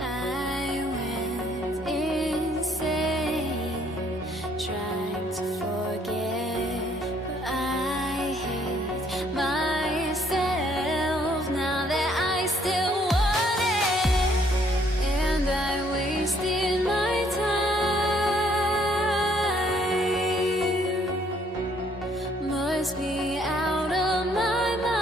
I went insane trying to forget, but I hate myself now that I still want it, and I wasted my time. Must be out of my mind.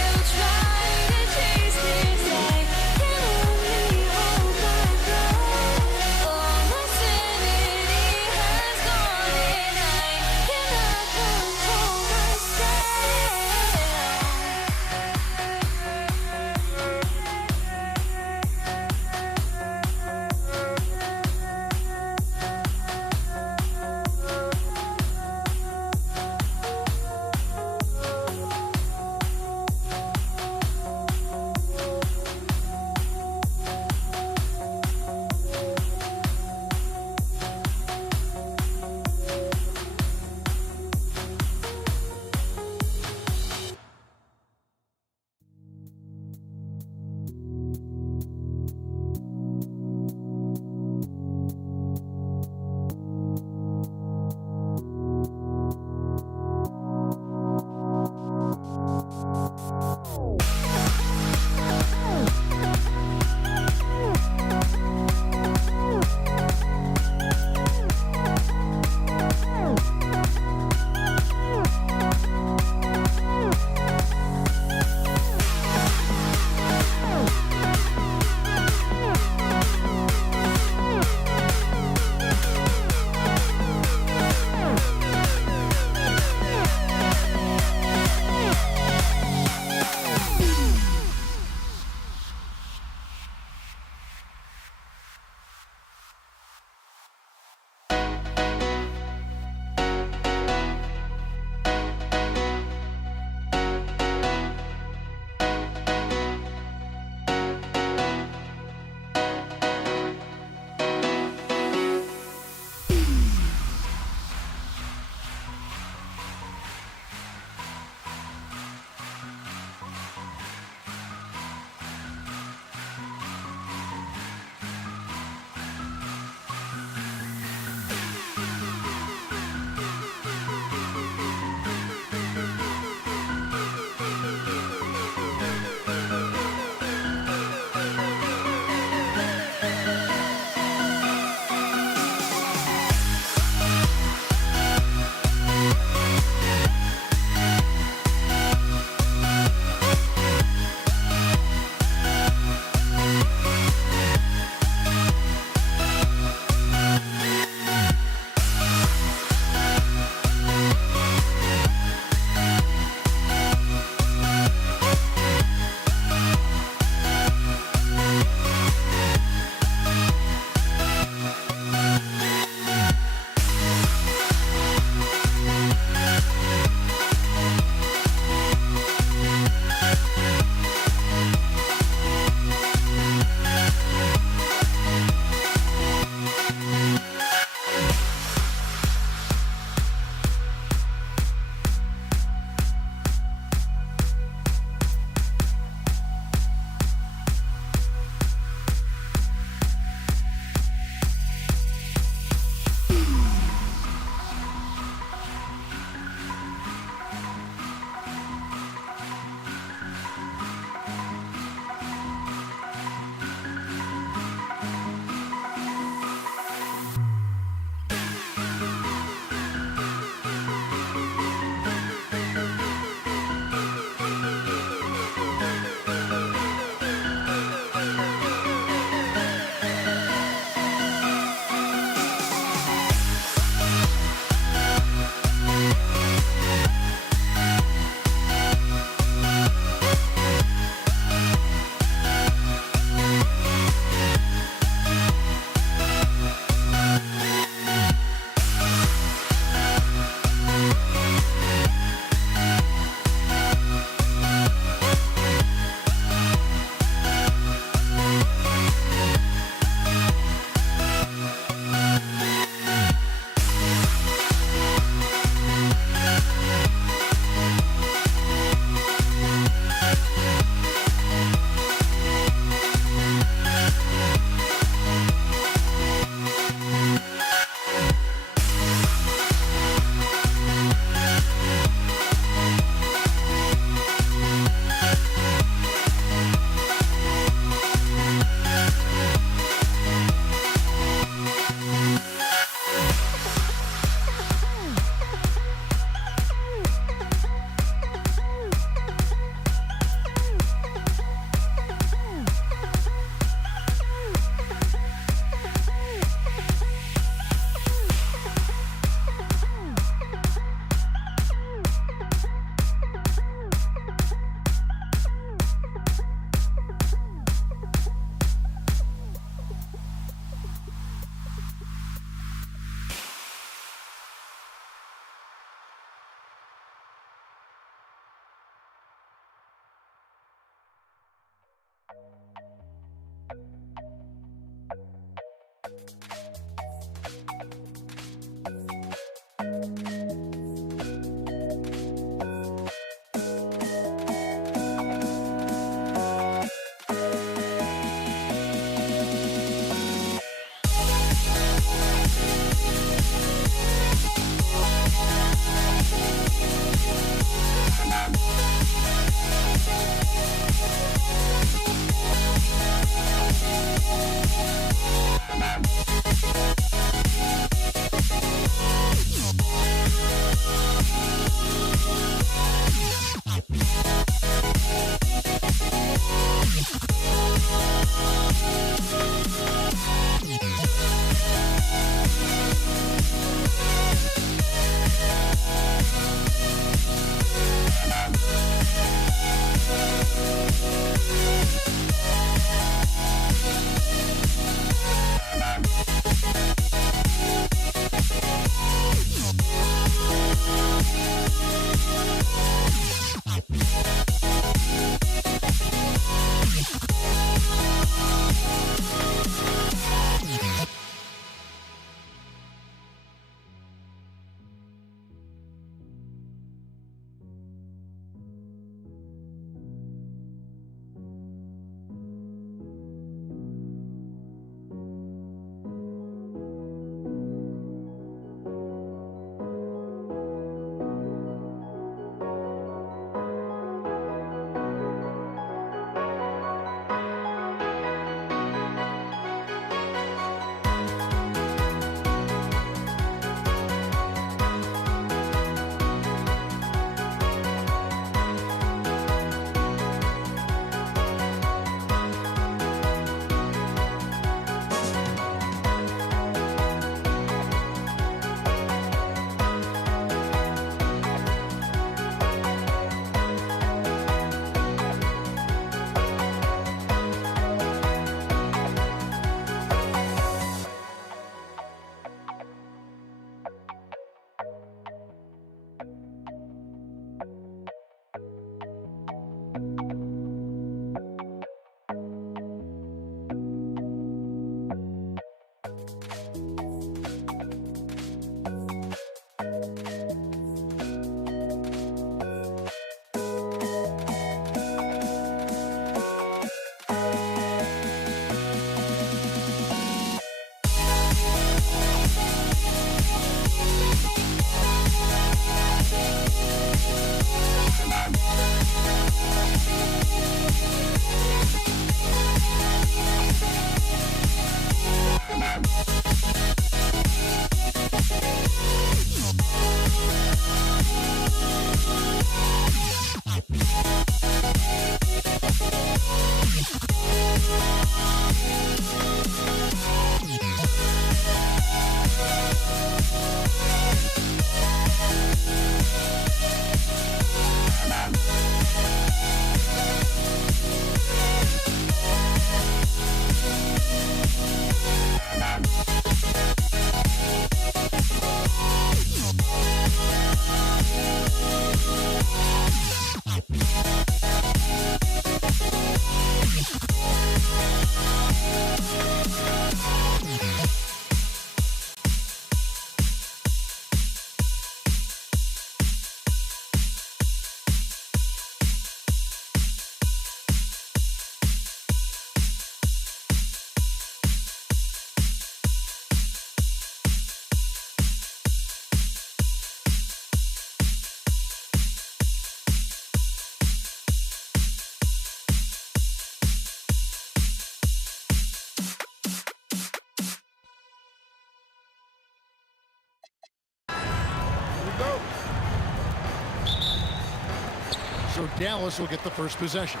So Dallas will get the first possession.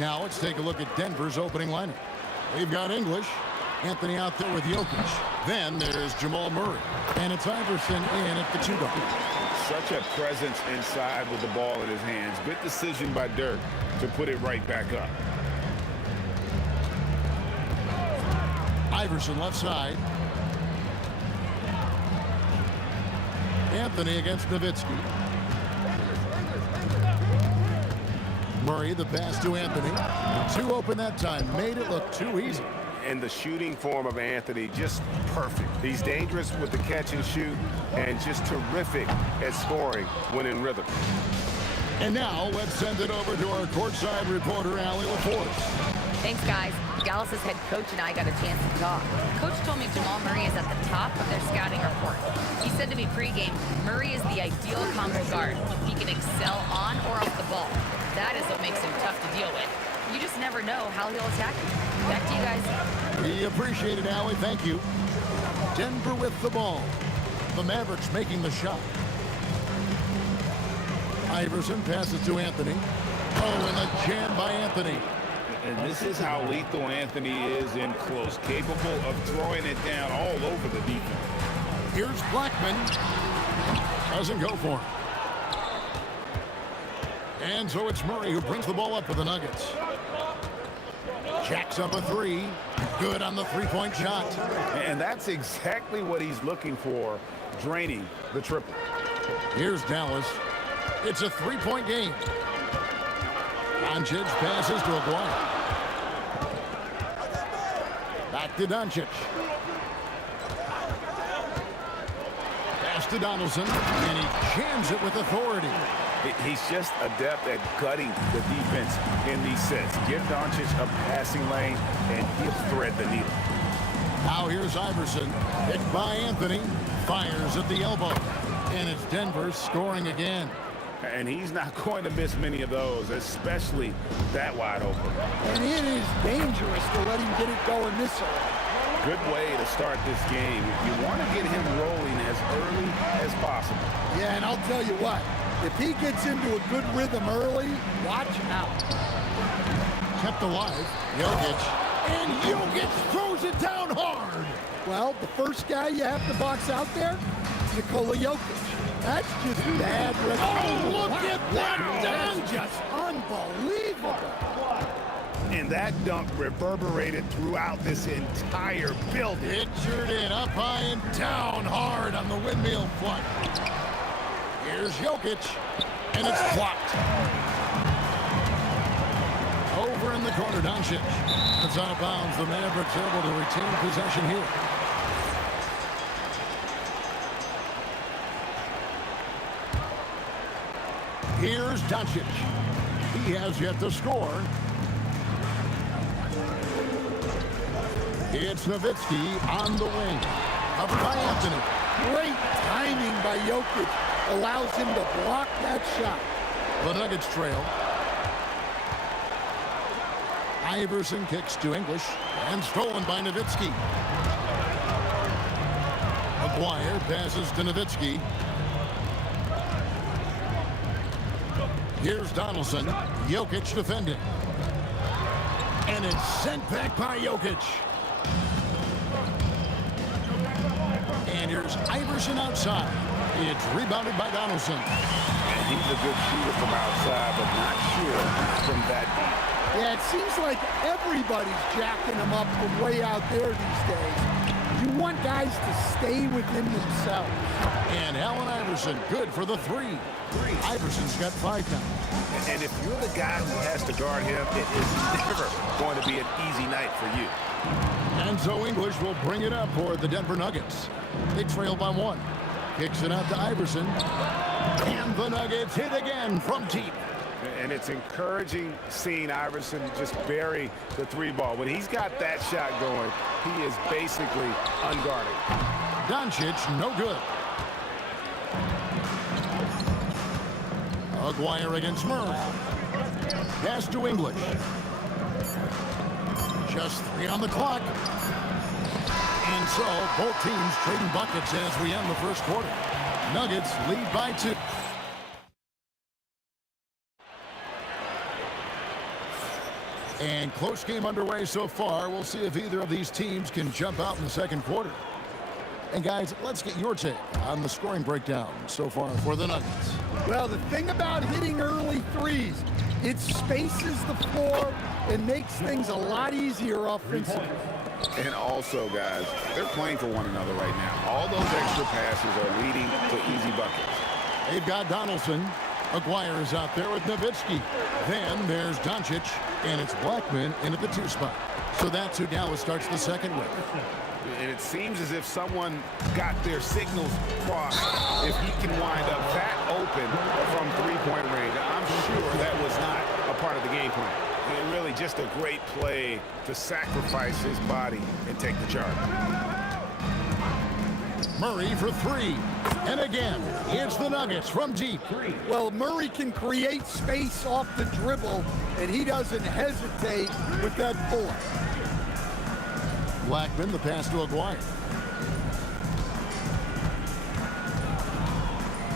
Now let's take a look at Denver's opening lineup. They've got English. Anthony out there with Jokic. Then there's Jamal Murray. And it's Iverson in at the 2-guard. Such a presence inside with the ball in his hands. Good decision by Dirk to put it right back up. Iverson left side. Anthony against Nowitzki. Murray, the pass to Anthony. Two open that time. Made it look too easy. And the shooting form of Anthony, just perfect. He's dangerous with the catch and shoot and just terrific at scoring when in rhythm. And now let's send it over to our courtside reporter, Allie LaForce. Thanks, guys. Dallas's head coach and I got a chance to talk. Coach told me Jamal Murray is at the top of their scouting report. He said to me pregame, Murray is the ideal combo guard. He can excel on or off the ball. That is what makes him tough to deal with. You just never know how he'll attack you. Back to you guys. We appreciate it, Allie. Thank you. Denver with the ball. The Mavericks making the shot. Iverson passes to Anthony. Oh, and a jam by Anthony. And this is how lethal Anthony is in close, capable of throwing it down all over the defense. Here's Blackman. Doesn't go for him. And so it's Murray who brings the ball up for the Nuggets. Jacks up a three. Good on the three-point shot. And that's exactly what he's looking for, draining the triple. Here's Dallas. It's a three-point game. Doncic passes to Aguirre. Back to Doncic. Pass to Donaldson, and he jams it with authority. He's just adept at gutting the defense in these sets. Give Doncic a passing lane, and he'll thread the needle. Now here's Iverson. Hit by Anthony. Fires at the elbow. And it's Denver scoring again. And he's not going to miss many of those, especially that wide open. And it is dangerous to let him get it going this early. Good way to start this game. You want to get him rolling as early as possible. Yeah, and I'll tell you what, if he gets into a good rhythm early, watch out. Kept alive. Jokic. And Jokic throws it down hard. Well, the first guy you have to box out there, Nikola Jokic. That's just bad. Oh, look at that dunk. Just unbelievable. And that dunk reverberated throughout this entire building. Pictured it up high and down hard on the windmill front. Here's Jokic, and it's blocked. Over in the corner, Doncic. It's out of bounds. The Mavericks able to retain possession here. Here's Doncic. He has yet to score. It's Nowitzki on the wing. Up by Anthony. Great timing by Jokic. Allows him to block that shot. The Nuggets trail. Iverson kicks to English and stolen by Nowitzki. Aguirre passes to Nowitzki. Here's Donaldson. Jokic defending. And it's sent back by Jokic. And here's Iverson outside. It's rebounded by Donaldson. And he's a good shooter from outside, but not sure from that deep. Yeah, it seems like everybody's jacking him up from way out there these days. You want guys to stay within themselves. And Allen Iverson, good for the three. Iverson's got 5 now. And if you're the guy who has to guard him, it is never going to be an easy night for you. And so English will bring it up for the Denver Nuggets. They trail by 1. Kicks it out to Iverson. And the Nuggets hit again from deep. And it's encouraging seeing Iverson just bury the 3-ball. When he's got that shot going, he is basically unguarded. Doncic, no good. Aguirre against Murray. Pass to English. Just 3 on the clock. And so both teams trading buckets as we end the first quarter. Nuggets lead by 2. And close game underway so far. We'll see if either of these teams can jump out in the second quarter. And guys, let's get your take on the scoring breakdown so far for the Nuggets. Well, the thing about hitting early threes, it spaces the floor and makes things a lot easier offensively. And also, guys, they're playing for one another right now. All those extra passes are leading to easy buckets. They've got Donaldson. Aguirre is out there with Nowitzki. Then there's Doncic, and it's Blackman in at the 2 spot. So that's who Dallas starts the second with. And it seems as if someone got their signals crossed. If he can wind up that open from three-point range, I'm sure that was not a part of the game plan. And really just a great play to sacrifice his body and take the charge. Murray for 3. And again, it's the Nuggets from deep. Well, Murray can create space off the dribble, and he doesn't hesitate with that pull. Blackman, the pass to Aguirre.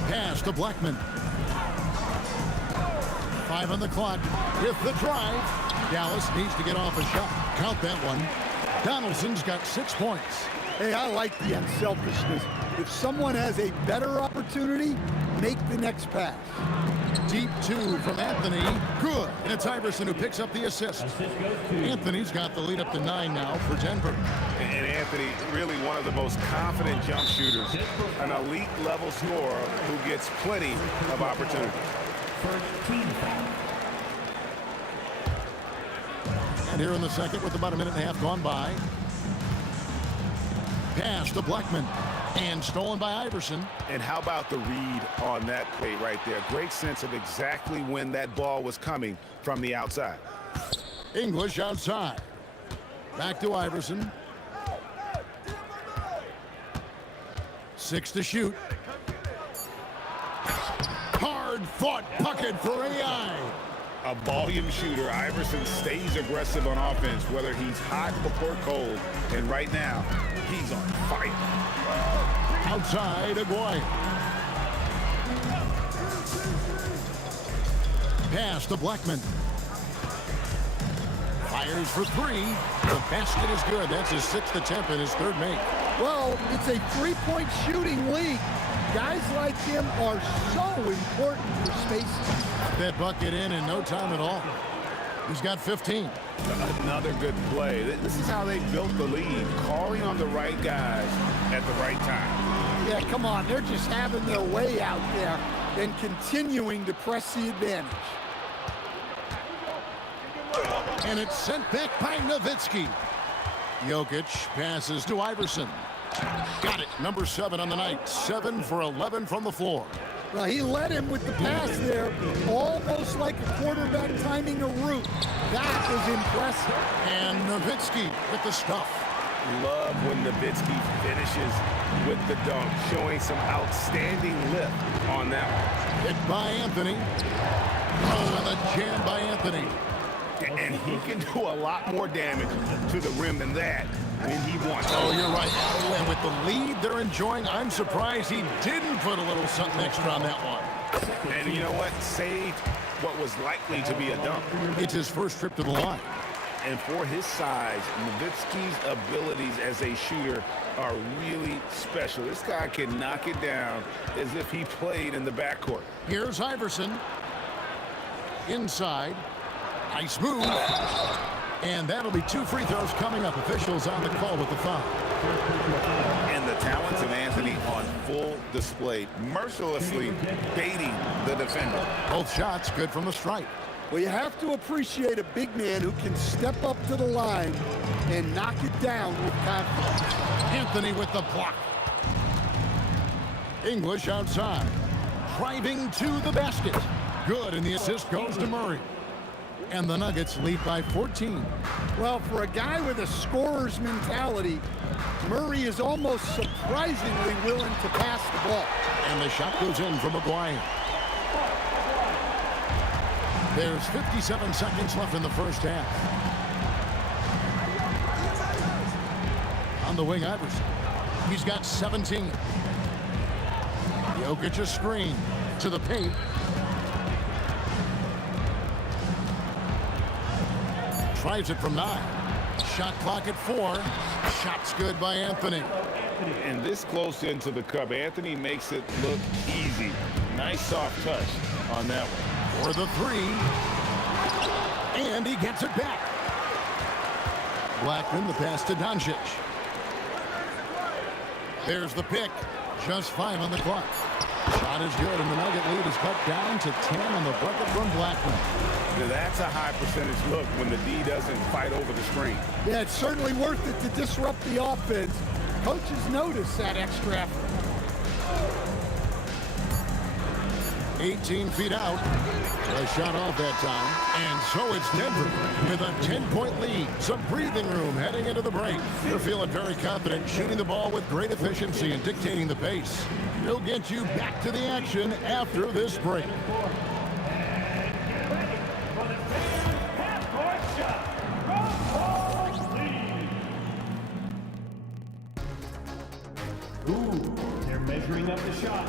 Pass to Blackman. 5 on the clock. With the drive, Dallas needs to get off a shot. Count that one. Donaldson's got 6 points. Hey, I like the unselfishness. If someone has a better opportunity, make the next pass. Deep 2 from Anthony. Good. And it's Iverson who picks up the assist. Anthony's got the lead up to 9 now for Denver. And Anthony, really one of the most confident jump shooters, an elite level scorer who gets plenty of opportunity. And here in the second with about a minute and a half gone by. Pass to Blackman. And stolen by Iverson. And how about the read on that play right there? Great sense of exactly when that ball was coming from the outside. English outside. Back to Iverson. 6 to shoot. Hard-fought bucket for AI. A volume shooter. Iverson stays aggressive on offense, whether he's hot or cold. And right now, he's on fire. Outside, Aguirre. Pass to Blackman. Fires for 3. The basket is good. That's his 6th attempt and his 3rd make. Well, it's a three-point shooting league. Guys like him are so important for spacing. That bucket in no time at all. He's got 15. Another good play. This is how they built the lead, calling on the right guys at the right time. Yeah, come on. They're just having their way out there and continuing to press the advantage. And it's sent back by Nowitzki. Jokic passes to Iverson. Got it. Number 7 on the night. 7 for 11 from the floor. Well, he led him with the pass there, almost like a quarterback timing a route. That was impressive. And Nowitzki with the stuff. Love when Nowitzki finishes with the dunk, showing some outstanding lift on that one. Hit by Anthony. Oh, and a jam by Anthony. And he can do a lot more damage to the rim than that when he wants. Oh, you're right. And with the lead they're enjoying, I'm surprised he didn't put a little something extra on that one. And you know what? Saved what was likely to be a dunk. It's his first trip to the line. And for his size, Nowitzki's abilities as a shooter are really special. This guy can knock it down as if he played in the backcourt. Here's Iverson. Inside. Nice move. And that'll be 2 free throws coming up. Officials on the call with the foul. And the talents of Anthony on full display, mercilessly baiting the defender. Both shots good from the stripe. Well, you have to appreciate a big man who can step up to the line and knock it down with confidence. Anthony with the block. English outside. Driving to the basket. Good, and the assist goes to Murray. And the Nuggets lead by 14. Well, for a guy with a scorer's mentality, Murray is almost surprisingly willing to pass the ball. And the shot goes in from Aguirre. There's 57 seconds left in the first half. On the wing, Iverson. He's got 17. Jokic a screen to the paint. Tries it from 9. Shot clock at 4. Shot's good by Anthony. And this close into the cup, Anthony makes it look easy. Nice soft touch on that one. For the 3. And he gets it back. Blackman, the pass to Doncic. There's the pick. Just 5 on the clock. Shot is good, and the Nugget lead is cut down to 10 on the bucket from Blackman. Now, that's a high percentage look when the D doesn't fight over the screen. Yeah, it's certainly worth it to disrupt the offense. Coaches notice that extra effort. 18 feet out. A shot off that time. And so it's Denver with a 10-point lead. Some breathing room heading into the break. They're feeling very confident, shooting the ball with great efficiency and dictating the pace. We'll get you back to the action after this break. Ooh, they're measuring up the shot.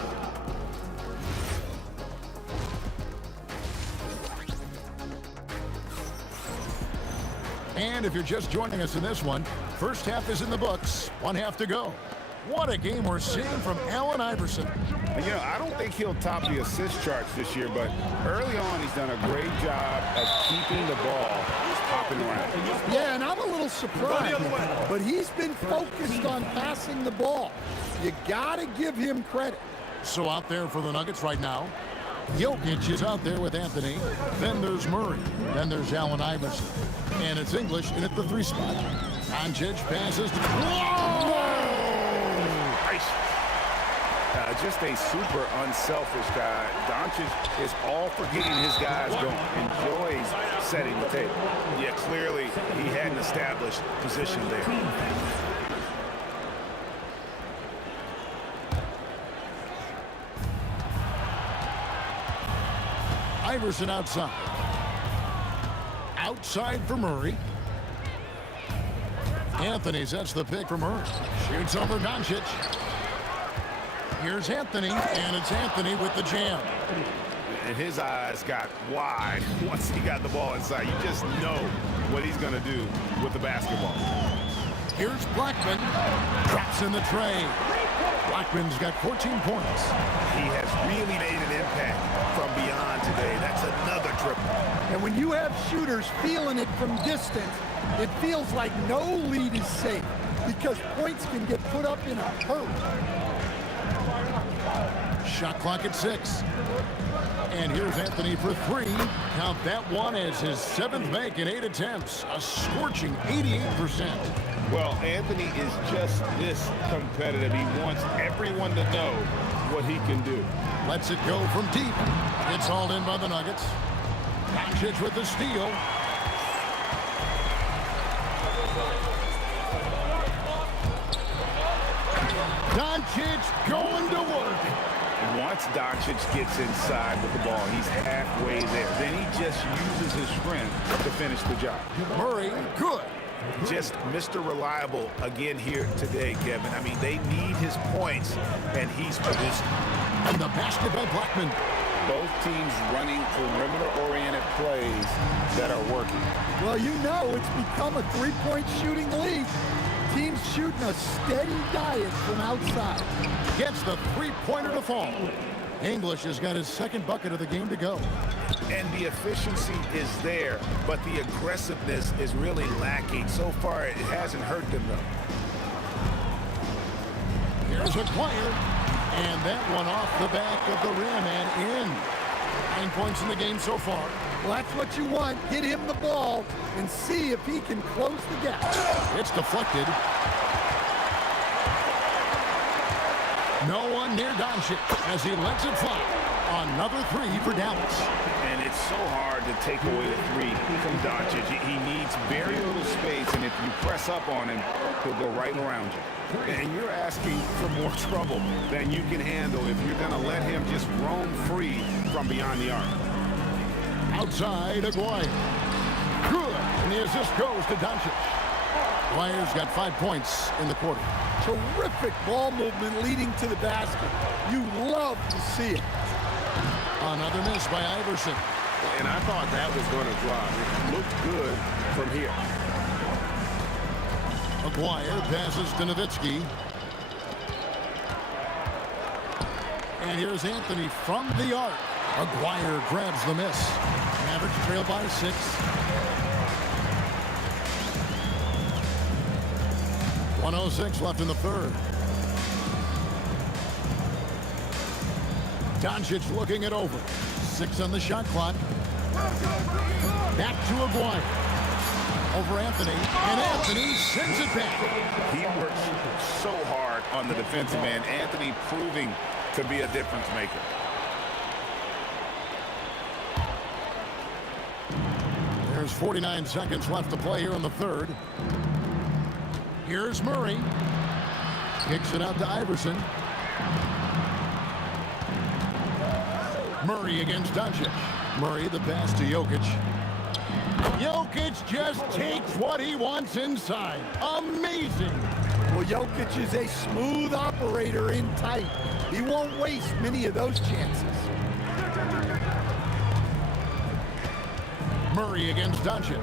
And if you're just joining us in this one, first half is in the books. 1 half to go. What a game we're seeing from Allen Iverson. You know, I don't think he'll top the assist charts this year, but early on he's done a great job of keeping the ball popping around. Yeah, and I'm a little surprised, but he's been focused on passing the ball. You got to give him credit. So out there for the Nuggets right now, Jokic is out there with Anthony. Then there's Murray. Then there's Allen Iverson. And it's English in at the 3 spot. Doncic passes to... Whoa! Just a super unselfish guy. Doncic is all for getting his guys going. Enjoys setting the table. Yeah, clearly he had an established position there. Iverson outside. Outside for Murray. Anthony sets the pick for Murray. Shoots over Doncic. Here's Anthony, and it's Anthony with the jam. And his eyes got wide once he got the ball inside. You just know what he's going to do with the basketball. Here's Blackman. Drops in the tray. Blackman's got 14 points. He has really made an impact from beyond today. That's another triple. And when you have shooters feeling it from distance, it feels like no lead is safe because points can get put up in a hurry. Shot clock at 6. And here's Anthony for 3. Count that one as his 7th make in 8 attempts. A scorching 88%. Well, Anthony is just this competitive. He wants everyone to know what he can do. Lets it go from deep. It's hauled in by the Nuggets. Doncic with the steal. Doncic going to work. Once Doncic gets inside with the ball, he's halfway there. Then he just uses his strength to finish the job. Murray, good. Just Mr. Reliable again here today, Kevin. I mean, they need his points, and he's producing. And the basket by Blackman. Both teams running perimeter-oriented plays that are working. Well, you know it's become a three-point shooting league. Teams shooting a steady diet from outside. Gets the three-pointer to fall. English has got his 2nd bucket of the game to go. And the efficiency is there, but the aggressiveness is really lacking. So far, it hasn't hurt them, though. Here's Acquire. And that one off the back of the rim and in. 9 points in the game so far. Well, that's what you want. Get him the ball and see if he can close the gap. It's deflected. No one near Doncic as he lets it fly. Another 3 for Dallas. And it's so hard to take away the 3 from Doncic. He needs very little space, and if you press up on him, he'll go right around you. And you're asking for more trouble than you can handle if you're going to let him just roam free from beyond the arc. Outside, Aguirre. Good. And the assist goes to Doncic. Aguirre's got 5 points in the quarter. Terrific ball movement leading to the basket. You love to see it. Another miss by Iverson. And I thought that was going to drop. It looked good from here. McGuire passes to Nowitzki. And here's Anthony from the arc. McGuire grabs the miss. Mavericks trail by 6. .106 left in the third. Doncic looking it over. 6 on the shot clock. Back to Aguirre. Over Anthony, and Anthony sends it back. He works so hard on the defensive end. Anthony proving to be a difference maker. There's 49 seconds left to play here in the third. Here's Murray. Kicks it out to Iverson. Murray against Doncic. Murray the pass to Jokic. Jokic just takes what he wants inside. Amazing. Well, Jokic is a smooth operator in tight. He won't waste many of those chances. Murray against Doncic.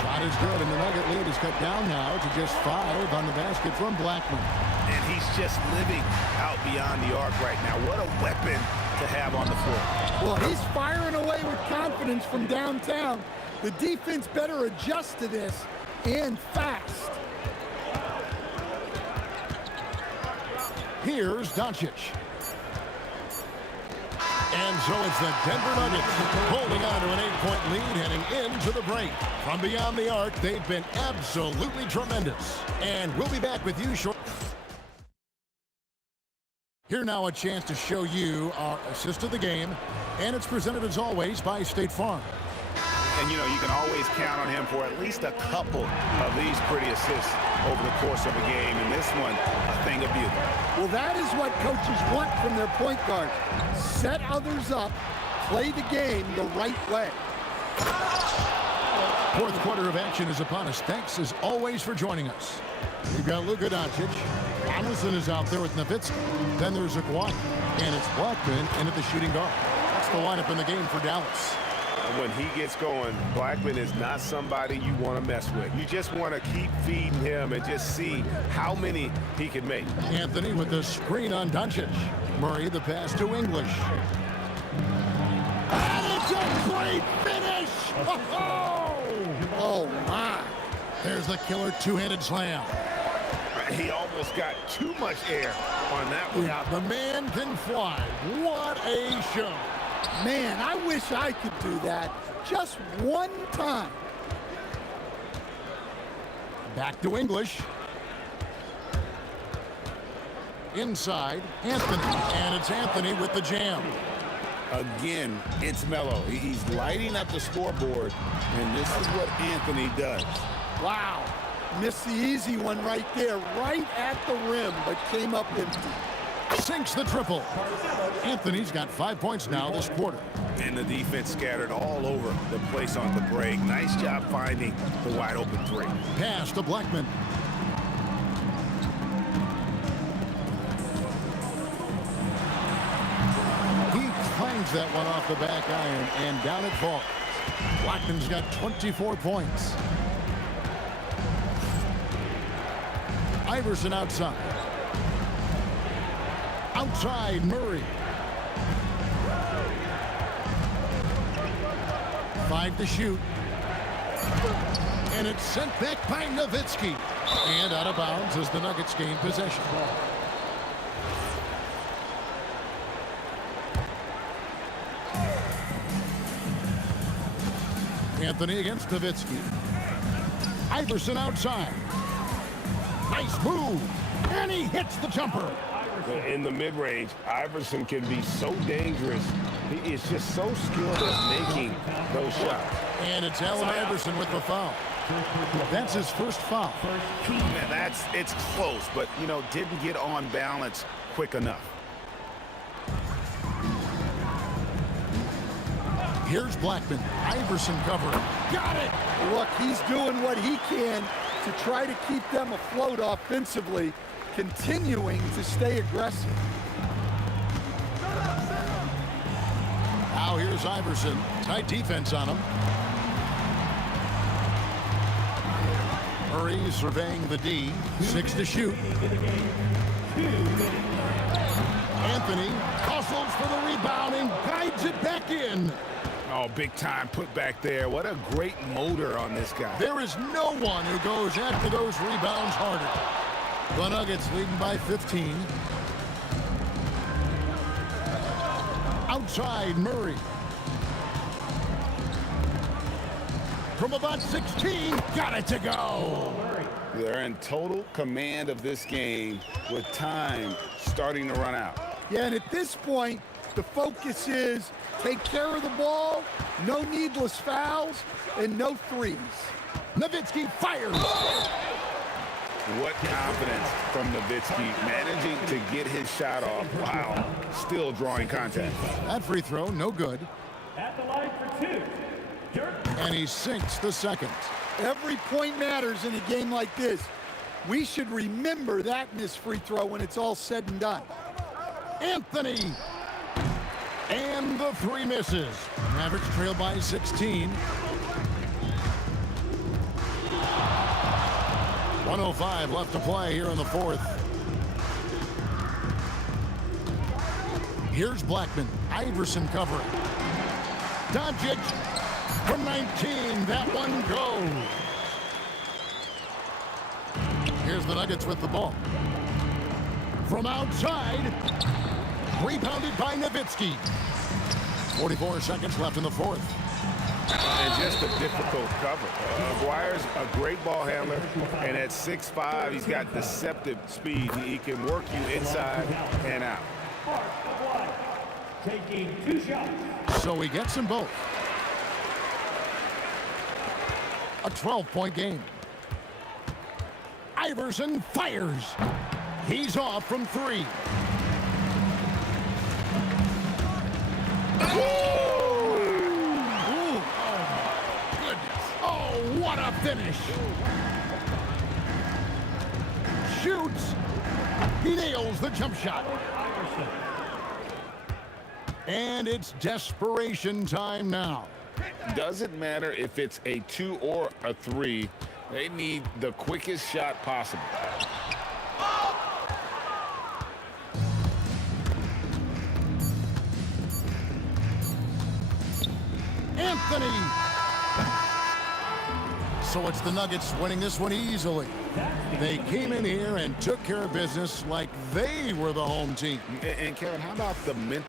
Shot is good, and the Nugget lead is cut down now to just 5 on the basket from Blackman. And he's just living out beyond the arc right now. What a weapon to have on the floor. Well, he's firing away with confidence from downtown. The defense better adjust to this, and fast. Here's Doncic. And so it's the Denver Nuggets holding on to an 8-point lead heading into the break. From beyond the arc, they've been absolutely tremendous. And we'll be back with you shortly. Here now a chance to show you our assist of the game. And it's presented as always by State Farm. And, you know, you can always count on him for at least a couple of these pretty assists over the course of a game. And this one, a thing of beauty. Well, that is what coaches want from their point guard. Set others up, play the game the right way. Fourth quarter of action is upon us. Thanks, as always, for joining us. We've got Luka Doncic. Anderson is out there with Nowitzki. Then there's Aguirre. And it's Blackman in at the shooting guard. That's the lineup in the game for Dallas. When he gets going, Blackman is not somebody you want to mess with. You just want to keep feeding him and just see how many he can make. Anthony with the screen on Doncic. Murray the pass to English. And it's a great finish! Oh, my. There's the killer two-handed slam. He almost got too much air on that one. Yeah, the man can fly. What a show. Man, I wish I could do that just one time. Back to English. Inside, Anthony. And it's Anthony with the jam. Again, it's Melo. He's lighting up the scoreboard, and this is what Anthony does. Wow. Missed the easy one right there, right at the rim, but came up empty. Sinks the triple. Anthony's got 5 points now this quarter. And the defense scattered all over the place on the break. Nice job finding the wide open three. Pass to Blackman. He clangs that one off the back iron, and down it falls. Blackman's got 24 points. Iverson outside. Outside, Murray. 5 to shoot. And it's sent back by Nowitzki. And out of bounds as the Nuggets gain possession. Anthony against Nowitzki. Iverson outside. Nice move. And he hits the jumper. In the mid-range, Iverson can be so dangerous. He is just so skilled at making those shots. And it's Allen Iverson with the foul. That's his first foul. Man, it's close, but, you know, didn't get on balance quick enough. Here's Blackman. Iverson covering. Got it! Look, he's doing what he can to try to keep them afloat offensively, continuing to stay aggressive. Now here's Iverson. Tight defense on him. Murray surveying the D. 6 to shoot. Anthony hustles for the rebound and guides it back in. Oh, big time put back there. What a great motor on this guy. There is no one who goes after those rebounds harder. The Nuggets leading by 15. Outside, Murray. From about 16, got it to go. They're in total command of this game with time starting to run out. Yeah, and at this point, the focus is take care of the ball, no needless fouls, and no threes. Nowitzki fires. What confidence from Nowitzki, managing to get his shot off while still drawing contact. That free throw, no good. At the line for 2, Dirk. And he sinks the second. Every point matters in a game like this. We should remember that in this free throw when it's all said and done. Anthony. And the three misses. Mavericks trail by 16. 1:05 left to play here in the fourth. Here's Blackman. Iverson covering. Doncic from 19. That one goes. Here's the Nuggets with the ball. From outside. Rebounded by Nowitzki. 44 seconds left in the fourth. And just a difficult cover. Aguirre's a great ball handler, and at 6'5", he's got deceptive speed. He can work you inside and out. Taking 2 shots. So he gets them both. A 12-point game. Iverson fires. He's off from 3. What a finish. Shoots. He nails the jump shot. And it's desperation time now. Doesn't matter if it's a 2 or a 3. They need the quickest shot possible. Anthony. So it's the Nuggets winning this one easily. They came in here and took care of business like they were the home team. And Kevin, how about the mental?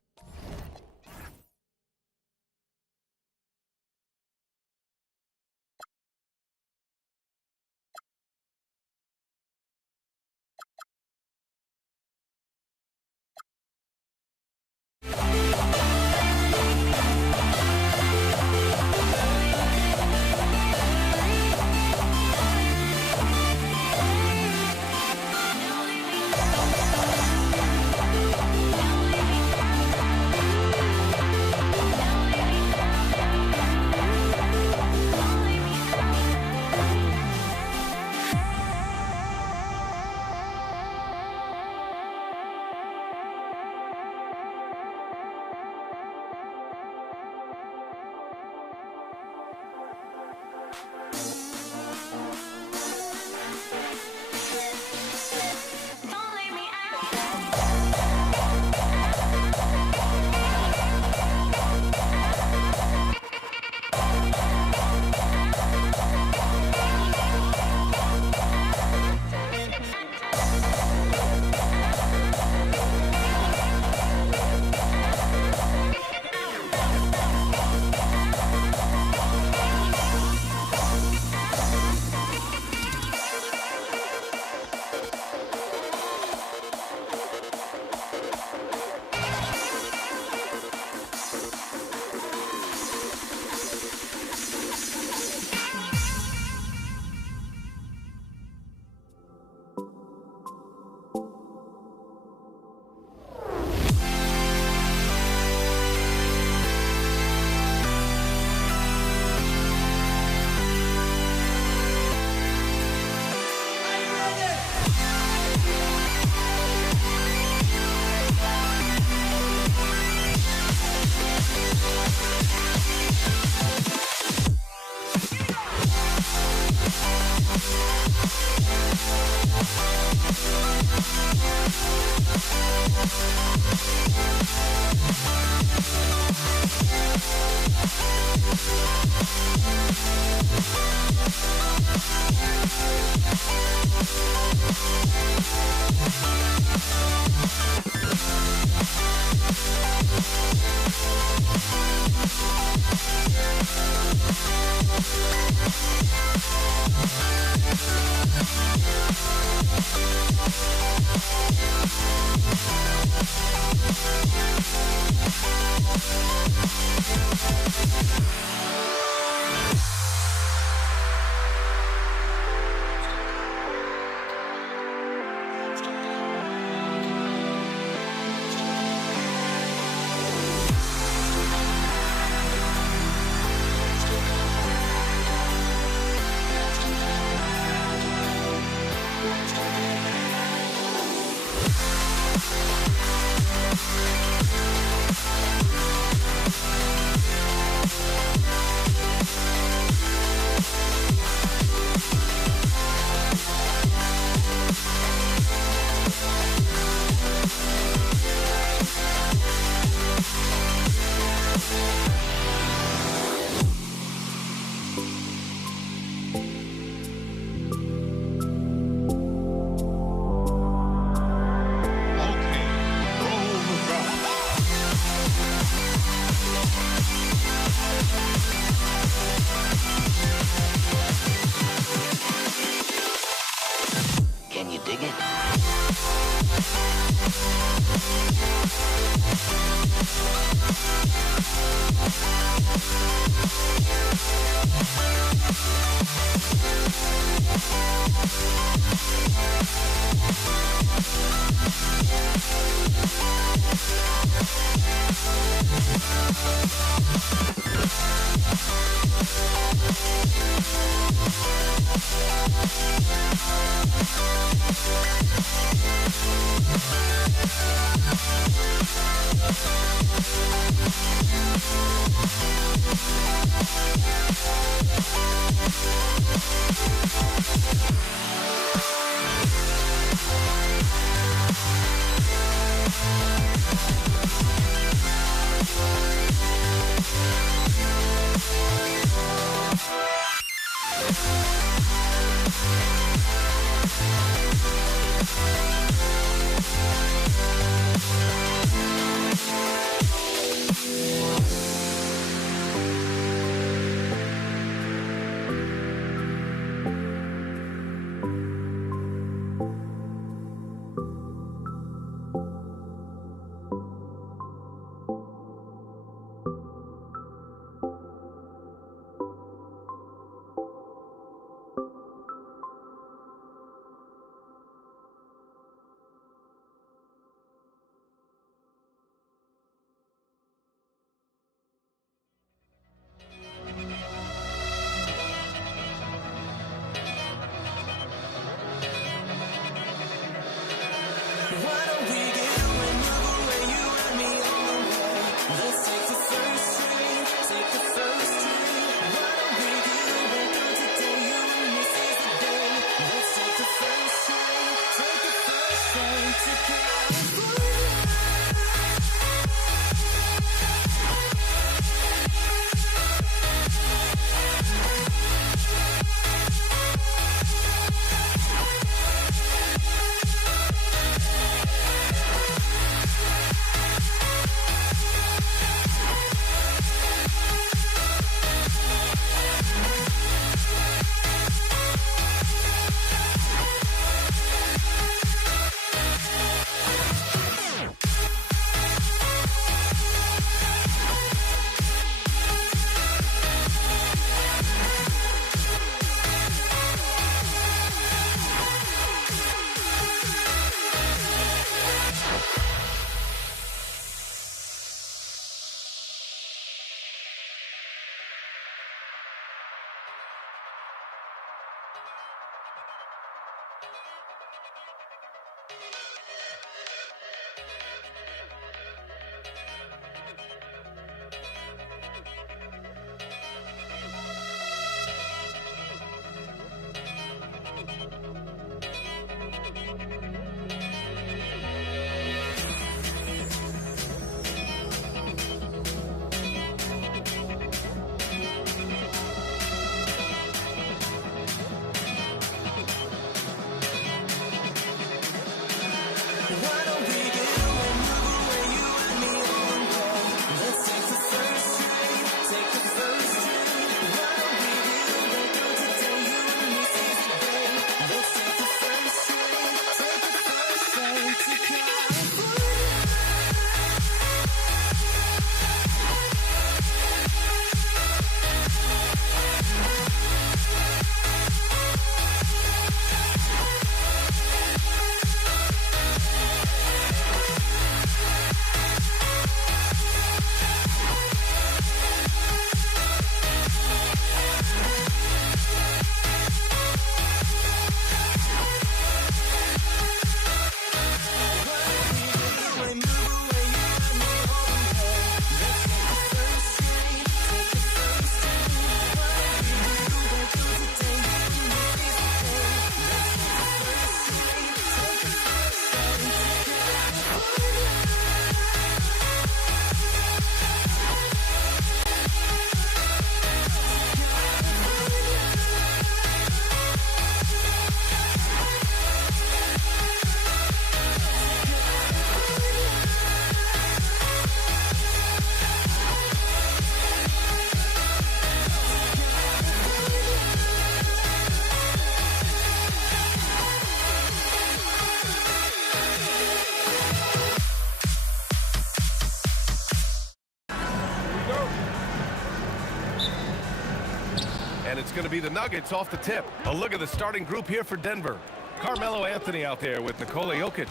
And it's going to be the Nuggets off the tip. A look at the starting group here for Denver. Carmelo Anthony out there with Nikola Jokic.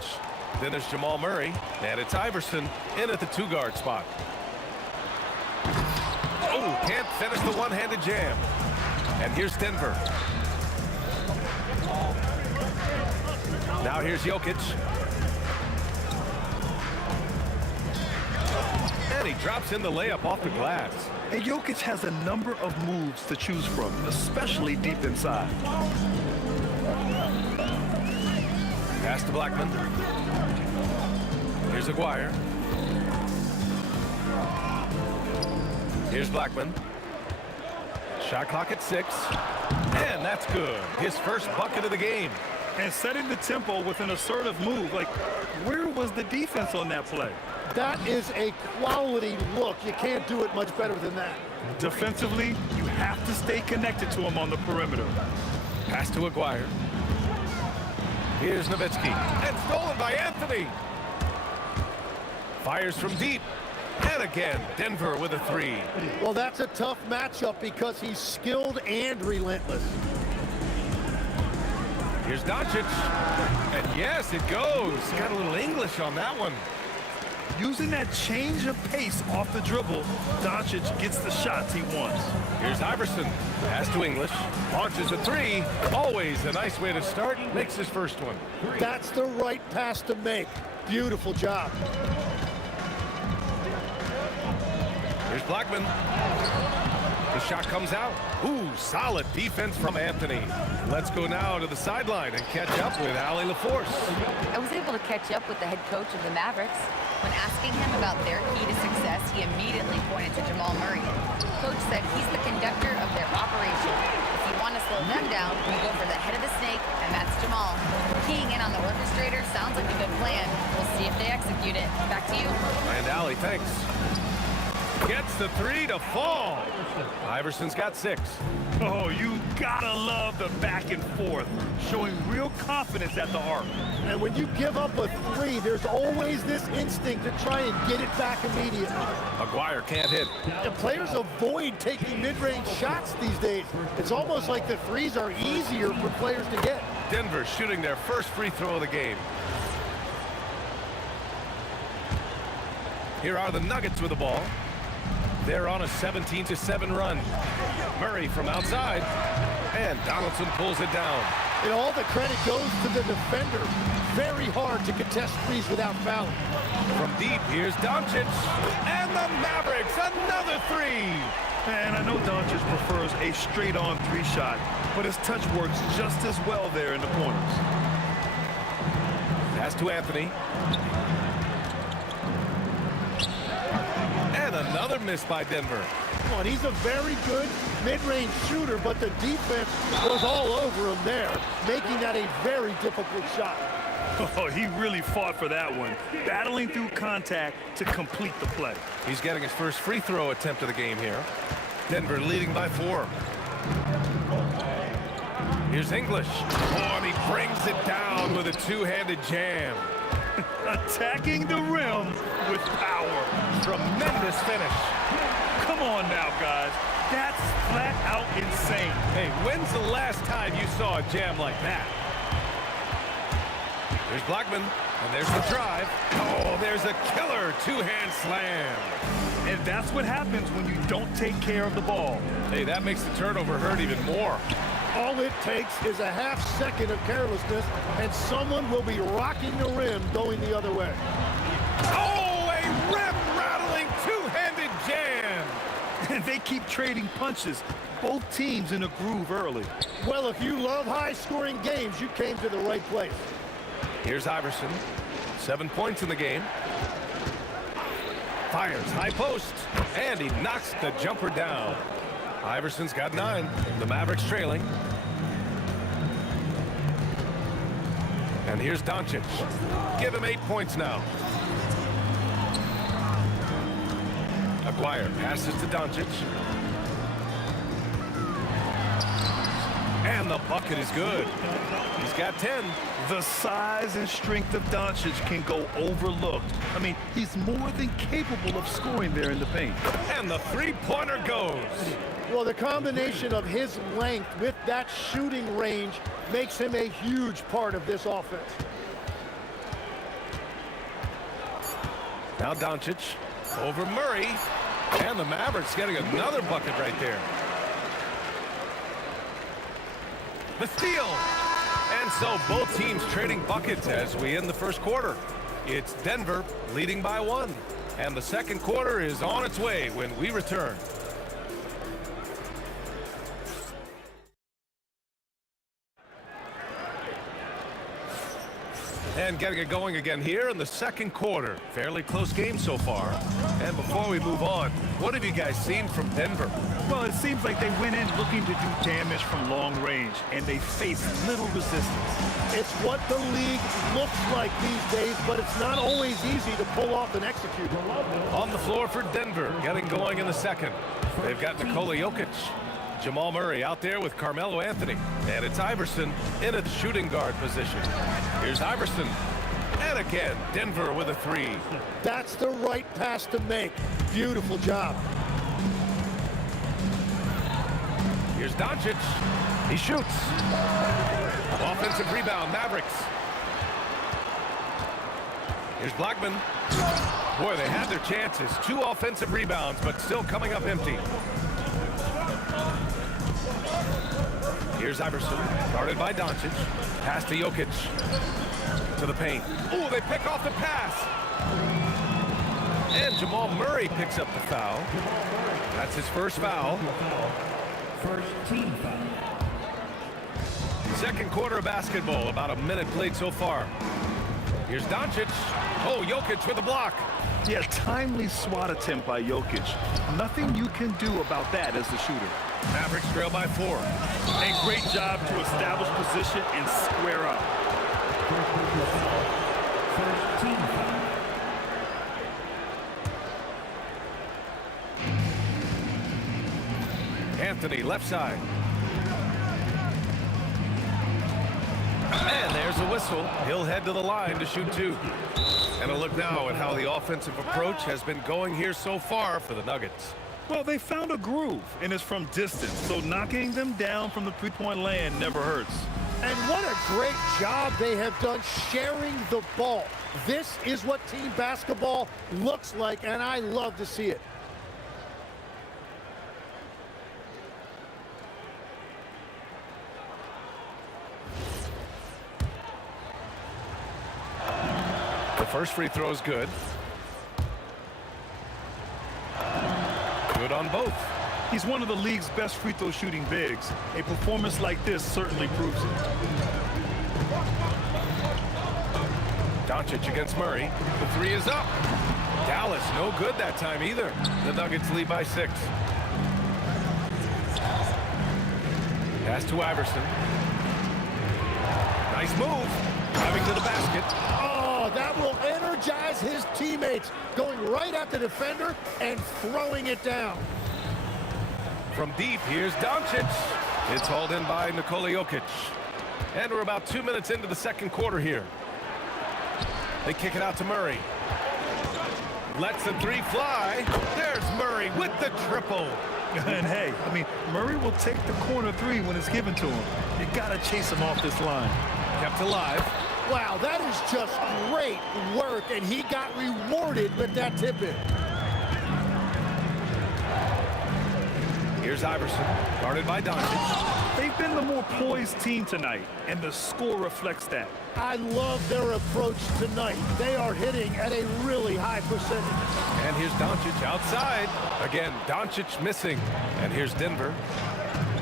Then there's Jamal Murray. And it's Iverson in at the two-guard spot. Oh, can't finish the one-handed jam. And here's Denver. Now here's Jokic. And he drops in the layup off the glass. And Jokic has a number of moves to choose from, especially deep inside. Pass to Blackman. Here's Aguirre. Here's Blackman. Shot clock at 6. And that's good. His first bucket of the game. And setting the tempo with an assertive move. Like, where was the defense on that play? That is a quality look. You can't do it much better than that. Defensively, you have to stay connected to him on the perimeter. Pass to Aguirre. Here's Nowitzki. And stolen by Anthony. Fires from deep. And again, Denver with a 3. Well, that's a tough matchup because he's skilled and relentless. Here's Doncic. And yes, it goes. Got a little English on that one. Using that change of pace off the dribble, Doncic gets the shots he wants. Here's Iverson. Pass to English. Launches a 3. Always a nice way to start. Makes his first one. That's the right pass to make. Beautiful job. Here's Blackman. The shot comes out. Ooh, solid defense from Anthony. Let's go now to the sideline and catch up with Allie LaForce. I was able to catch up with the head coach of the Mavericks. When asking him about their key to success, he immediately pointed to Jamal Murray. Coach said he's the conductor of their operation. If you want to slow them down, you go for the head of the snake, and that's Jamal. Keying in on the orchestrator sounds like a good plan. We'll see if they execute it. Back to you. And Allie, thanks. Gets the 3 to fall. Iverson's got 6. Oh, you gotta love the back and forth, showing real confidence at the arc. And when you give up a 3, there's always this instinct to try and get it back immediately. Aguirre can't hit. And players avoid taking mid-range shots these days. It's almost like the 3s are easier for players to get. Denver shooting their first free throw of the game. Here are the Nuggets with the ball. They're on a 17-7 run. Murray from outside. And Donaldson pulls it down. And all the credit goes to the defender. Very hard to contest threes without fouling. From deep, here's Doncic. And the Mavericks, another three. And I know Doncic prefers a straight-on three shot, but his touch works just as well there in the corners. Pass to Anthony. And another miss by Denver. Come on, he's a very good mid-range shooter, but the defense was all over him there, making that a very difficult shot. Oh, he really fought for that one, battling through contact to complete the play. He's getting his first free throw attempt of the game here. Denver leading by 4. Here's English. Oh, and he brings it down with a two-handed jam. Attacking the rim with power. Tremendous finish. Come on now, guys. That's flat out insane. Hey, when's the last time you saw a jam like that? There's Blackman, and there's the drive. Oh, there's a killer two-hand slam. And that's what happens when you don't take care of the ball. Hey, that makes the turnover hurt even more. All it takes is a half second of carelessness, and someone will be rocking the rim going the other way. Oh, a rim-rattling two-handed jam. And they keep trading punches. Both teams in a groove early. Well, if you love high-scoring games, you came to the right place. Here's Iverson. 7 points in the game. Fires high post, and he knocks the jumper down. Iverson's got 9. The Mavericks trailing. And here's Doncic. Give him 8 points now. Aguirre passes to Doncic. And the bucket is good. He's got 10. The size and strength of Doncic can go overlooked. I mean, he's more than capable of scoring there in the paint. And the three-pointer goes. Well, the combination of his length with that shooting range makes him a huge part of this offense. Now Doncic over Murray. And the Mavericks getting another bucket right there. The steal. And so both teams trading buckets as we end the first quarter. It's Denver leading by 1. And the second quarter is on its way when we return. And getting it going again here in the second quarter. Fairly close game so far. And before we move on, what have you guys seen from Denver? Well, it seems like they went in looking to do damage from long range, and they faced little resistance. It's what the league looks like these days, but it's not always easy to pull off and execute. On the floor for Denver, getting going in the second. They've got Nikola Jokic. Jamal Murray out there with Carmelo Anthony. And it's Iverson in a shooting guard position. Here's Iverson. And again, Denver with a 3. That's the right pass to make. Beautiful job. Here's Doncic. He shoots. Offensive rebound, Mavericks. Here's Blackman. Boy, they had their chances. 2 offensive rebounds, but still coming up empty. Here's Iverson, guarded by Doncic. Pass to Jokic. To the paint. Oh, they pick off the pass. And Jamal Murray picks up the foul. That's his first foul. First team foul. Second quarter of basketball, about a minute played so far. Here's Doncic. Oh, Jokic with a block. Yeah, timely swat attempt by Jokic. Nothing you can do about that as the shooter. Mavericks trail by 4. A great job to establish position and square up. First team foul. Anthony, left side. And there's a whistle. He'll head to the line to shoot 2. And a look now at how the offensive approach has been going here so far for the Nuggets. Well, they found a groove, and it's from distance, so knocking them down from the three-point land never hurts. And what a great job they have done sharing the ball. This is what team basketball looks like, and I love to see it. First free throw is good. Good on both. He's one of the league's best free throw shooting bigs. A performance like this certainly proves it. Doncic against Murray. The three is up. Dallas, no good that time either. The Nuggets lead by 6. Pass to Iverson. Nice move. Driving to the basket. Oh, that will energize his teammates. Going right at the defender and throwing it down. From deep, here's Doncic. It's hauled in by Nikola Jokic. And we're about 2 minutes into the second quarter here. They kick it out to Murray. Lets the three fly. There's Murray with the triple. And hey, I mean, Murray will take the corner three when it's given to him. You gotta chase him off this line. Kept alive. Wow, that is just great work, and he got rewarded with that tip-in. Here's Iverson, guarded by Doncic. They've been the more poised team tonight, and the score reflects that. I love their approach tonight. They are hitting at a really high percentage. And here's Doncic outside. Again, Doncic missing. And here's Denver.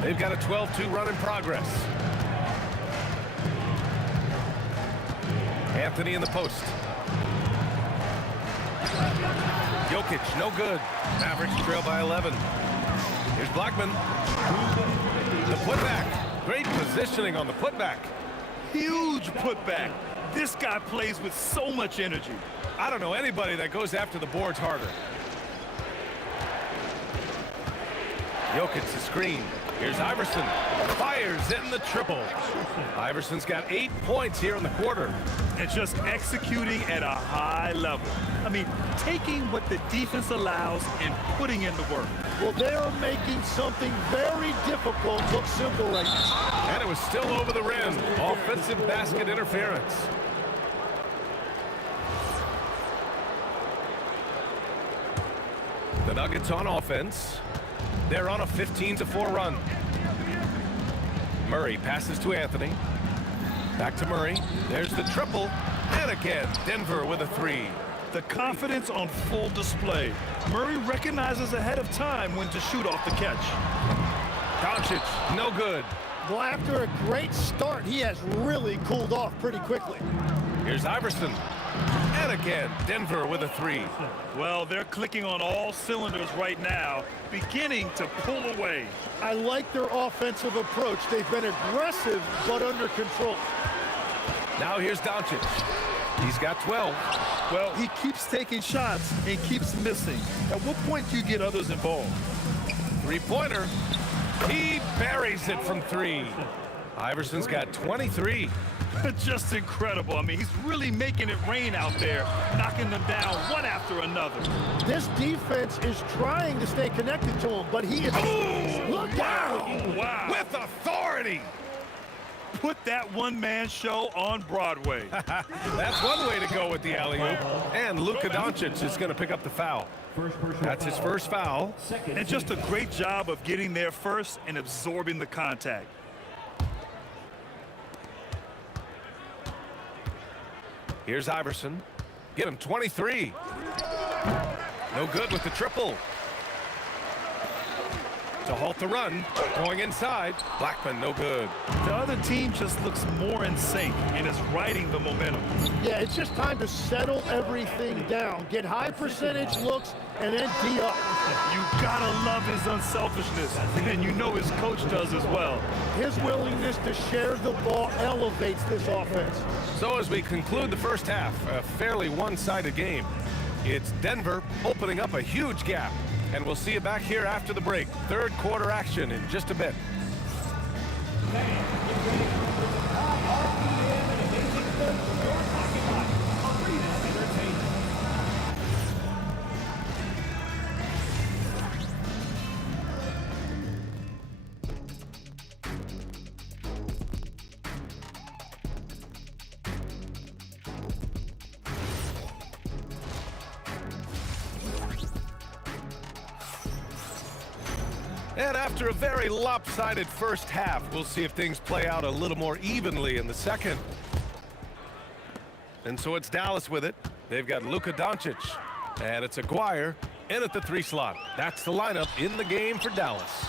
They've got a 12-2 run in progress. Anthony in the post. Jokic, no good. Mavericks trail by 11. Here's Blackman. The putback. Great positioning on the putback. Huge putback. This guy plays with so much energy. I don't know anybody that goes after the boards harder. Jokic the screen. Here's Iverson. Fires in the triple. Iverson's got 8 points here in the quarter. And just executing at a high level. I mean, taking what the defense allows and putting in the work. Well, they're making something very difficult look simple right now. And it was still over the rim. Offensive basket interference. The Nuggets on offense. They're on a 15-4 run. Murray passes to Anthony. Back to Murray. There's the triple. And again, Denver with a three. The confidence on full display. Murray recognizes ahead of time when to shoot off the catch. Doncic, no good. Well, after a great start, he has really cooled off pretty quickly. Here's Iverson. And again, Denver with a three. Well, they're clicking on all cylinders right now, beginning to pull away. I like their offensive approach. They've been aggressive, but under control. Now here's Doncic. He's got 12. Well, he keeps taking shots and keeps missing. At what point do you get others involved? Three-pointer. He buries it from three. Iverson's got 23. Just incredible. I mean, he's really making it rain out there, knocking them down one after another. This defense is trying to stay connected to him, but he is... Oh, look out! Wow. With authority. Put that one-man show on Broadway. That's one way to go with the alley-oop. And Luka Doncic is going to pick up the foul. That's his first foul. And just a great job of getting there first and absorbing the contact. Here's Iverson. Get him 23. No good with the triple. To halt the run. Going inside. Blackman, no good. The other team just looks more in sync and is riding the momentum. Yeah, it's just time to settle everything down. Get high percentage looks and then D up. You gotta love his unselfishness, and you know his coach does as well. His willingness to share the ball elevates this offense. So as we conclude the first half, a fairly one-sided game. It's Denver opening up a huge gap. And we'll see you back here after the break. Third quarter action in just a bit. And after a very lopsided first half, we'll see if things play out a little more evenly in the second. And so it's Dallas with it. They've got Luka Doncic, and it's Aguirre in at the 3 slot. That's the lineup in the game for Dallas.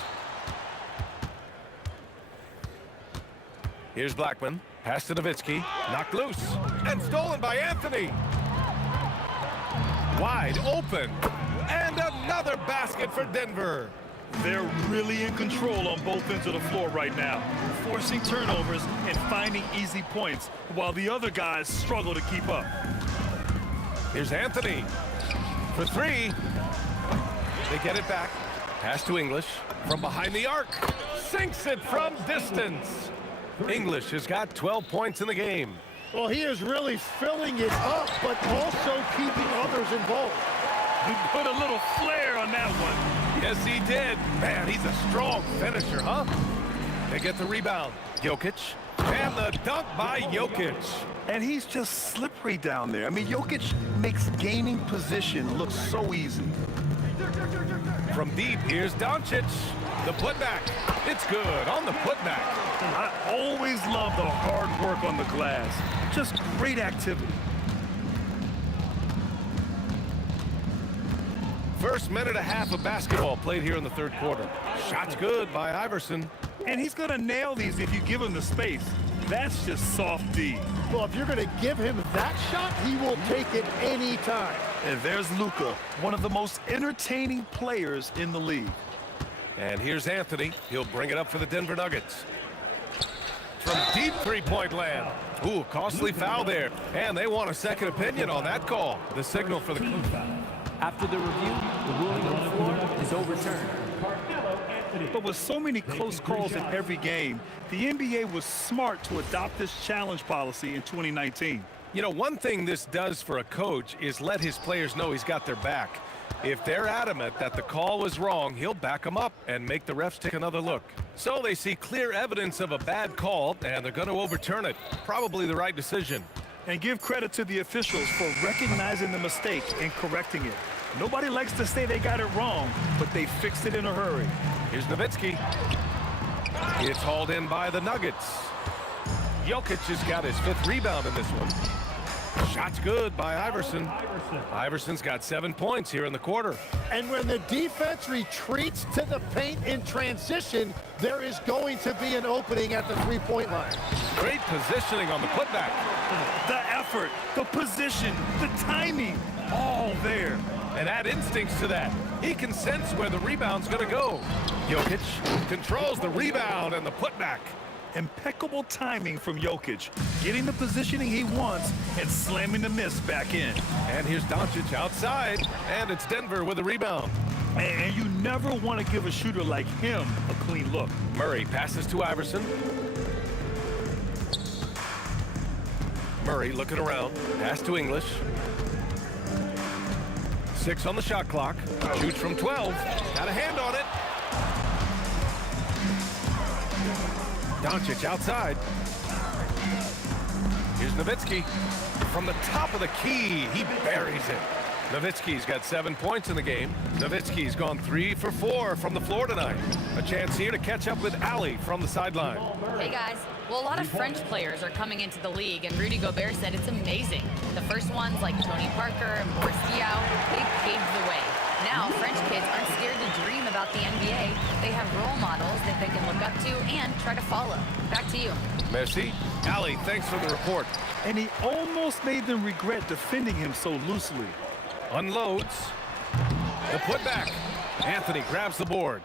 Here's Blackman. Pass to Nowitzki. Knocked loose. And stolen by Anthony. Wide open. And another basket for Denver. They're really in control on both ends of the floor right now, forcing turnovers and finding easy points, while the other guys struggle to keep up. Here's Anthony for 3. They get it back. Pass to English from behind the arc. Sinks it from distance. English has got 12 points in the game. Well, he is really filling it up, but also keeping others involved. He put a little flair on that one. Yes, he did. Man, he's a strong finisher, huh? They get the rebound. Jokic. And the dunk by Jokic. And he's just slippery down there. I mean, Jokic makes gaining position look so easy. From deep, here's Doncic. The putback. It's good on the putback. I always love the hard work on the glass. Just great activity. First minute and a half of basketball played here in the third quarter. Shot's good by Iverson. And he's going to nail these if you give him the space. That's just soft D. Well, if you're going to give him that shot, he will take it any time. And there's Luka, one of the most entertaining players in the league. And here's Anthony. He'll bring it up for the Denver Nuggets. From deep three-point land. Ooh, costly foul there. And they want a second opinion on that call. The signal for the... After the review, the ruling on the floor is overturned. But with so many close calls in every game, the NBA was smart to adopt this challenge policy in 2019. You know, one thing this does for a coach is let his players know he's got their back. If they're adamant that the call was wrong, he'll back them up and make the refs take another look. So they see clear evidence of a bad call, and they're going to overturn it. Probably the right decision. And give credit to the officials for recognizing the mistake and correcting it. Nobody likes to say they got it wrong, but they fixed it in a hurry. Here's Nowitzki. It's hauled in by the Nuggets. Jokic has got his 5th rebound in this one. Shot's good by Iverson. Iverson's got 7 points here in the quarter. And when the defense retreats to the paint in transition, there is going to be an opening at the three-point line. Great positioning on the putback. The effort, the position, the timing, all there. And add instincts to that. He can sense where the rebound's going to go. Jokic controls the rebound and the putback. Impeccable timing from Jokic, getting the positioning he wants and slamming the miss back in. And here's Doncic outside, and it's Denver with a rebound. And you never want to give a shooter like him a clean look. Murray passes to Iverson. Murray looking around, pass to English. 6 on the shot clock, shoots from 12, got a hand on it. Doncic outside. Here's Nowitzki. From the top of the key, he buries it. Nowitzki's got 7 points in the game. Nowitzki's gone 3 for 4 from the floor tonight. A chance here to catch up with Ali from the sideline. Hey guys. Well, a lot of French players are coming into the league, and Rudy Gobert said it's amazing. The first ones, like Tony Parker and Boris Diaw, they paved the way. Now, French kids aren't scared to dream about the NBA. They have role models that they can look up to and try to follow. Back to you. Merci. Ali, thanks for the report. And he almost made them regret defending him so loosely. Unloads. The putback. Anthony grabs the board.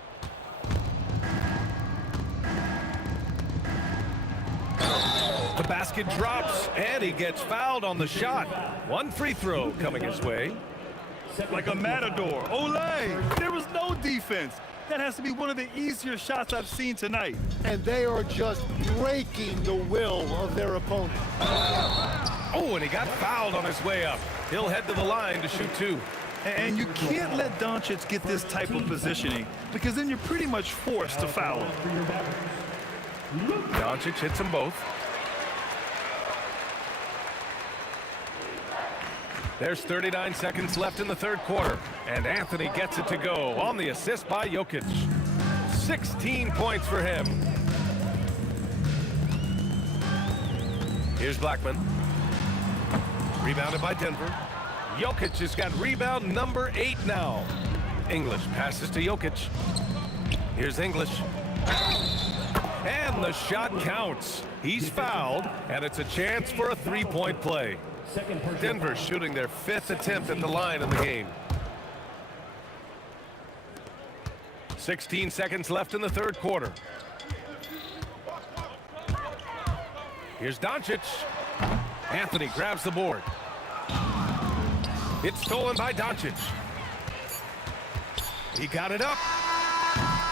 The basket drops, and he gets fouled on the shot. 1 free throw coming his way. Like a matador. Olé! There was no defense. That has to be one of the easier shots I've seen tonight. And they are just breaking the will of their opponent. Oh, and he got fouled on his way up. He'll head to the line to shoot 2. And you can't let Doncic get this type of positioning, because then you're pretty much forced to foul him. Doncic hits them both. There's 39 seconds left in the third quarter, and Anthony gets it to go on the assist by Jokic. 16 points for him. Here's Blackman. Rebounded by Denver. Jokic has got rebound number 8 now. English passes to Jokic. Here's English. And the shot counts. He's fouled, and it's a chance for a three-point play. Denver shooting their 5th attempt at the line in the game. 16 seconds left in the third quarter. Here's Doncic. Anthony grabs the board. It's stolen by Doncic. He got it up.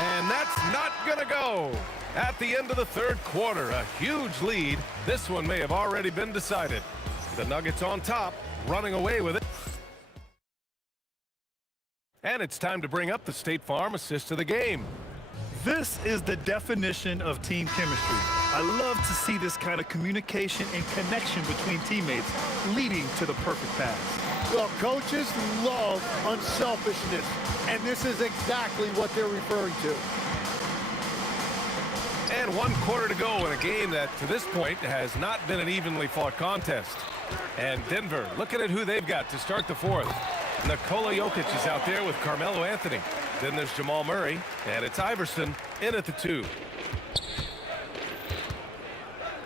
And that's not going to go. At the end of the third quarter, a huge lead. This one may have already been decided. The Nuggets on top, running away with it. And it's time to bring up the State Farm assist of the game. This is the definition of team chemistry. I love to see this kind of communication and connection between teammates leading to the perfect pass. Well, coaches love unselfishness, and this is exactly what they're referring to. And 1 quarter to go in a game that, to this point, has not been an evenly fought contest. And Denver, looking at who they've got to start the fourth. Nikola Jokic is out there with Carmelo Anthony. Then there's Jamal Murray, and it's Iverson in at the 2.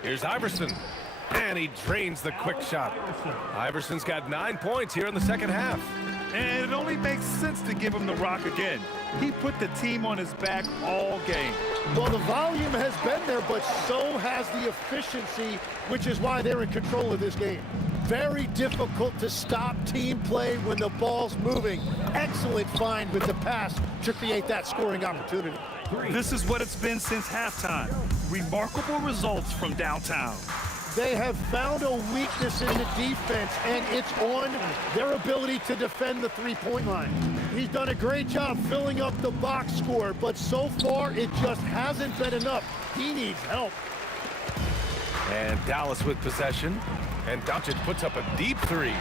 Here's Iverson, and he drains the quick shot. Iverson's got 9 points here in the second half. And it only makes sense to give him the rock again. He put the team on his back all game. Well, the volume has been there, but so has the efficiency, which is why they're in control of this game. Very difficult to stop team play when the ball's moving. Excellent find with the pass to create that scoring opportunity. This is what it's been since halftime. Remarkable results from downtown. They have found a weakness in the defense, and it's on their ability to defend the three-point line. He's done a great job filling up the box score, but so far it just hasn't been enough. He needs help. And Dallas with possession. And Doncic puts up a deep 3.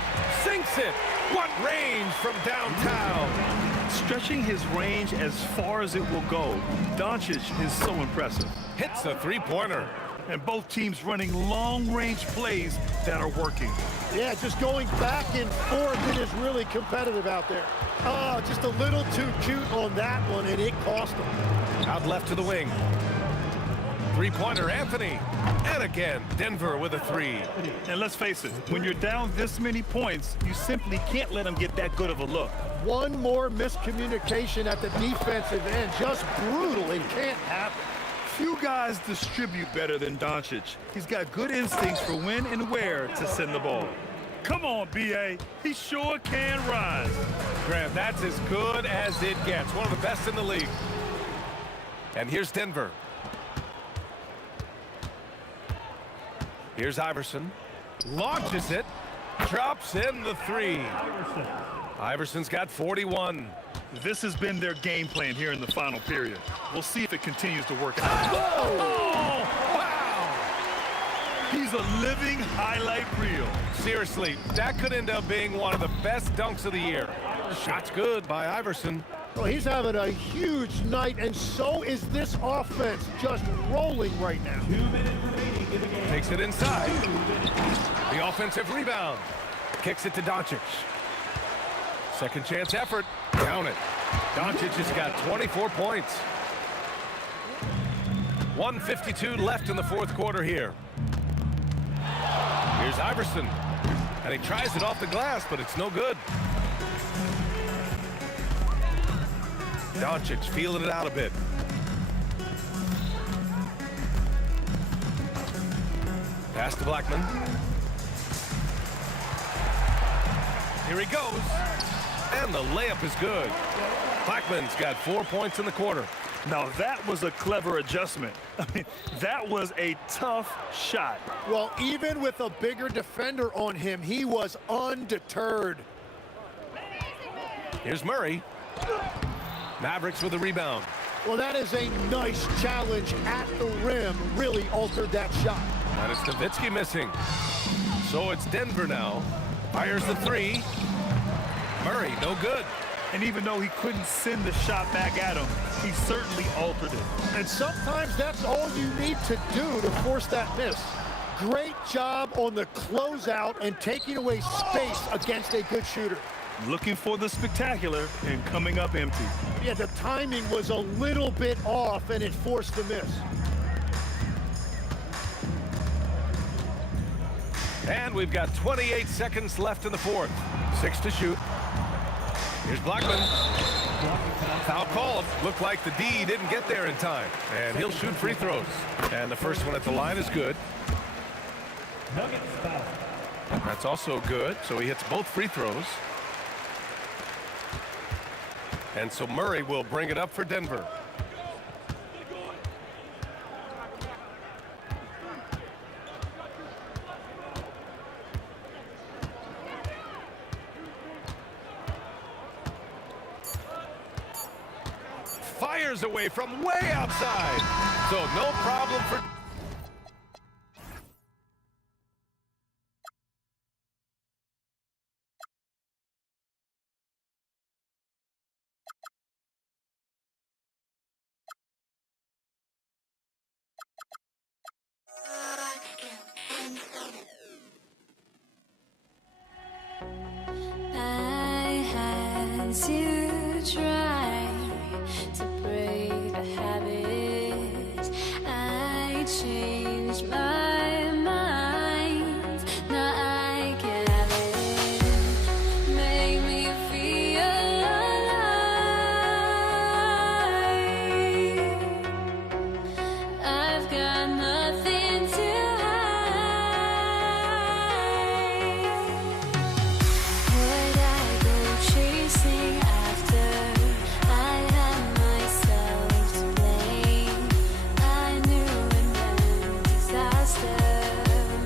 Sinks it! What range from downtown! Stretching his range as far as it will go, Doncic is so impressive. Hits a three-pointer. And both teams running long-range plays that are working. Yeah, just going back and forth, it is really competitive out there. Oh, just a little too cute on that one, and it cost him. Out left to the wing. Three-pointer, Anthony. And again, Denver with a 3. And let's face it, when you're down this many points, you simply can't let them get that good of a look. One more miscommunication at the defensive end. Just brutal. It can't happen. Few guys distribute better than Doncic. He's got good instincts for when and where to send the ball. Come on, B.A. He sure can rise. Graham, that's as good as it gets. One of the best in the league. And here's Denver. Here's Iverson. Launches it. Drops in the 3. Iverson's got 41. This has been their game plan here in the final period. We'll see if it continues to work out. Whoa! Oh, wow! He's a living highlight reel. Seriously, that could end up being one of the best dunks of the year. Shot's good by Iverson. Well, he's having a huge night, and so is this offense, just rolling right now. 2 minutes remaining in the game. Takes it inside. The offensive rebound. Kicks it to Doncic. Second chance effort. Count it. Doncic has got 24 points. 1:52 left in the fourth quarter here. Here's Iverson. And he tries it off the glass, but it's no good. Doncic feeling it out a bit. Pass to Blackman. Here he goes. And the layup is good. Blackman's got 4 points in the quarter. Now that was a clever adjustment. I mean, that was a tough shot. Well, even with a bigger defender on him, he was undeterred. Here's Murray. Mavericks with a rebound. Well, that is a nice challenge at the rim. Really altered that shot. And it's Nowitzki missing. So it's Denver now. Fires the 3. Murray, no good. And even though he couldn't send the shot back at him, he certainly altered it. And sometimes that's all you need to do to force that miss. Great job on the closeout and taking away space against a good shooter. Looking for the spectacular and coming up empty. Yeah, the timing was a little bit off and it forced the miss. And we've got 28 seconds left in the fourth. 6 to shoot. Here's Blackman. Foul called. Looked like the D didn't get there in time. And he'll shoot free throws. And the first one at the line is good. Nuggets foul. That's also good. So he hits both free throws. And so Murray will bring it up for Denver. Fires away from way outside. So no problem for... I had to try to break the habit. I changed my mind. Now I can have it. Make me feel alive. I've got nothing to would I go chasing after? I had myself to blame. I knew it meant disaster.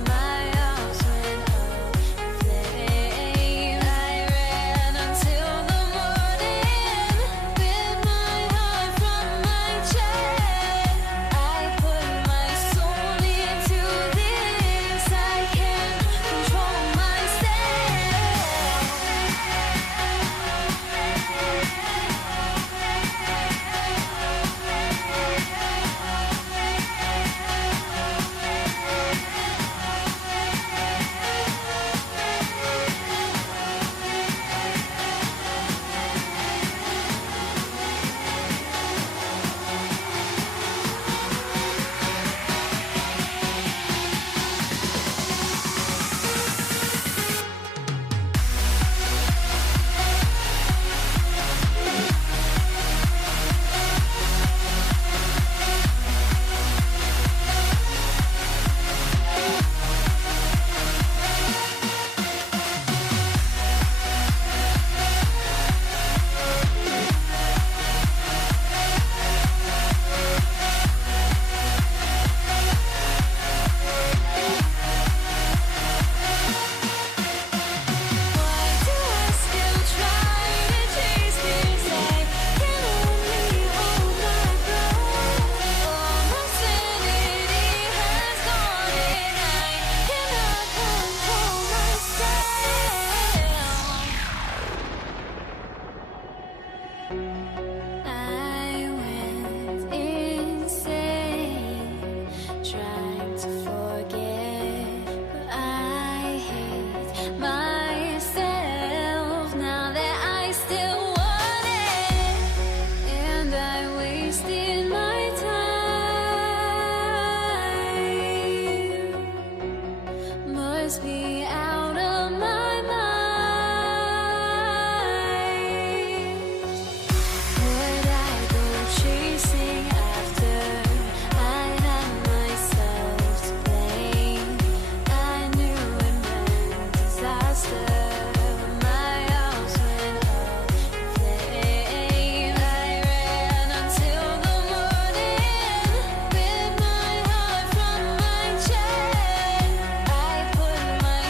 My arms went up in flames. I ran until the morning. Bit my heart from my chest. I put my soul into this. I can't control myself. Why do I still try to chase this? I can only hold my breath. All my sanity has gone and I cannot control myself. I went insane trying to forget, but I hate myself now that I still want it, and I wasted my time. Must be out of my mind. Would I go chasing after? I had myself to blame. I knew it meant disaster. My arms went up in flames. I ran until the morning. Bit my heart from my chest. I put my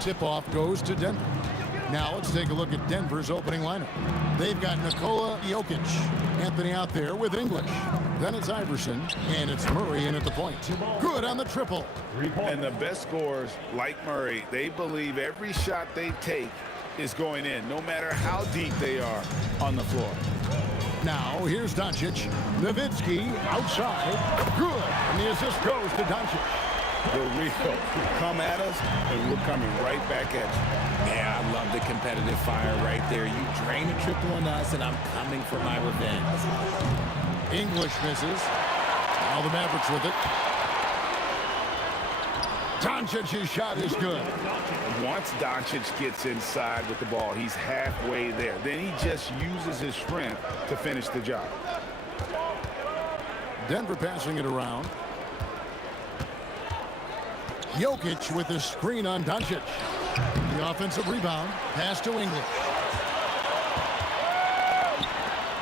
Tip-off goes to Denver. Now let's take a look at Denver's opening lineup. They've got Nikola Jokic. Anthony out there with English. Then it's Iverson, and it's Murray in at the point. Good on the triple. And the best scorers, like Murray, they believe every shot they take is going in, no matter how deep they are on the floor. Now here's Doncic. Nowitzki outside. Good. And the assist goes to Doncic. The real come at us, and we're coming right back at you. Yeah, I love the competitive fire right there. You drain a triple on us, and I'm coming for my revenge. English misses. Now the Mavericks with it. Doncic's shot is good. Once Doncic gets inside with the ball, he's halfway there. Then he just uses his strength to finish the job. Denver passing it around. Jokic with the screen on Doncic. The offensive rebound. Pass to English.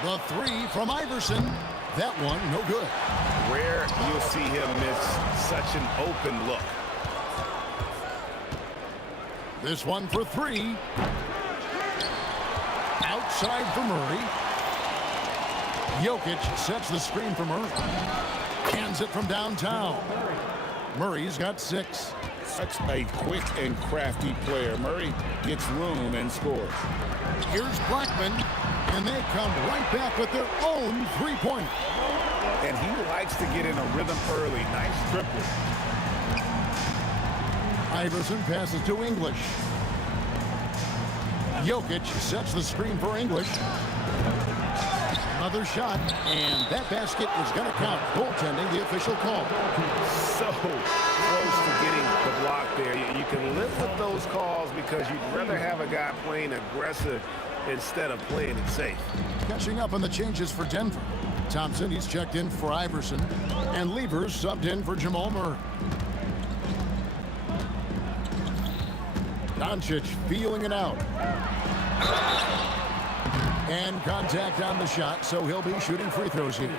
The three from Iverson. That one, no good. Rare you'll see him miss such an open look. This one for three. Outside for Murray. Jokic sets the screen for Murray. Hands it from downtown. Murray's got 6. Such a quick and crafty player. Murray gets room and scores. Here's Blackman, and they come right back with their own three-pointer. And he likes to get in a rhythm early. Nice triple. Iverson passes to English. Jokic sets the screen for English. Another shot, and that basket is going to count. Goaltending, the official call. So close to getting the block there. You can live with those calls because you'd rather have a guy playing aggressive instead of playing it safe. Catching up on the changes for Denver. Thompson, he's checked in for Iverson, and Levers subbed in for Jamal Murray. Doncic feeling it out. And contact on the shot, so he'll be shooting free throws here.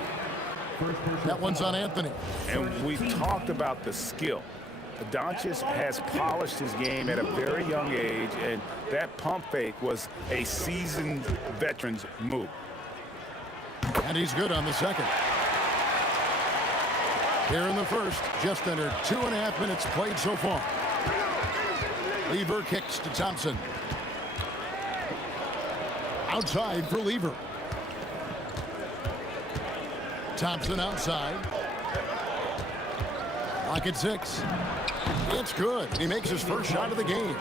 That one's on Anthony. And we've talked about the skill. Doncic has polished his game at a very young age, and that pump fake was a seasoned veteran's move. And he's good on the second. Here in the first, just under 2.5 minutes played so far. Lever kicks to Thompson. Outside for Lever. Thompson outside. Lock at 6. It's good. He makes his first shot of the game.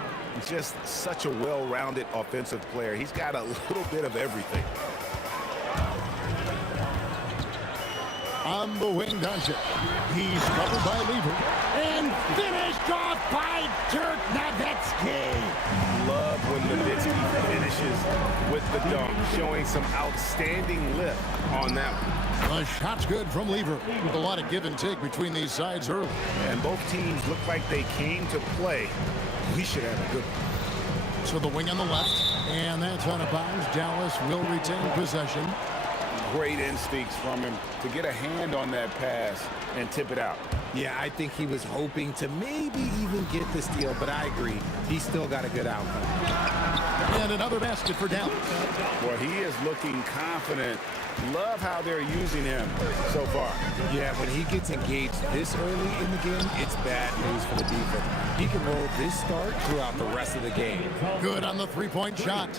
Just such a well-rounded offensive player. He's got a little bit of everything. On the wing, Doncic. He's covered by Lever. And finished off by Dirk Nowitzki. Love when Nowitzki finishes with the dunk, showing some outstanding lift on that one. The shot's good from Lever. With a lot of give and take between these sides early. And both teams look like they came to play. We should have a good one. So the wing on the left. And that's out of bounds. Dallas will retain possession. Great instincts from him to get a hand on that pass and tip it out. Yeah, I think he was hoping to maybe even get the steal, but I agree. He still got a good outcome. And another basket for Dallas. Well, he is looking confident. Love how they're using him so far. Yeah, when he gets engaged this early in the game, it's bad news for the defense. He can roll this start throughout the rest of the game. Good on the three-point shot.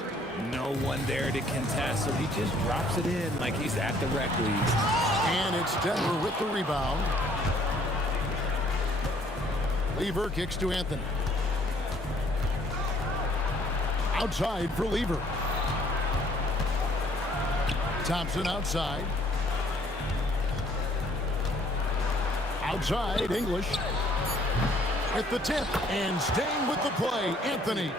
No one there to contest, so he just drops it in like he's at the rec league. And it's Denver with the rebound. Lever kicks to Anthony. Outside for Lever. Thompson outside. Outside, English. At the tip and staying with the play, Anthony.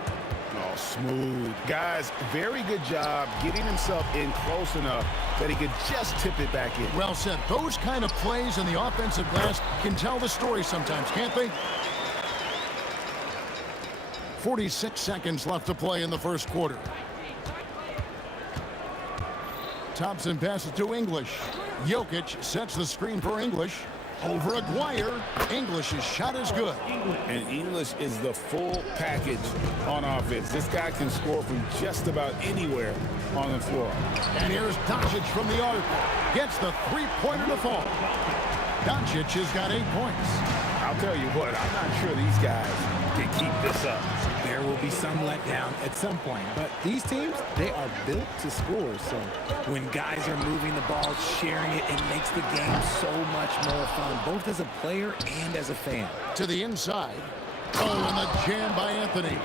Oh, smooth. Guys, very good job getting himself in close enough that he could just tip it back in. Well said. Those kind of plays in the offensive glass can tell the story sometimes, can't they? 46 seconds left to play in the first quarter. Thompson passes to English. Jokic sets the screen for English. Over Aguirre. English's shot is good. And English is the full package on offense. This guy can score from just about anywhere on the floor. And here's Doncic from the arc. Gets the three-pointer to fall. Doncic has got 8 points. I'll tell you what, I'm not sure these guys can keep this up. There will be some letdown at some point, but these teams, they are built to score. So when guys are moving the ball, sharing it, it makes the game so much more fun, both as a player and as a fan. To the inside. Oh, and the jam by Anthony.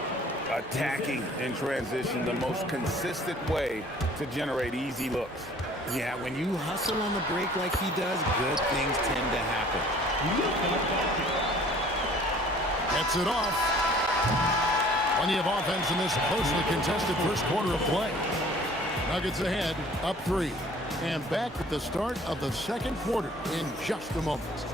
Attacking in transition, the most consistent way to generate easy looks. Yeah, when you hustle on the break like he does, good things tend to happen. Gets it off. Plenty of offense in this closely contested first quarter of play. Nuggets ahead, up 3. And back at the start of the second quarter in just a moment.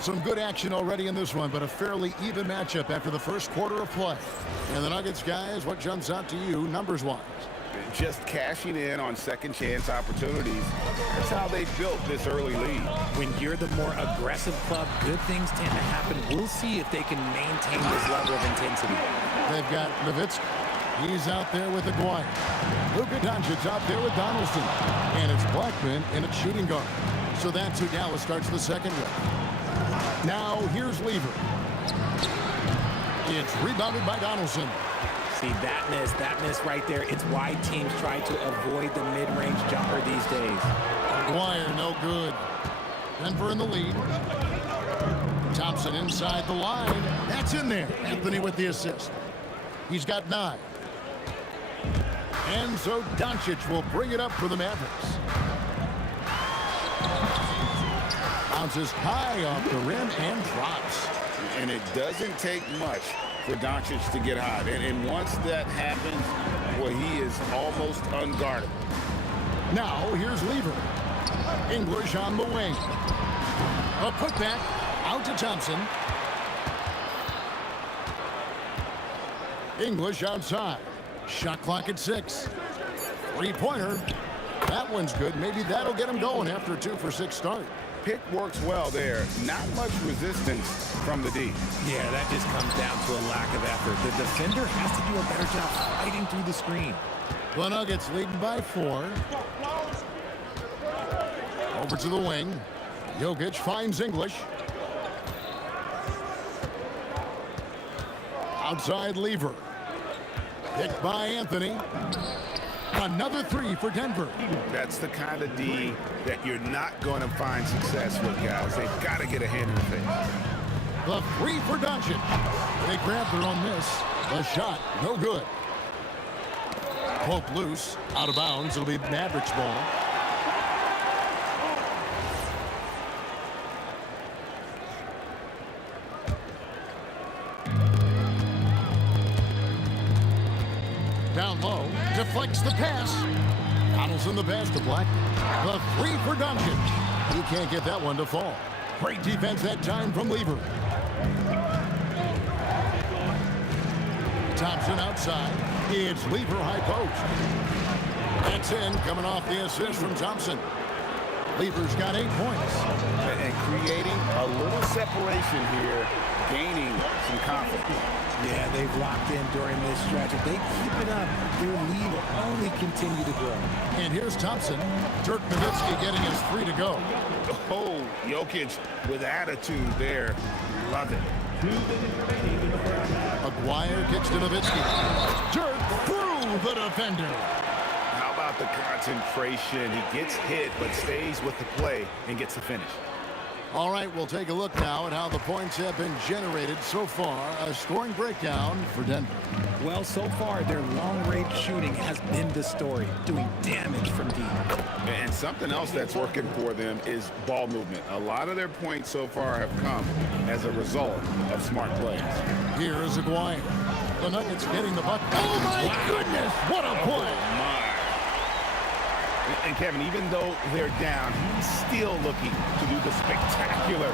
Some good action already in this one, but a fairly even matchup after the first quarter of play. And the Nuggets, guys, what jumps out to you numbers-wise? Just cashing in on second chance opportunities. That's how they built this early lead. When you're the more aggressive club, good things tend to happen. We'll see if they can maintain this level of intensity. They've got Nowitzki. He's out there with Aguirre. Luka Doncic out there with Donaldson. And it's Blackman in at shooting guard. So that's who Dallas starts the second with. Now here's Lever. It's rebounded by Donaldson. See, that miss right there. It's why teams try to avoid the mid-range jumper these days. Aguirre, no good. Denver in the lead. Thompson inside the line. That's in there. Anthony with the assist. He's got 9. And so Doncic will bring it up for the Mavericks. Bounces high off the rim and drops. And it doesn't take much for Doncic to get hot. And once that happens, well, he is almost unguardable. Now here's Lever. English on the wing. A putback out to Thompson. English outside. Shot clock at 6. Three-pointer. That one's good. Maybe that'll get him going after a 2-for-6 start. Pick works well there. Not much resistance from the D. Yeah, that just comes down to a lack of effort. The defender has to do a better job fighting through the screen. The Nuggets leading by 4. Over to the wing. Jokic finds English. Outside Lever. Picked by Anthony. Another 3 for Denver. That's the kind of D that you're not going to find success with, guys. They've got to get a hand in the face. The 3 for Doncic. They grab their own miss. The shot, no good. Poke loose, out of bounds. It'll be Mavericks ball. Down low, deflects the pass. Donaldson the pass to Black. The 3 for Doncic. He can't get that one to fall. Great defense that time from Lever. Thompson outside. It's Lever high post. That's in, coming off the assist from Thompson. Lever's got 8 points. And creating a little separation here, gaining some confidence. Yeah, they've locked in during this stretch. If they keep it up, their lead will only continue to grow. And here's Thompson. Dirk Nowitzki getting his 3 to go. Oh, Jokic with attitude there. Love it. Aguirre kicks to Nowitzki. Dirk through the defender. How about the concentration? He gets hit, but stays with the play and gets the finish. All right, we'll take a look now at how the points have been generated so far. A scoring breakdown for Denver. Well, so far, their long-range shooting has been the story, doing damage from deep. And something else that's working for them is ball movement. A lot of their points so far have come as a result of smart plays. Here is Aguirre. The Nuggets getting the bucket. Oh, my goodness! What a play! And Kevin, even though they're down, he's still looking to do the spectacular,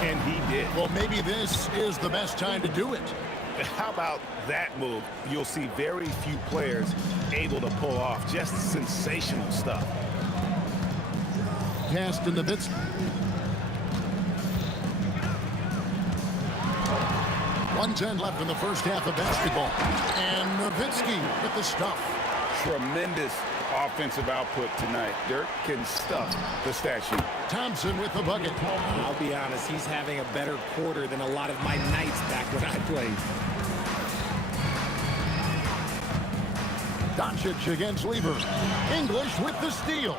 and he did. Well, maybe this is the best time to do it. How about that move? You'll see very few players able to pull off just sensational stuff. Cast in the Nowitzki. .110 left in the first half of basketball. And Nowitzki with the stuff. Tremendous offensive output tonight. Dirk can stuff the stat sheet. Thompson with the bucket. I'll be honest, he's having a better quarter than a lot of my nights back when I played. Doncic against Lever. English with the steal.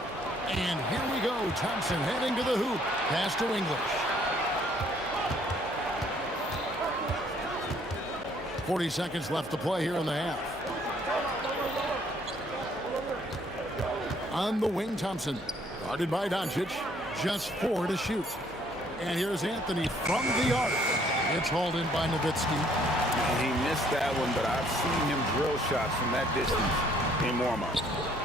And here we go. Thompson heading to the hoop. Pass to English. 40 seconds left to play here in the half. On the wing, Thompson. Guarded by Doncic. Just 4 to shoot. And here's Anthony from the arc. It's hauled in by Nowitzki. He missed that one, but I've seen him drill shots from that distance in warm-up.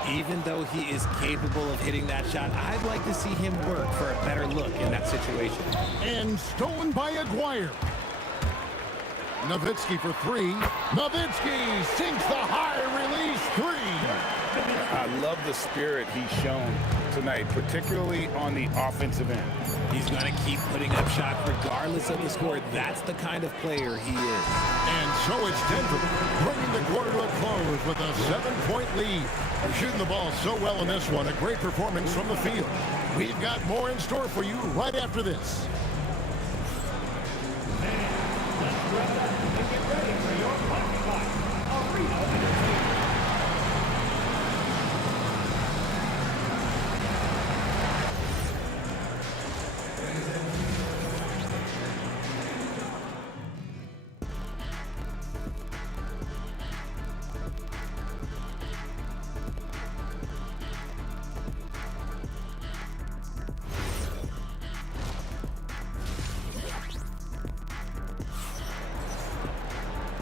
Even though he is capable of hitting that shot, I'd like to see him work for a better look in that situation. And stolen by Aguirre. Nowitzki for 3. Nowitzki sinks the high release 3. I love the spirit he's shown tonight, particularly on the offensive end. He's going to keep putting up shots regardless of the score. That's the kind of player he is. And so it's Denver bringing the quarter to a close with a 7-point lead. They're shooting the ball so well in this one. A great performance from the field. We've got more in store for you right after this.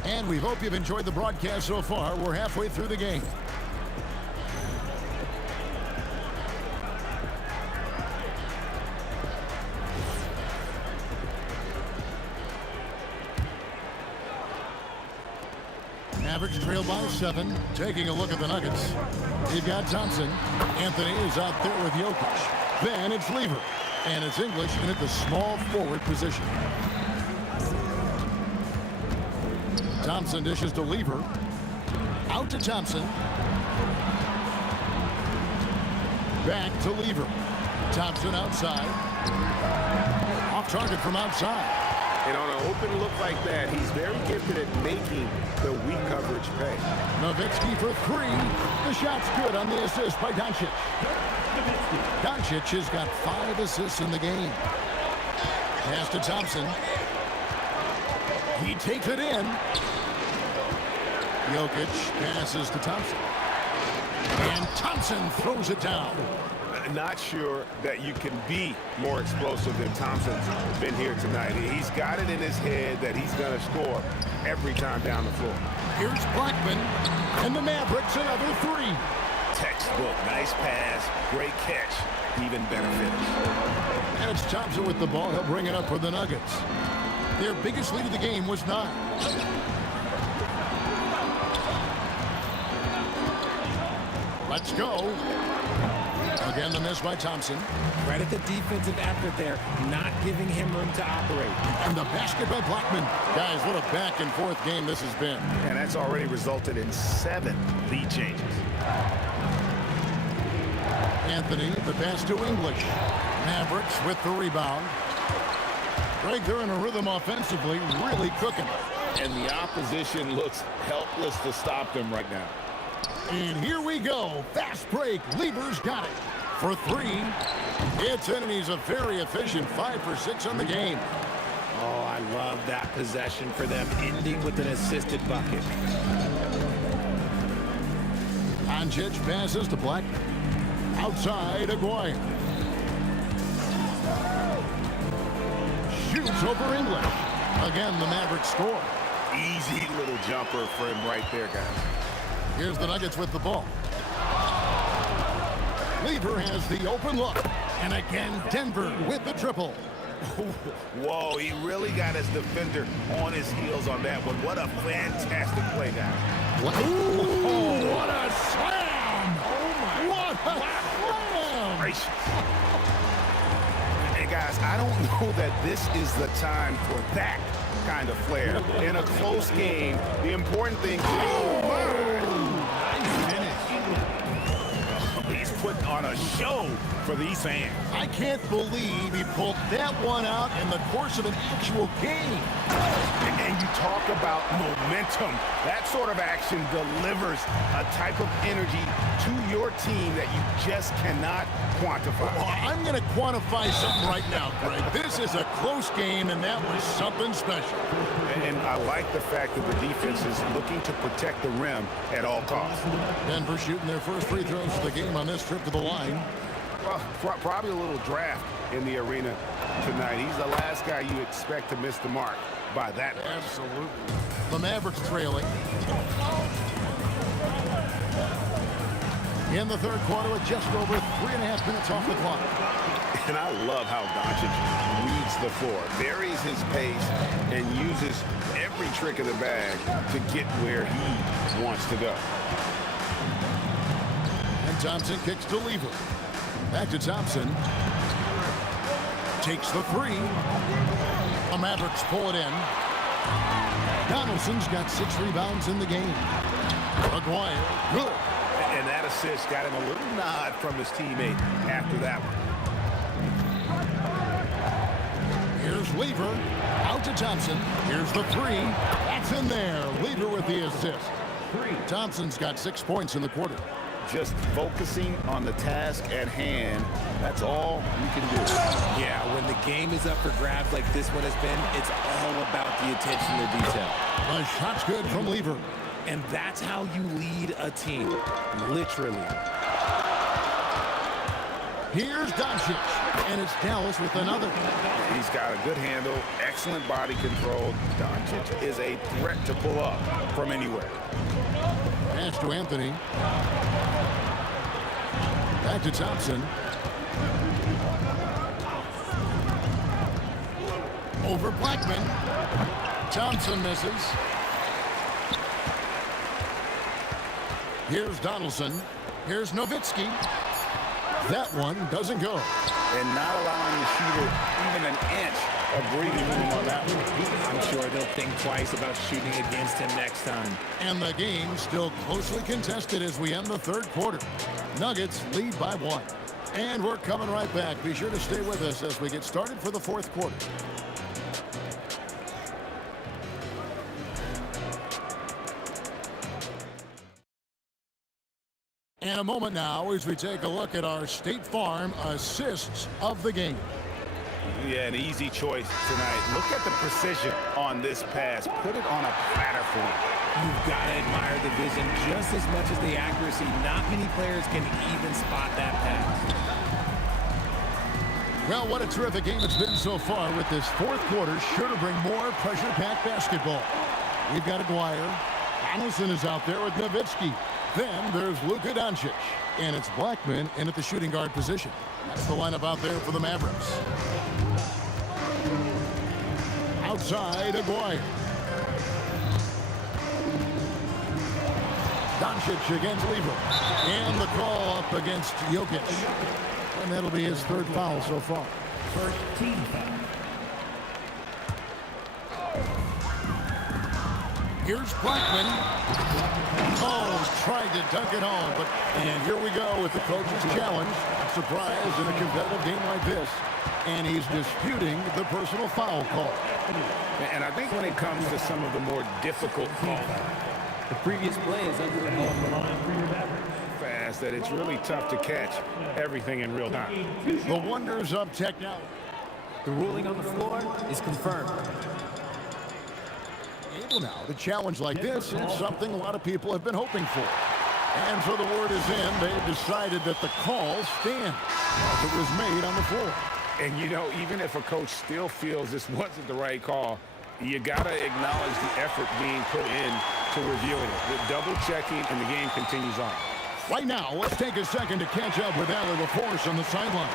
And we hope you've enjoyed the broadcast so far. We're halfway through the game. Mavericks trail by 7. Taking a look at the Nuggets. You've got Thompson. Anthony is out there with Jokic. Then it's Lever. And it's English in at the small forward position. Thompson dishes to Lever. Out to Thompson. Back to Lever. Thompson outside. Off target from outside. And on an open look like that, he's very gifted at making the weak coverage pay. Nowitzki for 3. The shot's good on the assist by Doncic. Doncic has got 5 assists in the game. Pass to Thompson. He takes it in. Jokic passes to Thompson. And Thompson throws it down. Not sure that you can be more explosive than Thompson's been here tonight. He's got it in his head that he's going to score every time down the floor. Here's Blackman. And the Mavericks another 3. Textbook. Nice pass. Great catch. Even better finish. And it's Thompson with the ball. He'll bring it up for the Nuggets. Their biggest lead of the game was 9. Let's go. Again, the miss by Thompson. Credit the defensive effort there, not giving him room to operate. And the basket by Blackman. Guys, what a back-and-forth game this has been. And that's already resulted in 7 lead changes. Anthony, the pass to English. Mavericks with the rebound. Right there in a rhythm offensively, really cooking. And the opposition looks helpless to stop them right now. And here we go. Fast break. Lever's got it. For 3. It's in, and he's a very efficient 5 for 6 on the game. Oh, I love that possession for them, ending with an assisted bucket. Doncic passes to Black. Outside, Aguirre. Shoots over English. Again, the Mavericks score. Easy little jumper for him right there, guys. Here's the Nuggets with the ball. Lever has the open look. And again, Denver with the triple. Whoa, he really got his defender on his heels on that one. What a fantastic play, guys. What a slam! Oh, my. What a slam! Gracious. Hey, guys, I don't know that this is the time for that kind of flair. In a close game, the important thing... He's putting on a show for these fans. I can't believe he pulled that one out in the course of an actual game. And you talk about momentum. That sort of action delivers a type of energy to your team that you just cannot quantify. Well, I'm going to quantify something right now, Greg. This is a close game, and that was something special. And I like the fact that the defense is looking to protect the rim at all costs. Denver shooting their first free throws of the game on this trip to the line. Well, probably a little draft in the arena tonight. He's the last guy you expect to miss the mark by that. Absolutely. The Mavericks trailing. In the third quarter with just over 3.5 minutes off the clock. And I love how Doncic reads the floor, varies his pace, and uses every trick of the bag to get where he wants to go. And Thompson kicks to Lever. Back to Thompson. Takes the three. The Mavericks pull it in. Donaldson's got 6 rebounds in the game. Maguire, good. And that assist got him a little nod from his teammate after that one. Here's Lever. Out to Thompson. Here's the three. That's in there. Lever with the assist. Thompson's got 6 points in the quarter. Just focusing on the task at hand, that's all you can do. Yeah, when the game is up for grabs like this one has been, it's all about the attention to detail. The shot's good from Lever. And that's how you lead a team, literally. Here's Doncic, and it's Dallas with another. He's got a good handle, excellent body control. Doncic is a threat to pull up from anywhere. Pass to Anthony. Back to Thompson. Over Blackman. Thompson misses. Here's Donaldson. Here's Nowitzki. That one doesn't go. And not allowing the shooter even an inch of breathing room on that one. I'm sure they'll think twice about shooting against him next time. And the game still closely contested as we end the third quarter. Nuggets lead by 1. And we're coming right back. Be sure to stay with us as we get started for the fourth quarter. In a moment now as we take a look at our State Farm assists of the game. Yeah, an easy choice tonight. Look at the precision on this pass. Put it on a platter for him. You've got to admire the vision just as much as the accuracy. Not many players can even spot that pass. Well, what a terrific game it's been so far with this fourth quarter. Sure to bring more pressure-packed basketball. We've got Aguirre. Donaldson is out there with Nowitzki. Then there's Luka Doncic. And it's Blackman in at the shooting guard position. That's the lineup out there for the Mavericks. Outside, Aguirre. Doncic against Lever. And the call up against Jokic. And that'll be his 3rd foul so far. First team foul. Here's Blackman. Oh, tried to dunk it home, but and here we go with the coach's challenge. Surprise in a competitive game like this. And he's disputing the personal foul call. And I think when it comes to some of the more difficult calls, The previous play is under the line for your Mavericks. fast that it's really tough to catch everything in real time. The wonders of technology. The ruling on the floor is confirmed. Able now to challenge like this is something a lot of people have been hoping for. And so the word is in. They've decided that the call stands. It was made on the floor. And, you know, even if a coach still feels this wasn't the right call, you got to acknowledge the effort being put in to reviewing it. The double checking and the game continues on. Right now, let's take a second to catch up with Allie LaForce on the sidelines.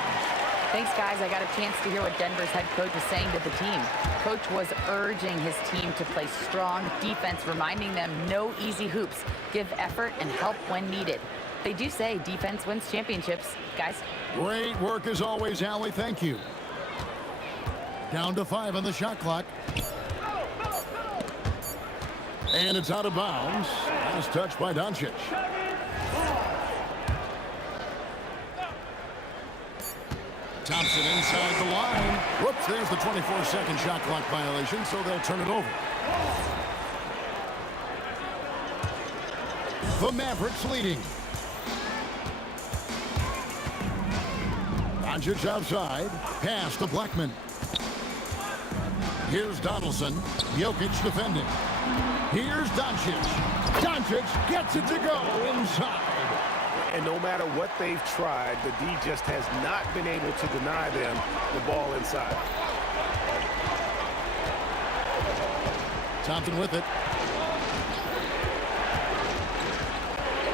Thanks, guys. I got a chance to hear what Denver's head coach is saying to the team. Coach was urging his team to play strong defense, reminding them no easy hoops, give effort, and help when needed. They do say defense wins championships, guys. Great work as always, Allie. Thank you. Down to 5 on the shot clock. And it's out of bounds. Last touch by Doncic. Thompson inside the line. Whoops, there's the 24-second shot clock violation, so they'll turn it over. The Mavericks leading. Doncic outside. Pass to Blackman. Here's Donaldson. Jokic defending. Here's Doncic. Doncic gets it to go inside. And no matter what they've tried, the D just has not been able to deny them the ball inside. Thompson with it.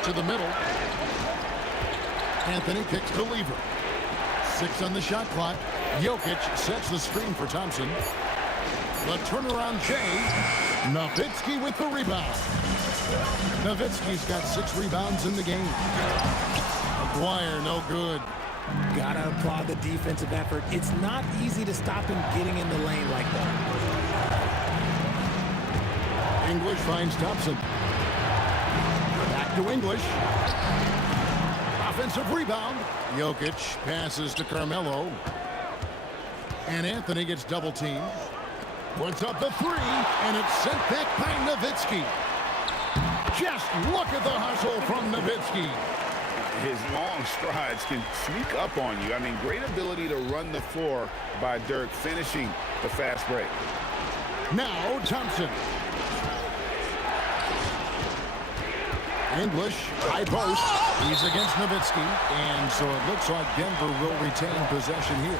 To the middle. Anthony kicks to Lever. 6 on the shot clock. Jokic sets the screen for Thompson. The turnaround Jay. Nowitzki with the rebound. Nowitzki's got 6 rebounds in the game. McGuire, no good. Gotta applaud the defensive effort. It's not easy to stop him getting in the lane like that. English finds Thompson. Back to English. Offensive rebound. Jokic passes to Carmelo. And Anthony gets double teamed. Puts up the 3, and it's sent back by Nowitzki. Just look at the hustle from Nowitzki. His long strides can sneak up on you. I mean, great ability to run the floor by Dirk, finishing the fast break. Now Thompson. English, high post. He's against Nowitzki, and so it looks like Denver will retain possession here.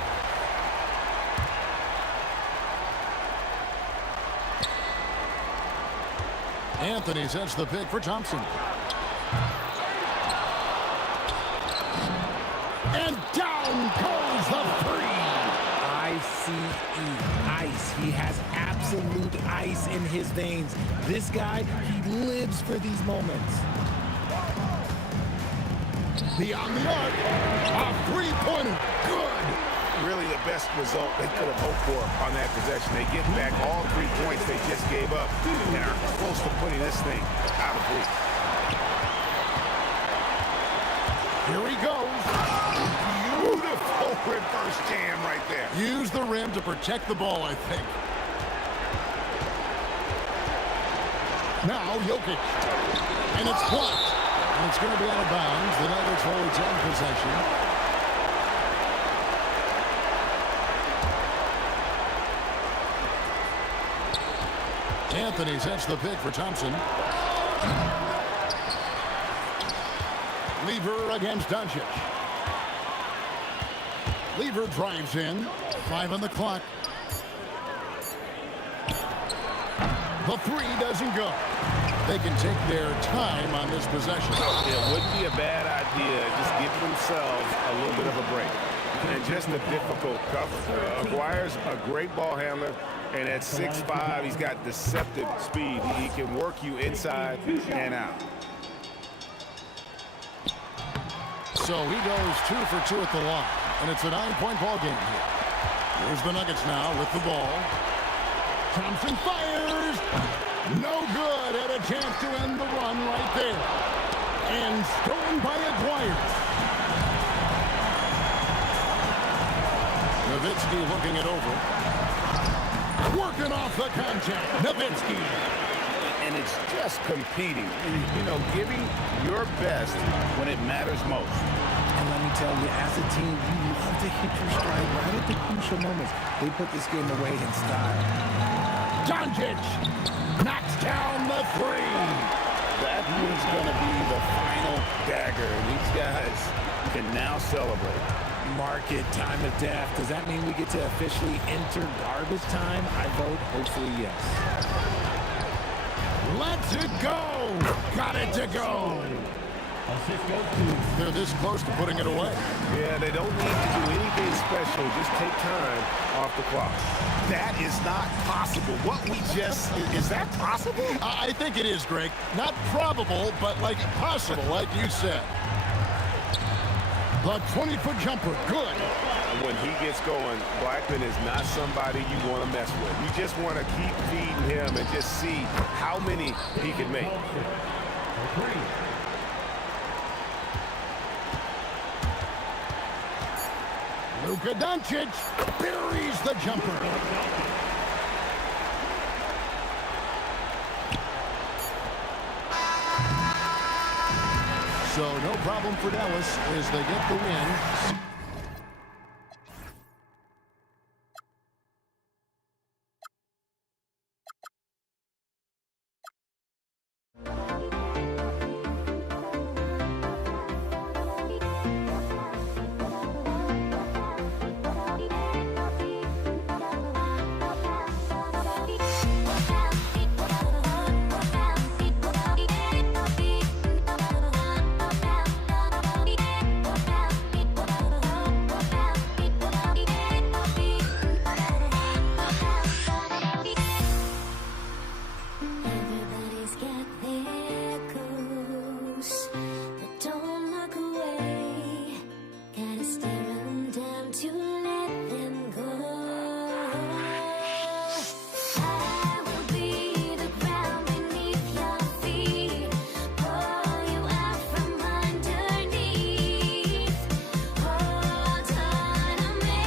Anthony sets the pick for Thompson. And down goes the 3. ICE, ice. He has absolute ice in his veins. This guy, he lives for these moments. Beyond the arc, a 3-pointer. Good. Really the best result they could have hoped for on that possession. They get back all 3 points they just gave up and are close to putting this thing out of reach. Here he goes. Beautiful reverse jam right there. Use the rim to protect the ball, I think. Now Jokic. And it's blocked. And it's going to be out of bounds. The Nuggets will retain possession. Anthony sets the pick for Thompson. Lever against Doncic. Lever drives in. 5 on the clock. The 3 doesn't go. They can take their time on this possession. It wouldn't be a bad idea. Just give themselves a little bit of a break. And just a difficult cover. McGuire's a great ball handler. And at 6'5", he's got deceptive speed. He can work you inside and out. So he goes 2 for 2 at the line. And it's a 9-point ball game here. Here's the Nuggets now with the ball. Thompson fires. No good. Had a chance to end the run right there. And stolen by McGuire. Nowitzki looking it over. Working off the contact. Nowitzki. And it's just competing. You know, giving your best when it matters most. And let me tell you, as a team, you love to hit your stride right at the crucial moments. They put this game away in style. Doncic knocks down the 3. That one's going to be the final dagger. These guys can now celebrate. Mark it, time of death. Does that mean we get to officially enter garbage time? I vote, hopefully, yes. Let's it go. Got it to go. Assist goes to They're this close to putting it away. Yeah, they don't need to do anything special. Just take time off the clock. That is not possible. What we just, is that possible? I think it is, Greg. Not probable, but like possible, like you said. The 20-foot jumper, good. When he gets going, Blackman is not somebody you want to mess with. You just want to keep feeding him and just see how many he can make. Luka Doncic buries the jumper. So no problem for Dallas as they get the win. Everybody's got their goals, but don't look away. Gotta stare 'em down to let them go. I will be the ground beneath your feet, pull you out from underneath. Hold on to me.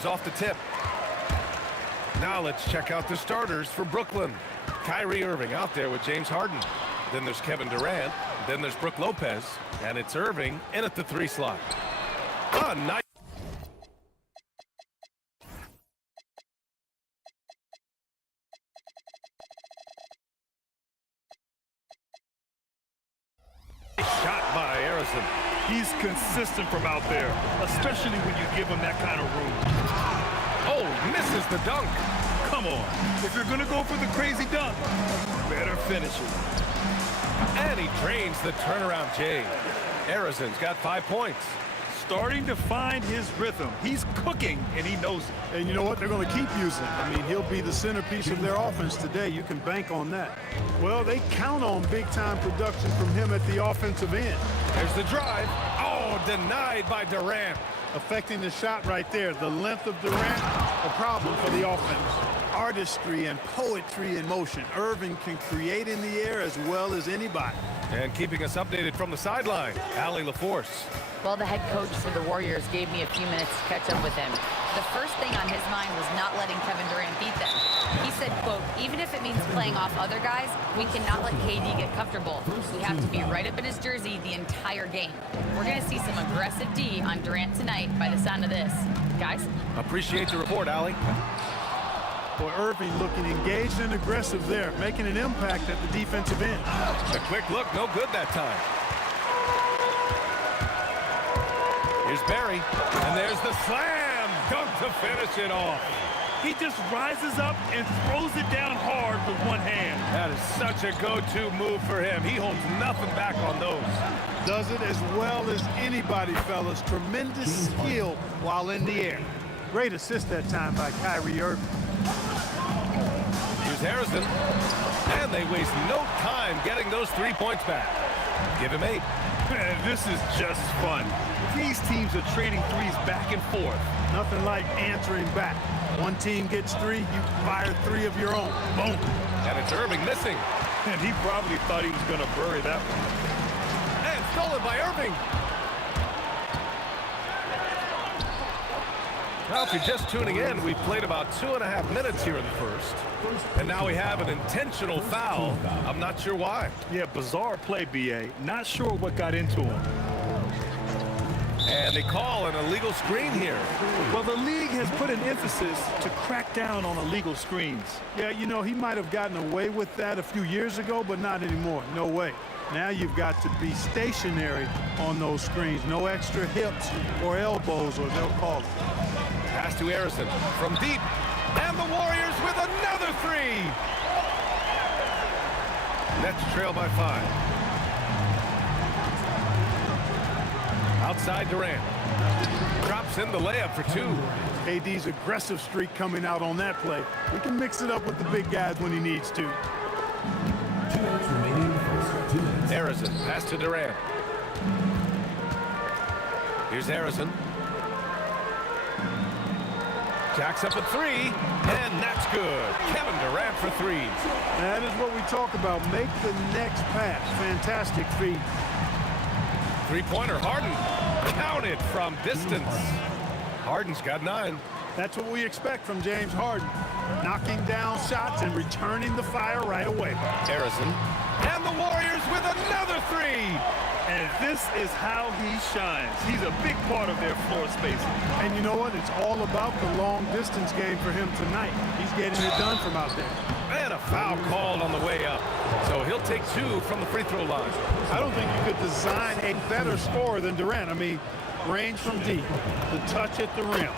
Warriors off the tip. Now let's check out the starters for Brooklyn. Kyrie Irving out there with James Harden. Then there's Kevin Durant. Then there's Brook Lopez. And it's Irving in at the 3 slot. Ah, nice shot by Harrison. He's consistent from out there, especially when you give him that kind of room. Oh, misses the dunk. Come on. If you're going to go for the crazy dunk, better finish it. And he drains the turnaround J. Harrison's got 5 points. Starting to find his rhythm. He's cooking, and he knows it. And you know what? They're going to keep using him. I mean, he'll be the centerpiece of their offense today. You can bank on that. Well, they count on big-time production from him at the offensive end. There's the drive. Oh, denied by Durant. Affecting the shot right there. The length of Durant, a problem for the offense. Artistry and poetry in motion. Irving can create in the air as well as anybody. And keeping us updated from the sideline, Allie LaForce. Well, the head coach for the Warriors gave me a few minutes to catch up with him. The first thing on his mind was not letting Kevin Durant beat them. He said, quote, even if it means playing off other guys, we cannot let KD get comfortable. We have to be right up in his jersey the entire game. We're going to see some aggressive D on Durant tonight by the sound of this. Guys? Appreciate the report, Allie. Boy, Irving looking engaged and aggressive there, making an impact at the defensive end. The quick look, no good that time. Here's Barry, and there's the slam dunk to finish it off. He just rises up and throws it down hard with one hand. That is such a go-to move for him. He holds nothing back on those. Does it as well as anybody, fellas. Tremendous skill while in the air. Great assist that time by Kyrie Irving. Here's Harrison, and they waste no time getting those 3 points back. Give him 8. Man, this is just fun. These teams are trading threes back and forth. Nothing like answering back. One team gets 3, you fire 3 of your own. Boom. And it's Irving missing. And he probably thought he was going to bury that one. And stolen by Irving. Well, if you're just tuning in, we've played about 2.5 minutes here in the first. And now we have an intentional foul. I'm not sure why. Yeah, bizarre play, B.A. Not sure what got into him. And they call an illegal screen here. Well, the league has put an emphasis to crack down on illegal screens. Yeah, you know, he might have gotten away with that a few years ago, but not anymore. No way. Now you've got to be stationary on those screens. No extra hips or elbows, or they'll call it. Pass to Harrison from deep. And the Warriors with another 3. Nets trail by 5. Outside Durant. Drops in the layup for 2. KD's aggressive streak coming out on that play. We can mix it up with the big guys when he needs to. 2 minutes remaining in the first. 2 minutes. Harrison, pass to Durant. Here's Harrison. Jacks up a 3, and that's good. Kevin Durant for 3. That is what we talk about. Make the next pass. Fantastic feed. Three-pointer, Harden. Counted from distance. Harden's got 9. That's what we expect from James Harden. Knocking down shots and returning the fire right away. Harrison. And the Warriors with another 3. And this is how he shines. He's a big part of their floor spacing. And you know what? It's all about the long distance game for him tonight. He's getting it done from out there. And a foul called on the way up. So he'll take 2 from the free throw line. I don't think you could design a better scorer than Durant. I mean, range from deep, the touch at the rim,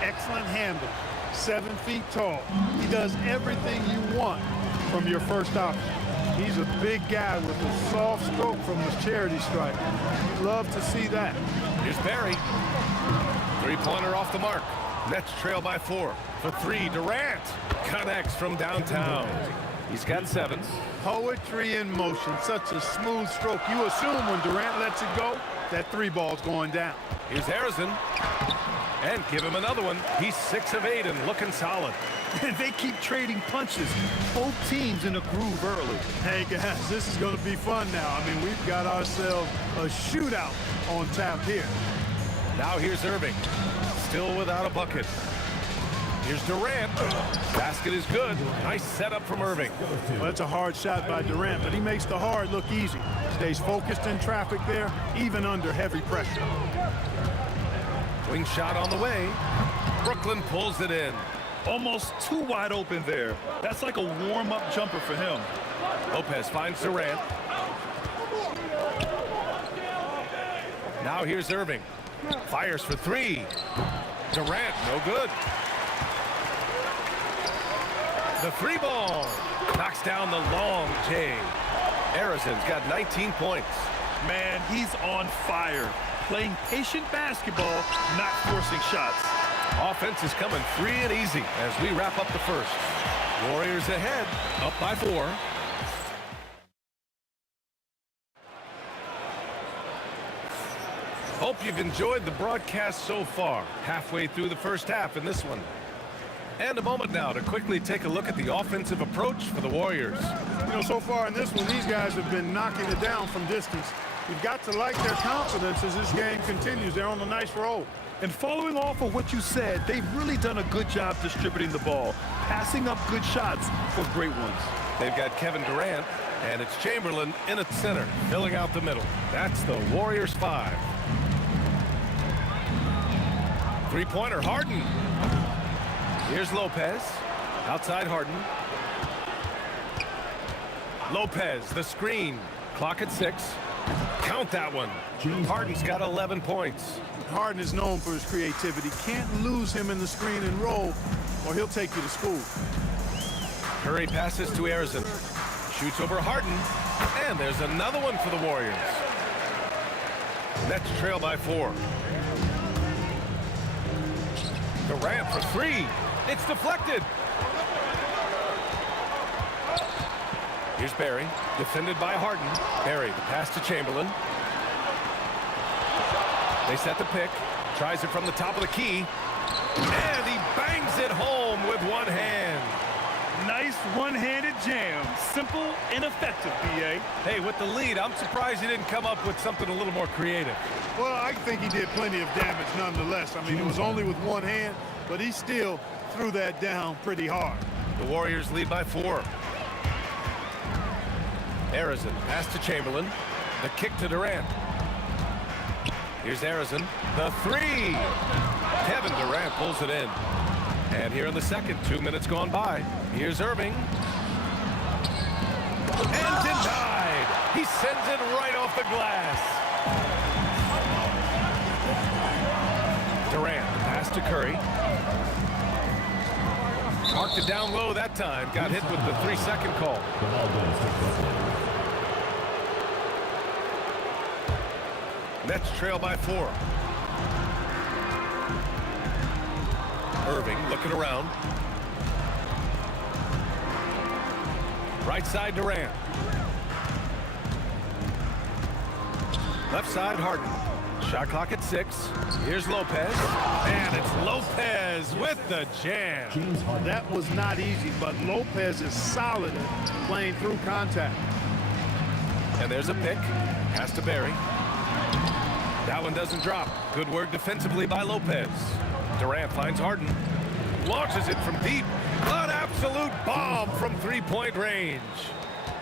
excellent handle, 7 feet tall. He does everything you want from your first option. He's a big guy with a soft stroke from his charity stripe. You'd love to see that. Here's Barry. Three-pointer off the mark. Nets trail by 4. For 3, Durant connects from downtown. He's got 7. Poetry in motion, such a smooth stroke. You assume when Durant lets it go, that 3 ball's going down. Here's Harrison. And give him another one. He's 6 of 8 and looking solid. And they keep trading punches. Both teams in a groove early. Hey, guys, this is going to be fun now. I mean, we've got ourselves a shootout on tap here. Now here's Irving. Still without a bucket. Here's Durant. Basket is good. Nice setup from Irving. Well, that's a hard shot by Durant, but he makes the hard look easy. Stays focused in traffic there, even under heavy pressure. Wing shot on the way. Brooklyn pulls it in. Almost too wide open there. That's like a warm-up jumper for him. Lopez finds Durant. Now here's Irving. Fires for three. Durant, no good. The three ball. Knocks down the long J. Harrison's got 19 points. Man, he's on fire. Playing patient basketball, not forcing shots. Offense is coming free and easy as we wrap up the first. Warriors ahead, up by 4. Hope you've enjoyed the broadcast so far. Halfway through the first half in this one. And a moment now to quickly take a look at the offensive approach for the Warriors. You know, so far in this one, these guys have been knocking it down from distance. You've got to like their confidence as this game continues. They're on a nice roll. And following off of what you said, they've really done a good job distributing the ball, passing up good shots for great ones. They've got Kevin Durant, and it's Chamberlain in at center, filling out the middle. That's the Warriors 5. Three-pointer, Harden. Here's Lopez. Outside Harden. Lopez, the screen. Clock at 6. Count that one. Harden's got 11 points. Harden is known for his creativity. Can't lose him in the screen and roll, or he'll take you to school. Curry passes to Harrison. Shoots over Harden. And there's another one for the Warriors. Nets trail by 4. Durant for 3. It's deflected. Here's Barry, defended by Harden. Barry, the pass to Chamberlain. They set the pick. Tries it from the top of the key. And he bangs it home with one hand. Nice one-handed jam. Simple and effective, B.A. Hey, with the lead, I'm surprised he didn't come up with something a little more creative. Well, I think he did plenty of damage nonetheless. I mean, it was only with one hand, but he still threw that down pretty hard. The Warriors lead by 4. Harrison, pass to Chamberlain. The kick to Durant. Here's Harrison. The 3. Kevin Durant pulls it in. And here in the second, 2 minutes gone by. Here's Irving. And denied. He sends it right off the glass. Durant, pass to Curry. Marked it down low that time. Got hit with the 3-second call. Nets trail by 4. Irving looking around. Right side Durant. Left side Harden. Shot clock at 6. Here's Lopez. And it's Lopez with the jam. That was not easy, but Lopez is solid at playing through contact. And there's a pick. Pass to Barry. That one doesn't drop. Good work defensively by Lopez. Durant finds Harden. Launches it from deep. An absolute bomb from 3-point range.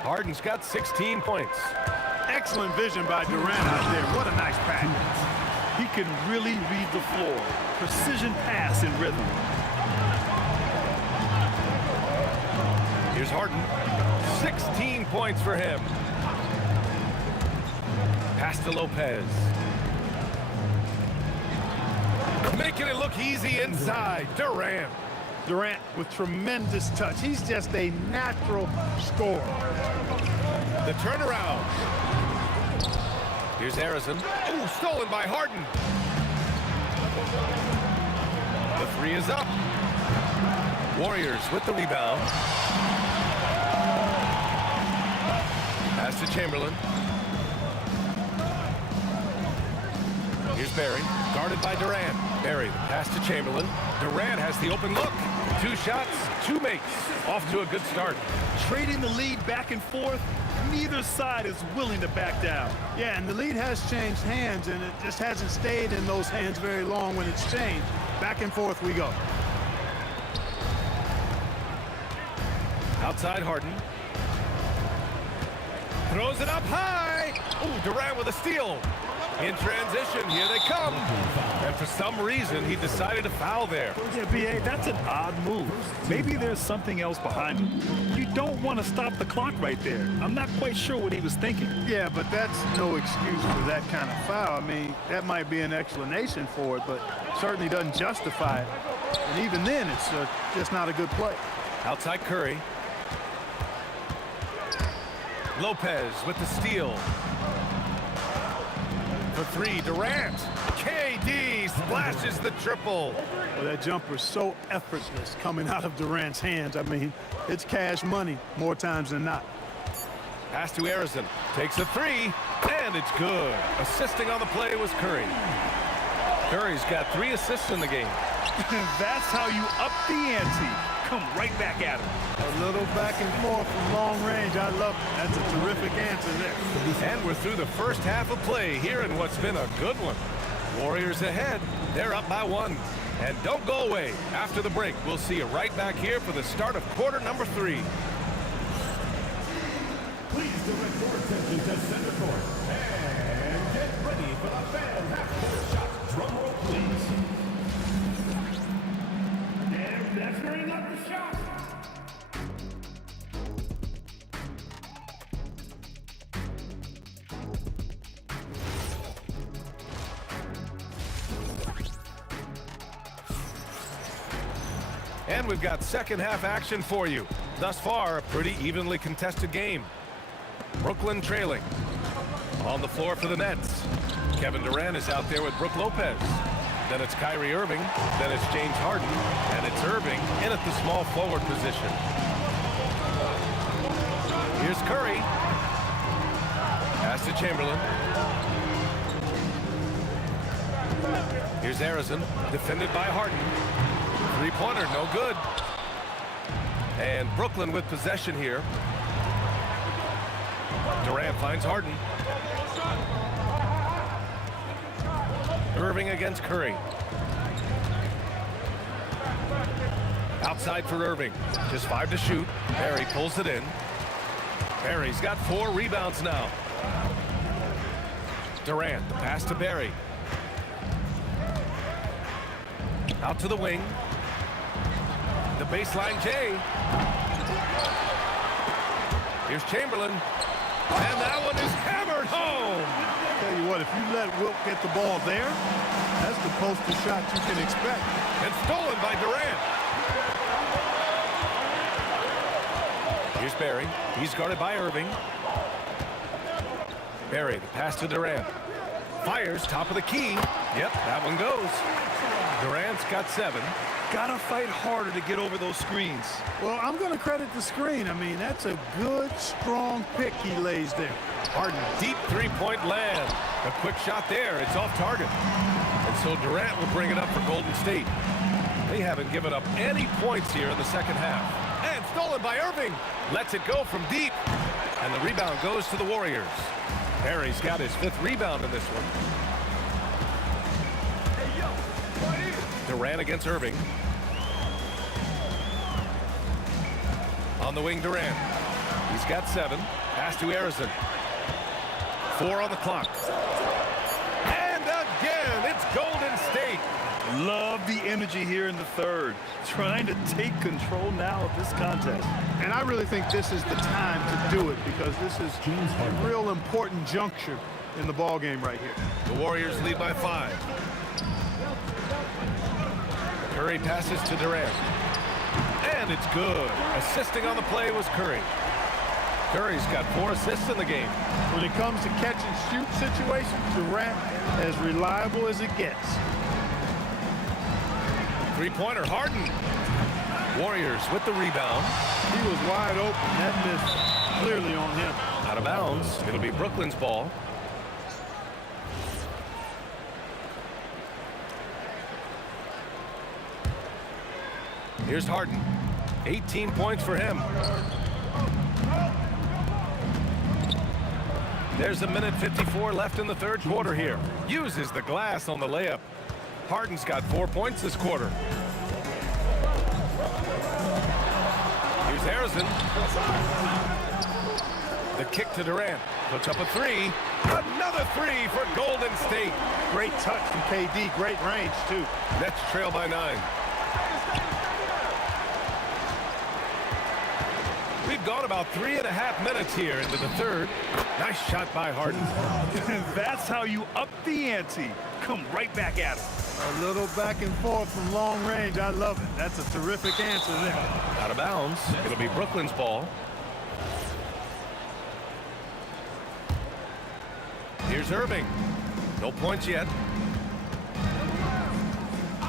Harden's got 16 points. Excellent vision by Durant out there. What a nice pass. He can really read the floor. Precision pass in rhythm. Here's Harden. 16 points for him. Pass to Lopez. Making it look easy inside. Durant. Durant with tremendous touch. He's just a natural scorer. The turnaround. Here's Harrison. Ooh, stolen by Harden. The 3 is up. Warriors with the rebound. Pass to Chamberlain. Here's Barry, guarded by Durant. Barry, the pass to Chamberlain. Durant has the open look. 2 shots, 2 makes. Off to a good start. Trading the lead back and forth, neither side is willing to back down. Yeah, and the lead has changed hands, and it just hasn't stayed in those hands very long when it's changed. Back and forth we go. Outside Harden. Throws it up high. Ooh, Durant with a steal. In transition, here they come. And for some reason, he decided to foul there. Yeah, B.A., that's an odd move. Maybe there's something else behind it. You don't want to stop the clock right there. I'm not quite sure what he was thinking. Yeah, but that's no excuse for that kind of foul. I mean, that might be an explanation for it, but certainly doesn't justify it. And even then, it's just not a good play. Outside Curry. Lopez with the steal. For three, Durant. KD splashes the triple. Well, that jumper's so effortless coming out of Durant's hands. I mean, it's cash money more times than not. Pass to Harrison. Takes a three, and it's good. Assisting on the play was Curry. Curry's got 3 assists in the game. That's how you up the ante. Come right back at him. A little back and forth from long range. I love it. That's a terrific answer there. And we're through the first half of play here in what's been a good one. Warriors ahead. They're up by 1. And don't go away. After the break, we'll see you right back here for the start of quarter number 3. Please direct your attention to center court. And get ready for the fan half-court shot. Drum roll, please. And that's bringing up the shot. And we've got second half action for you. Thus far, a pretty evenly contested game. Brooklyn trailing. On the floor for the Nets. Kevin Durant is out there with Brook Lopez. Then it's Kyrie Irving. Then it's James Harden. And it's Irving in at the small forward position. Here's Curry. Pass to Chamberlain. Here's Harrison. Defended by Harden. Three-pointer, no good. And Brooklyn with possession here. Durant finds Harden. Irving against Curry. Outside for Irving. Just 5 to shoot. Barry pulls it in. Barry's got 4 rebounds now. Durant, the pass to Barry. Out to the wing. The baseline J. Here's Chamberlain. And that one is hammered home. Tell you what, if you let Wilt get the ball there, that's the poster shot you can expect. And stolen by Durant. Here's Barry. He's guarded by Irving. Barry, the pass to Durant. Fires, top of the key. Yep, that one goes. Durant's got 7. Gotta fight harder to get over those screens. Well, I'm going to credit the screen. I mean, that's a good, strong pick he lays there. Harden, deep three-point land. A quick shot there. It's off target. And so Durant will bring it up for Golden State. They haven't given up any points here in the second half. And stolen by Irving. Lets it go from deep. And the rebound goes to the Warriors. Barry's got his 5th rebound in this one. Durant against Irving. On the wing, Durant. He's got 7. Pass to Harrison. 4 on the clock. And again, it's Golden State. Love the energy here in the third. Trying to take control now of this contest. And I really think this is the time to do it because this is a real important juncture in the ball game right here. The Warriors lead by 5. Curry passes to Durant. And it's good. Assisting on the play was Curry. Curry's got 4 assists in the game. When it comes to catch and shoot situations, Durant as reliable as it gets. Three-pointer, Harden. Warriors with the rebound. He was wide open. That miss clearly on him. Out of bounds. It'll be Brooklyn's ball. Here's Harden. 18 points for him. There's a minute 54 left in the third quarter here. Uses the glass on the layup. Harden's got 4 points this quarter. Here's Harrison. The kick to Durant. Puts up a three. Another three for Golden State. Great touch from KD. Great range, too. Nets trail by 9. We've gone about 3.5 minutes here into the third. Nice shot by Harden. That's how you up the ante. Come right back at him. A little back and forth from long range. I love it. That's a terrific answer there. Out of bounds. It'll be Brooklyn's ball. Here's Irving. No points yet.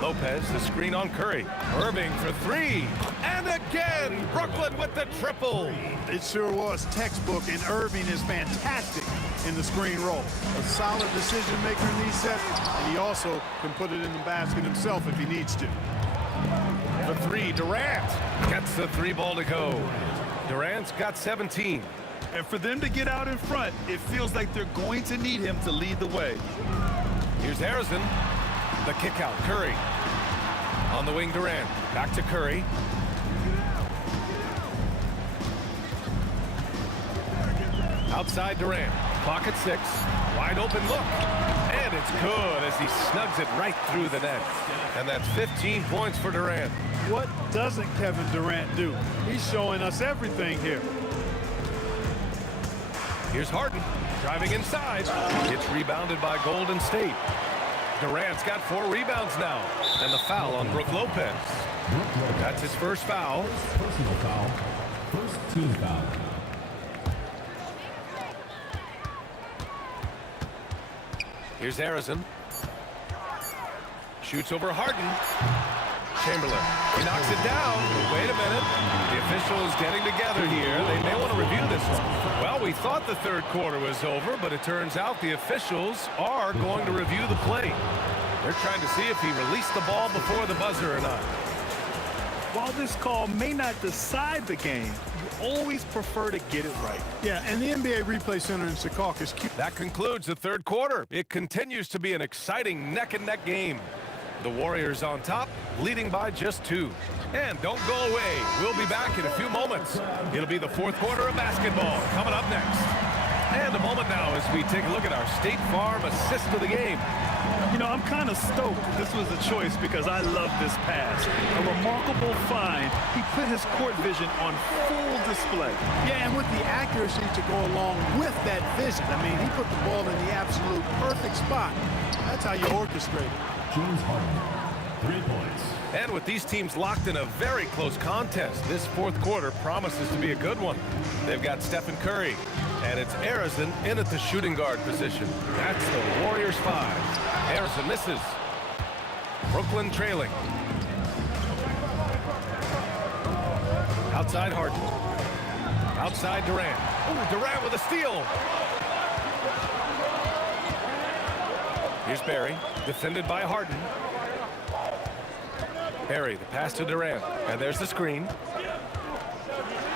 Lopez, the screen on Curry. Irving for three. And again, Brooklyn with the triple. It sure was textbook, and Irving is fantastic in the screen roll. A solid decision maker in these sets, and he also can put it in the basket himself if he needs to. The three, Durant gets the three ball to go. Durant's got 17. And for them to get out in front, it feels like they're going to need him to lead the way. Here's Harrison. The kick out, Curry. On the wing, Durant. Back to Curry. Outside Durant. Clock at 6. Wide open look. And it's good as he snugs it right through the net. And that's 15 points for Durant. What doesn't Kevin Durant do? He's showing us everything here. Here's Harden. Driving inside. It's rebounded by Golden State. Durant's got 4 rebounds now. And the foul on Brook Lopez. That's his first foul. Personal foul. First team foul. Here's Harrison. Shoots over Harden. Chamberlain. He knocks it down. Wait a minute. The officials getting together here. They may want to review this one. Well, we thought the third quarter was over, but it turns out the officials are going to review the play. They're trying to see if he released the ball before the buzzer or not. While this call may not decide the game, you always prefer to get it right. Yeah, and the NBA Replay Center in Secaucus. That concludes the third quarter. It continues to be an exciting neck-and-neck game. The Warriors on top, leading by just 2. And don't go away. We'll be back in a few moments. It'll be the fourth quarter of basketball coming up next. And a moment now as we take a look at our State Farm assist of the game. You know, I'm kind of stoked this was a choice because I love this pass. A remarkable find. He put his court vision on full display. Yeah, and with the accuracy to go along with that vision. I mean, he put the ball in the absolute perfect spot. That's how you orchestrate it. James Harden, 3 points. And with these teams locked in a very close contest, this fourth quarter promises to be a good one. They've got Stephen Curry, and it's Harrison in at the shooting guard position. That's the Warriors 5. Harrison misses. Brooklyn trailing. Outside Harden. Outside Durant. Oh, Durant with a steal. Here's Barry, defended by Harden. Barry, the pass to Durant, and there's the screen.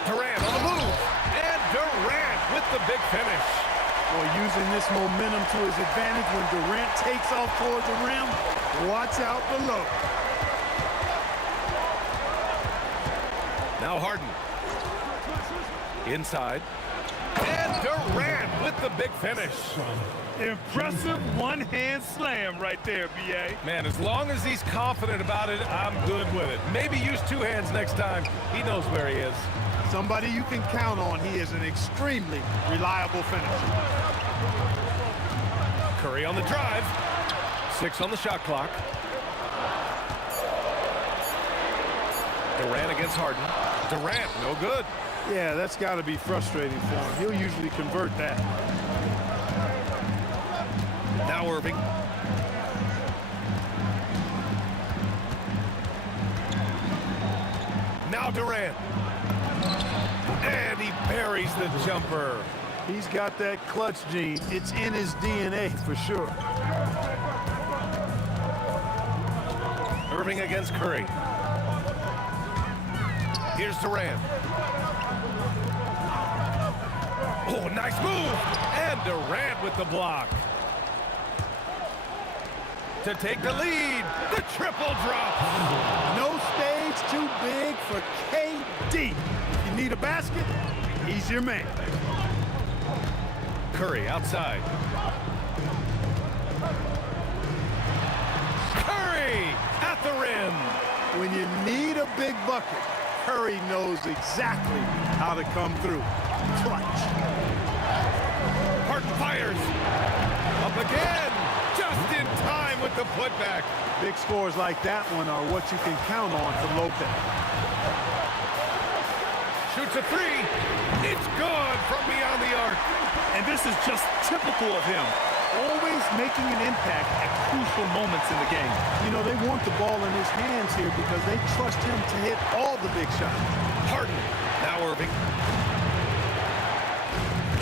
Durant on the move, and Durant with the big finish. Boy, using this momentum to his advantage when Durant takes off towards the rim. Watch out below. Now Harden. Inside. And Durant with the big finish. Impressive one-hand slam right there, B.A. Man, as long as he's confident about it, I'm good with it. Maybe use 2 hands next time. He knows where he is. Somebody you can count on. He is an extremely reliable finisher. Curry on the drive. 6 on the shot clock. Durant against Harden. Durant, no good. Yeah, that's got to be frustrating for him. He'll usually convert that. Now Irving. Now Durant. And he buries the jumper. He's got that clutch gene. It's in his DNA for sure. Irving against Curry. Here's Durant. Oh, nice move. And Durant with the block. To take the lead. The triple drop. No stage too big for KD. If you need a basket, he's your man. Curry outside. Curry at the rim. When you need a big bucket, Curry knows exactly how to come through. Clutch. Harden fires. Up again. Just in time with the putback. Big scores like that one are what you can count on for Lopez. Shoots a three. It's good from beyond the arc. And this is just typical of him. Always making an impact at crucial moments in the game. You know, they want the ball in his hands here because they trust him to hit all the big shots. Harden. Now Irving.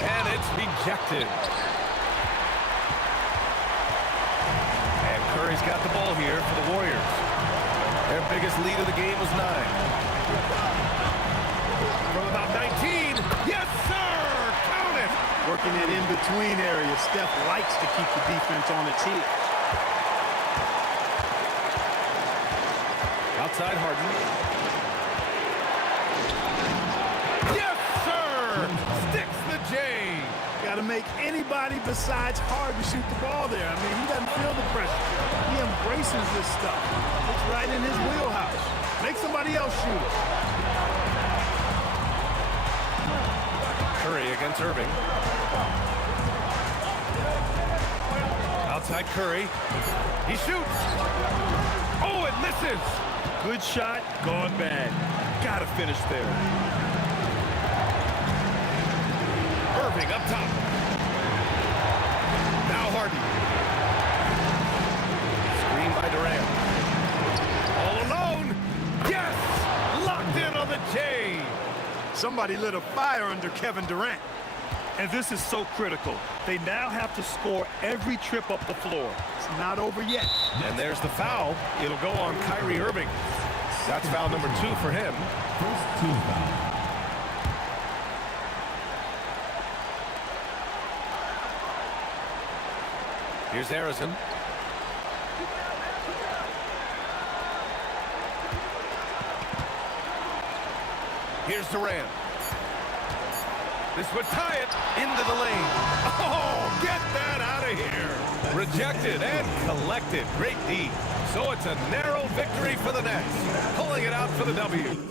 And it's rejected. And Curry's got the ball here for the Warriors. Their biggest lead of the game was 9. From about 19. Yes, sir! Count it! Working that in-between area. Steph likes to keep the defense on its heels. Outside Harden. Yes, sir! Sticks the J. Got to make anybody besides Harden shoot the ball there. I mean, he doesn't feel the pressure. He embraces this stuff. It's right in his wheelhouse. Make somebody else shoot it. Curry against Irving. Outside Curry. He shoots. Oh, it misses. Good shot, gone bad. Gotta finish there. Irving up top. Now Harden. Screen by Durant. All alone. Yes! Locked in on the J. Somebody lit a fire under Kevin Durant. And this is so critical. They now have to score every trip up the floor. It's not over yet. And there's the foul. It'll go on Kyrie Irving. That's foul number 2 for him. First team foul. Here's Harrison. Here's Durant. This would tie it into the lane. Oh, get that out of here. Rejected and collected. Great D. So it's a narrow victory for the Nets. Pulling it out for the W.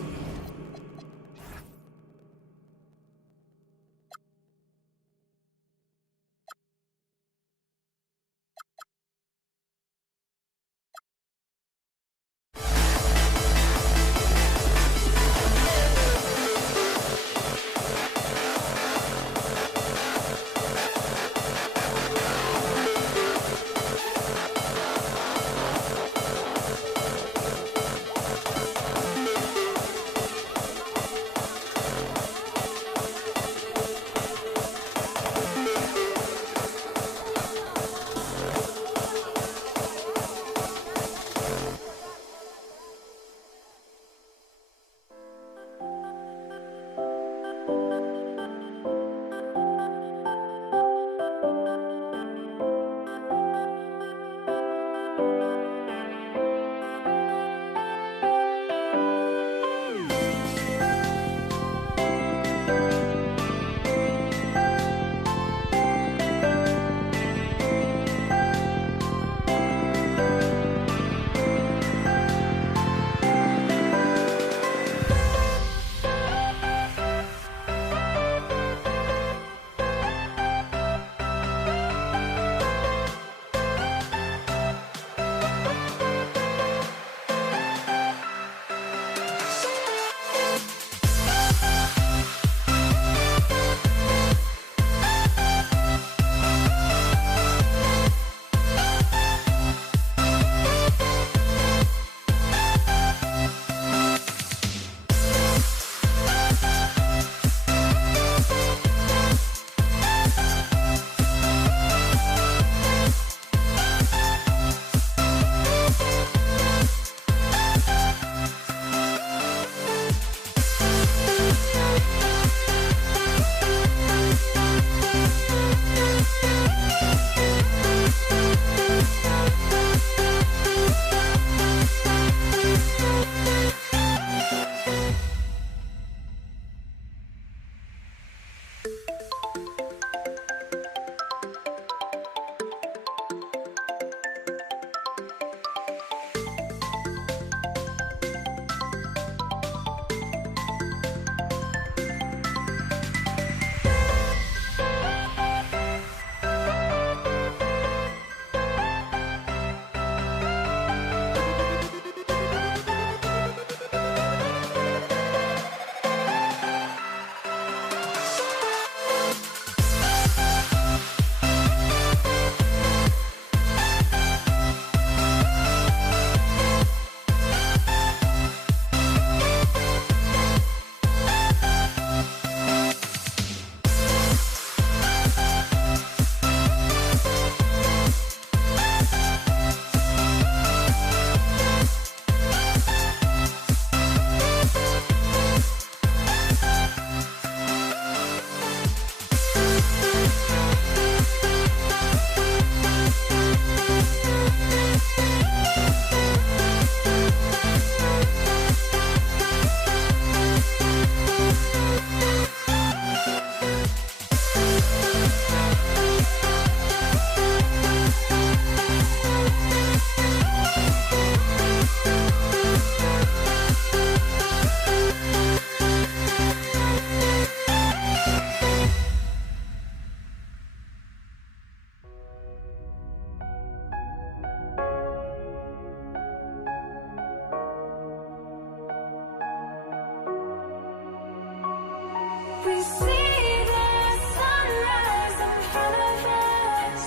We see the sunrise in front of us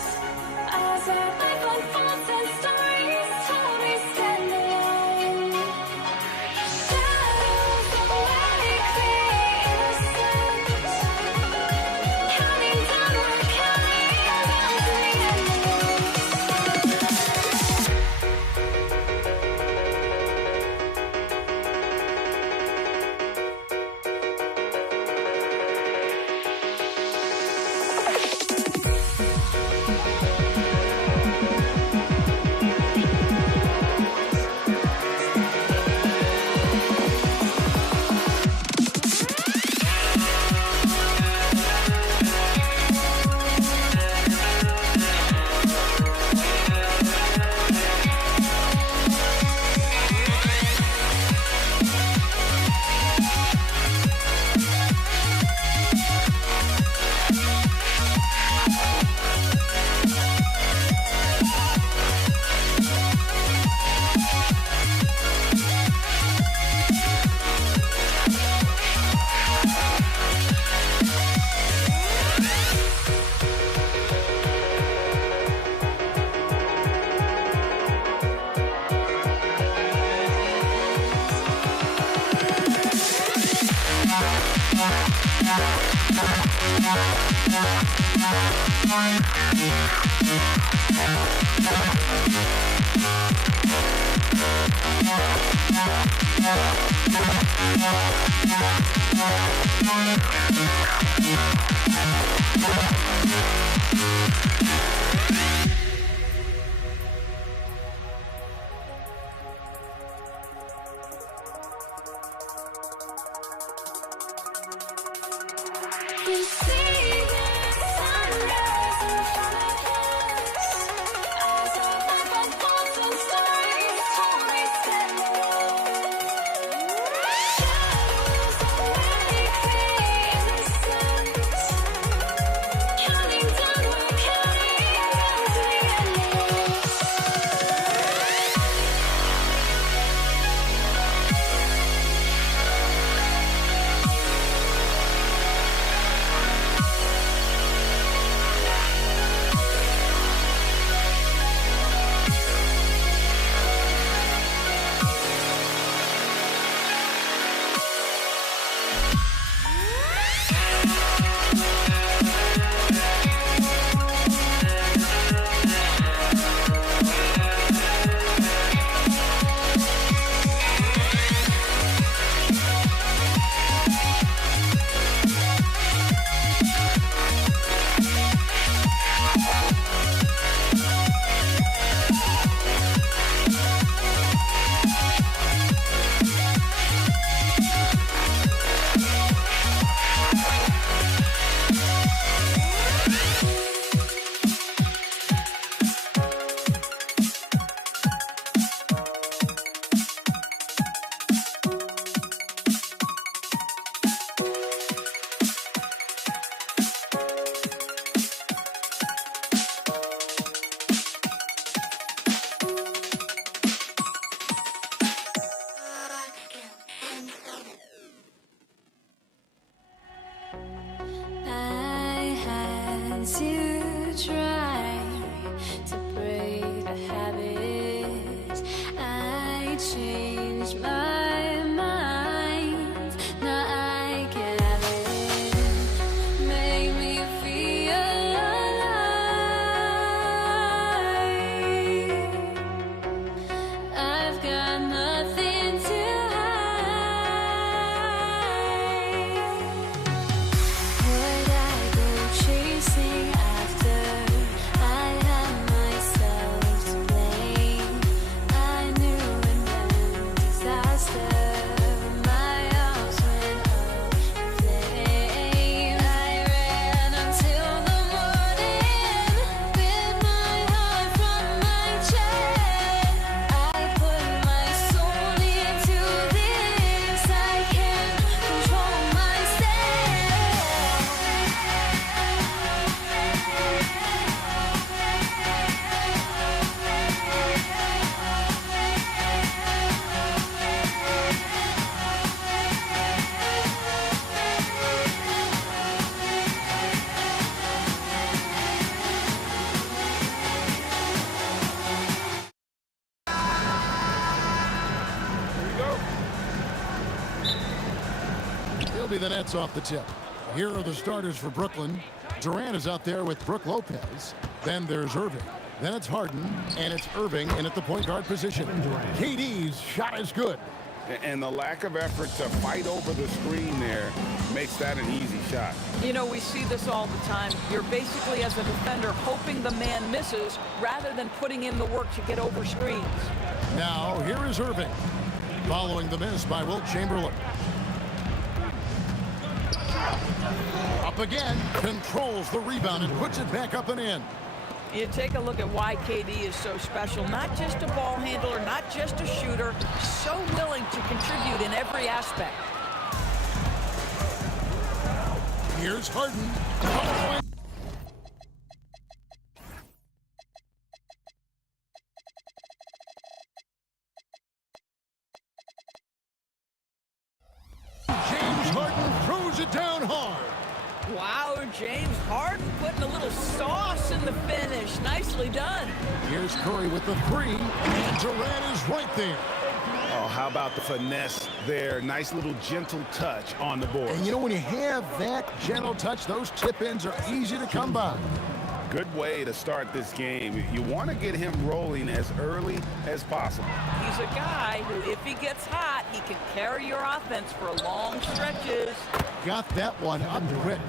as our life unfolds and stories told we stand alone. Shadows awake the innocence, counting down, we're counting down to the end. We see the sunrise in front of us as our life unfolds and stories told we stand alone. Shadows awake the innocence, counting down, we're counting down to the end. I had to try to break the habit. I changed my mind. Now I can have it. Make me feel alive. I've got nothing to hide. Would I go chasing be the Nets off the tip. Here are the starters for Brooklyn. Durant is out there with Brook Lopez. Then there's Irving. Then it's Harden, and it's Irving in at the point guard position. KD's shot is good. And the lack of effort to fight over the screen there makes that an easy shot. You know, we see this all the time. You're basically, as a defender, hoping the man misses rather than putting in the work to get over screens. Now, here is Irving, following the miss by Wilt Chamberlain. Up again, controls the rebound and puts it back up and in. You take a look at why KD is so special. Not just a ball handler, not just a shooter, so willing to contribute in every aspect. Here's Harden. James Harden throws it down hard. Wow, James Harden putting a little sauce in the finish. Nicely done. Here's Curry with the three, and Durant is right there. Oh, how about the finesse there? Nice little gentle touch on the board. And you know, when you have that gentle touch, those tip-ins are easy to come by. Good way to start this game. You want to get him rolling as early as possible. He's a guy who, if he gets hot, he can carry your offense for long stretches. Got that one up quick.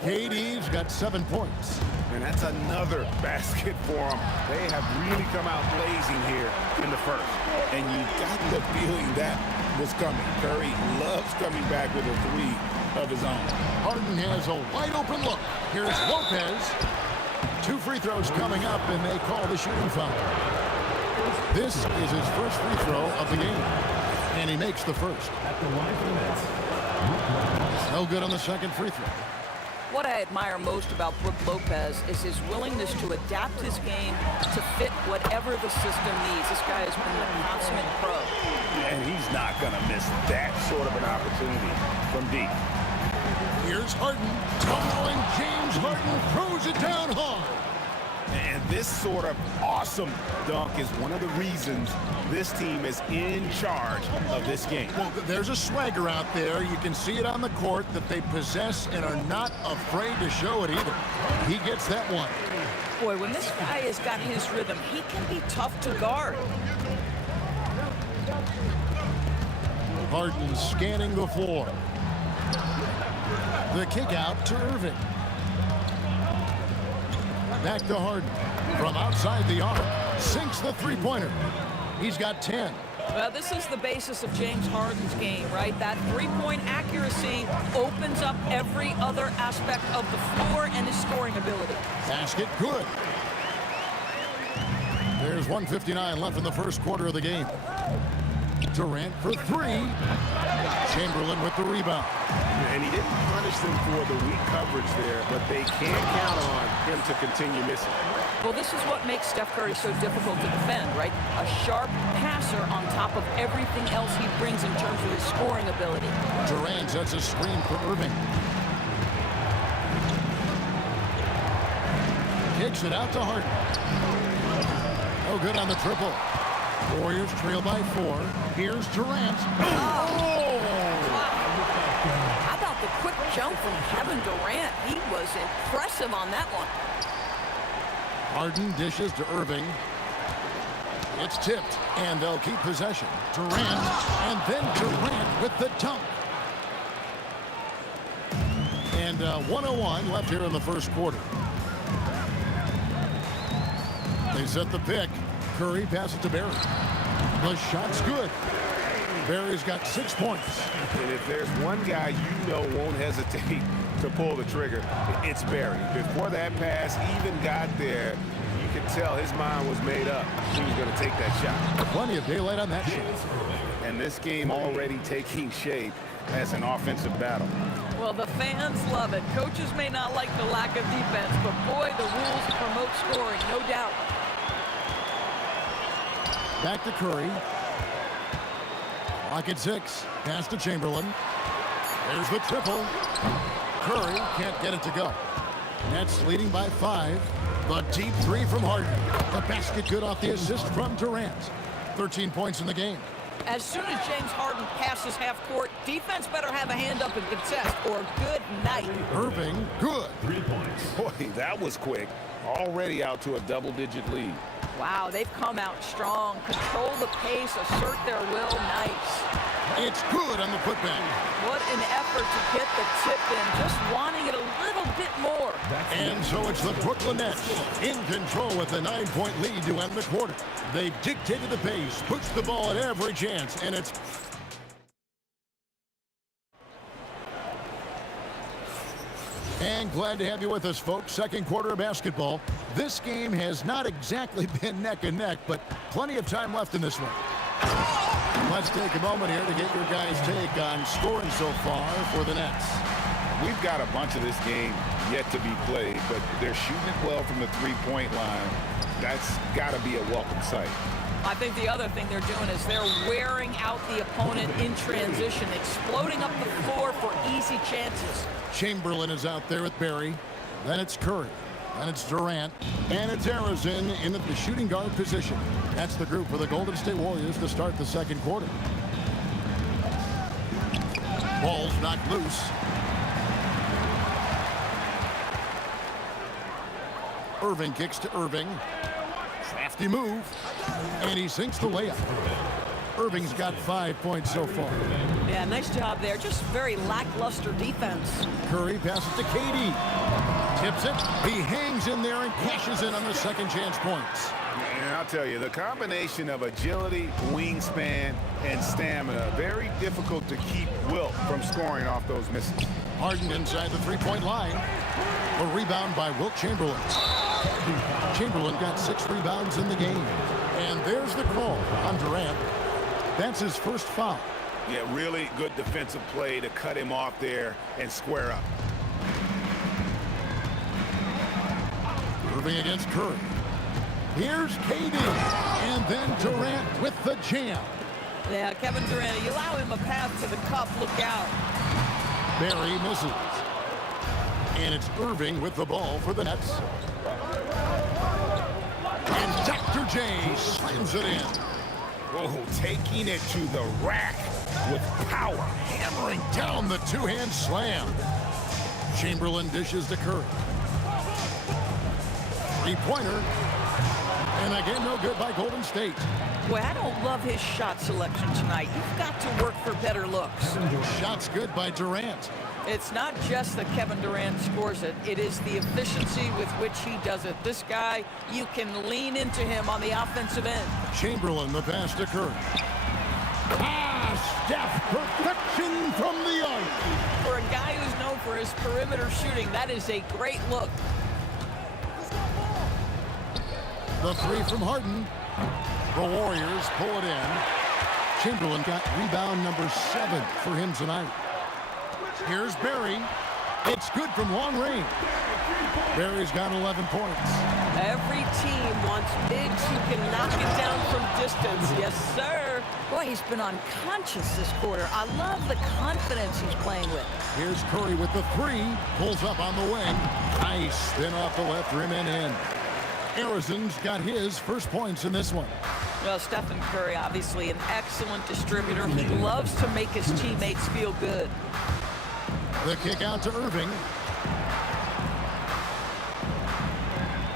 KD's got 7 points. And that's another basket for them. They have really come out blazing here in the first. And you got the feeling that was coming. Curry loves coming back with a three of his own. Harden has a wide open look. Here's Lopez. 2 free throws coming up, and they call the shooting foul. This is his first free throw of the game, and he makes the first. At the line for the Nets. No good on the second free throw. What I admire most about Brook Lopez is his willingness to adapt his game to fit whatever the system needs. This guy has been the consummate pro. And he's not going to miss that sort of an opportunity from deep. Here's Harden. And James Harden throws it down hard. And this sort of awesome dunk is one of the reasons this team is in charge of this game. Well, there's a swagger out there. You can see it on the court that they possess and are not afraid to show it either. He gets that one. Boy, when this guy has got his rhythm, he can be tough to guard. Harden scanning the floor. The kick out to Irving. Back to Harden. From outside the arc. Sinks the three-pointer. He's got 10. Well, this is the basis of James Harden's game, right? That three-point accuracy opens up every other aspect of the floor and his scoring ability. Basket good. There's 1:59 left in the first quarter of the game. Durant for three. Chamberlain with the rebound. And he didn't punish them for the weak coverage there, but they can't count on him to continue missing. Well, this is what makes Steph Curry so difficult to defend, right? A sharp passer on top of everything else he brings in terms of his scoring ability. Durant sets a screen for Irving. Kicks it out to Harden. Oh, good on the triple. Warriors trail by 4. Here's Durant. Oh! How about the quick jump from Kevin Durant? He was impressive on that one. Harden dishes to Irving. It's tipped, and they'll keep possession. Durant, and then Durant with the dunk. And 1:01 left here in the first quarter. They set the pick. Curry passes to Barry. The shot's good. Barry's got 6 points. And if there's one guy you know won't hesitate to pull the trigger, it's Barry. Before that pass even got there, you could tell his mind was made up. He was going to take that shot. Plenty of daylight on that shot. And this game already taking shape as an offensive battle. Well, the fans love it. Coaches may not like the lack of defense, but boy, the rules promote scoring, no doubt. Back to Curry. Clock at 6. Pass to Chamberlain. There's the triple. Curry can't get it to go. Nets leading by 5. The deep three from Harden. The basket good off the assist from Durant. 13 points in the game. As soon as James Harden passes half court, defense better have a hand up and contest, or good night. Irving, good. 3 points. Boy, that was quick. Already out to a double-digit lead. Wow, they've come out strong. Control the pace, assert their will. Nice. It's good on the putback. What an effort to get the tip in, just wanting it a little bit more. And so it's the Brooklyn Nets in control with a 9-point lead to end the quarter. They've dictated the pace, pushed the ball at every chance, and it's... And glad to have you with us, folks. Second quarter of basketball. This game has not exactly been neck and neck, but plenty of time left in this one. Let's take a moment here to get your guys' take on scoring so far for the Nets. We've got a bunch of this game yet to be played, but they're shooting it well from the three-point line. That's got to be a welcome sight. I think the other thing they're doing is they're wearing out the opponent in transition, exploding up the floor for easy chances. Chamberlain is out there with Barry. Then it's Curry. Then it's Durant. And it's Harrison in the shooting guard position. That's the group for the Golden State Warriors to start the second quarter. Ball's knocked loose. Irving kicks to Irving. Crafty move. And he sinks the layup. Irving's got 5 points so far. Yeah, nice job there. Just very lackluster defense. Curry passes to KD. Tips it. He hangs in there and cashes in on the second chance points. And I'll tell you, the combination of agility, wingspan, and stamina, very difficult to keep Wilt from scoring off those misses. Harden inside the three-point line. A rebound by Wilt Chamberlain. Chamberlain got 6 rebounds in the game. And there's the call on Durant. That's his first foul. Yeah, really good defensive play to cut him off there and square up. Irving against Curry. Here's KD. And then Durant with the jam. Yeah, Kevin Durant, you allow him a path to the cup, look out. Barry misses. And it's Irving with the ball for the Nets. And Dr. J slams it in. Oh, taking it to the rack with power. Hammering down the two-hand slam. Chamberlain dishes to Curry. Three-pointer. And again, no good by Golden State. Boy, I don't love his shot selection tonight. You've got to work for better looks. Shot's good by Durant. It's not just that Kevin Durant scores it. It is the efficiency with which he does it. This guy, you can lean into him on the offensive end. Chamberlain, the pass to Curry. Steph, perfection from the arc. For a guy who's known for his perimeter shooting, that is a great look. The three from Harden. The Warriors pull it in. Chamberlain got rebound number 7 for him tonight. Here's Barry. It's good from long range. Barry's got 11 points. Every team wants bigs who can knock it down from distance. Yes, sir. Boy, he's been unconscious this quarter. I love the confidence he's playing with. Here's Curry with the 3. Pulls up on the wing. Nice spin off the left rim and in. Harrison's got his first points in this one. Well, Stephen Curry, obviously an excellent distributor. He loves to make his teammates feel good. The kick out to Irving.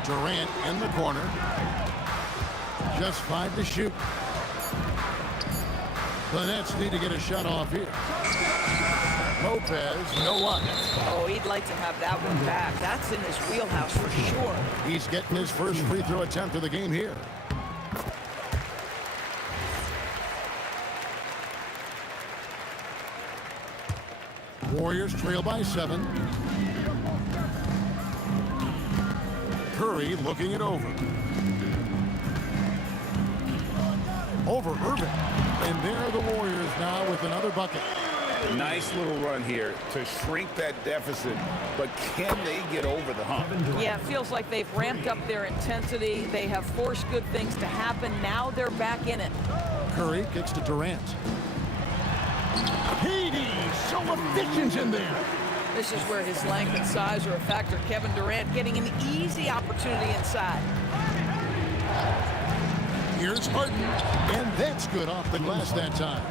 Durant in the corner. Just 5 to shoot. The Nets need to get a shot off here. Lopez, no luck. Oh, he'd like to have that one back. That's in his wheelhouse for sure. He's getting his first free throw attempt of the game here. Warriors trail by 7. Curry looking it over. Over Irving. And there are the Warriors now with another bucket. Nice little run here to shrink that deficit, but can they get over the hump? Yeah, it feels like they've ramped up their intensity. They have forced good things to happen. Now they're back in it. Curry kicks to Durant. KD, so efficient in there. This is where his length and size are a factor. Kevin Durant getting an easy opportunity inside. Here's Harden, and that's good off the glass that time.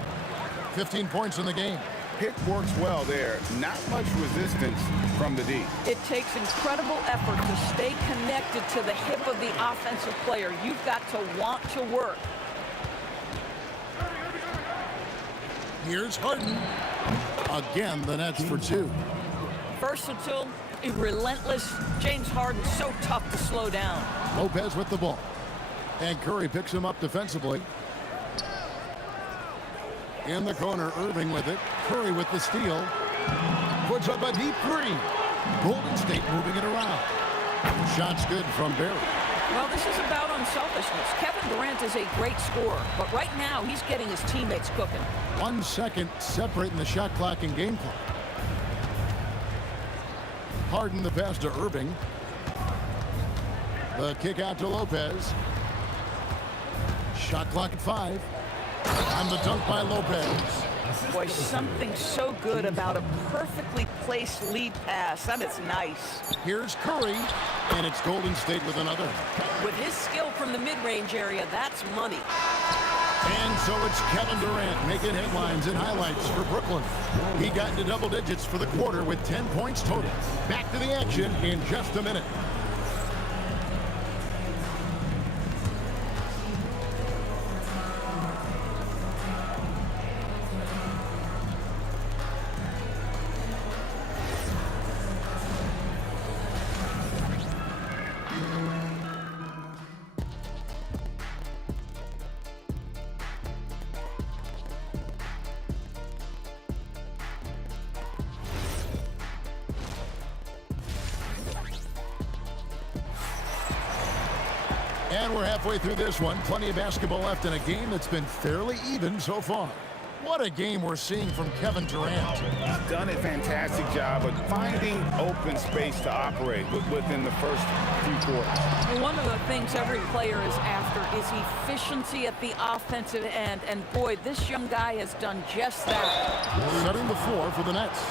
15 points in the game. Pick works well there. Not much resistance from the D. It takes incredible effort to stay connected to the hip of the offensive player. You've got to want to work. Here's Harden. Again, the Nets for two. Versatile, relentless. James Harden, so tough to slow down. Lopez with the ball. And Curry picks him up defensively. In the corner, Irving with it. Curry with the steal. Puts up a deep three. Golden State moving it around. Shot's good from Barry. Well, this is about unselfishness. Kevin Durant is a great scorer, but right now he's getting his teammates cooking. 1 second separating the shot clock and game clock. Harden the pass to Irving. The kick out to Lopez. Shot clock at 5. And the dunk by Lopez. Boy, something so good about a perfectly placed lead pass. That is nice. Here's Curry, and it's Golden State with another. With his skill from the mid-range area, that's money. And so it's Kevin Durant making headlines and highlights for Brooklyn. He got into double digits for the quarter with 10 points total. Back to the action in just a minute. And we're halfway through this one. Plenty of basketball left in a game that's been fairly even so far. What a game we're seeing from Kevin Durant. He's done a fantastic job of finding open space to operate within the first few quarters. One of the things every player is after is efficiency at the offensive end. And boy, this young guy has done just that. Setting the floor for the Nets.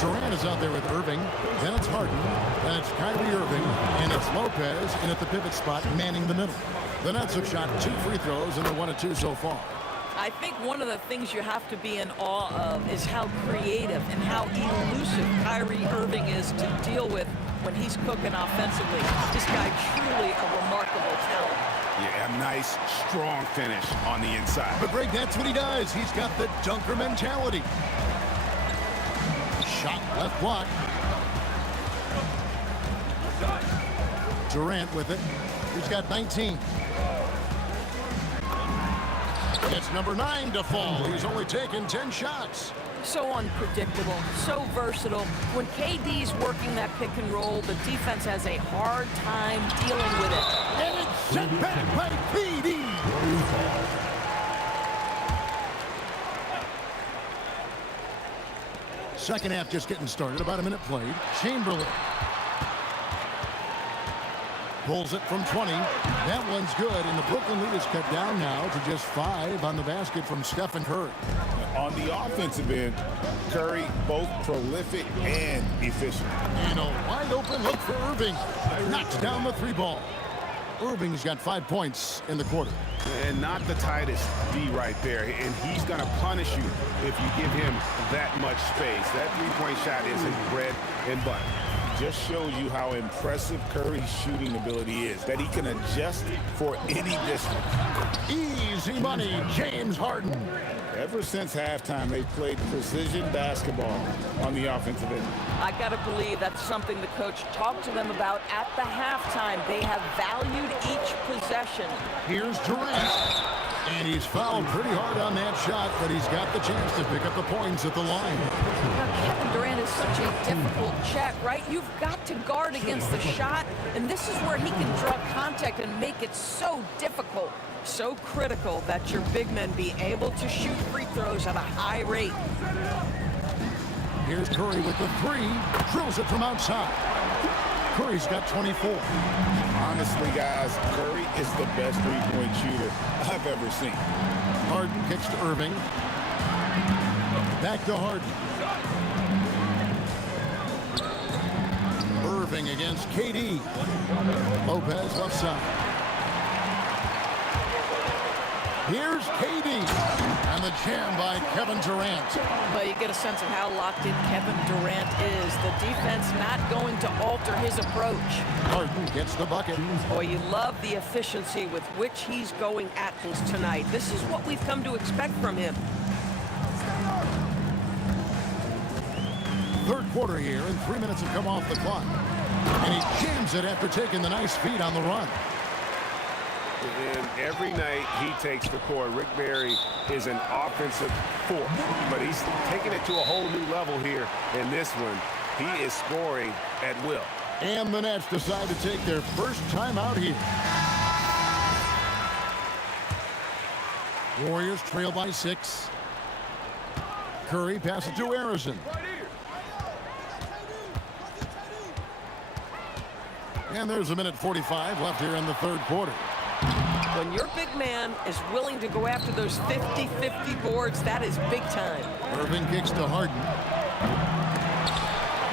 Durant is out there with Irving. Then it's Harden. Then it's Kyrie Irving. And it's Lopez. And at the pivot spot, manning the middle. The Nets have shot 2 free throws, and they're 1 of 2 so far. I think one of the things you have to be in awe of is how creative and how elusive Kyrie Irving is to deal with when he's cooking offensively. This guy truly a remarkable talent. Yeah, a nice, strong finish on the inside. But Greg, that's what he does. He's got the dunker mentality. Shot left block. Durant with it. He's got 19. It's number 9 to fall. He's only taken 10 shots. So unpredictable, so versatile. When KD's working that pick and roll, the defense has a hard time dealing with it. And it's sent back by KD. Second half just getting started. About a minute played. Chamberlain pulls it from 20. That one's good, and the Brooklyn lead is cut down now to just 5 on the basket from Stephen Curry. On the offensive end, Curry both prolific and efficient. And a wide open look for Irving. Knocks down the 3 ball. Irving's got 5 points in the quarter. And not the tightest D right there. And he's going to punish you if you give him that much space. That 3-point shot isn't bread and butter. Just shows you how impressive Curry's shooting ability is, that he can adjust for any distance. Easy money, James Harden. Ever since halftime, they've played precision basketball on the offensive end. I got to believe that's something the coach talked to them about at the halftime. They have valued each possession. Here's Durant. And he's fouled pretty hard on that shot, but he's got the chance to pick up the points at the line. Now, Kevin Durant is such a difficult check, right? You've got to guard against the shot, and this is where he can draw contact and make it so difficult, so critical that your big men be able to shoot free throws at a high rate. Here's Curry with the 3, drills it from outside. Curry's got 24. Honestly, guys, Curry is the best three-point shooter I've ever seen. Harden kicks to Irving. Back to Harden. Irving against KD. Lopez left side. Here's KD. And the jam by Kevin Durant. Well, you get a sense of how locked in Kevin Durant is. The defense not going to alter his approach. Harden gets the bucket. Boy, you love the efficiency with which he's going at things tonight. This is what we've come to expect from him. Third quarter here, and 3 minutes have come off the clock. And he jams it after taking the nice feed on the run. And every night he takes the court. Rick Barry is an offensive force, but he's taking it to a whole new level here in this one. He is scoring at will. And the Nets decide to take their first time out here. Warriors trail by 6. Curry passes to Harrison. And there's a minute 45 left here in the third quarter. When your big man is willing to go after those 50-50 boards, that is big time. Irving kicks to Harden.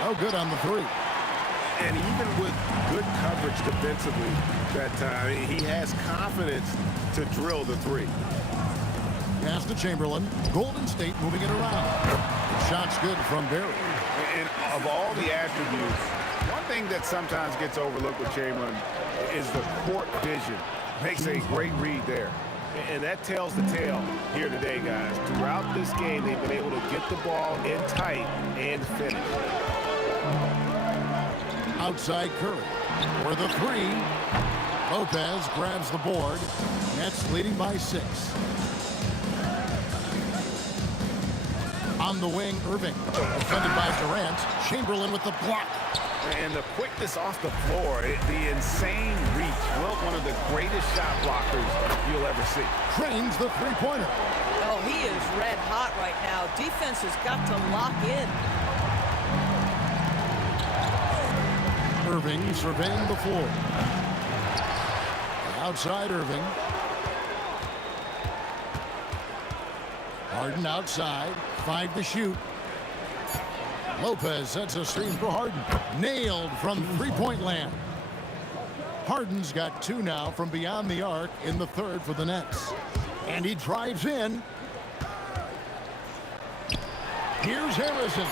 No good on the three. And even with good coverage defensively that time, he has confidence to drill the three. Pass to Chamberlain. Golden State moving it around. The shot's good from Barry. And of all the attributes, one thing that sometimes gets overlooked with Chamberlain is the court vision. Makes a great read there. And that tells the tale here today, guys. Throughout this game, they've been able to get the ball in tight and finish. Outside Curry. For the three. Lopez grabs the board. Nets leading by 6. On the wing, Irving. Defended by Durant. Chamberlain with the block. And the quickness off the floor, the insane reach. Well, one of the greatest shot blockers you'll ever see. Cranes the three-pointer. Oh, he is red hot right now. Defense has got to lock in. Irving surveying the floor. Outside Irving. Harden outside. 5 to shoot. Lopez sets a screen for Harden. Nailed from three-point land. Harden's got 2 now from beyond the arc in the third for the Nets. And he drives in. Here's Harrison.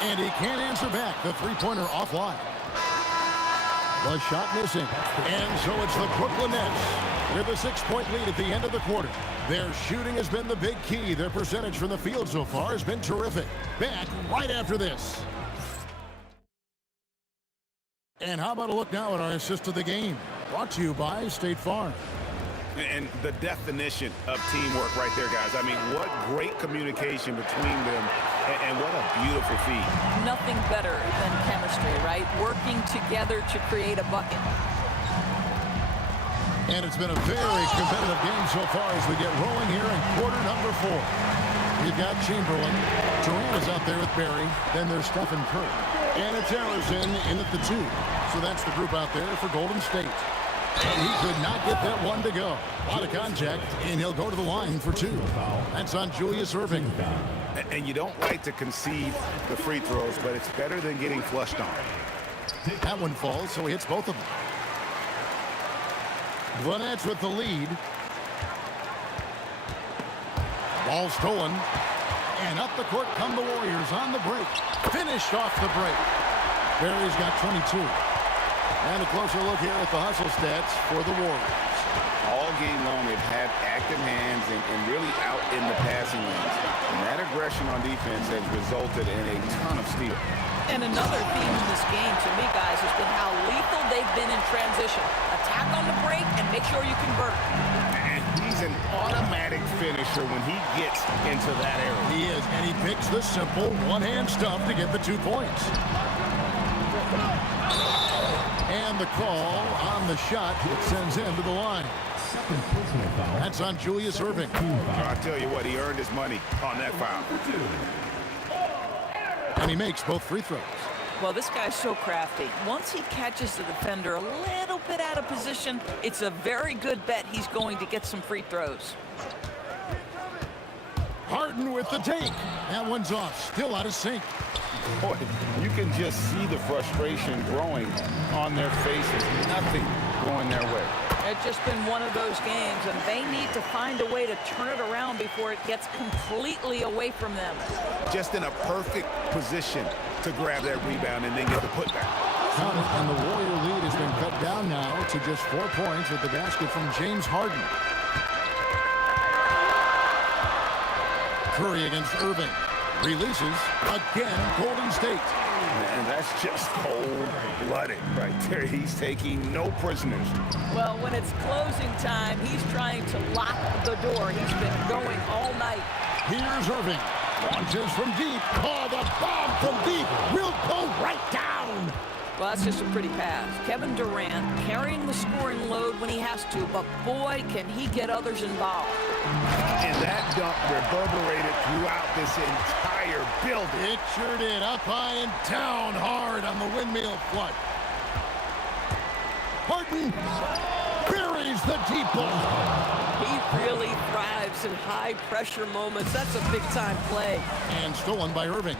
And he can't answer back. The three-pointer offline. The shot missing. And so it's the Brooklyn Nets with a 6-point lead at the end of the quarter. Their shooting has been the big key. Their percentage from the field so far has been terrific. Back right after this. And how about a look now at our assist of the game? Brought to you by State Farm. And the definition of teamwork right there, guys. I mean, what great communication between them, and what a beautiful feat. Nothing better than chemistry, right? Working together to create a bucket. And it's been a very competitive game so far as we get rolling here in quarter number 4. We've got Chamberlain. Durant is out there with Barry. Then there's Stephen Curry. And it's Harrison in at the 2. So that's the group out there for Golden State. And he could not get that one to go. A lot of contact, and he'll go to the line for 2. That's on Julius Irving. And you don't like to concede the free throws, but it's better than getting flushed on. That one falls, so he hits both of them. The Nets with the lead. Ball stolen. And up the court come the Warriors on the break. Finished off the break. Barry's got 22. And a closer look here at the hustle stats for the Warriors. All game long, they've had active hands and really out in the passing lanes. And that aggression on defense has resulted in a ton of steals. And another theme in this game, to me, guys, has been how lethal they've been in transition. Attack on the break and make sure you convert. And he's an automatic finisher when he gets into that area. He is, and he picks the simple one-hand stuff to get the 2 points. And the call on the shot, it sends him to the line. That's on Julius Irving. I tell you what, he earned his money on that foul. And he makes both free throws. Well, this guy's so crafty. Once he catches the defender a little bit out of position, it's a very good bet he's going to get some free throws. Harden with the take. That one's off. Still out of sync. Boy, you can just see the frustration growing on their faces. Nothing going their way. It's just been one of those games, and they need to find a way to turn it around before it gets completely away from them. Just in a perfect position to grab that rebound and then get the putback. Count it, and the Warrior lead has been cut down now to just 4 points with the basket from James Harden. Curry against Irving. Releases. Again, Golden State. Man, that's just cold-blooded right there. He's taking no prisoners. Well, when it's closing time, he's trying to lock the door. He's been going all night. Here's Irving. Launches from deep. Oh, the bomb from deep will go right down. Well, that's just a pretty pass. Kevin Durant carrying the scoring load when he has to, but boy, can he get others involved. And that dunk reverberated throughout this entire building. It sure did. Up high and down hard on the windmill flood. Harden buries the deep ball. He really thrives in high-pressure moments. That's a big-time play. And stolen by Irving.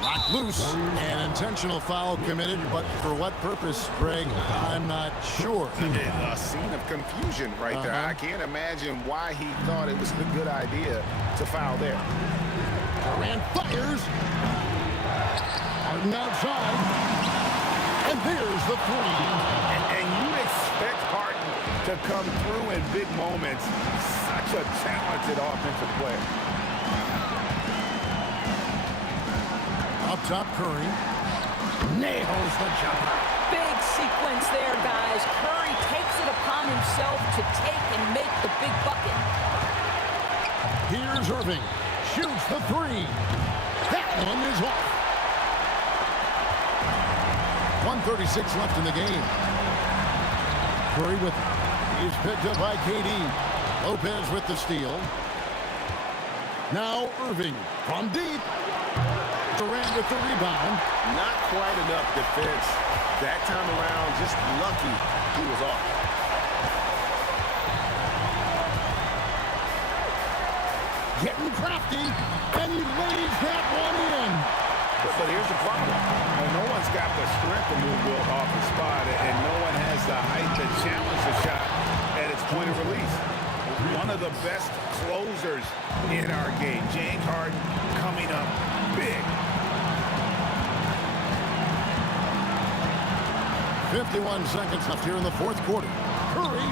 Knocked loose. An intentional foul committed, but for what purpose, Greg, I'm not sure. A scene of confusion right there. I can't imagine why he thought it was a good idea to foul there. Durant fires. Harden outside. And there's the three. And you'd expect Harden to come through in big moments. Such a talented offensive player. Up top, Curry. Nails the jumper. Big sequence there, guys. Curry takes it upon himself to take and make the big bucket. Here's Irving. Shoots the three. That one is off. 1:36 left in the game. Curry with it. He's picked up by KD. Lopez with the steal. Now Irving from deep. Durant with the rebound. Not quite enough defense. That time around, just lucky he was off. Getting crafty, and he lays that one in. But here's the problem. No one's got the strength to move Wilt off the spot, and no one has the height to challenge the shot at its point of release. One of the best closers in our game. James Harden coming up big. 51 seconds left here in the fourth quarter. Curry.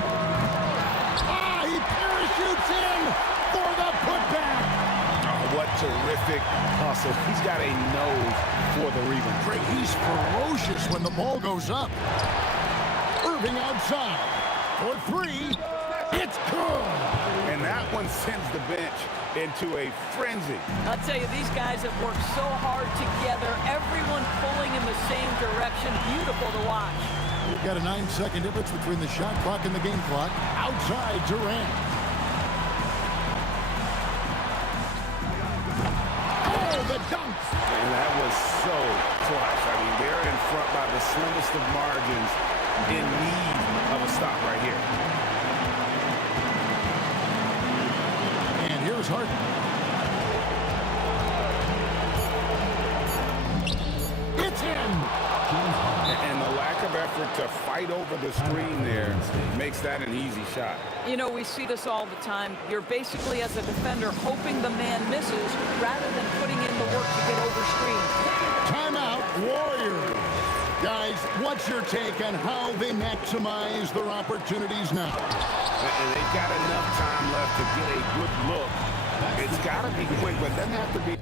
He parachutes in for the putback. Oh, what terrific hustle. He's got a nose for the rebound. Great. He's ferocious when the ball goes up. Irving outside for three. It's good. And that one sends the bench into a frenzy. I'll tell you, these guys have worked so hard together, everyone pulling in the same direction. Beautiful to watch. We've got a 9-second difference between the shot clock and the game clock. Outside Durant. Oh, the dunk. And that was so clutch. I mean, they're in front by the slimmest of margins, in need of a stop right here. And here's Harden. It's in. And the lack of effort to fight over the screen there makes that an easy shot. You know, we see this all the time. You're basically, as a defender, hoping the man misses rather than putting in the work to get over screen. Timeout, Warriors. Guys, what's your take on how they maximize their opportunities now? And they've got enough time left to get a good look. It's got to be quick, but it doesn't have to be.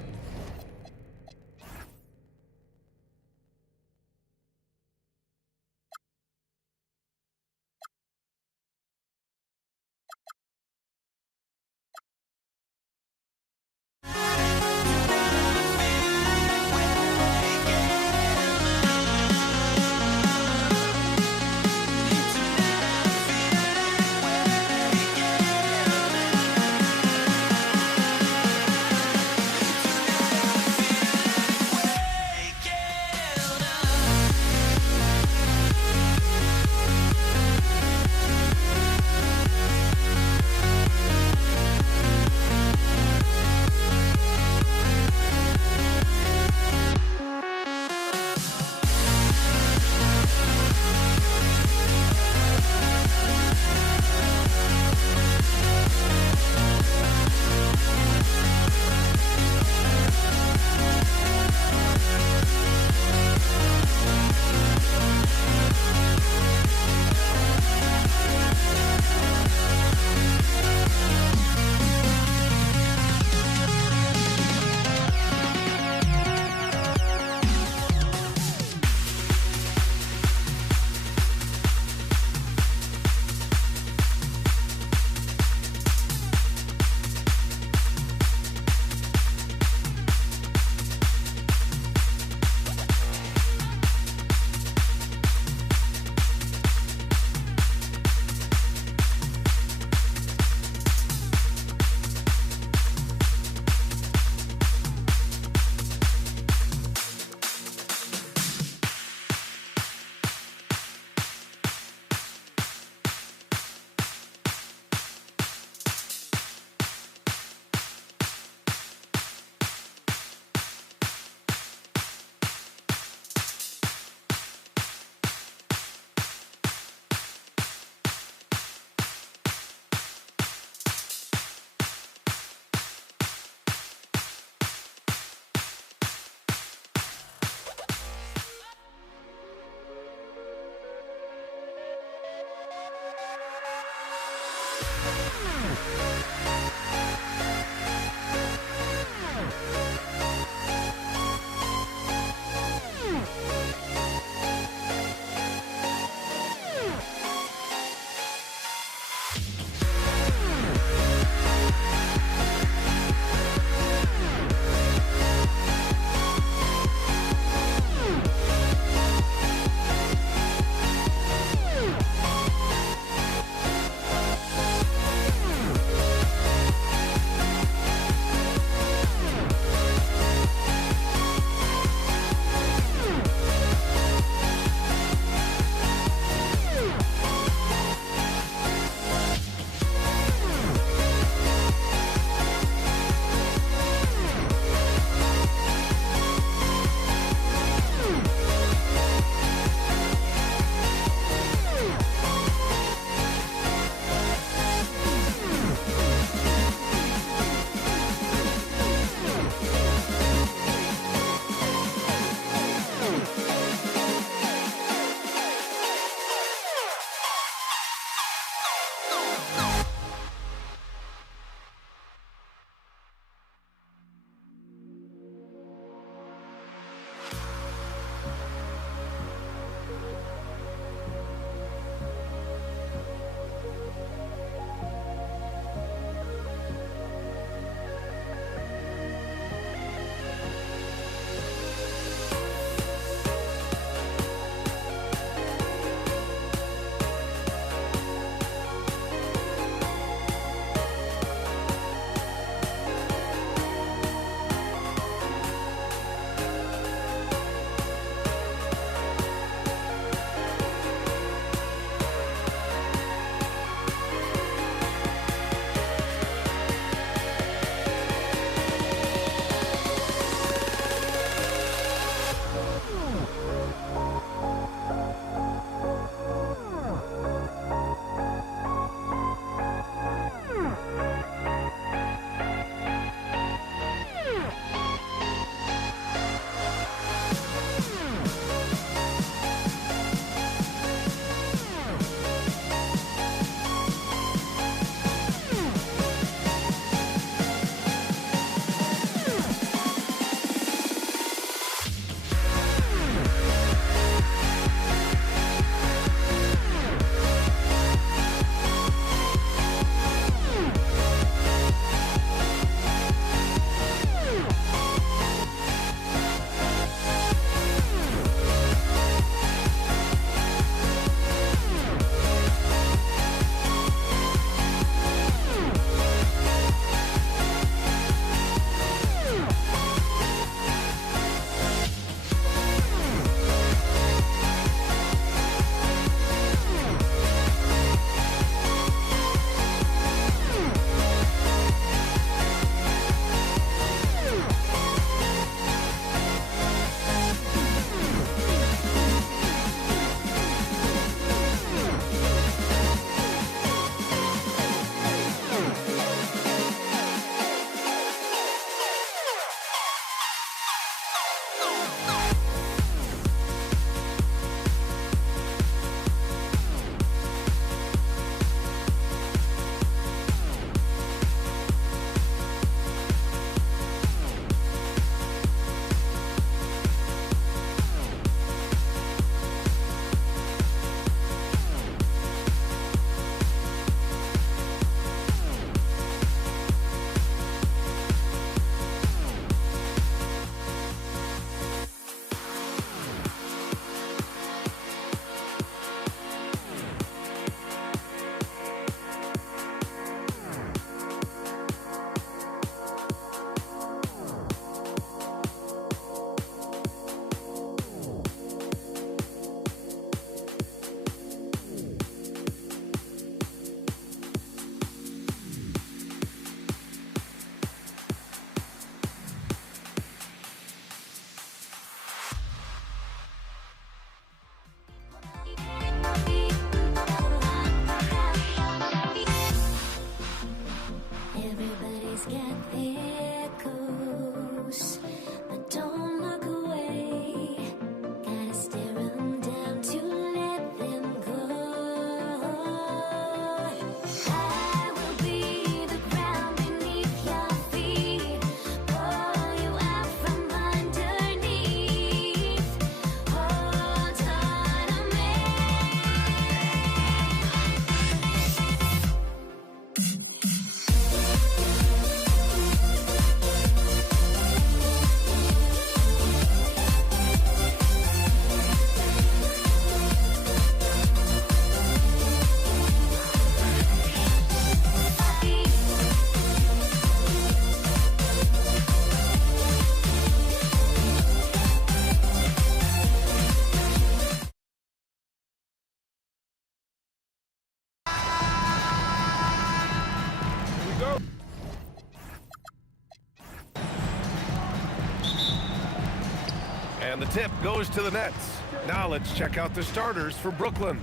And the tip goes to the Nets. Now let's check out the starters for Brooklyn.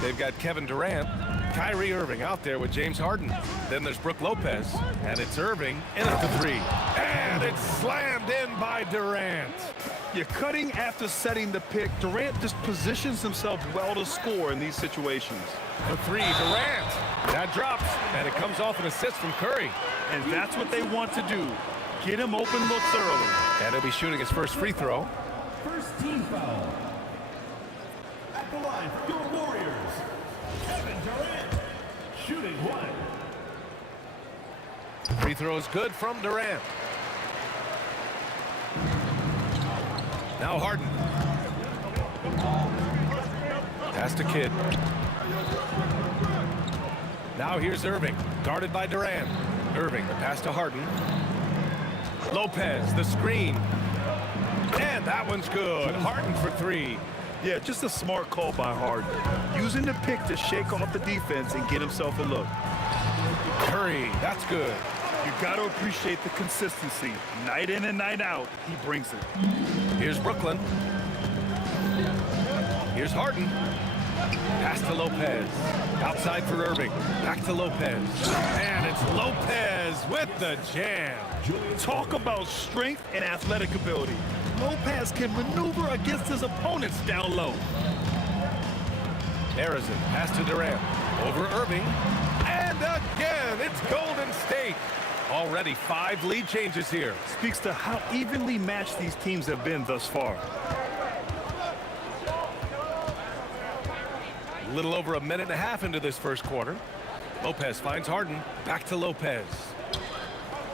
They've got Kevin Durant, Kyrie Irving out there with James Harden. Then there's Brook Lopez, and it's Irving in at the three. And it's slammed in by Durant. You're cutting after setting the pick. Durant just positions himself well to score in these situations. The three, Durant. That drops, and it comes off an assist from Curry. And that's what they want to do. Get him open looks early. And he'll be shooting his first free throw. First team foul. At the line for your Warriors, Kevin Durant. Shooting one. Free throw is good from Durant. Now Harden. Pass to Kidd. Now here's Irving, guarded by Durant. Irving, the pass to Harden. Lopez, the screen. And that one's good. Harden for three. Yeah, just a smart call by Harden. Using the pick to shake off the defense and get himself a look. Curry, that's good. You got to appreciate the consistency. Night in and night out, he brings it. Here's Brooklyn. Here's Harden. Pass to Lopez. Outside for Irving. Back to Lopez. And it's Lopez with the jam. Talk about strength and athletic ability. Lopez can maneuver against his opponents down low. Harrison, pass to Durant. Over Irving. And again, it's Golden State. Already 5 lead changes here. Speaks to how evenly matched these teams have been thus far. A little over a minute and a half into this first quarter. Lopez finds Harden. Back to Lopez.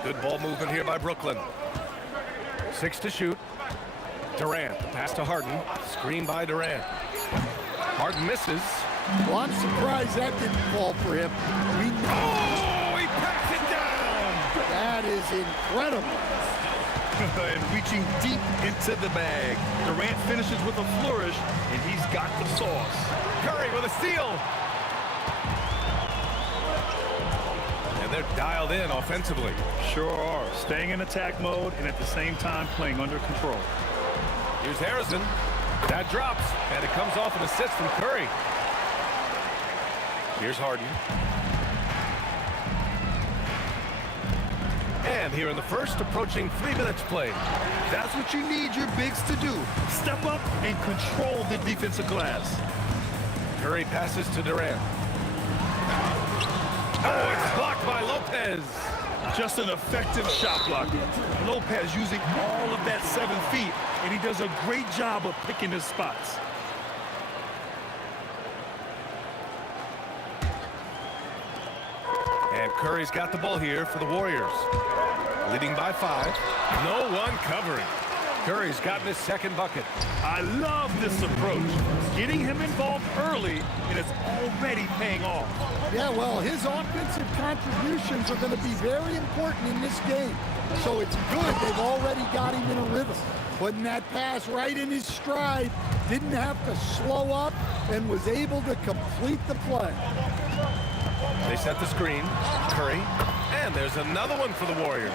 Good ball movement here by Brooklyn. 6 to shoot. Durant, pass to Harden. Screen by Durant. Harden misses. Well, I'm surprised that didn't fall for him. Oh, he packed it down! That is incredible. And reaching deep into the bag. Durant finishes with a flourish, and he's got the sauce. Curry with a steal. And they're dialed in offensively. Sure are. Staying in attack mode and at the same time playing under control. Here's Harrison. That drops, and it comes off an assist from Curry. Here's Harden. And here in the first, approaching 3 minutes played. That's what you need your bigs to do. Step up and control the defensive glass. Curry passes to Durant. Oh, it's blocked by Lopez. Just an effective shot blocker. Lopez using all of that 7 feet, and he does a great job of picking his spots. And Curry's got the ball here for the Warriors. Leading by 5. No one covering. Curry's gotten his second bucket. I love this approach. Getting him involved early, and it's already paying off. Yeah, well, his offensive contributions are going to be very important in this game. So it's good they've already got him in a rhythm. Putting that pass right in his stride, didn't have to slow up, and was able to complete the play. They set the screen. Curry. And there's another one for the Warriors.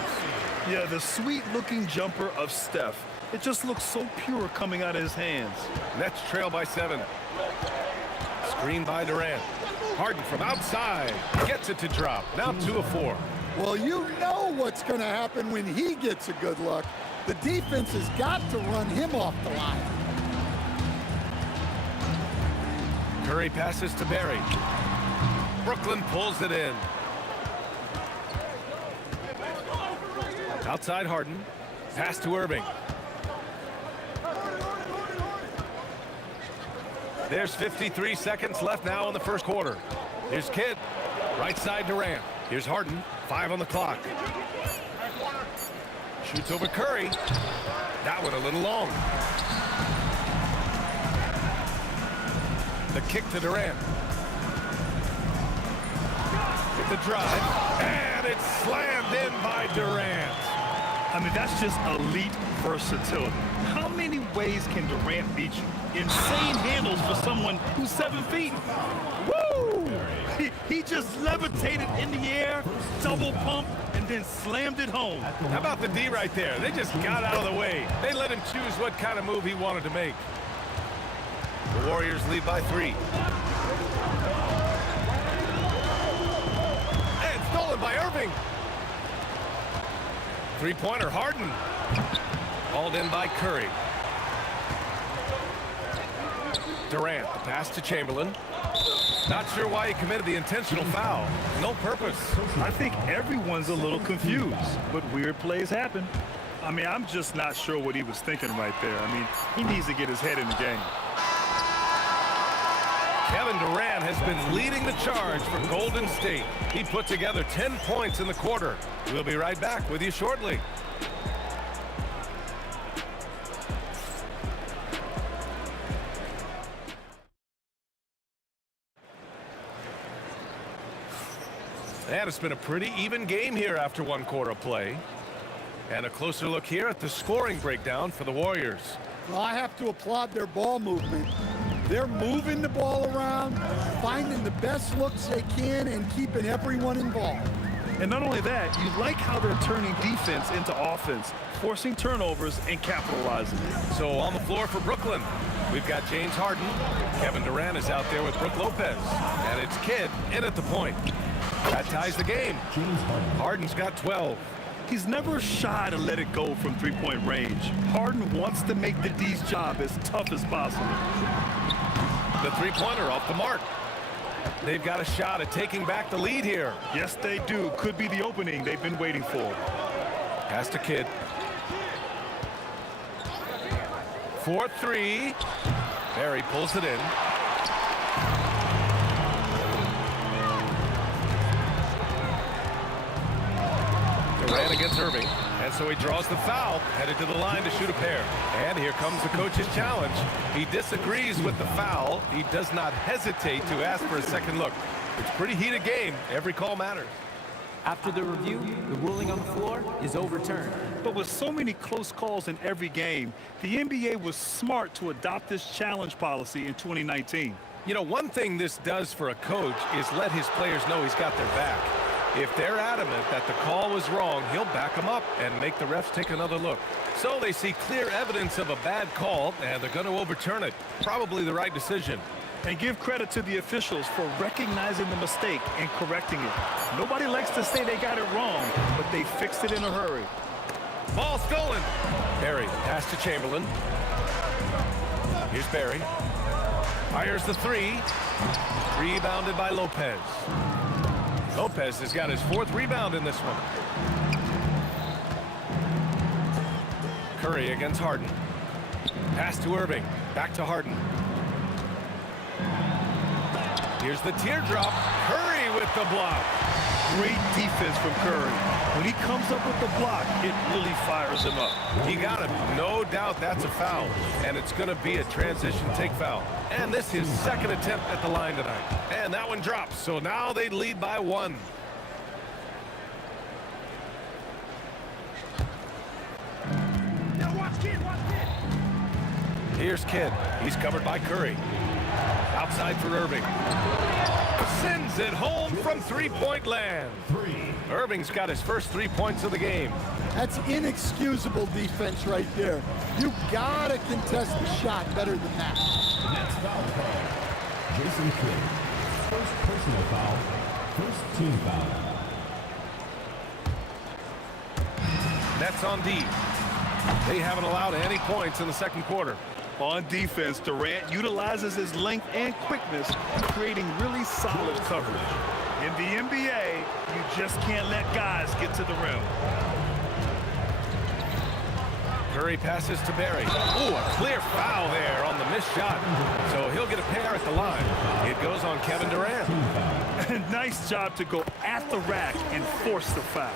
Yeah, the sweet-looking jumper of Steph. It just looks so pure coming out of his hands. Nets trail by 7. Screen by Durant. Harden from outside. Gets it to drop. Now 2 of 4. Well, you know what's going to happen when he gets a good look. The defense has got to run him off the line. Curry passes to Barry. Brooklyn pulls it in. Outside Harden. Pass to Irving. There's 53 seconds left now in the first quarter. Here's Kidd. Right side Durant. Here's Harden. 5 on the clock. Shoots over Curry. That one a little long. The kick to Durant. With the drive. And it's slammed in by Durant. I mean, that's just elite versatility. How many ways can Durant beat you? Insane handles for someone who's 7 feet. Woo! He just levitated in the air, double pump, and and then slammed it home. How about the D right there? They just got out of the way. They let him choose what kind of move he wanted to make. The Warriors lead by 3. And stolen by Irving. Three-pointer, Harden. Hauled in by Curry. Durant, the pass to Chamberlain. Not sure why he committed the intentional foul. No purpose. I think everyone's a little confused, but weird plays happen. I mean, I'm just not sure what he was thinking right there. I mean, he needs to get his head in the game. Kevin Durant has been leading the charge for Golden State. He put together 10 points in the quarter. We'll be right back with you shortly. And it's been a pretty even game here after one quarter of play. And a closer look here at the scoring breakdown for the Warriors. Well, I have to applaud their ball movement. They're moving the ball around, finding the best looks they can, and keeping everyone involved. And not only that, you like how they're turning defense into offense, forcing turnovers and capitalizing. So on the floor for Brooklyn, we've got James Harden. Kevin Durant is out there with Brook Lopez. And it's Kidd in at the point. That ties the game. Harden's got 12. He's never shy to let it go from three-point range. Harden wants to make the D's job as tough as possible. The three-pointer off the mark. They've got a shot at taking back the lead here. Yes, they do. Could be the opening they've been waiting for. Pass to Kidd. 4-3. Barry pulls it in. Durant against Irving, and so he draws the foul, headed to the line to shoot a pair. And here comes the coach's challenge. He disagrees with the foul. He does not hesitate to ask for a second look. It's a pretty heated game. Every call matters. After the review, the ruling on the floor is overturned. But with so many close calls in every game, the NBA was smart to adopt this challenge policy in 2019. You know, one thing this does for a coach is let his players know he's got their back. If they're adamant that the call was wrong, he'll back them up and make the refs take another look. So they see clear evidence of a bad call, and they're going to overturn it. Probably the right decision. And give credit to the officials for recognizing the mistake and correcting it. Nobody likes to say they got it wrong, but they fixed it in a hurry. Ball stolen. Barry, pass to Chamberlain. Here's Barry. Fires the three. Rebounded by Lopez. Lopez has got his 4th rebound in this one. Curry against Harden. Pass to Irving. Back to Harden. Here's the teardrop. Curry with the block. Great defense from Curry. When he comes up with the block, it really fires him up. He got him. No doubt that's a foul. And it's going to be a transition take foul. And this is his 2nd attempt at the line tonight. And that one drops. So now they lead by 1. Here's Kidd. He's covered by Curry. Outside for Irving. Sends it home from three-point land. Irving's got his first 3 points of the game. That's inexcusable defense right there. You gotta contest the shot better than that. Next foul call. Jason Kidd. First personal foul. First team foul. Nets on D. They haven't allowed any points in the 2nd quarter. On defense, Durant utilizes his length and quickness, creating really solid coverage. In the NBA, you just can't let guys get to the rim. Curry passes to Barry. Ooh, a clear foul there on the missed shot. So he'll get a pair at the line. It goes on Kevin Durant. Nice job to go at the rack and force the foul.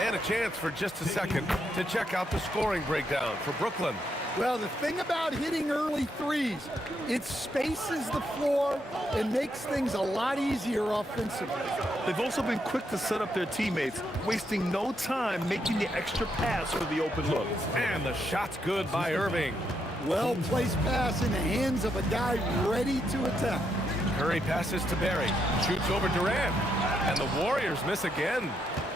And a chance for just a second to check out the scoring breakdown for Brooklyn. Well, the thing about hitting early threes, it spaces the floor and makes things a lot easier offensively. They've also been quick to set up their teammates, wasting no time making the extra pass for the open look. And the shot's good by Irving. Well-placed pass in the hands of a guy ready to attack. Curry passes to Barry. Shoots over Durant. And the Warriors miss again.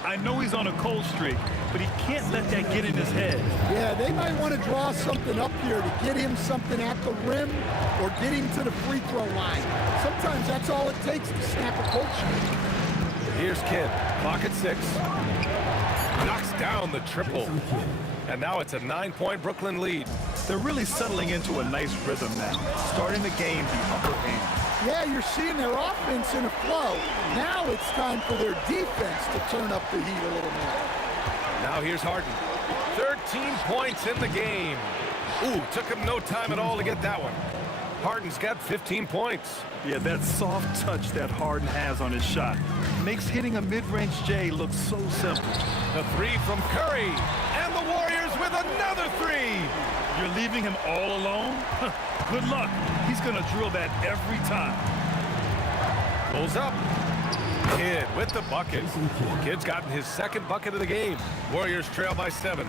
I know he's on a cold streak, but he can't let that get in his head. Yeah, they might want to draw something up here to get him something at the rim or get him to the free throw line. Sometimes that's all it takes to snap a cold streak. Here's Kidd, clock at 6. Knocks down the triple. And now it's a 9-point Brooklyn lead. They're really settling into a nice rhythm now, starting to gain the upper hand. Yeah, you're seeing their offense in a flow. Now it's time for their defense to turn up the heat a little more. Now here's Harden. 13 points in the game. Ooh, took him no time at all to get that one. Harden's got 15 points. Yeah, that soft touch that Harden has on his shot makes hitting a mid-range J look so simple. The 3 from Curry. And the Warriors with another 3. You're leaving him all alone? Good luck. He's going to drill that every time. Pulls up. Kidd with the bucket. Kidd's gotten his second bucket of the game. Warriors trail by 7.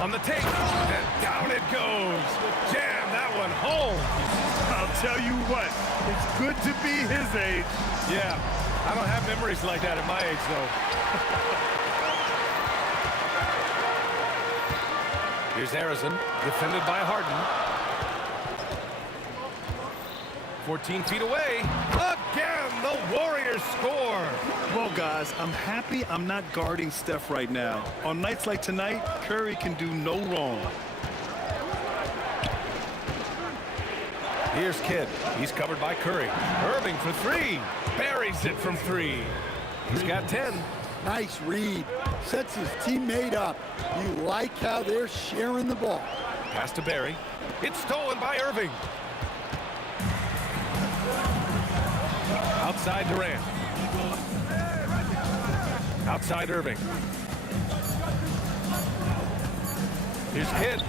On the take. And down it goes. Jam that one home. I'll tell you what. It's good to be his age. Yeah. I don't have memories like that at my age, though. Here's Harrison, defended by Harden. 14 feet away. Again, the Warriors score. Well, guys, I'm happy I'm not guarding Steph right now. On nights like tonight, Curry can do no wrong. Here's Kidd. He's covered by Curry. Irving for 3. Buries it from 3. He's got 10. Nice read. Sets his teammate up. You like how they're sharing the ball. Pass to Barry. It's stolen by Irving. Outside Durant. Outside Irving. Here's Kidd.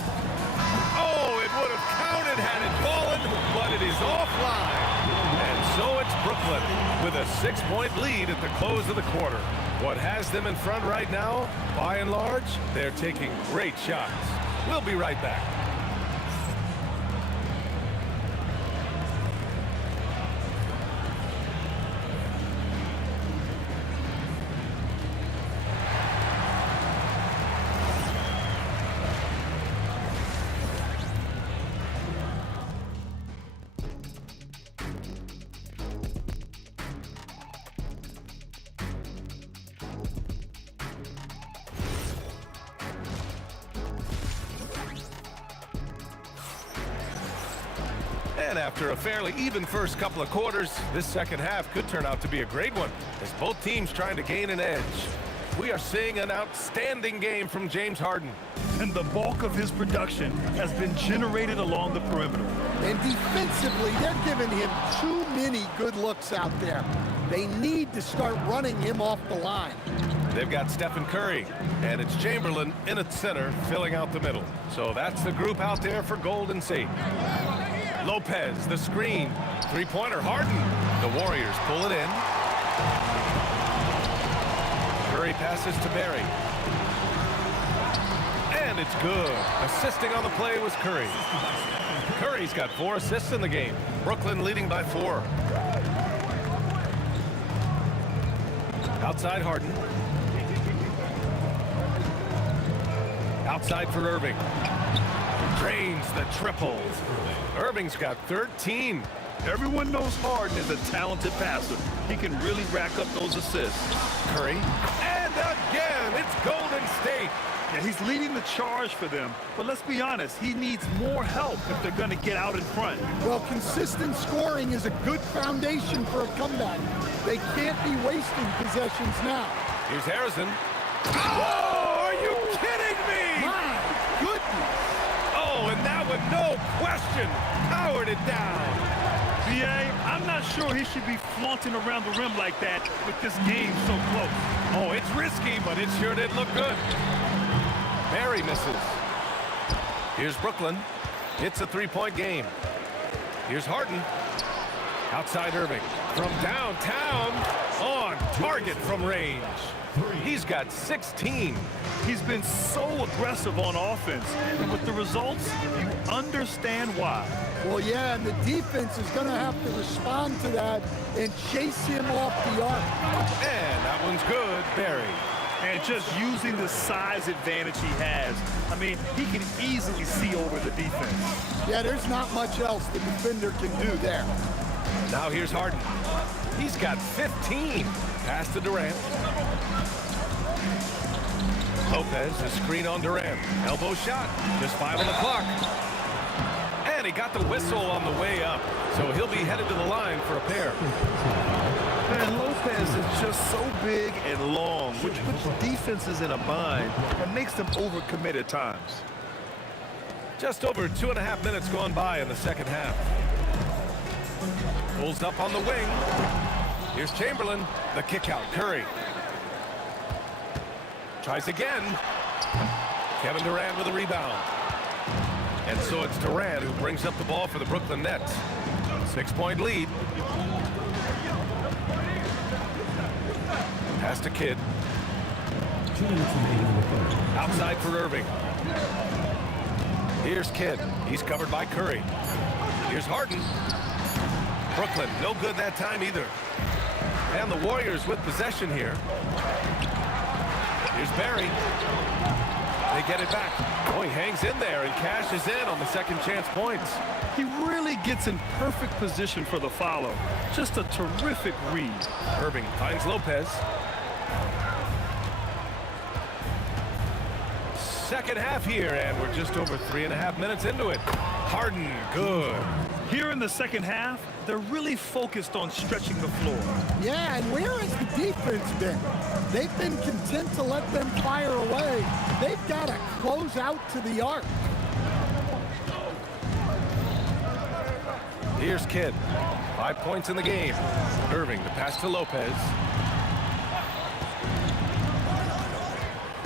Oh, it would have counted had it fallen, but it is offline. And so it's Brooklyn with a 6-point lead at the close of the quarter. What has them in front right now, by and large, they're taking great shots. We'll be right back. And after a fairly even first couple of quarters, this second half could turn out to be a great one, as both teams trying to gain an edge. We are seeing an outstanding game from James Harden. And the bulk of his production has been generated along the perimeter. And defensively, they're giving him too many good looks out there. They need to start running him off the line. They've got Stephen Curry, and it's Chamberlain in at center, filling out the middle. So that's the group out there for Golden State. Lopez, the screen. 3-pointer, Harden. The Warriors pull it in. Curry passes to Barry. And it's good. Assisting on the play was Curry. Curry's got 4 assists in the game. Brooklyn leading by 4. Outside Harden. Outside for Irving. Drains the triple. Irving's got 13. Everyone knows Harden is a talented passer. He can really rack up those assists. Curry. And again, it's Golden State. Yeah, he's leading the charge for them. But let's be honest, he needs more help if they're going to get out in front. Well, consistent scoring is a good foundation for a comeback. They can't be wasting possessions now. Here's Harrison. Oh, are you kidding me? My goodness. Oh, and that one, no question, powered it down. B.A., I'm not sure he should be flaunting around the rim like that with this game so close. Oh, it's risky, but it sure did look good. Barry misses. Here's Brooklyn. It's a 3-point game. Here's Harden. Outside Irving. From downtown, on target from range. He's got 16. He's been so aggressive on offense, and with the results, you understand why. Well, yeah, and the defense is going to have to respond to that and chase him off the arc. And that one's good, Barry. And just using the size advantage he has, I mean, he can easily see over the defense. Yeah, there's not much else the defender can do there. Now here's Harden. He's got 15. Pass to Durant. Lopez, a screen on Durant. Elbow shot. Just 5 on the clock. And he got the whistle on the way up. So he'll be headed to the line for a pair. And Lopez is just so big and long, which puts defenses in a bind and makes them overcommit at times. Just over 2.5 minutes gone by in the second half. Pulls up on the wing. Here's Chamberlain. The kick out. Curry. Tries again. Kevin Durant with a rebound. And so it's Durant who brings up the ball for the Brooklyn Nets. 6-point lead. Pass to Kidd. Outside for Irving. Here's Kidd. He's covered by Curry. Here's Harden. Brooklyn, no good that time either. And the Warriors with possession here. Here's Barry. They get it back. Oh, he hangs in there and cashes in on the second chance points. He really gets in perfect position for the follow. Just a terrific read. Irving finds Lopez. Second half here, and we're just over 3.5 minutes into it. Harden, good. Here in the second half, they're really focused on stretching the floor. Yeah, and where has the defense been? They've been content to let them fire away. They've got to close out to the arc. Here's Kidd. 5 points in the game. Irving, the pass to Lopez.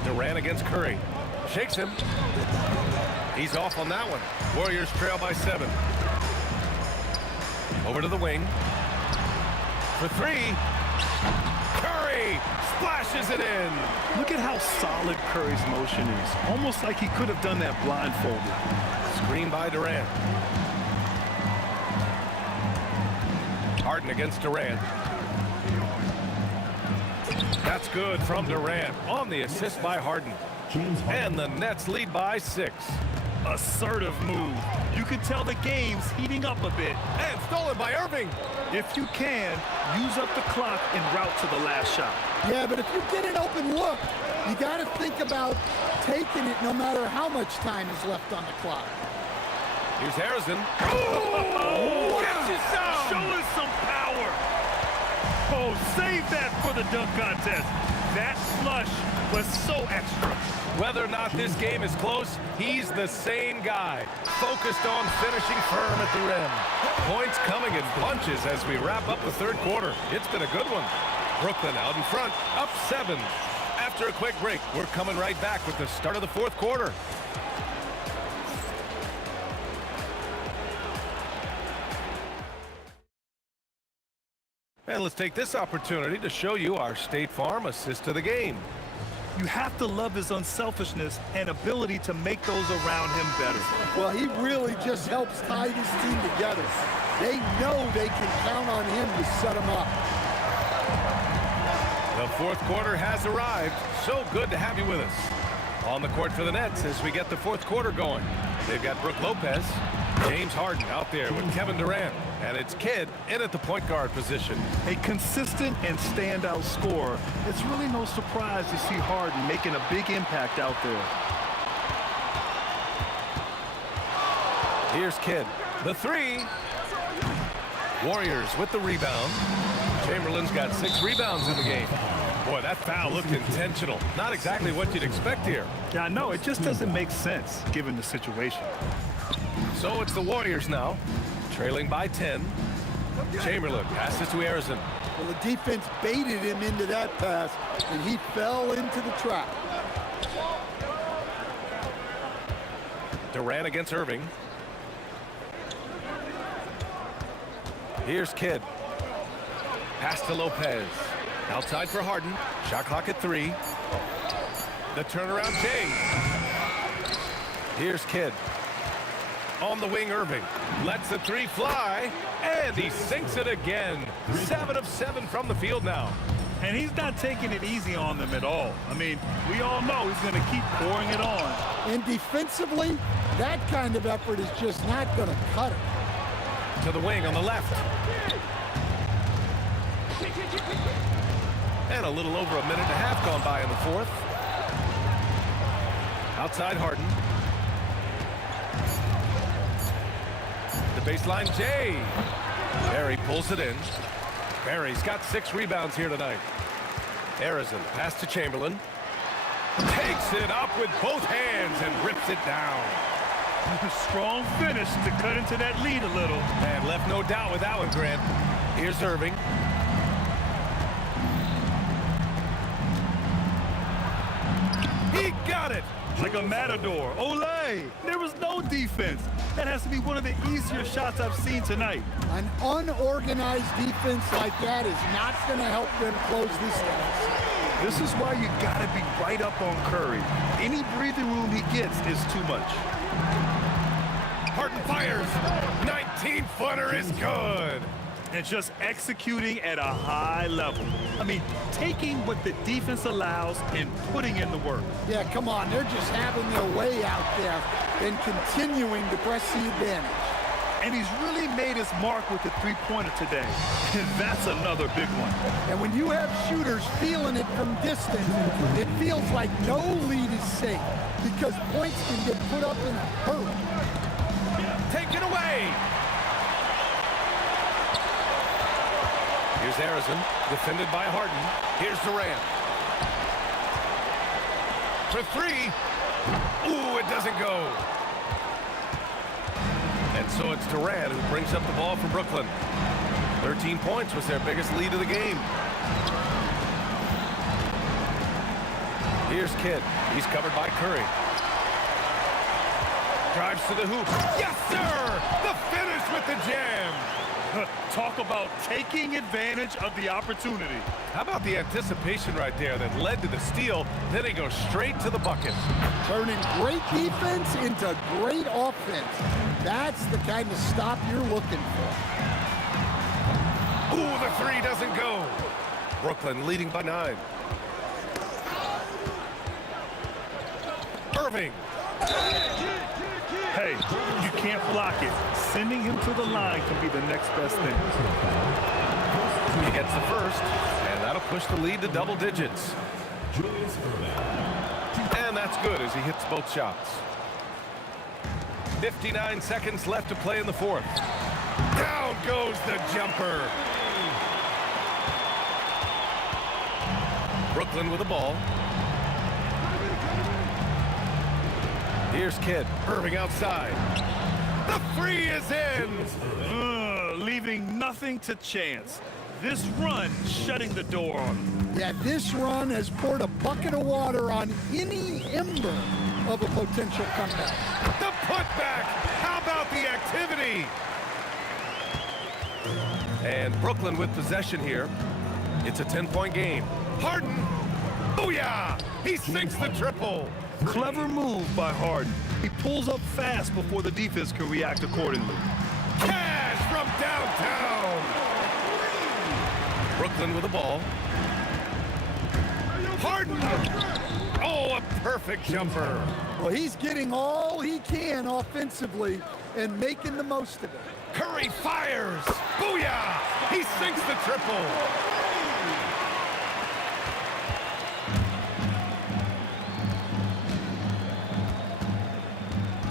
Durant against Curry. Shakes him. He's off on that one. Warriors trail by 7. Over to the wing. For 3. Curry splashes it in. Look at how solid Curry's motion is. Almost like he could have done that blindfolded. Screen by Durant. Harden against Durant. That's good from Durant on the assist by Harden. And the Nets lead by 6. Assertive move. You can tell the game's heating up a bit. And stolen by Irving. If you can, use up the clock en route to the last shot. Yeah, but if you get an open look, you got to think about taking it no matter how much time is left on the clock. Here's Harrison. Oh, show us some power. Oh, save that for the dunk contest. That flush was so extra. Whether or not this game is close, he's the same guy. Focused on finishing firm at the rim. Points coming in bunches as we wrap up the third quarter. It's been a good one. Brooklyn out in front, up 7. After a quick break, we're coming right back with the start of the fourth quarter. And let's take this opportunity to show you our State Farm assist to the game. You have to love his unselfishness and ability to make those around him better. Well, he really just helps tie his team together. They know they can count on him to set them up. The fourth quarter has arrived. So good to have you with us. On the court for the Nets as we get the fourth quarter going. They've got Brook Lopez, James Harden out there with Kevin Durant. And it's Kidd in at the point guard position. A consistent and standout scorer. It's really no surprise to see Harden making a big impact out there. Here's Kidd. The 3. Warriors with the rebound. Chamberlain's got 6 rebounds in the game. Boy, that foul looked intentional. Not exactly what you'd expect here. Yeah, I know. It just doesn't make sense given the situation. So it's the Warriors now. Trailing by 10. Chamberlain passes to Harrison. Well, the defense baited him into that pass, and he fell into the trap. Durant against Irving. Here's Kidd. Pass to Lopez. Outside for Harden. Shot clock at 3. The turnaround James. Here's Kidd. On the wing, Irving lets the 3 fly, and he sinks it again. 7 of 7 from the field now. And he's not taking it easy on them at all. I mean, we all know he's going to keep pouring it on. And defensively, that kind of effort is just not going to cut it. To the wing on the left. And a little over a minute and a half gone by in the fourth. Outside Harden. The baseline Jay. Barry pulls it in. Barry's got 6 rebounds here tonight. Harrison, pass to Chamberlain. Takes it up with both hands and rips it down. Strong finish to cut into that lead a little. And left no doubt with that one, Grant. Here's Irving. He got it. Like a matador. Olay! There was no defense. That has to be one of the easier shots I've seen tonight. An unorganized defense like that is not going to help them close this out. This is why you got to be right up on Curry. Any breathing room he gets is too much. Harden fires. 19-footer is good. And just executing at a high level. I mean, taking what the defense allows and putting in the work. Yeah, come on. They're just having their way out there and continuing to press the advantage. And he's really made his mark with the three-pointer today. And that's another big one. And when you have shooters feeling it from distance, it feels like no lead is safe because points can get put up in a hurry. Take it away. Here's Harrison, defended by Harden. Here's Durant. For 3. Ooh, it doesn't go. And so it's Durant who brings up the ball for Brooklyn. 13 points was their biggest lead of the game. Here's Kidd. He's covered by Curry. Drives to the hoop. Yes, sir! The finish with the jam. Talk about taking advantage of the opportunity. How about the anticipation right there that led to the steal? Then he goes straight to the bucket. Turning great defense into great offense. That's the kind of stop you're looking for. Ooh, the 3 doesn't go. Brooklyn leading by 9. Irving. Hey, you can't block it. Sending him to the line can be the next best thing. He gets the first, and that'll push the lead to double digits. And that's good as he hits both shots. 59 seconds left to play in the fourth. Down goes the jumper. Brooklyn with the ball. Here's Kidd. Irving outside. The 3 is in. Leaving nothing to chance. This run shutting the door on him. Yeah, this run has poured a bucket of water on any ember of a potential comeback. The putback. How about the activity? And Brooklyn with possession here. It's a 10-point game. Harden. Booyah! He sinks the triple. Clever move by Harden. He pulls up fast before the defense can react accordingly. Cash from downtown. Brooklyn with the ball. Harden. Oh, a perfect jumper. Well, he's getting all he can offensively and making the most of it. Curry fires. Booyah! He sinks the triple.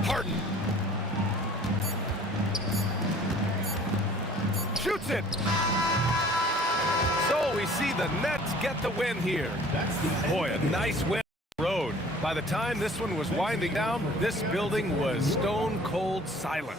Harden. Shoots it. So we see the Nets get the win here. Boy, a nice win on the road. By the time this one was winding down, this building was stone cold silent.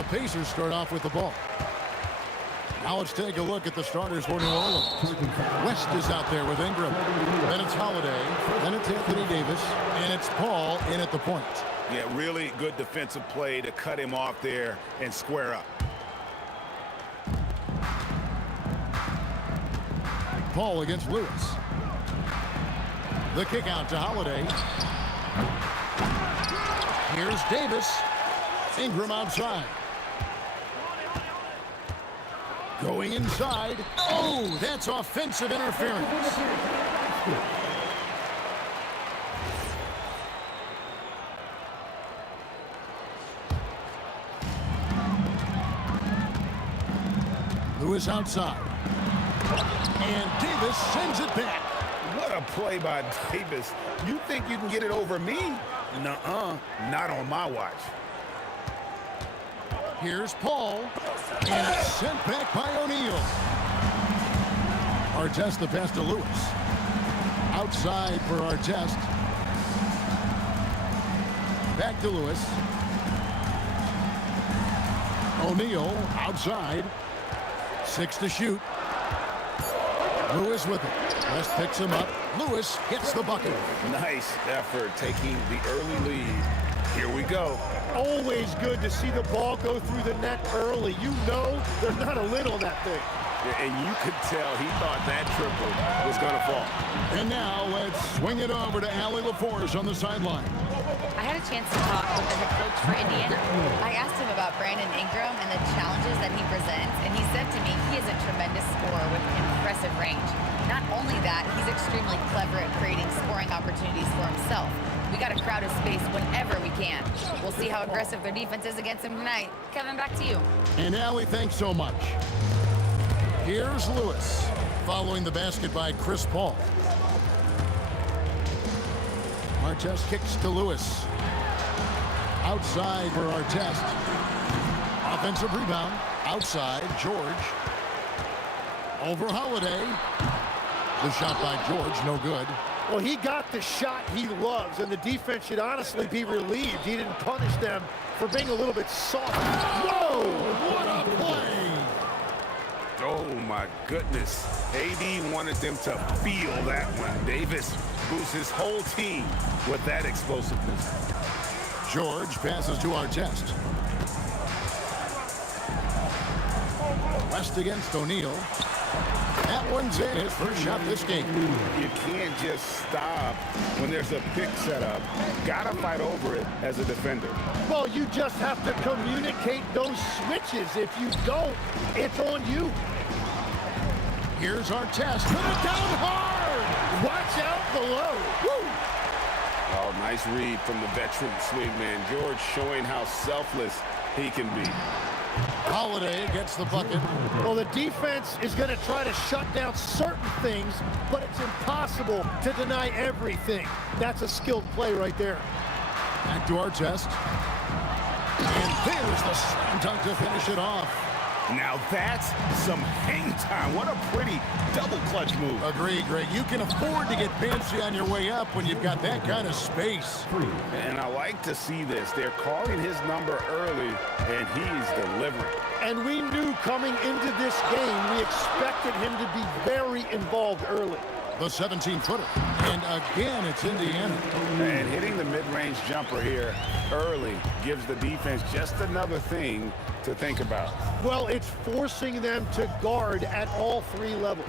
the Pacers start off with the ball. Now let's take a look at the starters for New Orleans. West is out there with Ingram. Then it's Holiday. Then it's Anthony Davis. And it's Paul in at the point. Yeah, really good defensive play to cut him off there and square up. Paul against Lewis. The kick out to Holiday. Here's Davis. Ingram outside. Going inside. Oh, that's offensive interference. Lewis outside. And Davis sends it back. What a play by Davis. You think you can get it over me? Nuh-uh. Not on my watch. Here's Paul. And it's sent back by O'Neal. Artest the pass to Lewis. Outside for Artest. Back to Lewis. O'Neal outside. 6 to shoot. Lewis with it. West picks him up. Lewis gets the bucket. Nice effort taking the early lead. Here we go. Always good to see the ball go through the net early. You know there's not a lid on that thing. And you could tell he thought that triple was going to fall. And now let's swing it over to Allie LaForge on the sideline. I had a chance to talk with the head coach for Indiana. I asked him about Brandon Ingram and the challenges that he presents, and he said to me he is a tremendous scorer with impressive range. Not only that, he's extremely clever at creating scoring opportunities for himself. We got to crowd his space whenever we can. We'll see how aggressive their defense is against him tonight. Kevin, back to you. And Allie, thanks so much. Here's Lewis, following the basket by Chris Paul. Artest kicks to Lewis. Outside for Artest. Offensive rebound. Outside, George. Over Holiday. The shot by George, no good. Well, he got the shot he loves, and the defense should honestly be relieved he didn't punish them for being a little bit soft. Whoa! What a play! Oh, my goodness. AD wanted them to feel that one. Davis boosts his whole team with that explosiveness. George passes to Artest. West against O'Neal. That one's in, his first shot this game. You can't just stop when there's a pick set up. Gotta fight over it as a defender. Well, you just have to communicate those switches. If you don't, it's on you. Here's Artest. Put it down hard! Watch out below. Woo! Oh, nice read from the veteran swingman. George showing how selfless he can be. Holiday gets the bucket. Well, the defense is going to try to shut down certain things, but it's impossible to deny everything. That's a skilled play right there. Back to Artest. And there's the slam dunk to finish it off. Now that's some hang time. What a pretty double clutch move. Agreed, Greg. You can afford to get fancy on your way up when you've got that kind of space. And I like to see this. They're calling his number early, and he's delivering. And we knew coming into this game, we expected him to be very involved early. The 17-footer. And again, it's Indiana. And hitting the mid-range jumper here early gives the defense just another thing to think about. Well, it's forcing them to guard at all three levels.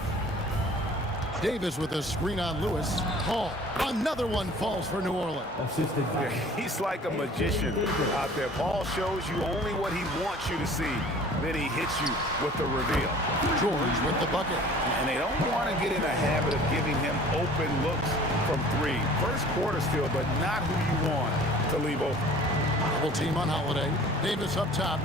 Davis with a screen on Lewis. Paul. Another one falls for New Orleans. Yeah, he's like a magician out there. Paul shows you only what he wants you to see. Then he hits you with the reveal. George with the bucket. And they don't want to get in a habit of giving him open looks from three. First quarter still, but not who you want to leave open. Double team on Holiday. Davis up top.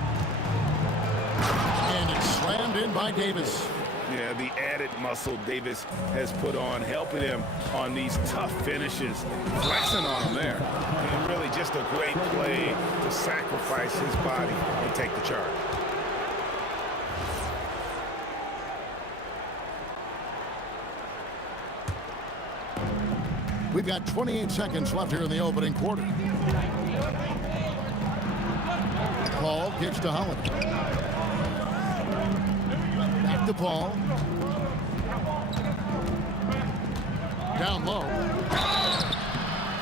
And it's slammed in by Davis. Yeah, the added muscle Davis has put on, helping him on these tough finishes. Flexing on him there. And really just a great play to sacrifice his body and take the charge. We've got 28 seconds left here in the opening quarter. Paul kicks to Holiday. Back to Paul. Down low.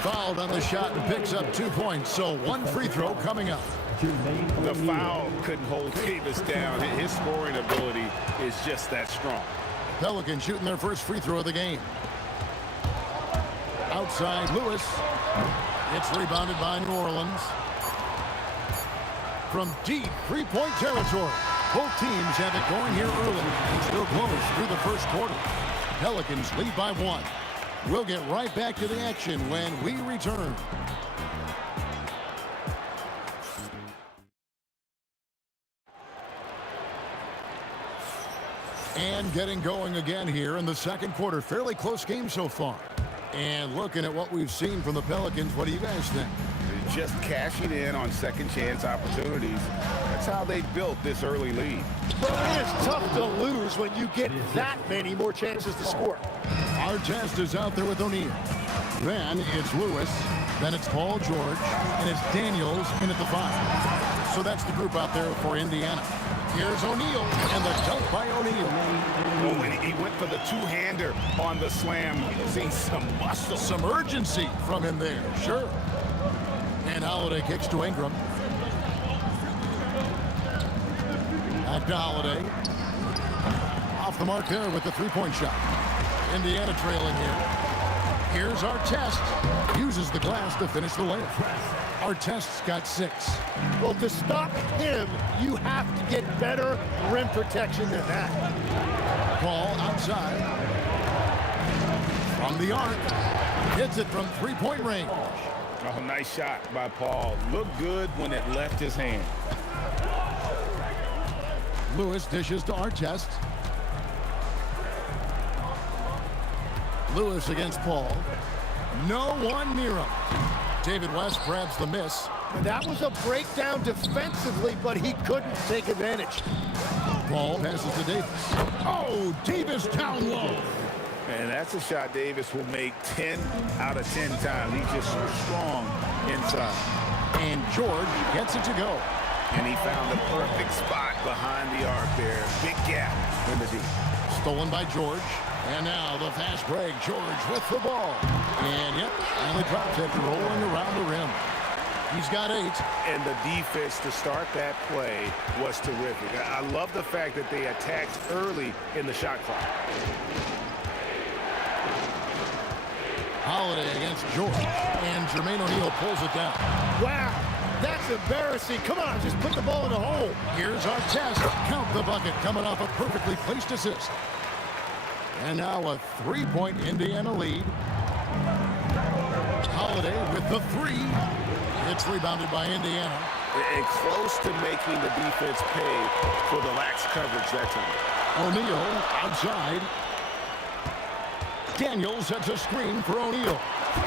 Fouled on the shot and picks up 2 points. So one free throw coming up. The foul couldn't hold Davis down. His scoring ability is just that strong. Pelicans shooting their first free throw of the game. Outside Lewis. It's rebounded by New Orleans. From deep three-point territory. Both teams have it going here early and still close through the first quarter. Pelicans lead by 1. We'll get right back to the action when we return. And getting going again here in the second quarter. Fairly close game so far. And looking at what we've seen from the Pelicans, what do you guys think? Just cashing in on second chance opportunities. That's how they built this early lead. Well, it is tough to lose when you get that many more chances to score. Our test is out there with O'Neal. Then it's Lewis. Then it's Paul George. And it's Daniels in at the 5. So that's the group out there for Indiana. Here's O'Neal, and the dunk by O'Neal. Oh, and he went for the two-hander on the slam. Using some muscle. Some urgency from him there, sure. And Holiday kicks to Ingram. Back to Holiday. Off the mark there with the three-point shot. Indiana trailing here. Here's our test. Uses the glass to finish the layup. Artest's got 6. Well, to stop him, you have to get better rim protection than that. Paul outside. From the arc. Hits it from three-point range. Oh, nice shot by Paul. Looked good when it left his hand. Lewis dishes to Artest. Lewis against Paul. No one near him. David West grabs the miss. And that was a breakdown defensively, but he couldn't take advantage. Paul passes to Davis. Oh, Davis down low. And that's a shot Davis will make 10 out of 10 times. He's just so strong inside. And George gets it to go. And he found the perfect spot behind the arc there. Big gap in the deep. Stolen by George. And now the fast break. George with the ball. And yep, finally drops it, rolling around the rim. He's got 8. And the defense to start that play was terrific. I love the fact that they attacked early in the shot clock. Holiday against George. And Jermaine O'Neal pulls it down. Wow, that's embarrassing. Come on, just put the ball in the hole. Here's our test. Count the bucket coming off a perfectly placed assist. And now a 3-point Indiana lead. Holiday with the 3. It's rebounded by Indiana. And close to making the defense pay for the lax coverage that time. O'Neal outside. Daniels sets a screen for O'Neal.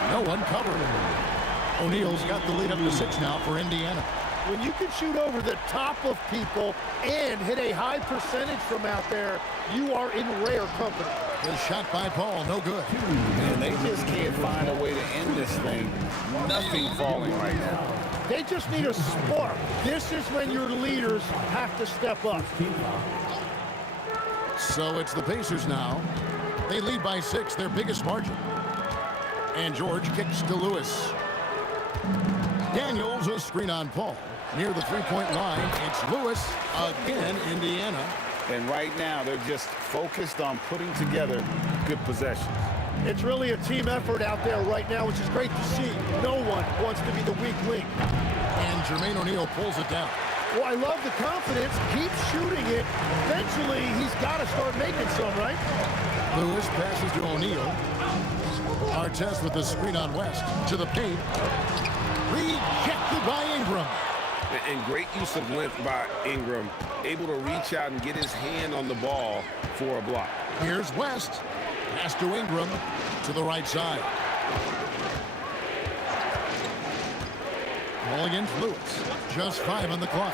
No one covering. O'Neal's got the lead up to 6 now for Indiana. When you can shoot over the top of people and hit a high percentage from out there, you are in rare company. Good shot by Paul, no good. And they just can't find a way to end this thing. Nothing falling right now. They just need a spark. This is when your leaders have to step up. So it's the Pacers now. They lead by 6, their biggest margin. And George kicks to Lewis. Daniels a screen on Paul. Near the three-point line, it's Lewis again, Indiana. And right now, they're just focused on putting together good possessions. It's really a team effort out there right now, which is great to see. No one wants to be the weak link. And Jermaine O'Neal pulls it down. Well, I love the confidence. Keep shooting it. Eventually, he's got to start making some, right? Lewis passes to O'Neal. Artest with the screen on West. To the paint. Rejected by Ingram. And great use of length by Ingram. Able to reach out and get his hand on the ball for a block. Here's West. Pass to Ingram. To the right side. Ball against Lewis. Just 5 on the clock.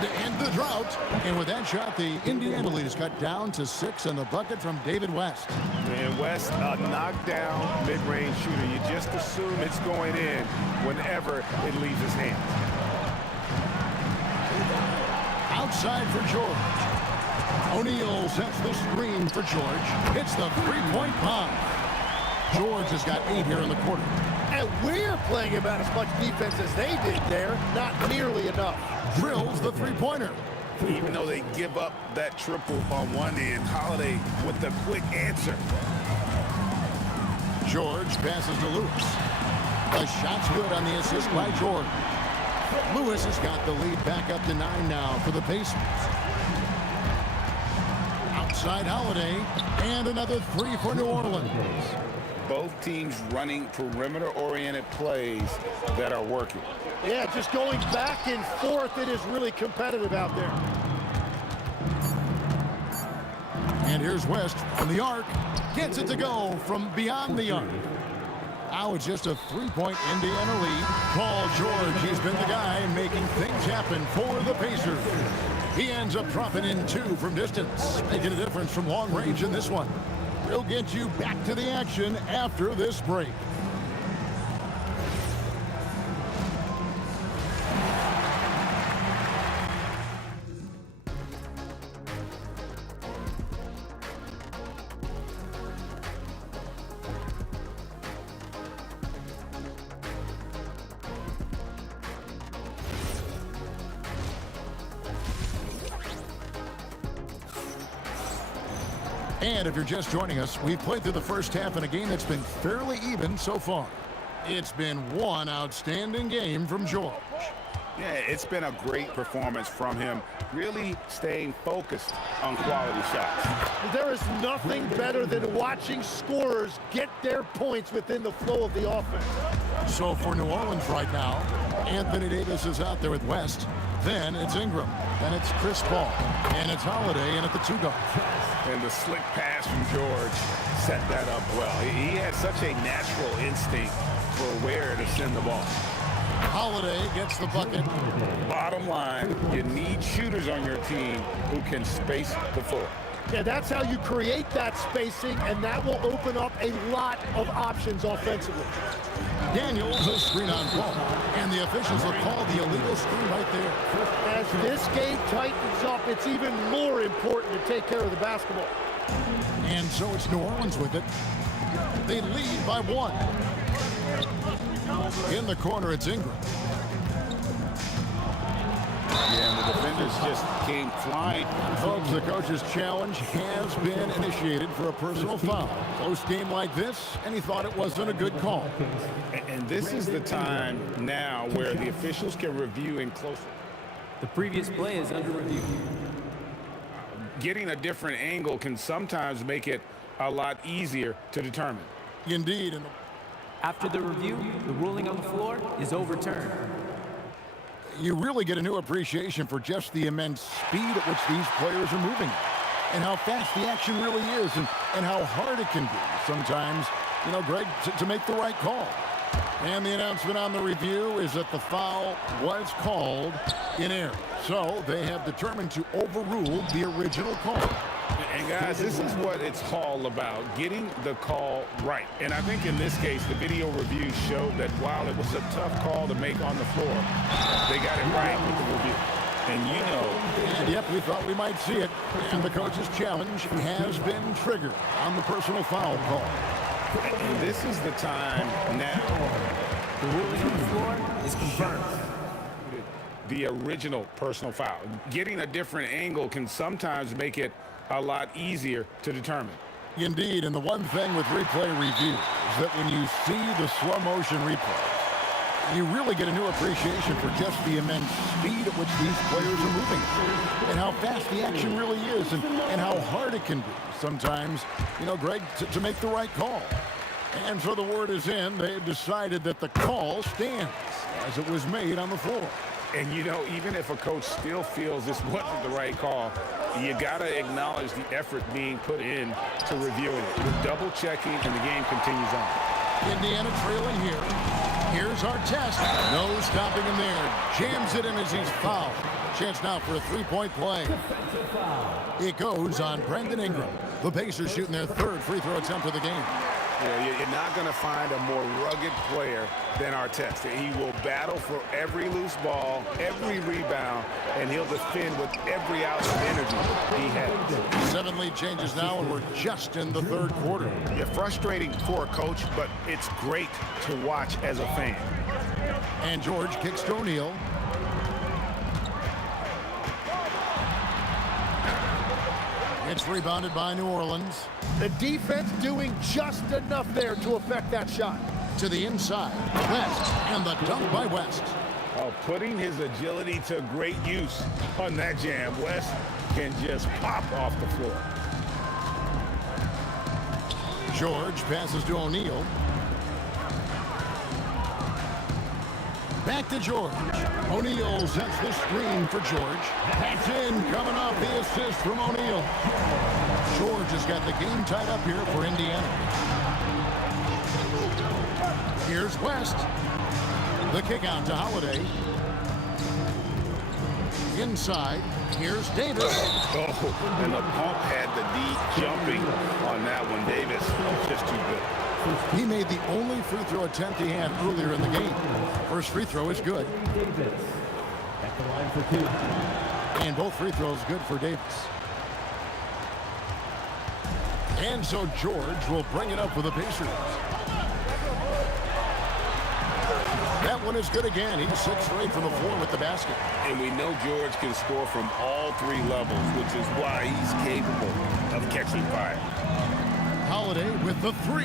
To end the drought. And with that shot, the Indiana lead is cut down to 6 on the bucket from David West. And West, a knockdown mid-range shooter. You just assume it's going in whenever it leaves his hands. outside for George. O'Neal sets the screen for George. Hits the three-point bomb. George has got 8 here in the quarter. And we're playing about as much defense as they did there. Not nearly enough. Drills the three-pointer. Even though they give up that triple on one end, Holiday with the quick answer. George passes to Lewis. The shot's good on the assist by George. Lewis has got the lead back up to 9 now for the Pacers. Outside Holiday, and another 3 for New Orleans. Both teams running perimeter-oriented plays that are working. Yeah, just going back and forth. It is really competitive out there. And here's West from the arc. Gets it to go from beyond the arc. Now it's just a 3-point Indiana lead. Paul George, he's been the guy making things happen for the Pacers. He ends up dropping in 2 from distance, making a difference from long range in this one. We'll get you back to the action after this break. And if you're just joining us, we've played through the first half in a game that's been fairly even so far. It's been one outstanding game from George. Yeah, it's been a great performance from him, really staying focused on quality shots. There is nothing better than watching scorers get their points within the flow of the offense. So for New Orleans right now, Anthony Davis is out there with West. Then it's Ingram. Then it's Chris Paul. And it's Holiday in at the 2 guard. And the slick pass from George set that up well. He had such a natural instinct for where to send the ball. Holiday gets the bucket. Bottom line, you need shooters on your team who can space the floor. Yeah, that's how you create that spacing, and that will open up a lot of options offensively. Daniels a screen on Paul, and the officials will call the illegal screen right there. As this game tightens up, it's even more important to take care of the basketball. And so it's New Orleans with it. They lead by 1. In the corner, it's Ingram. Yeah, and the defenders just came flying. Folks, the coach's challenge has been initiated for a personal foul. Close game like this, and he thought it wasn't a good call. And this is the time now where the officials can review in close. The previous play is under review. Getting a different angle can sometimes make it a lot easier to determine. Indeed. After the review, the ruling on the floor is overturned. You really get a new appreciation for just the immense speed at which these players are moving and how fast the action really is and how hard it can be sometimes, you know, Greg, to make the right call. And the announcement on the review is that the foul was called in error. So they have determined to overrule the original call. And guys, this is what it's all about, getting the call right. And I think in this case, the video review showed that while it was a tough call to make on the floor, they got it right with the review. And you know. And yep, we thought we might see it. And the coach's challenge has been triggered on the personal foul call. And this is the time now. The ruling on the floor is confirmed. The original personal foul. Getting a different angle can sometimes make it a lot easier to determine. Indeed, and the one thing with replay review is that when you see the slow motion replay, you really get a new appreciation for just the immense speed at which these players are moving and how fast the action really is and how hard it can be sometimes, you know, Greg, to make the right call. And so the word is in. They have decided that the call stands as it was made on the floor. And, you know, even if a coach still feels this wasn't the right call, you got to acknowledge the effort being put in to reviewing it. We're double-checking, and the game continues on. Indiana trailing here. Here's our test. No stopping him there. Jams it in as he's fouled. Chance now for a 3-point play. It goes on Brandon Ingram. The Pacers shooting their 3rd free throw attempt of the game. Yeah, you're not going to find a more rugged player than Artest. He will battle for every loose ball, every rebound, and he'll defend with every ounce of energy he has. 7 lead changes now, and we're just in the third quarter. Yeah, frustrating for a coach, but it's great to watch as a fan. And George kicks to O'Neal. It's rebounded by New Orleans. The defense doing just enough there to affect that shot. To the inside, West, and the dunk by West. Oh, putting his agility to great use on that jam. West can just pop off the floor. George passes to O'Neal. Back to George. O'Neal sets the screen for George. That's in, coming off the assist from O'Neal. George has got the game tied up here for Indiana. Here's West. The kick out to Holiday. Inside, here's Davis. Oh, and the pump had the D jumping on that one. Davis just too good. He made the only free throw attempt he had earlier in the game. First free throw is good. Davis at the line for 2. And both free throws good for Davis. And so George will bring it up for the Pacers. That one is good again. He's 6 for 8 from the floor with the basket. And we know George can score from all 3 levels, which is why he's capable of catching fire. Holiday with the 3.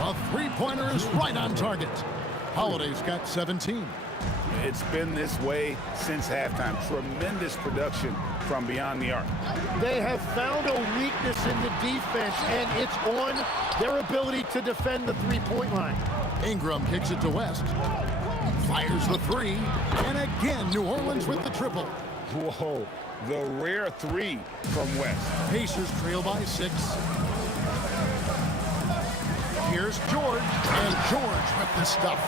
A three-pointer is right on target. Holiday's got 17. It's been this way since halftime. Tremendous production from beyond the arc. They have found a weakness in the defense, and it's on their ability to defend the three-point line. Ingram kicks it to West. Fires the 3. And again, New Orleans with the triple. Whoa, the rare 3 from West. Pacers trail by 6. Here's George, and George with the stuff.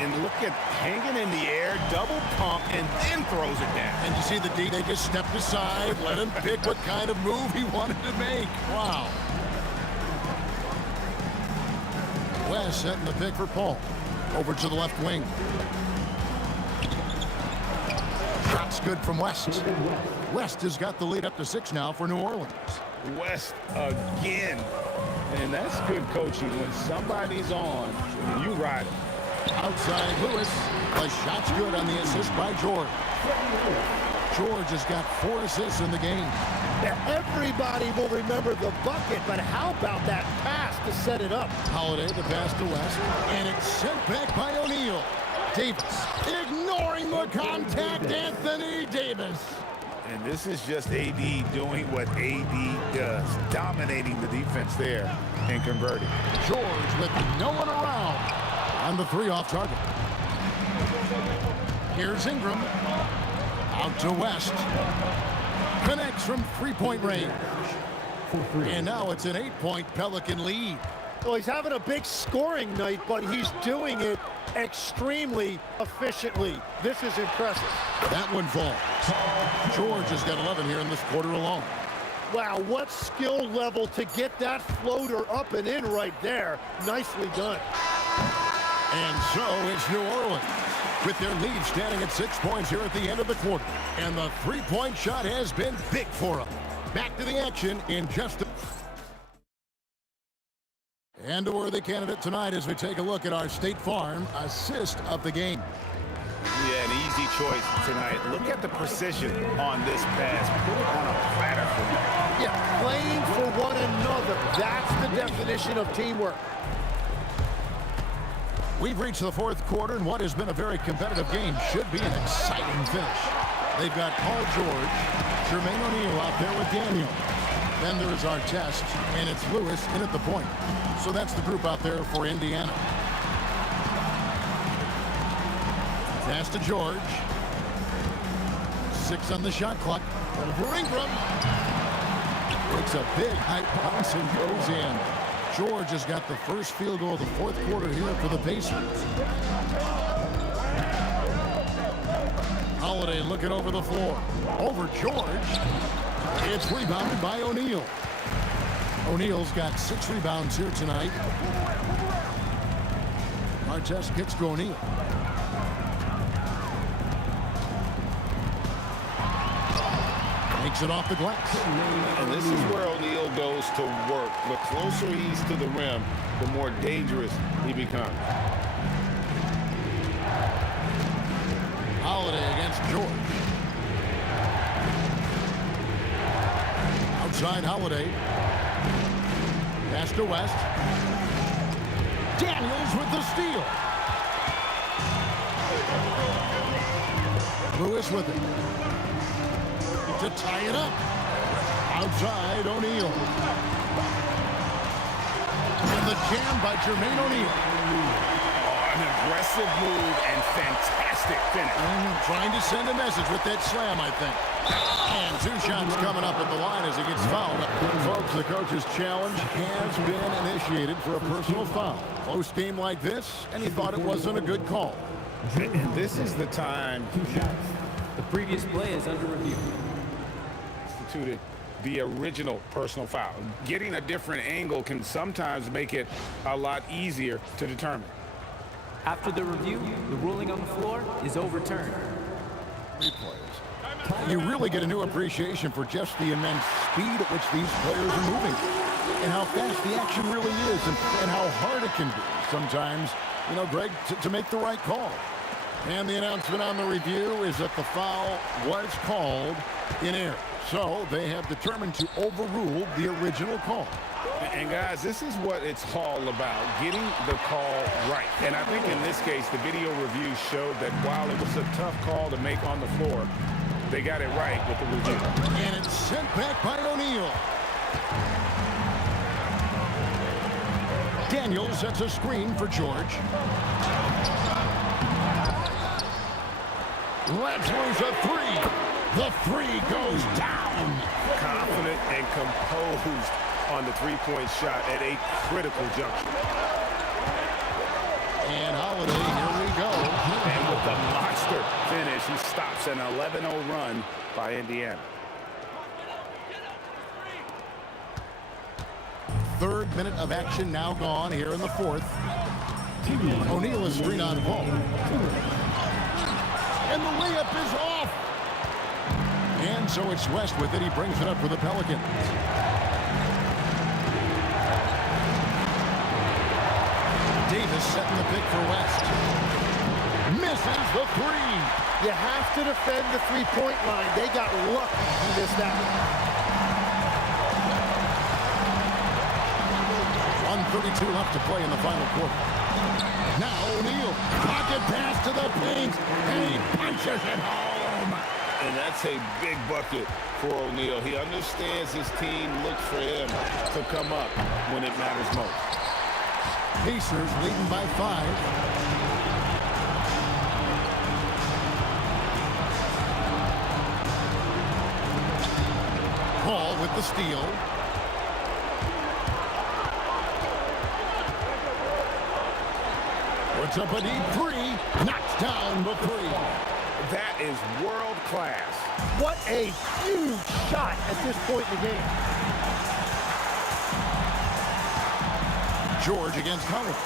And look at hanging in the air, double pump, and then throws it down. And you see the D, they just stepped aside, let him pick what kind of move he wanted to make. Wow. West setting the pick for Paul. Over to the left wing. Shot's good from West. West has got the lead up to 6 now for New Orleans. West again. And that's good coaching. When somebody's on, you ride it. Outside Lewis. The shot's good on the assist by George. George has got 4 assists in the game. Now, everybody will remember the bucket, but how about that pass to set it up? Holiday, the pass to West, and it's sent back by O'Neal. Davis ignoring the contact, Anthony Davis. And this is just AD doing what AD does, dominating the defense there and converting. George with no one around on the 3 off target. Here's Ingram. Out to West. Connects from 3-point range. And now it's an 8-point Pelican lead. Well, he's having a big scoring night, but he's doing it extremely efficiently. This is impressive. That one falls. George has got 11 here in this quarter alone. Wow, what skill level to get that floater up and in right there. Nicely done. And so it's New Orleans with their lead standing at 6 points here at the end of the quarter. And the 3-point shot has been big for them. Back to the action in just a... And a worthy candidate tonight as we take a look at our State Farm assist of the game. Yeah, an easy choice tonight. Look at the precision on this pass. Put it on a platter for me. Yeah, playing for one another. That's the definition of teamwork. We've reached the 4th quarter, and what has been a very competitive game should be an exciting finish. They've got Paul George, Jermaine O'Neal out there with Daniel. Then there's Artest, and it's Lewis in at the point. So that's the group out there for Indiana. Pass to George. 6 on the shot clock. Over Ingram. Takes a big high bounce and goes in. George has got the first field goal of the 4th quarter here for the Pacers. Holiday looking over the floor. Over George. It's rebounded by O'Neal. O'Neal's got 6 rebounds here tonight. Artest kicks to O'Neal. Makes it off the glass. And this is where O'Neal goes to work. The closer he's to the rim, the more dangerous he becomes. Holiday against George. Outside Holiday. Pass to West. Daniels with the steal. Lewis with it. To tie it up. Outside O'Neal. And the jam by Jermaine O'Neal. An aggressive move and fantastic finish. Trying to send a message with that slam, I think. And 2 shots coming up at the line as he gets fouled. Folks, the coach's challenge has been initiated for a personal foul. Close game like this, and he thought it wasn't a good call. And this is the time. 2 shots. The previous play is under review. Instituted the original personal foul. Getting a different angle can sometimes make it a lot easier to determine. After the review, the ruling on the floor is overturned. You really get a new appreciation for just the immense speed at which these players are moving and how fast the action really is and how hard it can be sometimes, you know, Greg, to make the right call. And the announcement on the review is that the foul was called in error. So they have determined to overrule the original call. And guys, this is what it's all about, getting the call right. And I think in this case, the video review showed that while it was a tough call to make on the floor, they got it right with the review. And it's sent back by O'Neal. Daniels sets a screen for George. Let's lose a 3. The 3 goes down. Confident and composed on the three-point shot at a critical juncture. And Holiday, here we go. And with the monster finish, he stops an 11-0 run by Indiana. 3rd minute of action now gone here in the 4th. O'Neal is screen on ball. And the layup is off. And so it's West with it. He brings it up for the Pelicans. Davis setting the pick for West. Misses the 3. You have to defend the three-point line. They got lucky he missed that one. 1:32 left to play in the final quarter. Now O'Neal, pocket pass to the paint, and he punches it home. And that's a big bucket for O'Neal. He understands his team looks for him to come up when it matters most. Pacers leading by 5. Paul with the steal. Puts up a deep 3. Knocks down the 3. That is world class. What a huge shot at this point in the game. George against Howard.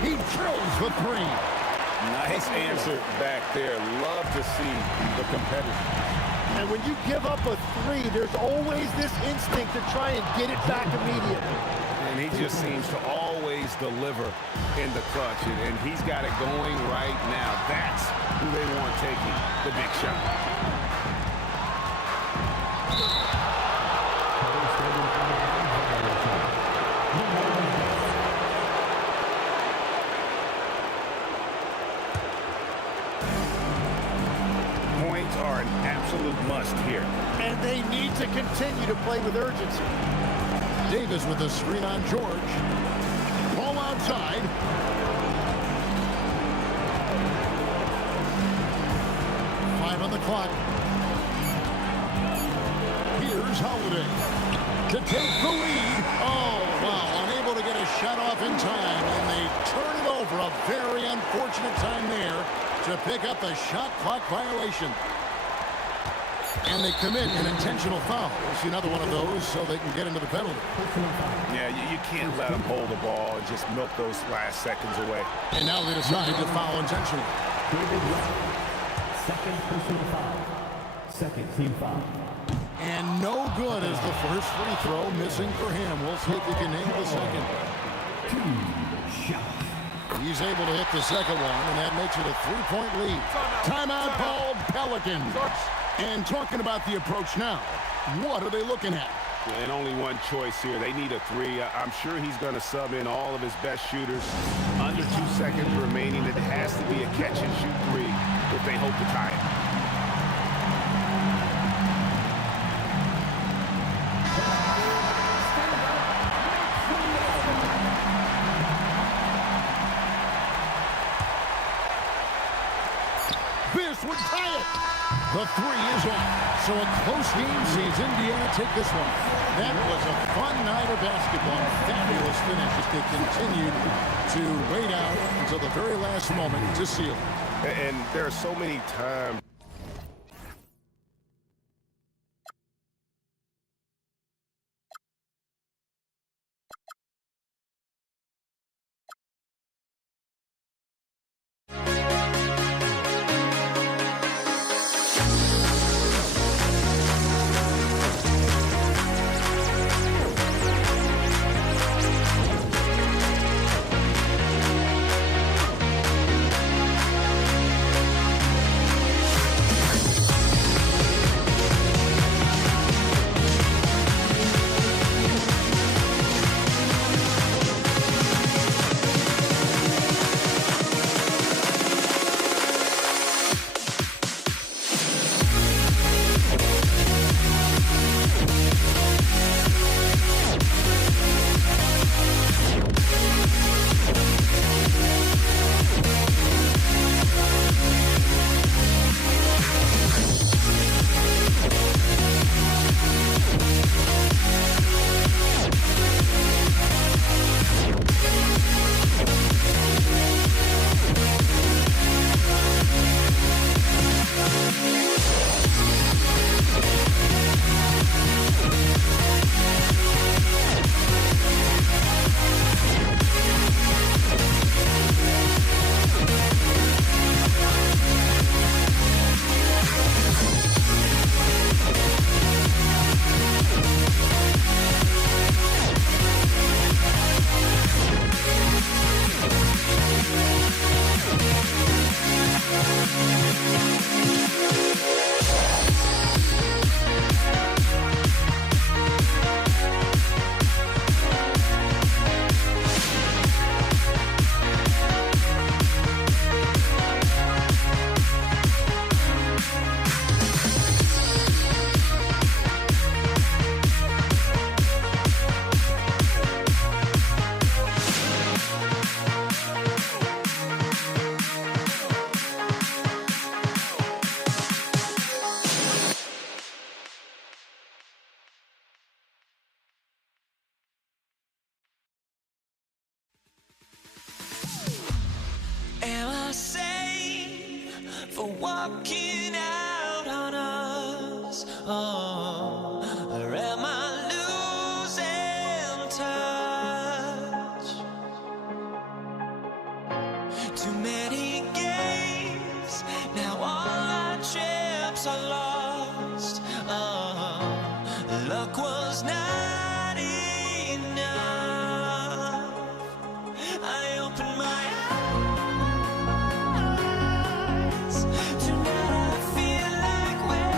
He drills the 3. Nice answer back there. Love to see the competitor. And when you give up a 3, there's always this instinct to try and get it back immediately. And he just seems to always deliver in the clutch. And he's got it going right now. That's who they want taking the big shot. Points are an absolute must here. And they need to continue to play with urgency. Davis with a screen on George. Ball outside. Five on the clock. Here's Holiday to take the lead. Oh, wow. Unable to get a shot off in time. And they turn it over. A very unfortunate time there to pick up the shot clock violation. And they commit an intentional foul. We'll see another one of those so they can get into the penalty. Yeah, you can't let them hold the ball and just milk those last seconds away. And now they decide to foul intentionally. Second personal foul. Second team foul. And no good as the first free throw missing for him. We'll see if he can nail the second. 2 shots. He's able to hit the second one, and that makes it a 3-point lead. Timeout called Pelicans. And talking about the approach now, what are they looking at? And only one choice here. They need a three. I'm sure he's going to sub in all of his best shooters. Under 2 seconds remaining. It has to be a catch-and-shoot three if they hope to tie it. This would tie it. The three is off. So a close game sees Indiana take this one. That was a fun night of basketball. Fabulous finish as they continued to wait out until the very last moment to seal it. And there are so many times. Am I safe for walking out on us? Oh, or am I losing touch? Too many games, now all our chips are lost. Oh, luck was not enough. I opened my eyes. Wake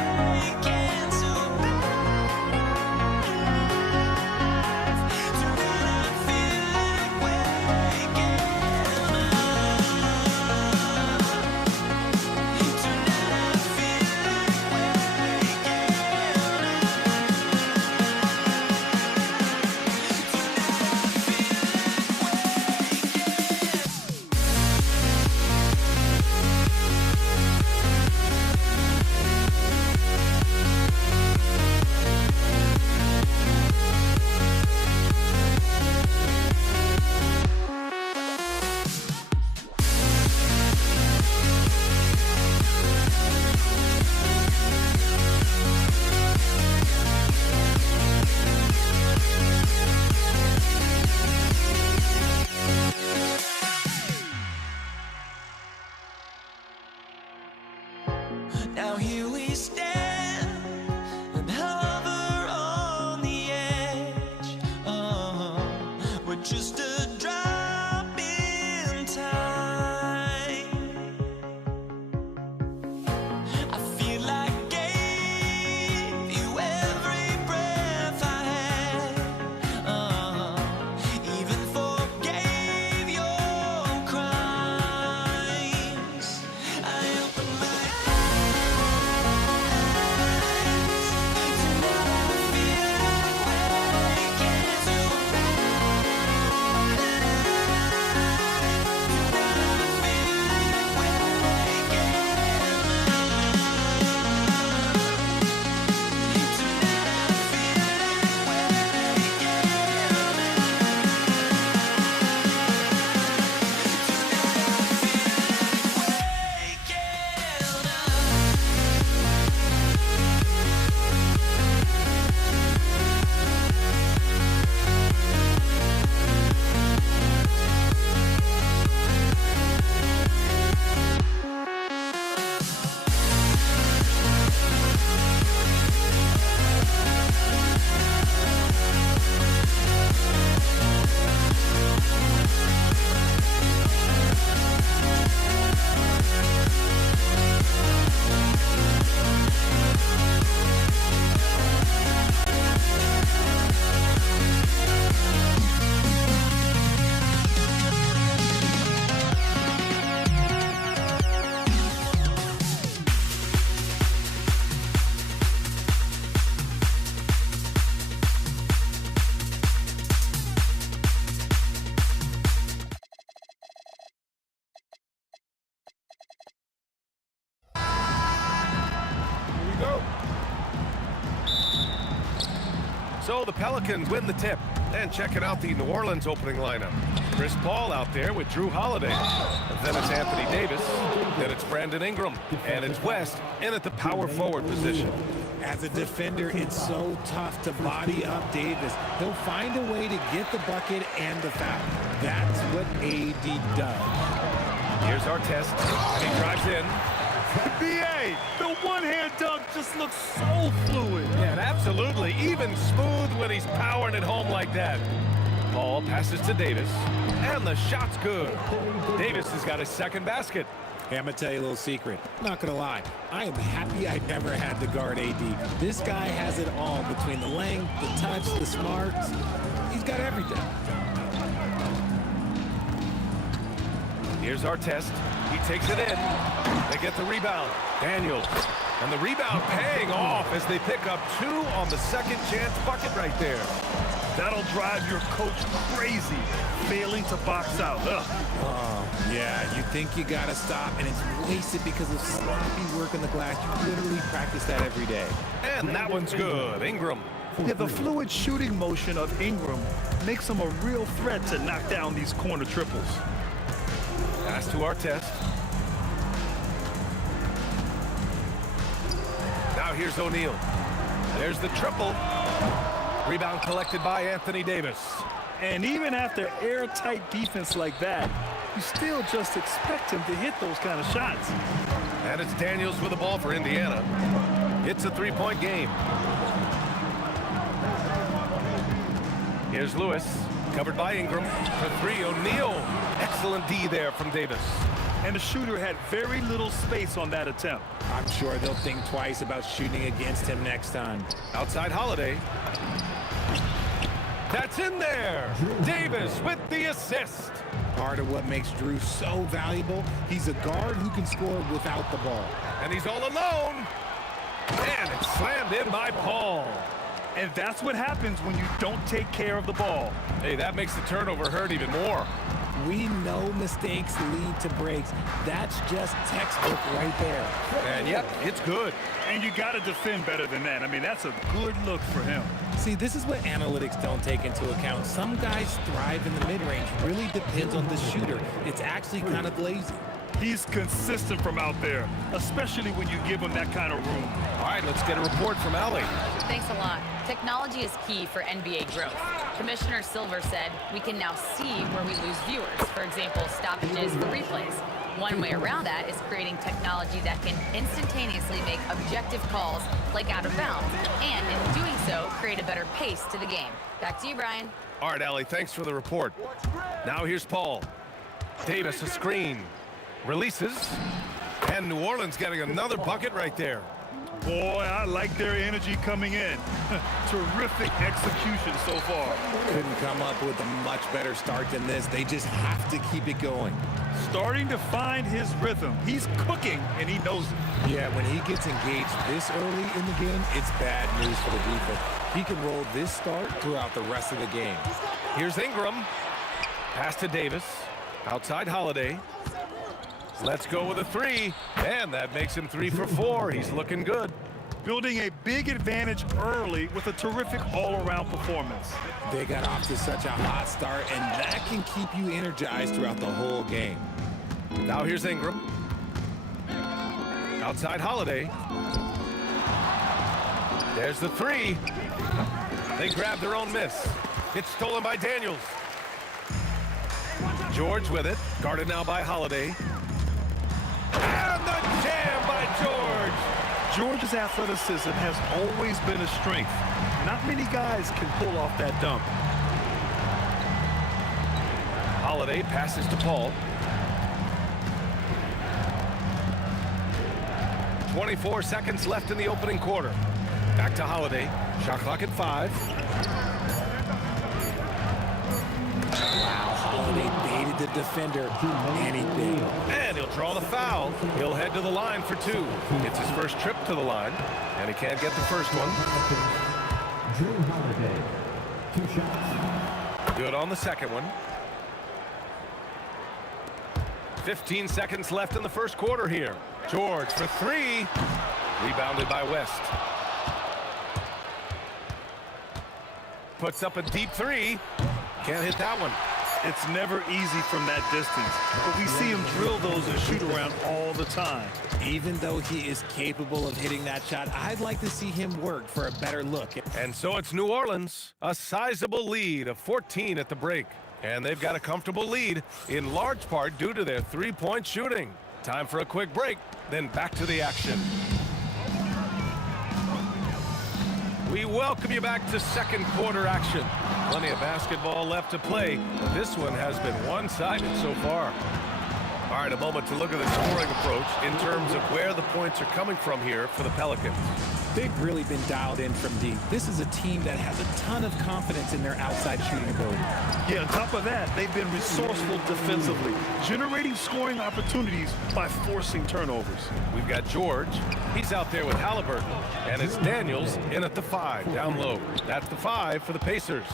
So the Pelicans win the tip. And checking out the New Orleans opening lineup. Chris Paul out there with Drew Holiday. Then it's Anthony Davis. Then it's Brandon Ingram. And it's West in at the power forward position. As a defender, it's so tough to body up Davis. He'll find a way to get the bucket and the foul. That's what AD does. Here's our test. And he drives in. BA, the one-hand dunk just looks so fluid. Yeah, and absolutely. Even smooth when he's powering it home like that. Paul passes to Davis. And the shot's good. Davis has got his second basket. Hey, I'm going to tell you a little secret. I'm not going to lie. I am happy I never had to guard AD. This guy has it all between the length, the touch, the smarts. He's got everything. Here's our test. He takes it in. They get the rebound. Daniels. And the rebound paying off as they pick up 2 on the second chance bucket right there. That'll drive your coach crazy, failing to box out. Ugh. Oh, yeah, you think you got to stop, and it's wasted because of sloppy work on the glass. You literally practice that every day. And that one's good. Ingram. Yeah, the fluid shooting motion of Ingram makes him a real threat to knock down these corner triples. Pass to our test. Now here's O'Neal. There's the triple. Rebound collected by Anthony Davis. And even after airtight defense like that, you still just expect him to hit those kind of shots. And it's Daniels with the ball for Indiana. It's a three-point game. Here's Lewis, covered by Ingram. For 3, O'Neal. Excellent D there from Davis. And the shooter had very little space on that attempt. I'm sure they'll think twice about shooting against him next time. Outside Holiday. That's in there. Davis with the assist. Part of what makes Drew so valuable, he's a guard who can score without the ball. And he's all alone. And it's slammed in by Paul. And that's what happens when you don't take care of the ball. Hey, that makes the turnover hurt even more. We know mistakes lead to breaks. That's just textbook right there. And yep, it's good. And you got to defend better than that. I mean, that's a good look for him. See, this is what analytics don't take into account. Some guys thrive in the mid-range. Really depends on the shooter. It's actually kind of lazy. He's consistent from out there, especially when you give him that kind of room. All right, let's get a report from Allie. Thanks a lot. Technology is key for NBA growth. Commissioner Silver said we can now see where we lose viewers. For example, stoppages for replays. One way around that is creating technology that can instantaneously make objective calls like out of bounds, and in doing so, create a better pace to the game. Back to you, Brian. All right, Allie, thanks for the report. Now here's Paul. Davis, a screen. Releases. And New Orleans getting another bucket right there. Boy, I like their energy coming in. Terrific execution so far. Couldn't come up with a much better start than this. They just have to keep it going. Starting to find his rhythm. He's cooking, and he knows it. Yeah, when he gets engaged this early in the game, it's bad news for the defense. He can roll this start throughout the rest of the game. Here's Ingram. Pass to Davis. Outside Holiday. Let's go with a 3. And that makes him 3 for 4. He's looking good. Building a big advantage early with a terrific all-around performance. They got off to such a hot start, and that can keep you energized throughout the whole game. Now here's Ingram. Outside Holiday. There's the 3. They grab their own miss. It's stolen by Daniels. George with it. Guarded now by Holiday. And the jam by George. George's athleticism has always been a strength. Not many guys can pull off that dunk. Holiday passes to Paul. 24 seconds left in the opening quarter. Back to Holiday. Shot clock at 5. Wow, Holiday baited the defender. Anything. And he'll draw the foul. He'll head to the line for 2. It's his first trip to the line, and he can't get the first one. Drew Holiday, 2 shots. Good on the second one. 15 seconds left in the first quarter here. George for 3. Rebounded by West. puts up a deep three. Can't hit that one. It's never easy from that distance, but we see him drill those and shoot around all the time. Even though he is capable of hitting that shot, I'd like to see him work for a better look. And so it's New Orleans, a sizable lead of 14 at the break. And they've got a comfortable lead, in large part due to their three-point shooting. Time for a quick break, then back to the action. We welcome you back to second quarter action. Plenty of basketball left to play. This one has been one-sided so far. All right, a moment to look at the scoring approach in terms of where the points are coming from here for the Pelicans. They've really been dialed in from deep. This is a team that has a ton of confidence in their outside shooting ability. Yeah, on top of that, they've been resourceful defensively, generating scoring opportunities by forcing turnovers. We've got George. He's out there with Halliburton. And it's Daniels in at the 5, down low. That's the 5 for the Pacers.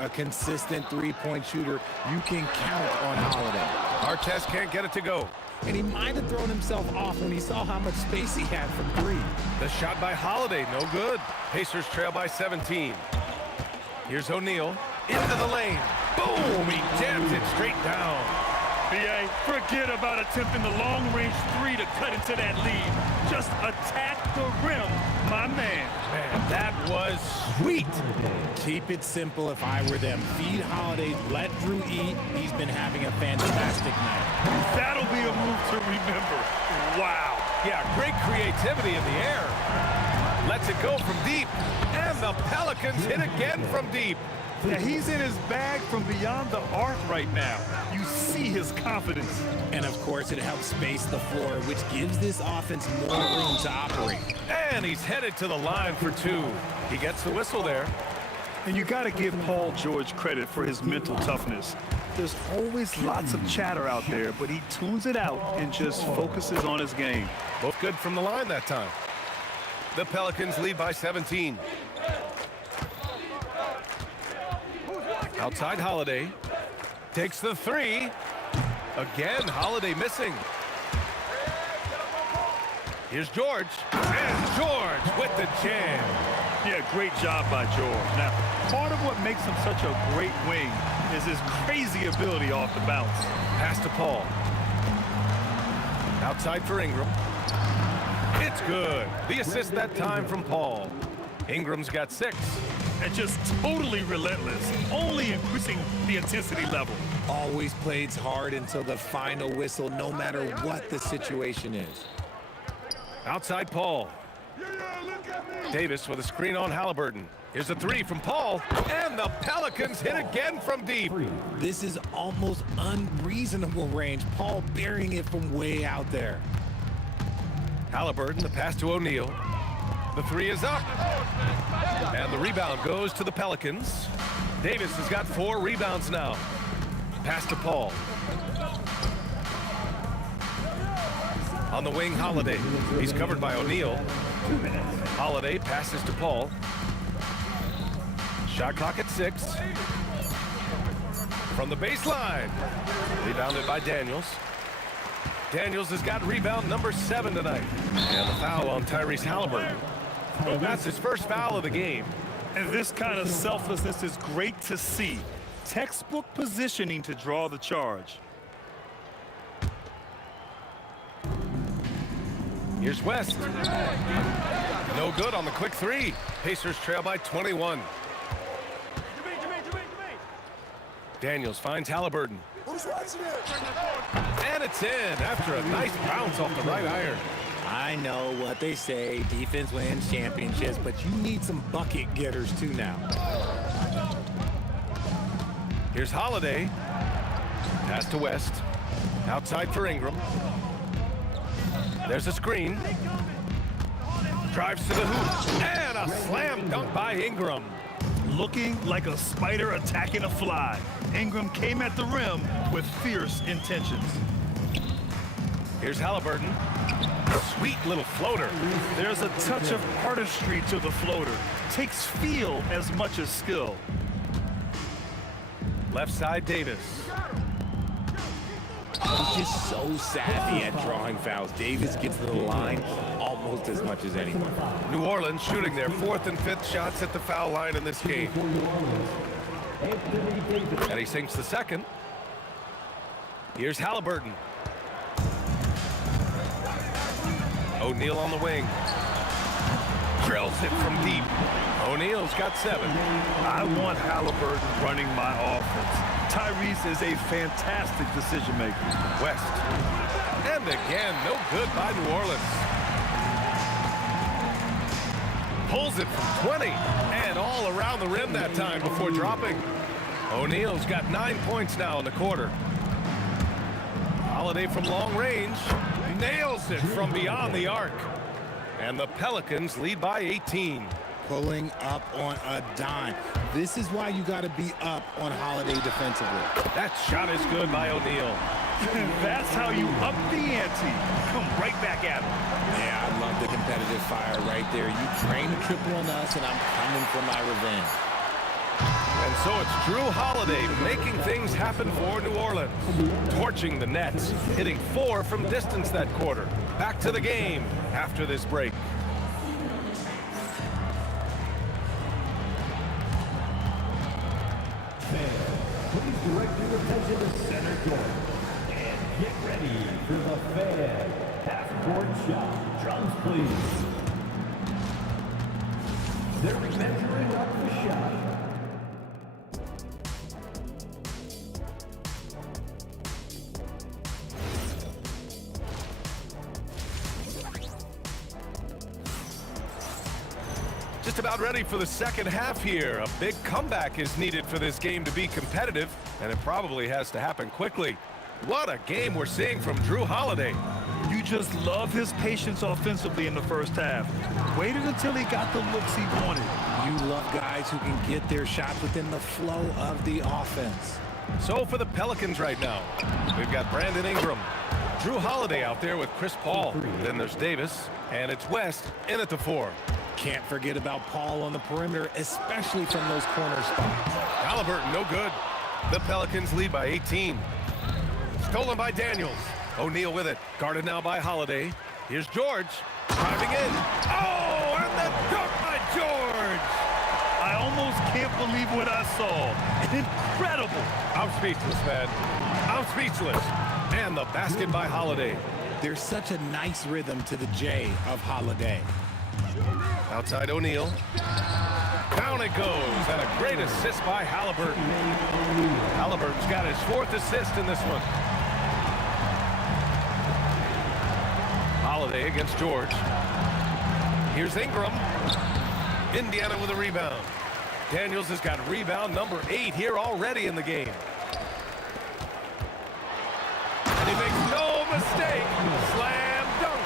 A consistent three-point shooter, you can count on Holiday. Artest can't get it to go. And he might have thrown himself off when he saw how much space he had from three. The shot by Holiday, no good. Pacers trail by 17. Here's O'Neal into the lane. Boom! He jams it straight down. B.A., forget about attempting the long-range three to cut into that lead. Just attack the rim, my man. Man, that was sweet. Keep it simple if I were them. Feed Holiday, let Drew eat. He's been having a fantastic night. That'll be a move to remember. Wow. Yeah, great creativity in the air. Lets it go from deep. And the Pelicans hit again from deep. Yeah, he's in his bag from beyond the arc right now. You see his confidence. And of course, it helps space the floor, which gives this offense more room to operate. And he's headed to the line for 2. He gets the whistle there. And you got to give Paul George credit for his mental toughness. There's always lots of chatter out there, but he tunes it out and just focuses on his game. Both good from the line that time. The Pelicans lead by 17. Outside Holiday. Takes the 3. Again, Holiday missing. Here's George. And George with the jam. Yeah, great job by George. Now, part of what makes him such a great wing is his crazy ability off the bounce. Pass to Paul. Outside for Ingram. It's good. The assist that time from Paul. Ingram's got 6. And just totally relentless, only increasing the intensity level. Always plays hard until the final whistle, no matter what the situation is. Outside Paul. Davis with a screen on Halliburton. Here's a 3 from Paul. And the Pelicans hit again from deep. This is almost unreasonable range. Paul burying it from way out there. Halliburton, the pass to O'Neal. The 3 is up. And the rebound goes to the Pelicans. Davis has got 4 rebounds now. Pass to Paul. On the wing, Holiday. He's covered by O'Neal. Holiday passes to Paul. Shot clock at 6. From the baseline. Rebounded by Daniels. Daniels has got rebound number 7 tonight. And the foul on Tyrese Halliburton. That's his first foul of the game. And this kind of selflessness is great to see. Textbook positioning to draw the charge. Here's West. No good on the quick 3. Pacers trail by 21. Daniels finds Halliburton. And it's in after a nice bounce off the right iron. I know what they say, defense wins championships, but you need some bucket getters too now. Here's Holiday. Pass to West. Outside for Ingram. There's a screen. Drives to the hoop. And a slam dunk by Ingram. Looking like a spider attacking a fly. Ingram came at the rim with fierce intentions. Here's Halliburton. Sweet little floater. There's a touch of artistry to the floater. Takes feel as much as skill. Left side, Davis. He's just so savvy at drawing fouls. Davis gets to the line almost almost as much as anyone. New Orleans shooting their 4th and 5th shots at the foul line in this game. And he sinks the second. Here's Halliburton. O'Neal on the wing. Drills it from deep. O'Neal's got 7. I want Halliburton running my offense. Tyrese is a fantastic decision maker. West. And again, no good by New Orleans. Pulls it from 20. And all around the rim that time before dropping. O'Neal's got 9 points now in the quarter. Holiday from long range. Nails it from beyond the arc. And the Pelicans lead by 18. Pulling up on a dime. This is why you got to be up on Holiday defensively. That shot is good by O'Neal. That's how you up the ante. Come right back at him. Yeah, I love the competitive fire right there. You drain a triple on us, and I'm coming for my revenge. And so it's Drew Holiday making things happen for New Orleans. Torching the Nets, hitting 4 from distance that quarter. Back to the game after this break. Please direct your attention to center court. And get ready for the fan half-court shot. Drums, please. They're measuring up the shot. Just about ready for the second half here. A big comeback is needed for this game to be competitive, and it probably has to happen quickly. What a game we're seeing from Drew Holiday. You just love his patience offensively in the first half. Waited until he got the looks he wanted. You love guys who can get their shots within the flow of the offense. So for the Pelicans right now, we've got Brandon Ingram. Drew Holiday out there with Chris Paul. Then there's Davis, and it's West in at the 4. Can't forget about Paul on the perimeter, especially from those corner spots. Halliburton, no good. The Pelicans lead by 18. Stolen by Daniels. O'Neal with it. Guarded now by Holiday. Here's George. Driving in. Oh, and the dunk by George. I almost can't believe what I saw. Incredible. I'm speechless, man. I'm speechless. And the basket by Holiday. There's such a nice rhythm to the J of Holiday. Outside O'Neal. Down it goes, and a great assist by Halliburton. Halliburton's got his 4th assist in this one. Holiday against George. Here's Ingram. Indiana with a rebound. Daniels has got rebound number 8 here already in the game. And he makes no mistake. Slam dunk.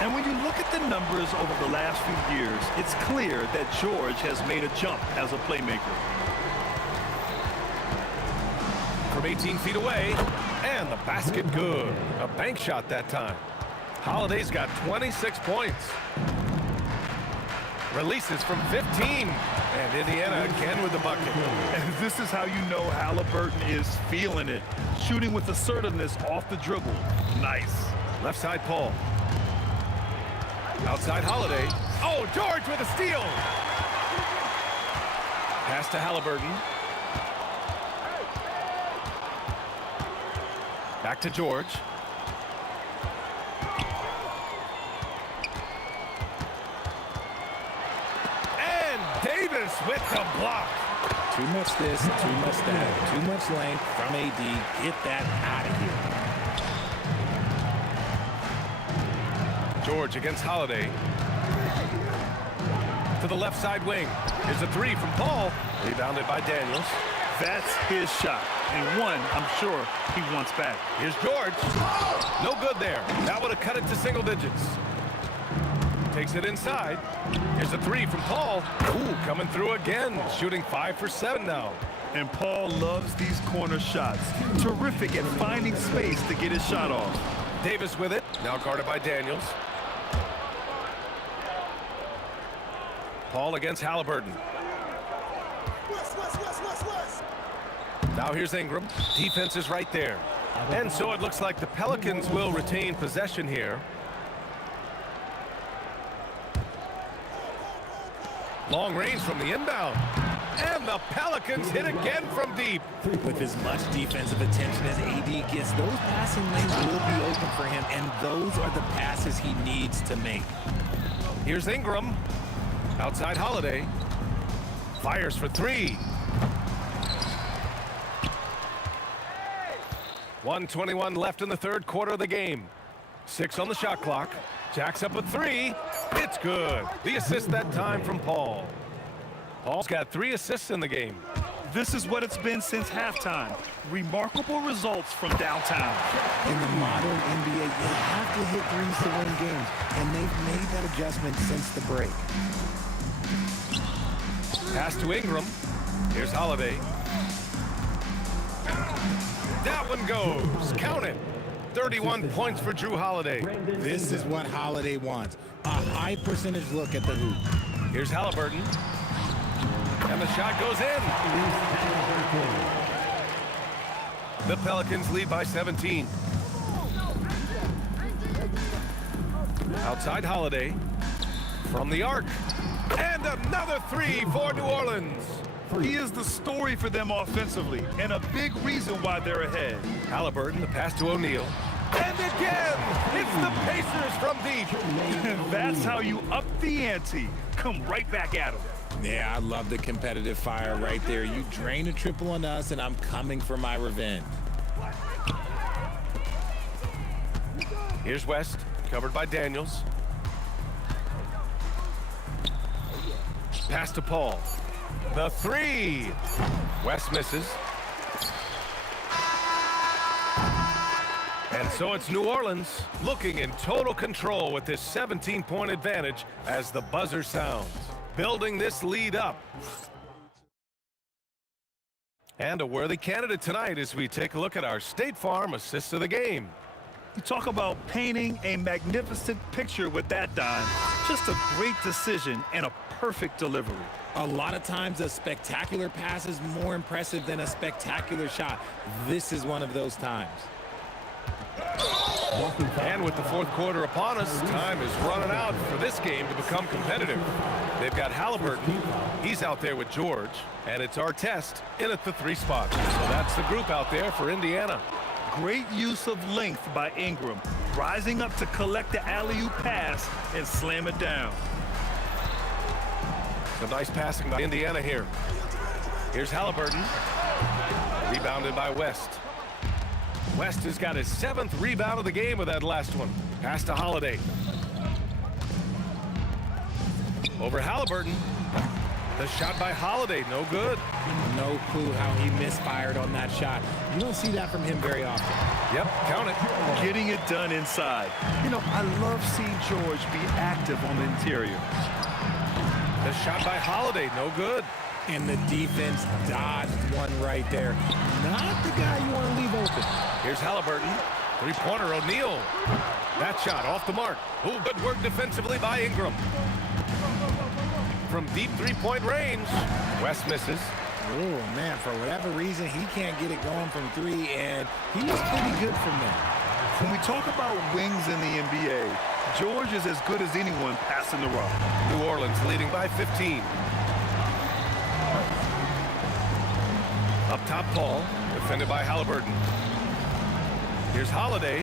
And when you look at the numbers over the last few years, it's clear that George has made a jump as a playmaker. From 18 feet away, and the basket good. A bank shot that time. Holiday's got 26 points. Releases from 15, and Indiana again with the bucket. And this is how you know Halliburton is feeling it. Shooting with assertiveness off the dribble. Nice. Left side Paul. Outside Holiday. Oh, George with a steal. Pass to Halliburton. Back to George. And Davis with the block. Too much this, too much that, too much length from AD. Get that out of here. George against Holiday. To the left side wing. Here's a 3 from Paul. Rebounded by Daniels. That's his shot. And one, I'm sure, he wants back. Here's George. No good there. That would have cut it to single digits. Takes it inside. Here's a 3 from Paul. Ooh, coming through again. Shooting 5 for 7 now. And Paul loves these corner shots. Terrific at finding space to get his shot off. Davis with it. Now guarded by Daniels. Paul against Halliburton. Now here's Ingram. Defense is right there. And so it looks like the Pelicans will retain possession here. Long range from the inbound. And the Pelicans hit again from deep. With as much defensive attention as AD gets, those passing lanes will be open for him, and those are the passes he needs to make. Here's Ingram. Outside Holiday. Fires for three. 1:21 left in the third quarter of the game. 6 on the shot clock. Jacks up a three. It's good. The assist that time from Paul. Paul's got 3 assists in the game. This is what it's been since halftime. Remarkable results from downtown. In the modern NBA, you have to hit threes to win games, and they've made that adjustment since the break. Pass to Ingram. Here's Holiday. That one goes. Count it. 31 points for Drew Holiday. This is what Holiday wants. A high percentage look at the hoop. Here's Halliburton. And the shot goes in. The Pelicans lead by 17. Outside Holiday. From the arc. And another three for New Orleans. He is the story for them offensively, and a big reason why they're ahead. Halliburton, the pass to O'Neal. And again, it's the Pacers from deep. That's how you up the ante. Come right back at them. Yeah, I love the competitive fire right there. You drain a triple on us, and I'm coming for my revenge. Here's West, covered by Daniels. Pass to Paul. The three. West misses. And so it's New Orleans looking in total control with this 17-point advantage as the buzzer sounds, building this lead up. And a worthy candidate tonight as we take a look at our State Farm assist of the game. You talk about painting a magnificent picture with that dime. Just a great decision and a perfect delivery. A lot of times a spectacular pass is more impressive than a spectacular shot. This is one of those times. And with the fourth quarter upon us, time is running out for this game to become competitive. They've got Halliburton. He's out there with George. And it's Artest in at the 3 spot. So that's the group out there for Indiana. Great use of length by Ingram, rising up to collect the alley-oop pass and slam it down. Some nice passing by Indiana here. Here's Halliburton. Rebounded by West. West has got his 7th rebound of the game with that last one. Pass to Holiday. Over Halliburton. The shot by Holiday, no good. No clue how he misfired on that shot. You don't see that from him very often. Yep, count it. Getting it done inside. You know, I love seeing George be active on the interior. The shot by Holiday, no good. And the defense dodged one right there. Not the guy you want to leave open. Here's Halliburton. 3-pointer, O'Neal. That shot off the mark. Ooh, good work defensively by Ingram. From deep 3-point range, West misses. Oh, man, for whatever reason, he can't get it going from 3, and he was pretty good from there. When we talk about wings in the NBA, George is as good as anyone passing the rock. New Orleans leading by 15. Up top, Paul, defended by Halliburton. Here's Holiday.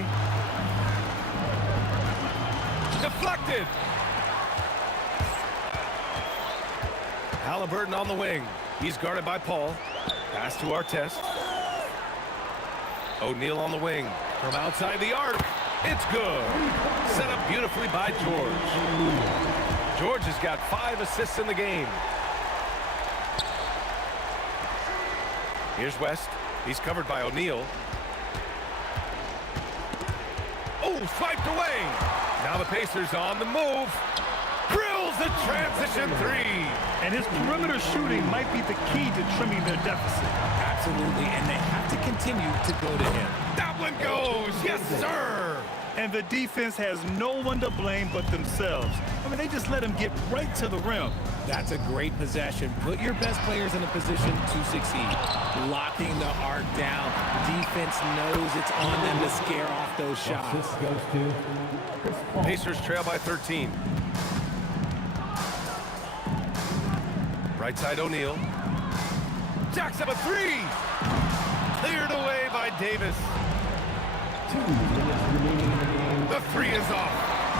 Deflected. Halliburton on the wing. He's guarded by Paul. Pass to Artest. O'Neal on the wing. From outside the arc. It's good. Set up beautifully by George. George has got 5 assists in the game. Here's West. He's covered by O'Neal. Oh, swiped away. Now the Pacers on the move. Drills the transition 3. And his perimeter shooting might be the key to trimming their deficit. Absolutely, and they have to continue to go to him. That one goes. Yes, sir. And the defense has no one to blame but themselves. I mean, they just let him get right to the rim. That's a great possession. Put your best players in a position to succeed. Locking the arc down. Defense knows it's on them to scare off those shots. Pacers trail by 13. Right side O'Neal. Jacks up a three. Cleared away by Davis. 2 minutes remaining in the game. The three is off.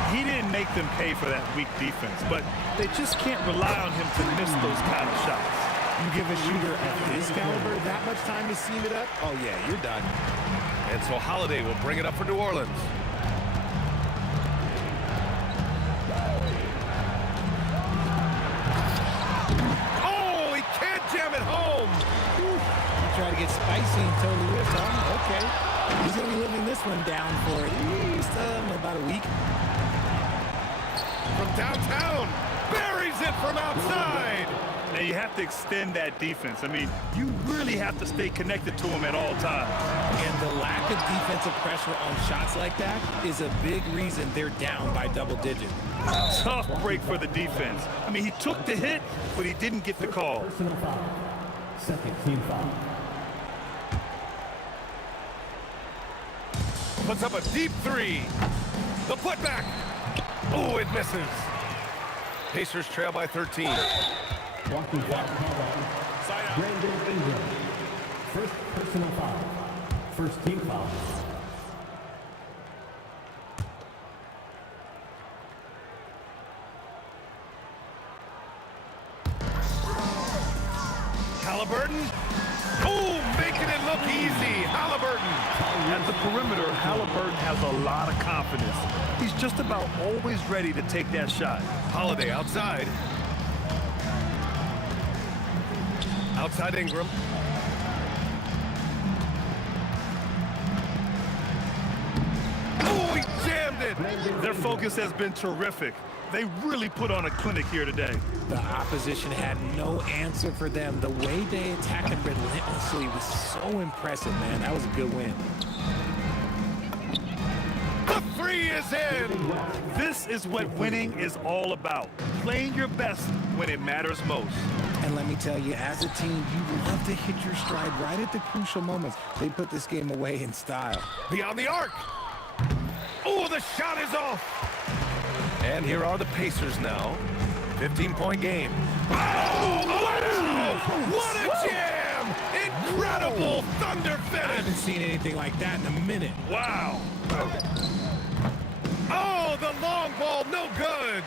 He didn't make them pay for that weak defense, but they just can't rely on him to miss those kind of shots. You give a shooter of his caliber that much time to seam it up, oh yeah, you're done. And so Holiday will bring it up for New Orleans. Oh, he can't jam it home. You try to get spicy and totally whipped, huh? Okay. He's going to be living this one down for at least about a week. From downtown, buries it from outside. Now you have to extend that defense. I mean, you really have to stay connected to him at all times. And the lack of defensive pressure on shots like that is a big reason they're down by double digits. Tough break for the defense. I mean, he took the hit, but he didn't get the call. Personal foul. Second team foul. Puts up a deep three. The putback. Oh, it misses. Pacers trail by 13. Walking foul. Brandon Ingram. First personal foul. First team foul. Halliburton. Oh, making it look easy. Halliburton. At the perimeter, Halliburton has a lot of confidence. He's just about always ready to take that shot. Holiday outside. Outside Ingram. Oh, he jammed it. Their focus has been terrific. They really put on a clinic here today. The opposition had no answer for them. The way they attacked them relentlessly was so impressive, man. That was a good win. The three is in. This is what winning is all about. Playing your best when it matters most. And let me tell you, as a team, you love to hit your stride right at the crucial moments. They put this game away in style. Beyond the arc. Oh, the shot is off. And here are the Pacers now. 15-point game. Oh, what a jam! Incredible thunder I finish. haven't seen anything like that in a minute. Wow. Oh, the long ball, no good.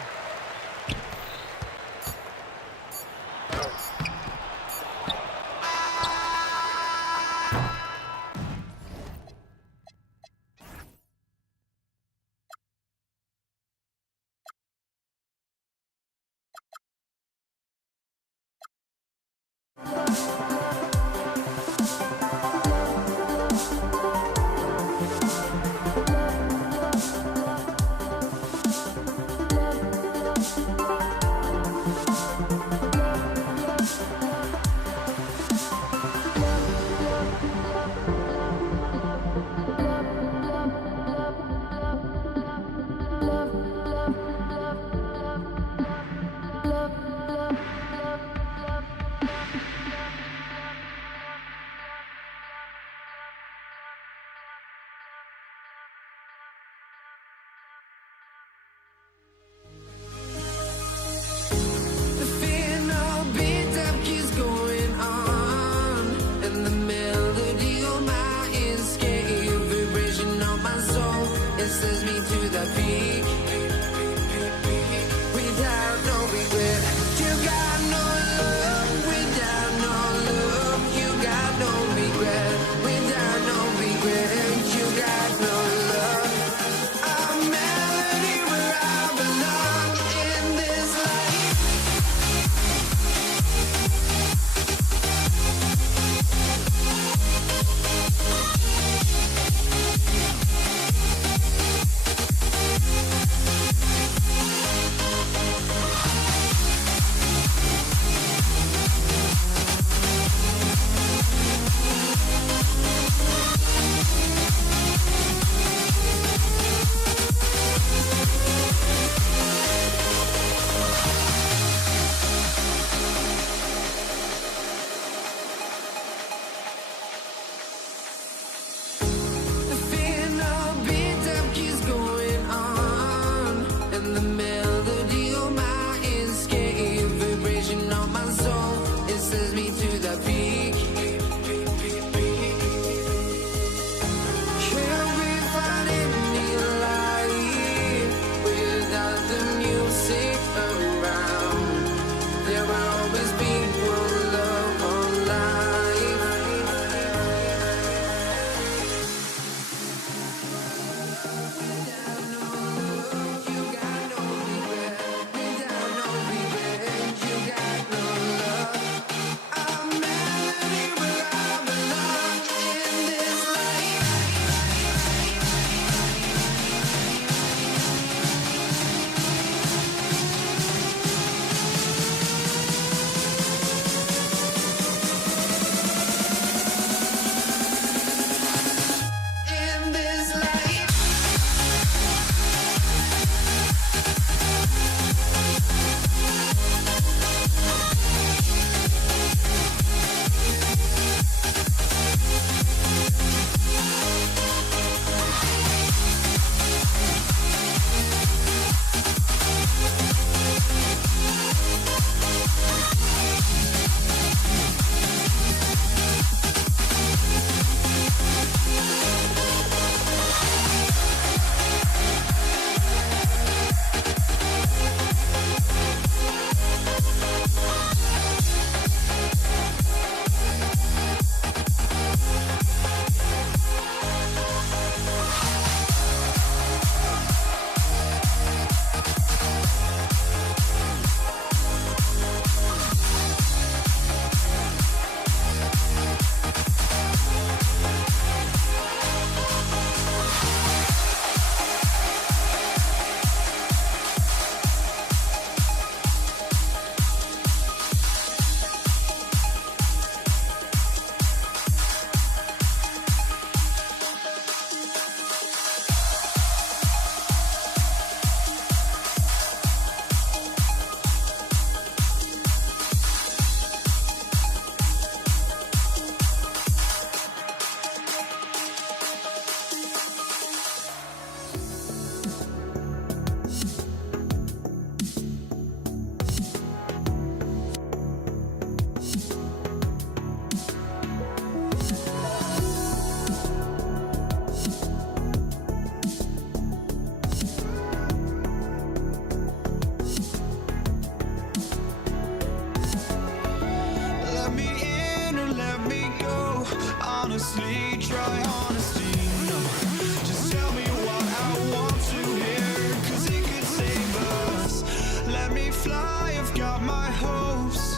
I've got my hopes,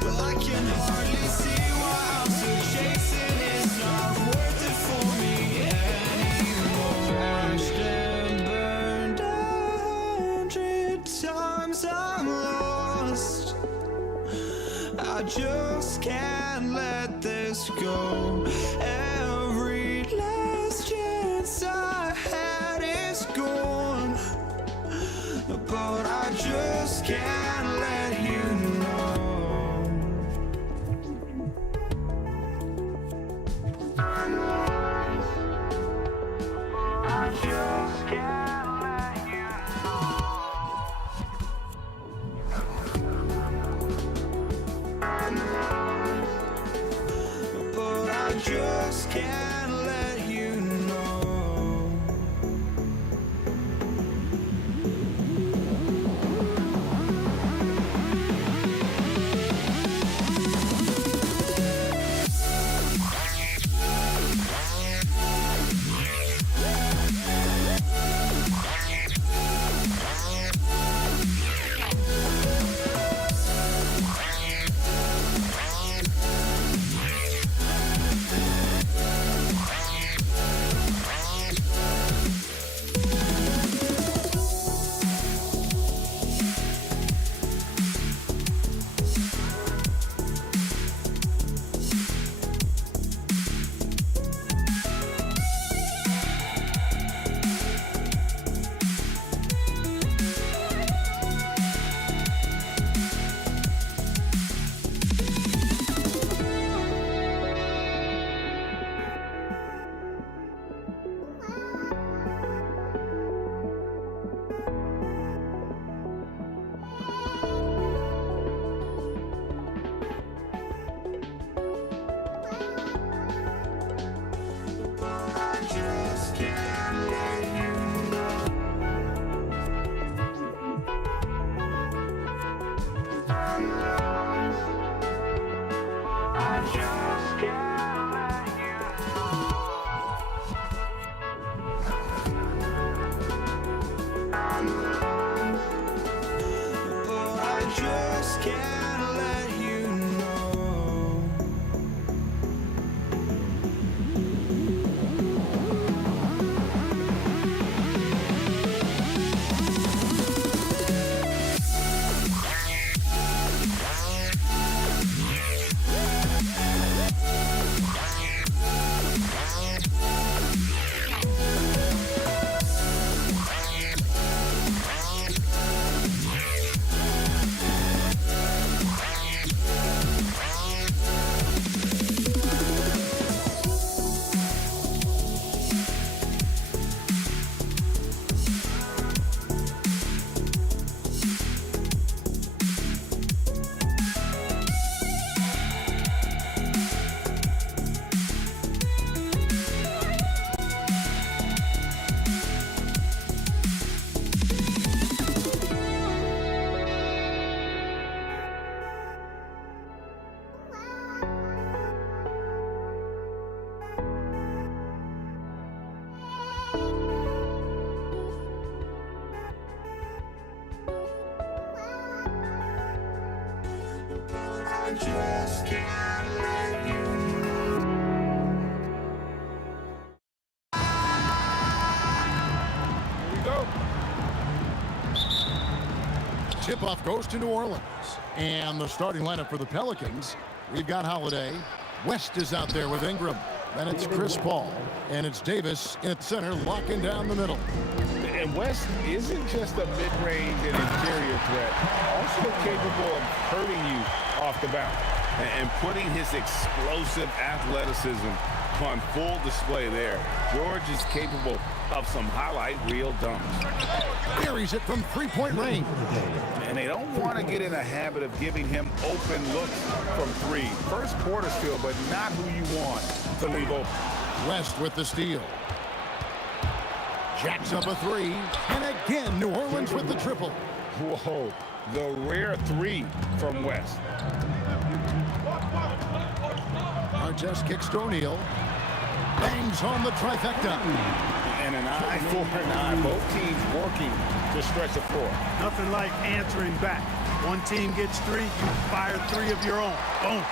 but I can hardly see why I'm still chasing. It's not worth it for me anymore. Crashed and burned 100 times, I'm lost. I just can't let this go. Every last chance I had is gone, but I just can't let you know. I just can't let you know. But I just can't let you know. Just can't let you Here we go. Tip-off goes to New Orleans. And the starting lineup for the Pelicans, we've got Holiday. West is out there with Ingram. Then it's Chris Paul. And it's Davis in at center, locking down the middle. And West isn't just a mid-range and interior threat, also capable of hurting you off the bounce and putting his explosive athleticism on full display there. George is capable of some highlight reel dunks. Buries it from three-point range. And they don't want to get in a habit of giving him open looks from three. First quarter still, but not who you want to leave open. West with the steal. Jacks up a three. And again, New Orleans with the triple. Whoa, the rare three from West. Artest kicks to O'Neal. Bangs home the trifecta. And an eye for an eye. Both teams working to stretch the floor. Nothing like answering back. One team gets 3, you fire 3 of your own. Boom.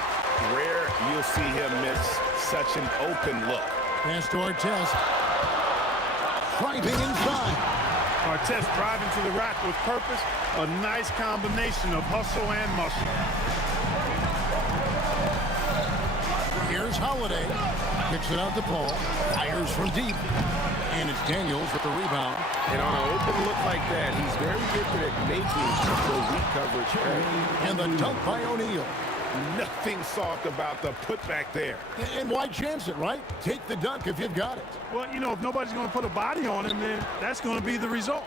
Rare you'll see him miss such an open look. Pass to Artest. Driving inside. Artest driving to the rack with purpose. A nice combination of hustle and muscle. Here's Holiday. Kicks it out to Paul. Fires from deep. And it's Daniels with the rebound. And on an open look like that, he's very gifted at making the weak coverage pay. And the dunk by O'Neal. Nothing soft about the putback there. And why chance it, right? Take the dunk if you've got it. Well, you know, if nobody's going to put a body on him, then that's going to be the result.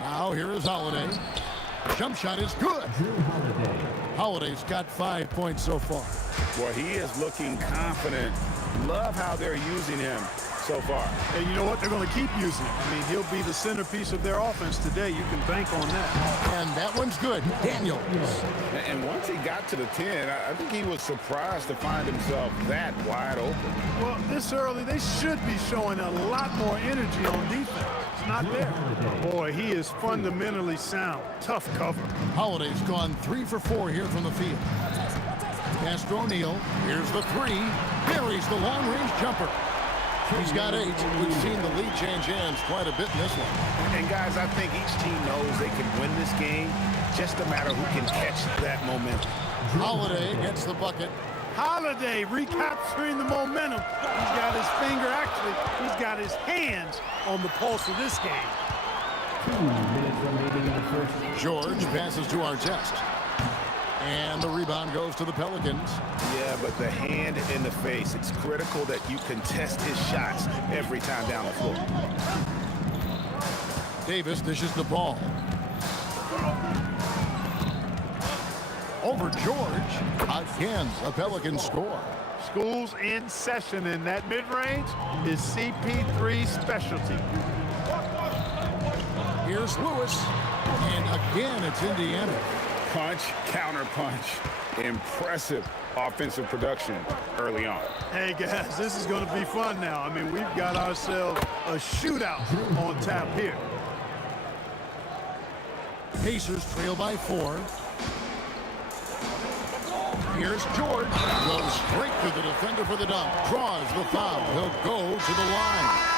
Now here is Holiday. Jump shot is good. Holiday's got 5 points so far. Boy, he is looking confident. Love how they're using him so far. And you know what? They're going to keep using him. I mean, he'll be the centerpiece of their offense today. You can bank on that. And that one's good. Daniels. And once he got to the 10, I think he was surprised to find himself that wide open. Well, this early, they should be showing a lot more energy on defense. It's not there. Boy, he is fundamentally sound. Tough cover. Holiday's gone 3 for 4 here from the field. Pass to O'Neal. Here's the 3. Buries the long-range jumper. He's got 8. We've seen the lead change hands quite a bit in this one. And guys, I think each team knows they can win this game. Just a matter who can catch that momentum. Holiday gets the bucket. Holiday recapturing the momentum. He's got his finger, actually, he's got his hands on the pulse of this game. 2 minutes remaining in the first. George passes to Artest. And the rebound goes to the Pelicans. Yeah, but the hand in the face, it's critical that you contest his shots every time down the floor. Davis dishes the ball. Over George. Again, a Pelicans score. School's in session, and that mid-range is CP3's specialty. Here's Lewis. And again, it's Indiana. Punch, counter punch. Impressive offensive production early on. Hey, guys, this is going to be fun now. I mean, we've got ourselves a shootout on tap here. Pacers trail by 4. Here's George. Goes straight to the defender for the dunk. Draws the foul. He'll go to the line.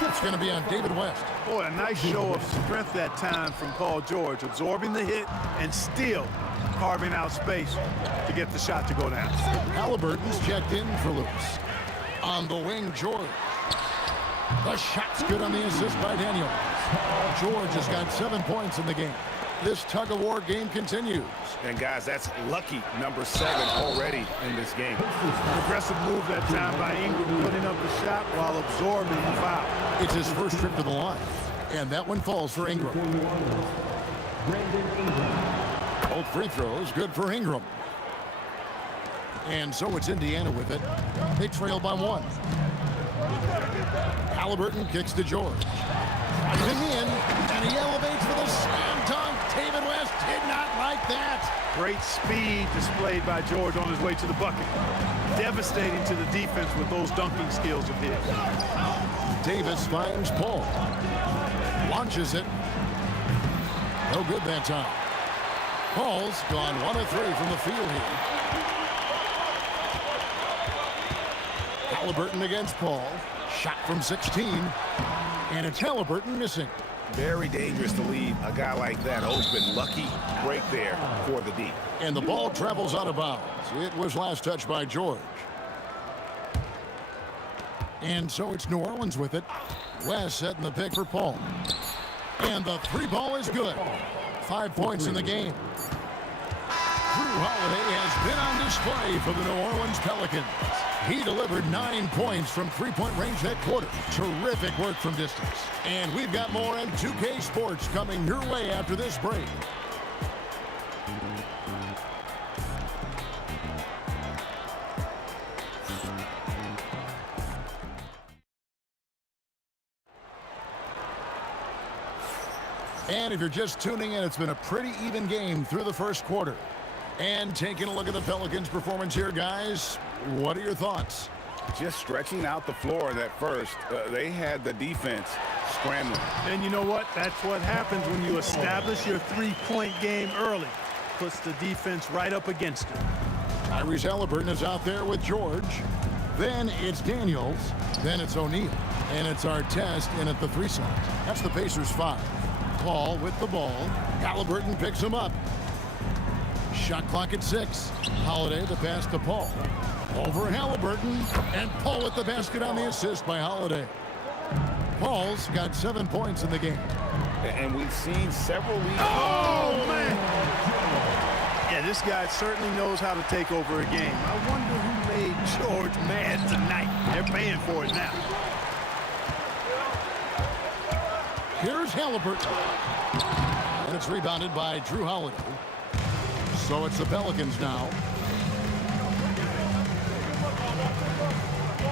It's going to be on David West. Boy, a nice show of strength that time from Paul George, absorbing the hit and still carving out space to get the shot to go down. Halliburton's checked in for Lewis. On the wing, George. The shot's good on the assist by Daniels. George has got 7 points in the game. This tug-of-war game continues. And guys, that's lucky number 7 already in this game. Aggressive move that time by Ingram, putting up the shot while absorbing the foul. It's his first trip to the line. And that one falls for Ingram. Both free throws, good for Ingram. And so it's Indiana with it. They trail by 1. Halliburton kicks to George. Driving in, and he elevates for the slam dunk. David West did not like that. Great speed displayed by George on his way to the bucket. Devastating to the defense with those dunking skills of his. Davis finds Paul. Launches it. No good that time. Paul's gone 1 of 3 from the field here. Halliburton against Paul. Shot from 16. And it's Halliburton missing. Very dangerous to leave a guy like that open. Lucky break there for the D. And the ball travels out of bounds. It was last touched by George. And so it's New Orleans with it. West setting the pick for Paul. And the 3-ball is good. 5 points in the game. Drew Holiday has been on display for the New Orleans Pelicans. He delivered 9 points from 3-point range that quarter. Terrific work from distance. And we've got more on 2K Sports coming your way after this break. And if you're just tuning in, it's been a pretty even game through the first quarter. And taking a look at the Pelicans' performance here, guys, what are your thoughts? Just stretching out the floor that first. They had the defense scrambling. And you know what? That's what happens when you establish your 3-point game early. puts the defense right up against him. Tyrese Halliburton is out there with George. Then it's Daniels. Then it's O'Neal. And it's Artest in at the 3 slot. That's the Pacers 5. Paul with the ball. Halliburton picks him up. Shot clock at 6. Holiday the pass to Paul. Over Halliburton. And Paul with the basket on the assist by Holiday. Paul's got 7 points in the game. And we've seen several leagues. Oh, man. Yeah, this guy certainly knows how to take over a game. I wonder who made George mad tonight. They're paying for it now. Here's Halliburton. And it's rebounded by Drew Holiday. So it's the Pelicans now.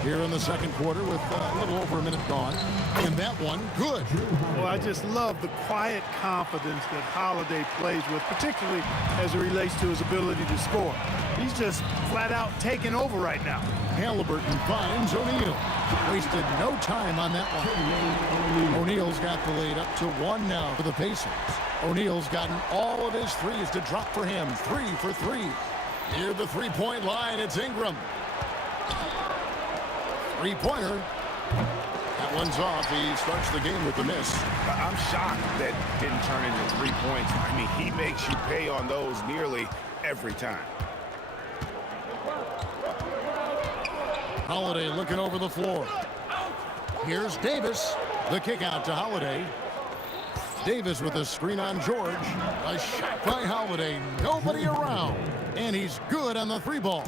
Here in the second quarter with a little over a minute gone. And that one, good. Well, I just love the quiet confidence that Holiday plays with, particularly as it relates to his ability to score. He's just flat out taking over right now. Halliburton finds O'Neal. Wasted no time on that one. O'Neal's got the lead up to 1 now for the Pacers. O'Neal's gotten all of his threes to drop for him. 3 for 3. Near the three-point line, it's Ingram. Three-pointer. That one's off. He starts the game with the miss. I'm shocked that didn't turn into 3 points. I mean, he makes you pay on those nearly every time. Holiday looking over the floor. Here's Davis. The kick out to Holiday. Davis with a screen on George. A shot by Holiday. Nobody around. And he's good on the 3-ball.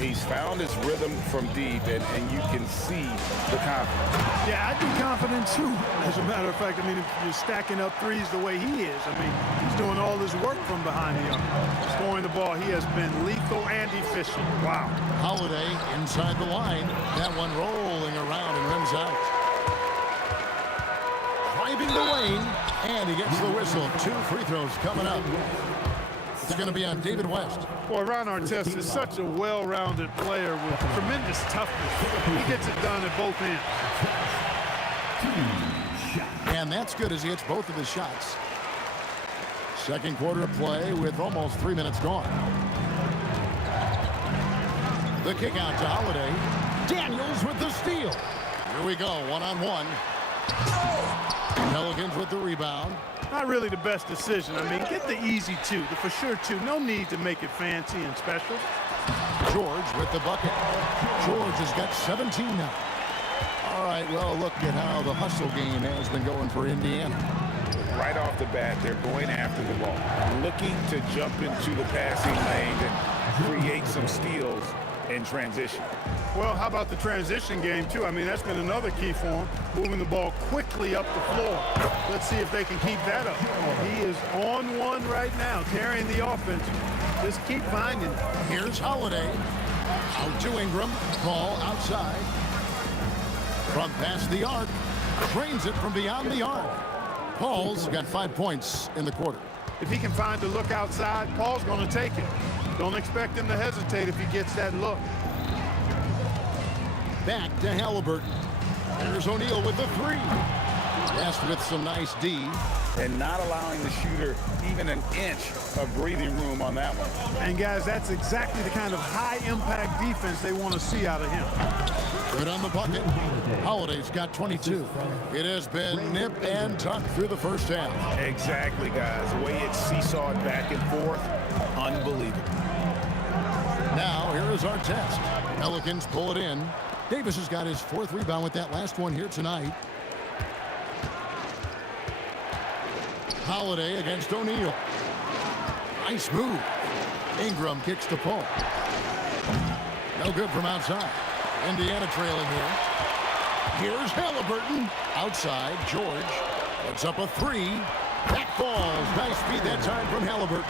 He's found his rhythm from deep, and you can see the confidence. Yeah, I'd be confident too. As a matter of fact, I mean, if you're stacking up threes the way he is, I mean, he's doing all this work from behind the arc. Scoring the ball, he has been lethal and efficient. Wow. Holiday inside the line. That one rolling around and rims out. Driving the lane, and he gets the whistle. 2 free throws coming up. It's going to be on David West. Boy, Ron Artest is such a well-rounded player with tremendous toughness. He gets it done at both ends. And that's good as he hits both of his shots. Second quarter of play with almost 3 minutes gone. The kick out to Holiday. Daniels with the steal. Here we go, one-on-one. Pelicans with the rebound. Not really the best decision. I mean, get the easy 2, the for sure 2. No need to make it fancy and special. George with the bucket. George has got 17 now. All right, well, look at how the hustle game has been going for Indiana. Right off the bat, they're going after the ball, looking to jump into the passing lane and create some steals in transition. Well, how about the transition game, too? I mean, that's been another key for him, moving the ball quickly up the floor. Let's see if they can keep that up. He is on one right now, carrying the offense. Just keep finding it. Here's Holiday. Out to Ingram. Ball outside. From past the arc. Trains it from beyond the arc. Paul's got 5 points in the quarter. If he can find the look outside, Paul's going to take it. Don't expect him to hesitate if he gets that look. Back to Halliburton. There's O'Neal with the 3. West with some nice D. And not allowing the shooter even an inch of breathing room on that one. And guys, that's exactly the kind of high-impact defense they want to see out of him. Good on the bucket. Holiday's got 22. It has been nip and tuck through the first half. Exactly, guys. The way it's seesawed back and forth, unbelievable. Now, here is our test. Pelicans pull it in. Davis has got his 4th rebound with that last one here tonight. Holiday against O'Neal. Nice move. Ingram kicks to Paul. No good from outside. Indiana trailing here. Here's Halliburton. Outside, George puts up a 3. That falls. Nice speed that time from Halliburton.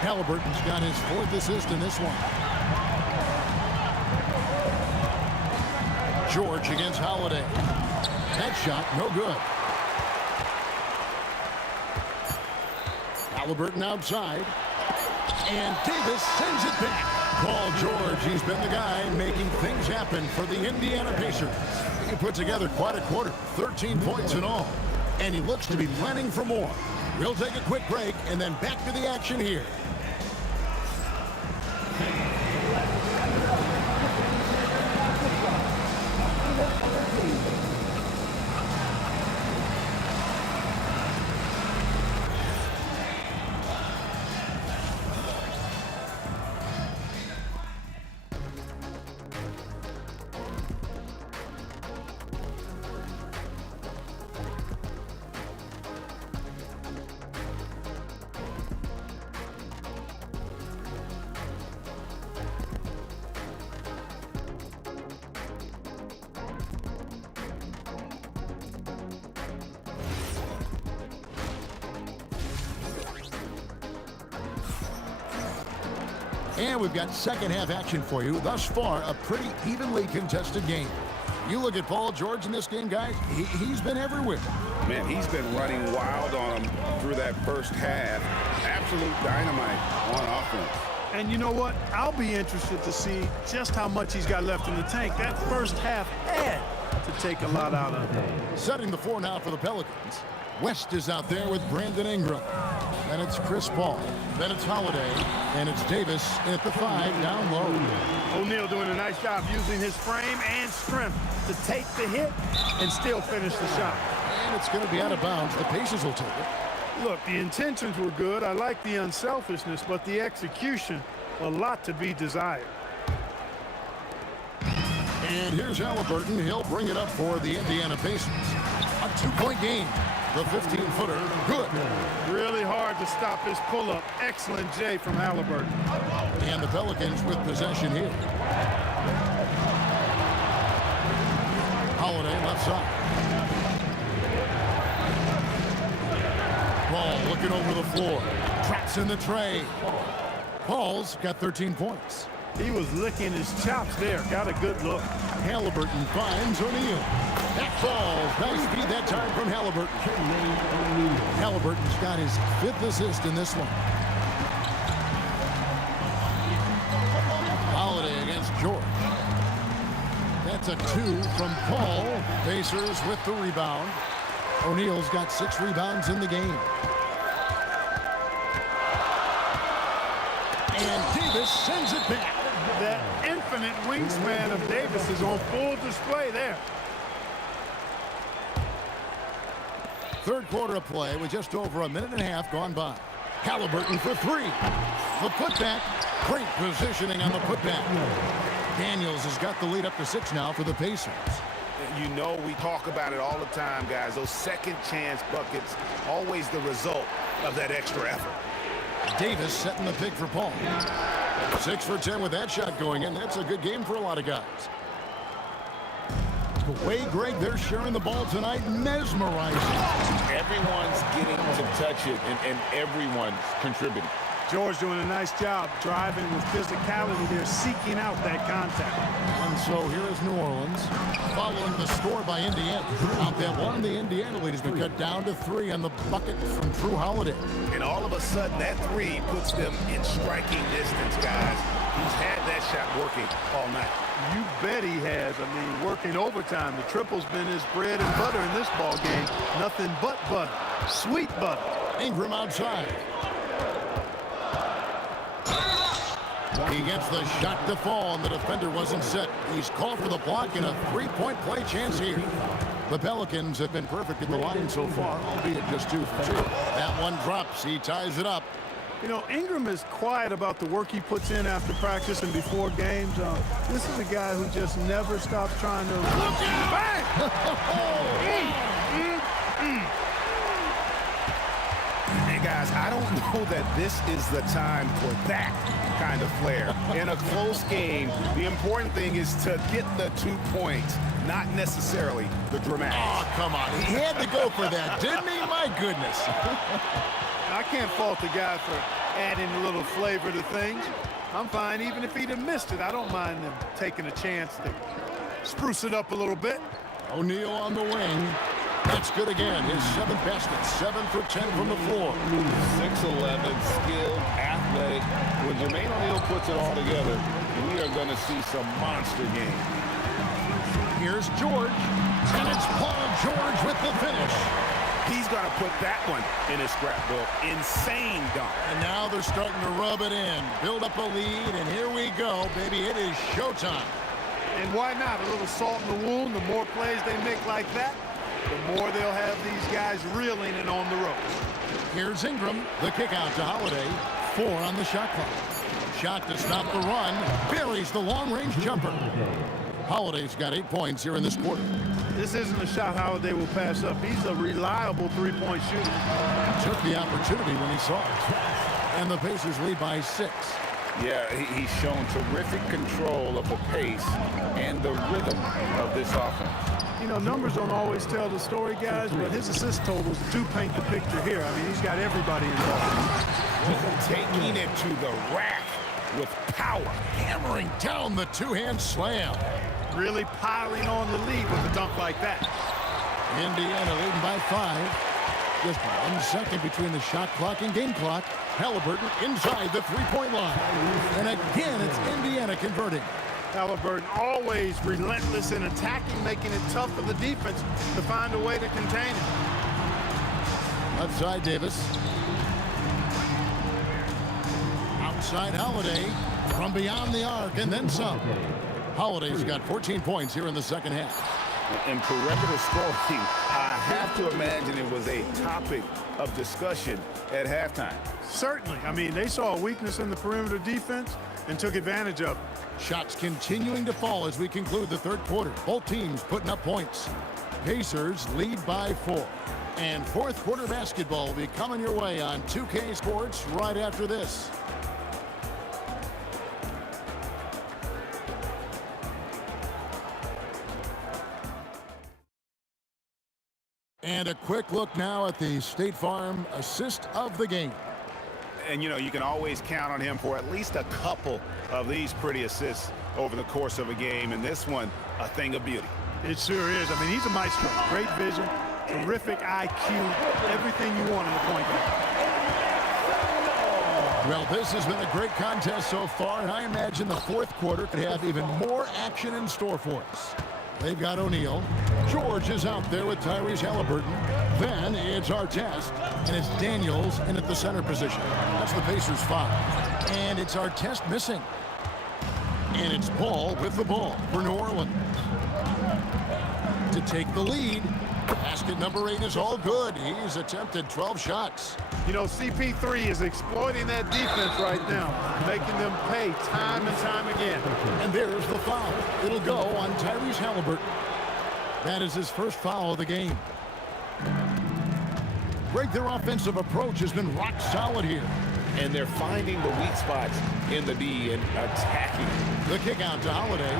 Halliburton's got his 4th assist in this one. George against Holiday. That shot, no good. Halliburton outside. And Davis sends it back. Paul George, he's been the guy making things happen for the Indiana Pacers. He put together quite a quarter, 13 points in all. And he looks to be planning for more. We'll take a quick break and then back to the action here. And we've got second half action for you. Thus far, a pretty evenly contested game. You look at Paul George in this game, guys, he's been everywhere. Man, he's been running wild on him through that first half. Absolute dynamite on offense. And you know what? I'll be interested to see just how much he's got left in the tank. That first half had to take a lot out of him. Setting the floor now for the Pelicans. West is out there with Brandon Ingram. Then it's Chris Paul. Then it's Holiday. And it's Davis at the 5 down low. O'Neal doing a nice job using his frame and strength to take the hit and still finish the shot. And it's going to be out of bounds. The Pacers will take it. Look, the intentions were good. I like the unselfishness, but the execution, a lot to be desired. And here's Halliburton. He'll bring it up for the Indiana Pacers. A 2-point game. The 15-footer, good. Really hard to stop his pull-up. Excellent J from Halliburton. And the Pelicans with possession here. Holiday left side. Paul looking over the floor. Traps in the tray. Paul's got 13 points. He was licking his chops there. Got a good look. Halliburton finds O'Neal. That falls. Nice feed that time from Halliburton. Halliburton's got his 5th assist in this one. Holiday against George. That's a 2 from Paul. Pacers with the rebound. O'Neal's got 6 rebounds in the game. And Davis sends it back. That infinite wingspan of Davis is on full display there. Third quarter of play with just over a minute and a half gone by. Halliburton for 3. The putback. Great positioning on the putback. Daniels has got the lead up to 6 now for the Pacers. You know, we talk about it all the time, guys. Those second chance buckets, always the result of that extra effort. Davis setting the pick for Paul. 6 for 10 with that shot going in. That's a good game for a lot of guys. The way, Greg, they're sharing the ball tonight, mesmerizing. Everyone's getting to touch it, and everyone's contributing. George doing a nice job driving with physicality there, seeking out that contact. And so here is New Orleans following the score by Indiana. Out that one, the Indiana lead has been cut down to 3 on the bucket from Drew Holiday. And all of a sudden, that 3 puts them in striking distance, guys. He's had that shot working all night. You bet he has. I mean, working overtime. The triple's been his bread and butter in this ball game. Nothing but butter. Sweet butter. Ingram outside. He gets the shot to fall, and the defender wasn't set. He's called for the block and a 3-point play chance here. The Pelicans have been perfect at the line so far, albeit just 2 for 2. That one drops. He ties it up. You know, Ingram is quiet about the work he puts in after practice and before games. This is a guy who just never stops trying to... Look out! Hey, guys, I don't know that this is the time for that kind of flair. In a close game, the important thing is to get the 2 points, not necessarily the dramatic. Oh, come on. He had to go for that, didn't he? My goodness. I can't fault the guy for adding a little flavor to things. I'm fine even if he'd have missed it. I don't mind them taking a chance to spruce it up a little bit. O'Neal on the wing. That's good again. His 7th basket. 7 for 10 from the floor. 6'11", skilled, athletic. When Jermaine O'Neal puts it all together, we are going to see some monster games. Here's George. And it's Paul George with the finish. He's going to put that one in his scrapbook. Insane dunk. And now they're starting to rub it in. Build up a lead, and here we go, baby. It is showtime. And why not? A little salt in the wound. The more plays they make like that, the more they'll have these guys reeling and on the ropes. Here's Ingram. The kick out to Holiday. 4 on the shot clock. Shot to stop the run. Buries the long-range jumper. Holiday's got 8 points here in this quarter. This isn't a shot Holiday will pass up. He's a reliable three-point shooter. Took the opportunity when he saw it. And the Pacers lead by 6. Yeah, he's shown terrific control of the pace and the rhythm of this offense. You know, numbers don't always tell the story, guys, but his assist totals do paint the picture here. I mean, he's got everybody involved. Taking it to the rack with power. Hammering down the two-hand slam. Really piling on the lead with a dunk like that. Indiana leading by 5. Just 1 second between the shot clock and game clock. Halliburton inside the three-point line. And again, it's Indiana converting. Halliburton always relentless in attacking, making it tough for the defense to find a way to contain it. Left side, Davis. Outside Holiday from beyond the arc and then some. Holiday's got 14 points here in the second half. In perimeter scoring, I have to imagine it was a topic of discussion at halftime. Certainly. I mean, they saw a weakness in the perimeter defense and took advantage of it. Shots continuing to fall as we conclude the third quarter. Both teams putting up points. Pacers lead by 4. And fourth quarter basketball will be coming your way on 2K Sports right after this. And a quick look now at the State Farm assist of the game. And, you know, you can always count on him for at least a couple of these pretty assists over the course of a game. And this one, a thing of beauty. It sure is. I mean, he's a maestro. Great vision, terrific IQ, everything you want in a point guard. Well, this has been a great contest so far, and I imagine the fourth quarter could have even more action in store for us. They've got O'Neal. George is out there with Tyrese Halliburton. Then it's Artest, and it's Daniels in at the center position. That's the Pacers 5. And it's Artest missing. And it's Paul with the ball for New Orleans. To take the lead, basket number 8 is all good. He's attempted 12 shots. You know, CP3 is exploiting that defense right now, making them pay time and time again. And there's the foul. It'll go on Tyrese Halliburton. That is his first foul of the game. Greg, their offensive approach has been rock solid here. And they're finding the weak spots in the D and attacking. The kick out to Holiday.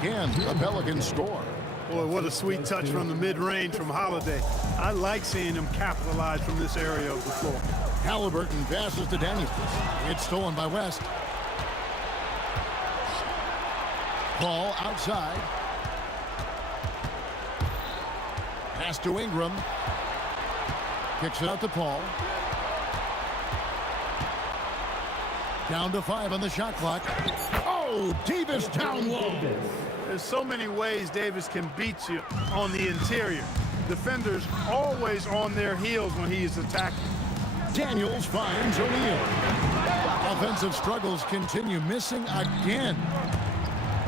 Again, the Pelicans score. Boy, what a sweet touch from the mid-range from Holiday. I like seeing him capitalize from this area of the floor. Halliburton passes to Daniels. It's stolen by West. Paul outside. Pass to Ingram. Kicks it out to Paul. Down to 5 on the shot clock. Oh, Davis down low. There's so many ways Davis can beat you on the interior. Defenders always on their heels when he is attacking. Daniels finds O'Neal. Offensive struggles continue, missing again.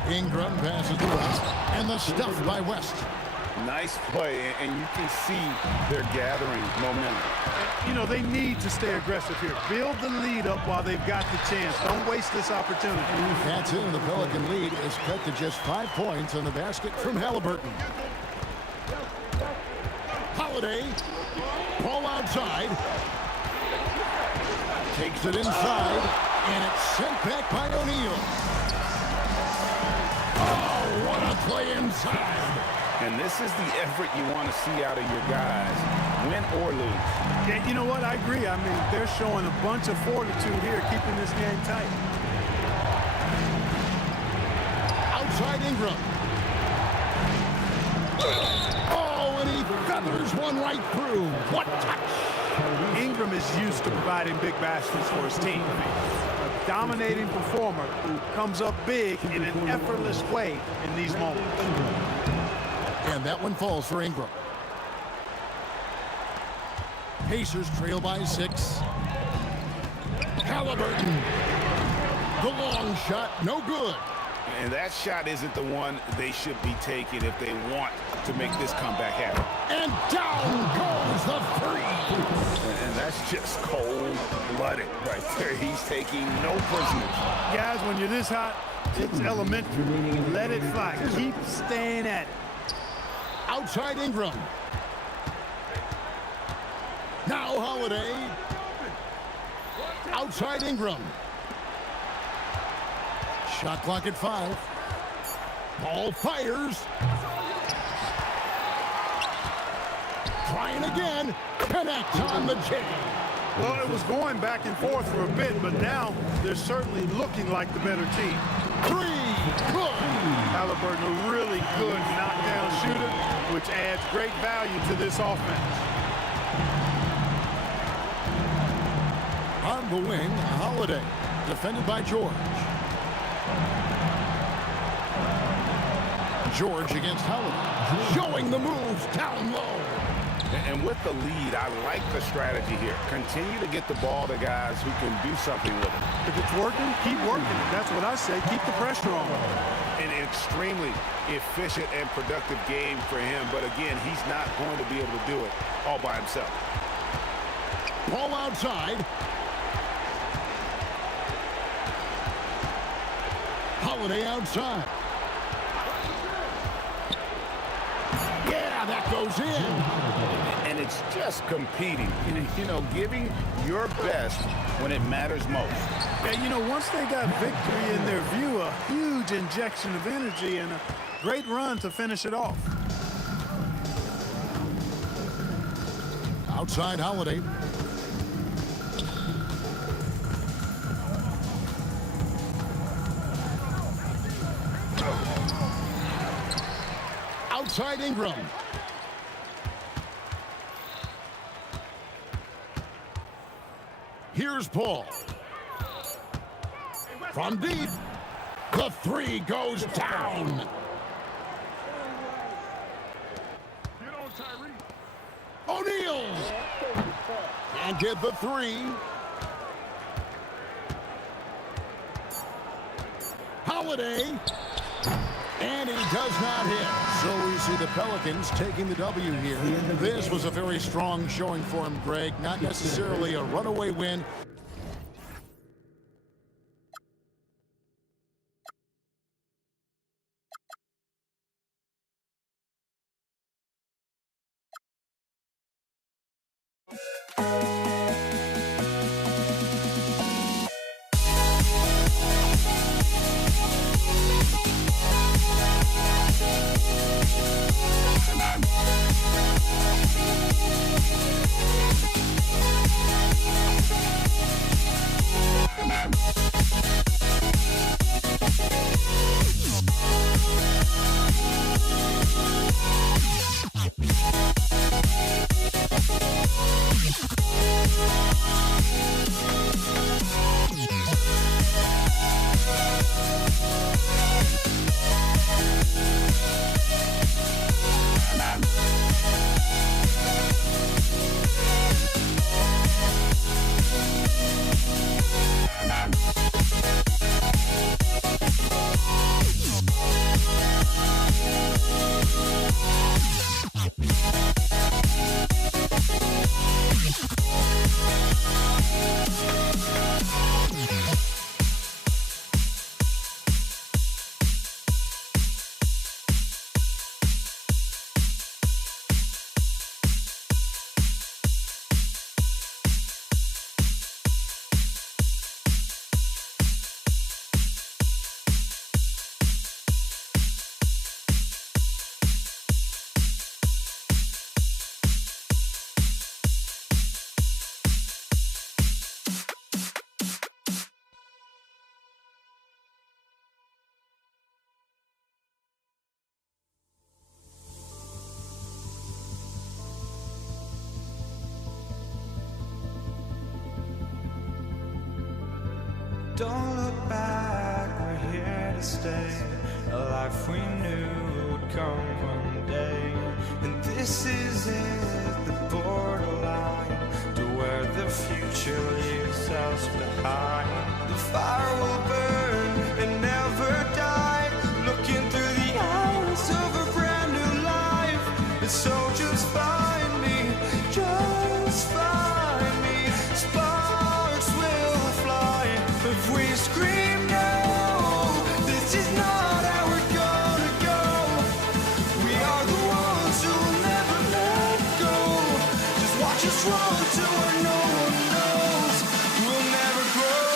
Ingram passes to West, and the stuff by West. Nice play, and you can see they're gathering momentum. You know, they need to stay aggressive here. Build the lead up while they've got the chance. Don't waste this opportunity. That's it. The Pelican lead is cut to just 5 points on the basket from Halliburton. Holiday, ball outside. Takes it inside, and it's sent back by O'Neal. Oh, what a play inside. And this is the effort you want to see out of your guys, win or lose. Yeah, you know what? I agree. I mean, they're showing a bunch of fortitude here, keeping this game tight. Outside Ingram. Oh, and he feathers one right through. What touch! Ingram is used to providing big baskets for his team. A dominating performer who comes up big in an effortless way in these moments. And that one falls for Ingram. Pacers trail by 6. Halliburton. The long shot, no good. And that shot isn't the one they should be taking if they want to make this comeback happen. And down goes the three. And that's just cold-blooded right there. He's taking no prisoners. Guys, when you're this hot, it's elementary. Let it fly. Keep staying at it. Outside Ingram. Now Holiday. Outside Ingram. Shot clock at 5. Ball fires. Trying again. Connect on the J. Well, it was going back and forth for a bit, but now they're certainly looking like the better team. 3. Good. Halliburton, a really good knockdown shooter, which adds great value to this offense. On the wing, Holiday. Defended by George. George against Holiday. Showing the moves down low. And with the lead, I like the strategy here. Continue to get the ball to guys who can do something with it. If it's working, keep working it. That's what I say. Keep the pressure on. An extremely efficient and productive game for him. But again, he's not going to be able to do it all by himself. Ball outside. Holiday outside. Yeah, that goes in. And it's just competing, you know, giving your best when it matters most. Yeah, you know, once they got victory in their view, a huge injection of energy and a great run to finish it off. Outside Holiday. Outside Ingram. Here's Paul. From deep. The 3 goes down. O'Neal. Can't get the 3. Holiday. And he does not hit. So we see the Pelicans taking the W here. This was a very strong showing for him, Greg. Not necessarily a runaway win. Don't look back, we're here to stay. A life we knew would come one day. And this is it, the borderline to where the future leaves us behind. The fire will burn and never die, looking through the eyes of a brand new life. And so just find me, just find me. Sparks will fly if we scream no. This is not how we're gonna go. We are the ones who will never let go. Just watch us run to where no one knows. We'll never grow.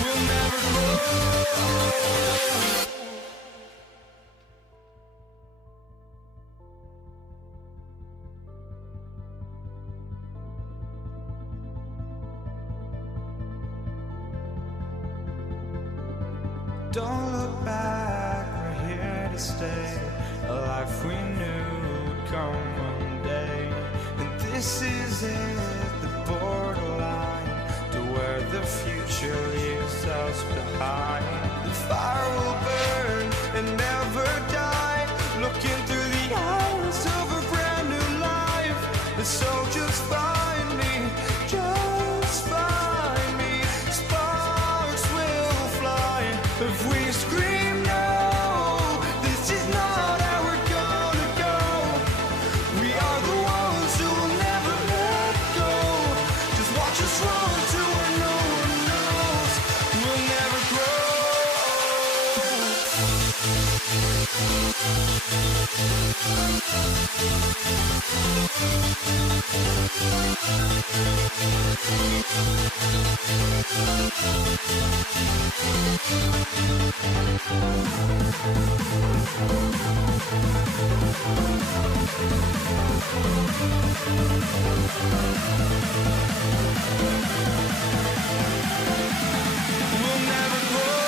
We'll never grow. Don't look back, we're here to stay. A life we knew would come one day. And this is it, the borderline to where the future leaves us behind. The fire will burn and never die, looking through the eyes of a brand new life. And so just find me, just find me. Sparks will fly if we scream no. This is not how we're gonna go. We are the ones who will never let go. Just watch us run to where no one knows. We'll never grow. We'll never grow.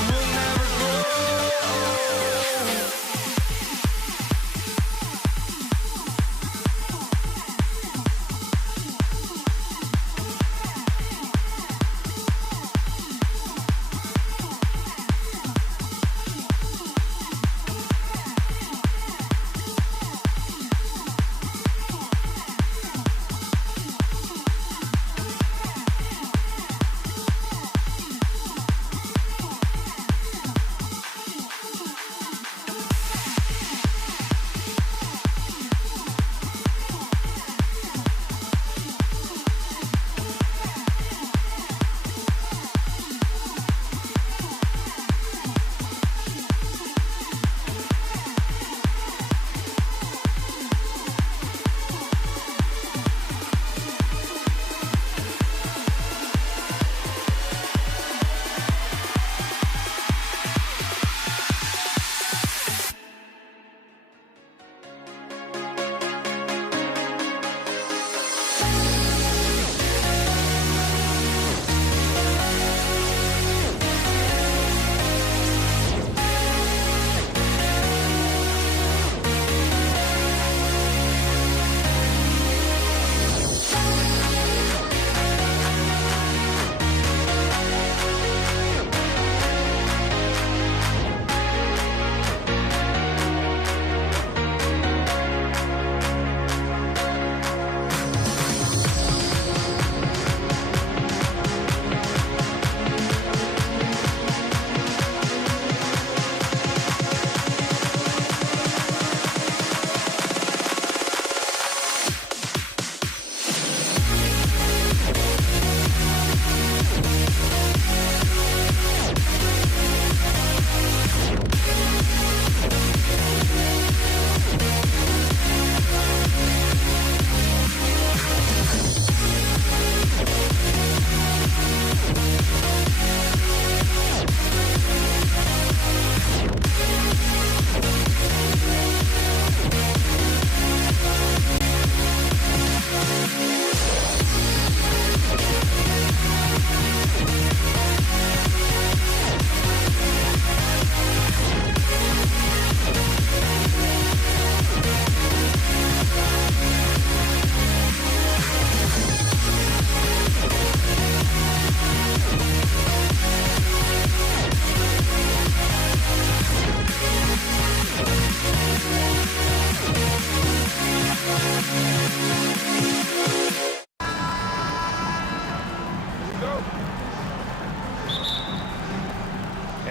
We'll never grow.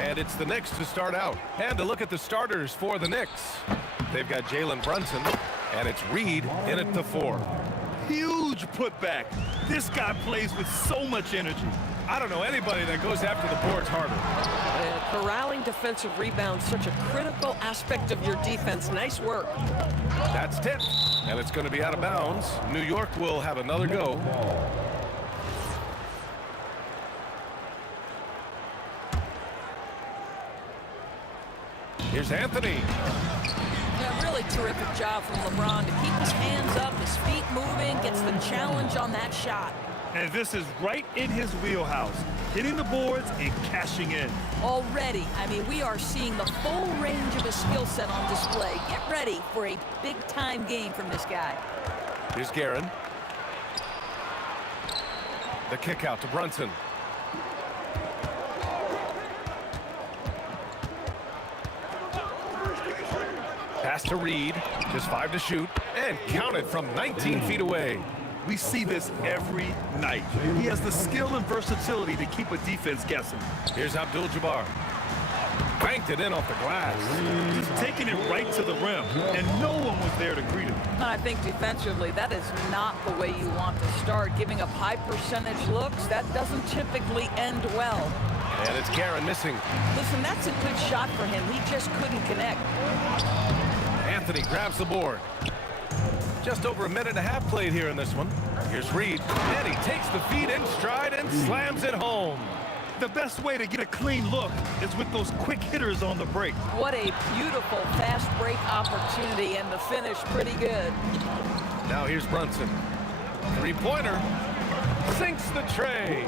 And it's the Knicks to start out. And to look at the starters for the Knicks. They've got Jalen Brunson, and it's Reed in at the 4. Huge putback. This guy plays with so much energy. I don't know anybody that goes after the boards harder. Corralling defensive rebounds, such a critical aspect of your defense. Nice work. That's tipped, and it's going to be out of bounds. New York will have another go. Here's Anthony. Yeah, really terrific job from LeBron to keep his hands up, his feet moving, gets the challenge on that shot. And this is right in his wheelhouse, hitting the boards and cashing in. Already, I mean, we are seeing the full range of his skill set on display. Get ready for a big-time game from this guy. Here's Guerin. The kick out to Brunson. Pass to Reed, just 5 to shoot, and counted from 19 feet away. We see this every night. He has the skill and versatility to keep a defense guessing. Here's Abdul-Jabbar. Banked it in off the glass. Just taking it right to the rim, and no one was there to greet him. I think defensively, that is not the way you want to start. Giving up high percentage looks, that doesn't typically end well. And it's Guerin missing. Listen, that's a good shot for him. He just couldn't connect. Anthony grabs the board. Just over a minute and a half played here in this one. Here's Reed, and he takes the feed in stride and slams it home. The best way to get a clean look is with those quick hitters on the break. What a beautiful fast break opportunity, and the finish pretty good. Now here's Brunson. Three-pointer. Sinks the tray.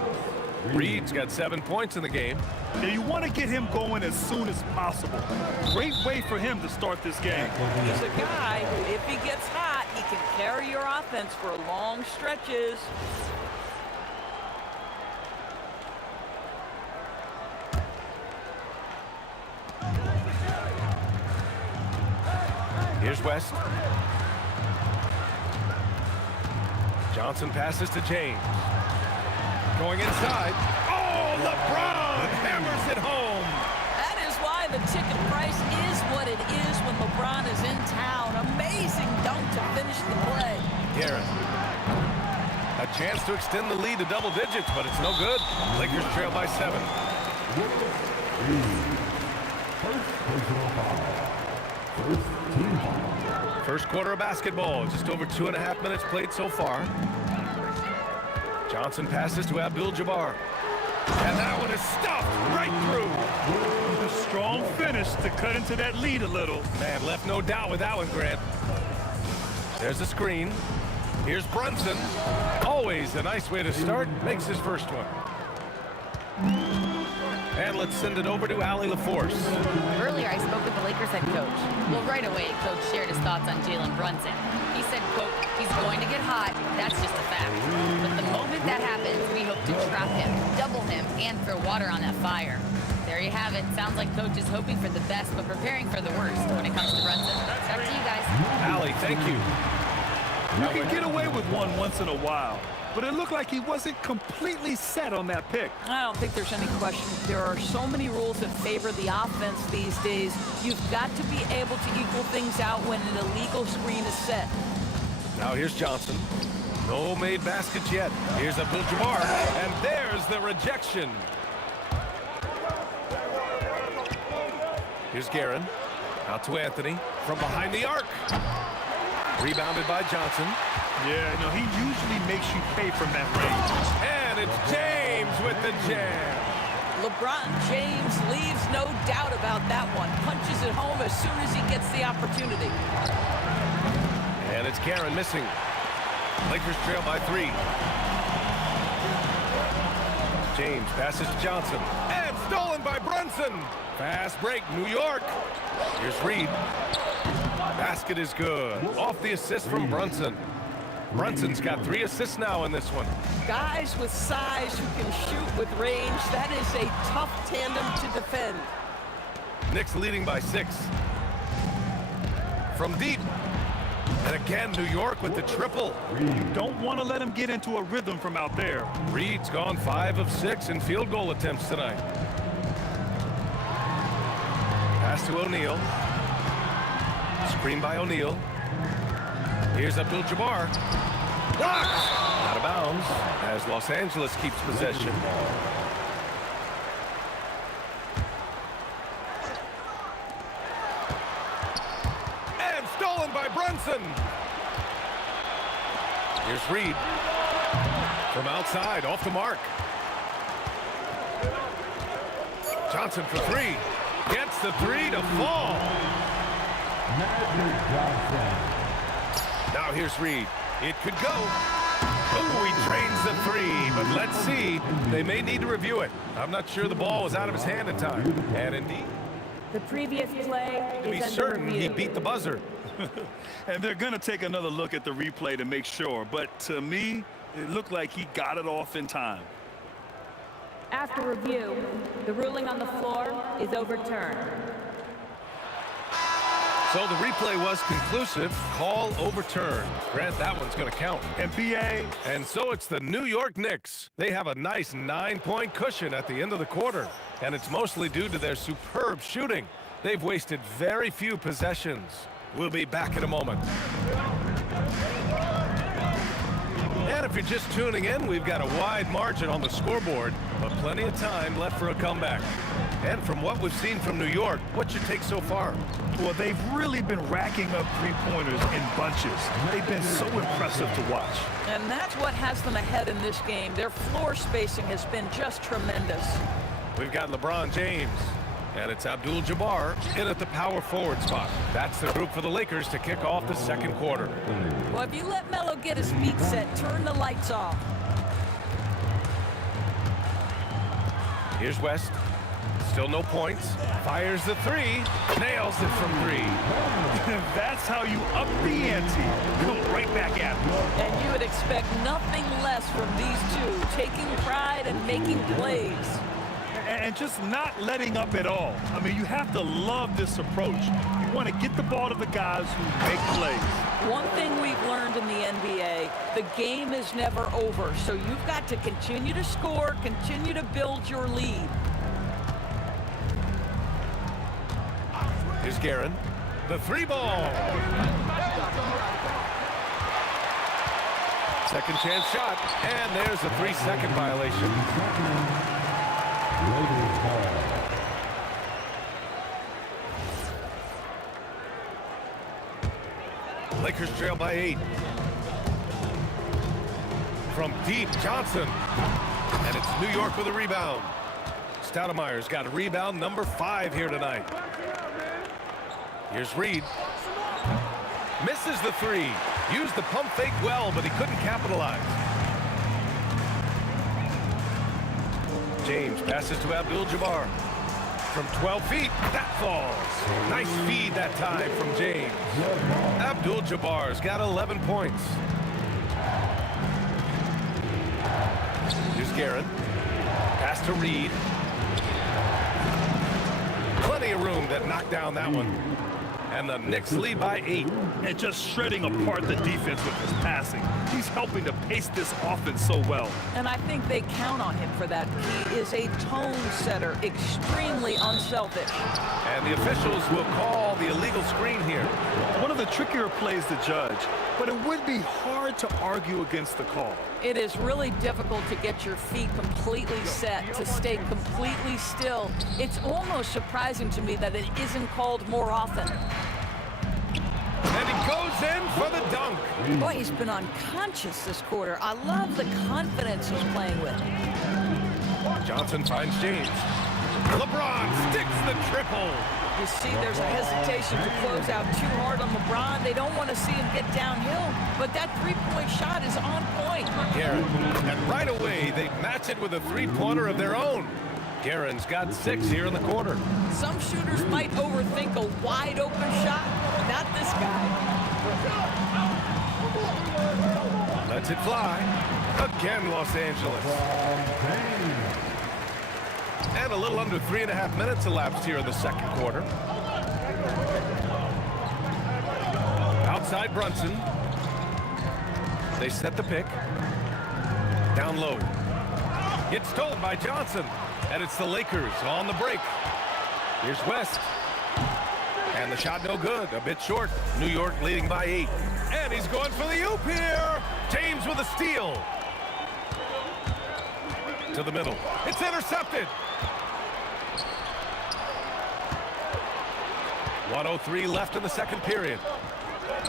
Reed's got 7 points in the game. Now you want to get him going as soon as possible. Great way for him to start this game. He's a guy who, if he gets hot, he can carry your offense for long stretches. Here's West. Johnson passes to James. Going inside. Oh, LeBron hammers it home. That is why the ticket price is what it is when LeBron is in town. Amazing dunk to finish the play. Guerin. A chance to extend the lead to double digits, but it's no good. Lakers trail by 7. First quarter of basketball. Just over 2.5 minutes played so far. Johnson passes to Abdul-Jabbar. And that one is stuffed right through. A strong finish to cut into that lead a little. Man, left no doubt with that one, Grant. There's a screen. Here's Brunson. Always a nice way to start. Makes his first one. And let's send it over to Allie LaForce. Earlier, I spoke with the Lakers head coach. Well, right away, Coach shared his thoughts on Jalen Brunson. He said, quote, he's going to get hot. That's just a fact. But the moment that happens, we hope to trap him, double him, and throw water on that fire. There you have it. Sounds like Coach is hoping for the best, but preparing for the worst when it comes to Brunson. Back to you guys. Allie, thank you. You can get away with one once in a while, but it looked like he wasn't completely set on that pick. I don't think there's any question. There are so many rules that favor the offense these days. You've got to be able to equal things out when an illegal screen is set. Now here's Johnson. No made baskets yet. Here's Abdul-Jabbar, and there's the rejection. Here's Guerin. Out to Anthony from behind the arc. Rebounded by Johnson. Yeah, no, he usually makes you pay from that range. And it's James with the jam. LeBron James leaves no doubt about that one. Punches it home as soon as he gets the opportunity. And it's Guerin missing. Lakers trail by 3. James passes to Johnson. And stolen by Brunson. Fast break, New York. Here's Reed. Basket is good. Off the assist from Brunson. Brunson's got 3 assists now in this one. Guys with size who can shoot with range, that is a tough tandem to defend. Knicks leading by 6. From deep. And again, New York with the triple. You don't want to let him get into a rhythm from out there. Reed's gone 5 of 6 in field goal attempts tonight. Pass to O'Neal. Screen by O'Neal. Here's Abdul-Jabbar. Blocked! Out of bounds as Los Angeles keeps possession. And stolen by Brunson. Here's Reed. From outside, off the mark. Johnson for three. Gets the three to fall. Now here's Reed. It could go. Oh, he drains the three, but let's see. They may need to review it. I'm not sure the ball was out of his hand in time. And indeed, The previous play to be is under certain review. he beat the buzzer. And they're going to take another look at the replay to make sure. But to me, it looked like he got it off in time. After review, the ruling on the floor is overturned. So the replay was conclusive. Call overturned. Grant, that one's going to count. And BA. And so it's the New York Knicks. They have a nice 9-point cushion at the end of the quarter. And it's mostly due to their superb shooting. They've wasted very few possessions. We'll be back in a moment. And if you're just tuning in, we've got a wide margin on the scoreboard, but plenty of time left for a comeback. And from what we've seen from New York, what's your take so far? Well, they've really been racking up three-pointers in bunches. They've been so impressive to watch. And that's what has them ahead in this game. Their floor spacing has been just tremendous. We've got LeBron James, and it's Abdul-Jabbar in at the power forward spot. That's the group for the Lakers to kick off the second quarter. Well, if you let Melo get his feet set, turn the lights off. Here's West. Still no points. Fires the three. Nails it from three. That's how you up the ante. Come right back at him. And you would expect nothing less from these two, taking pride and making plays. And just not letting up at all. I mean, you have to love this approach. You want to get the ball to the guys who make plays. One thing we've learned in the NBA, the game is never over. So you've got to continue to score, continue to build your lead. Here's Guerin. The three ball. Second chance shot. And there's a 3-second violation. Lakers trail by 8. From deep, Johnson. And it's New York with a rebound. Stoudemire's got a rebound number 5 here tonight. Here's Reed. Misses the three. Used the pump fake well, but he couldn't capitalize. James passes to Abdul-Jabbar. From 12 feet, that falls. Nice feed that time from James. Abdul-Jabbar's got 11 points. Here's Guerin. Pass to Reed. Plenty of room that knocked down that one. And the Knicks lead by 8. And just shredding apart the defense with his passing. He's helping to pace this offense so well. And I think they count on him for that. He is a tone setter, extremely unselfish. And the officials will call the illegal screen here. One of the trickier plays to judge, but it would be hard to argue against the call. It is really difficult to get your feet completely set, to stay completely still. It's almost surprising to me that it isn't called more often. And he goes in for the dunk. Boy, he's been unconscious this quarter. I love the confidence he's playing with. Johnson finds James. LeBron sticks the triple. You see, there's a hesitation to close out too hard on LeBron. They don't want to see him get downhill, but that three-point shot is on point. Guerin, and right away, they match it with a three-pointer of their own. Guerin's got 6 here in the quarter. Some shooters might overthink a wide-open shot. Not this guy. Lets it fly. Again, Los Angeles. And a little under 3.5 minutes elapsed here in the second quarter. Outside Brunson. They set the pick. Down low. Gets stolen by Johnson. And it's the Lakers on the break. Here's West. And the shot no good, a bit short. New York leading by 8. And he's going for the oop here. James with a steal. To the middle. It's intercepted. 1:03 left in the second period.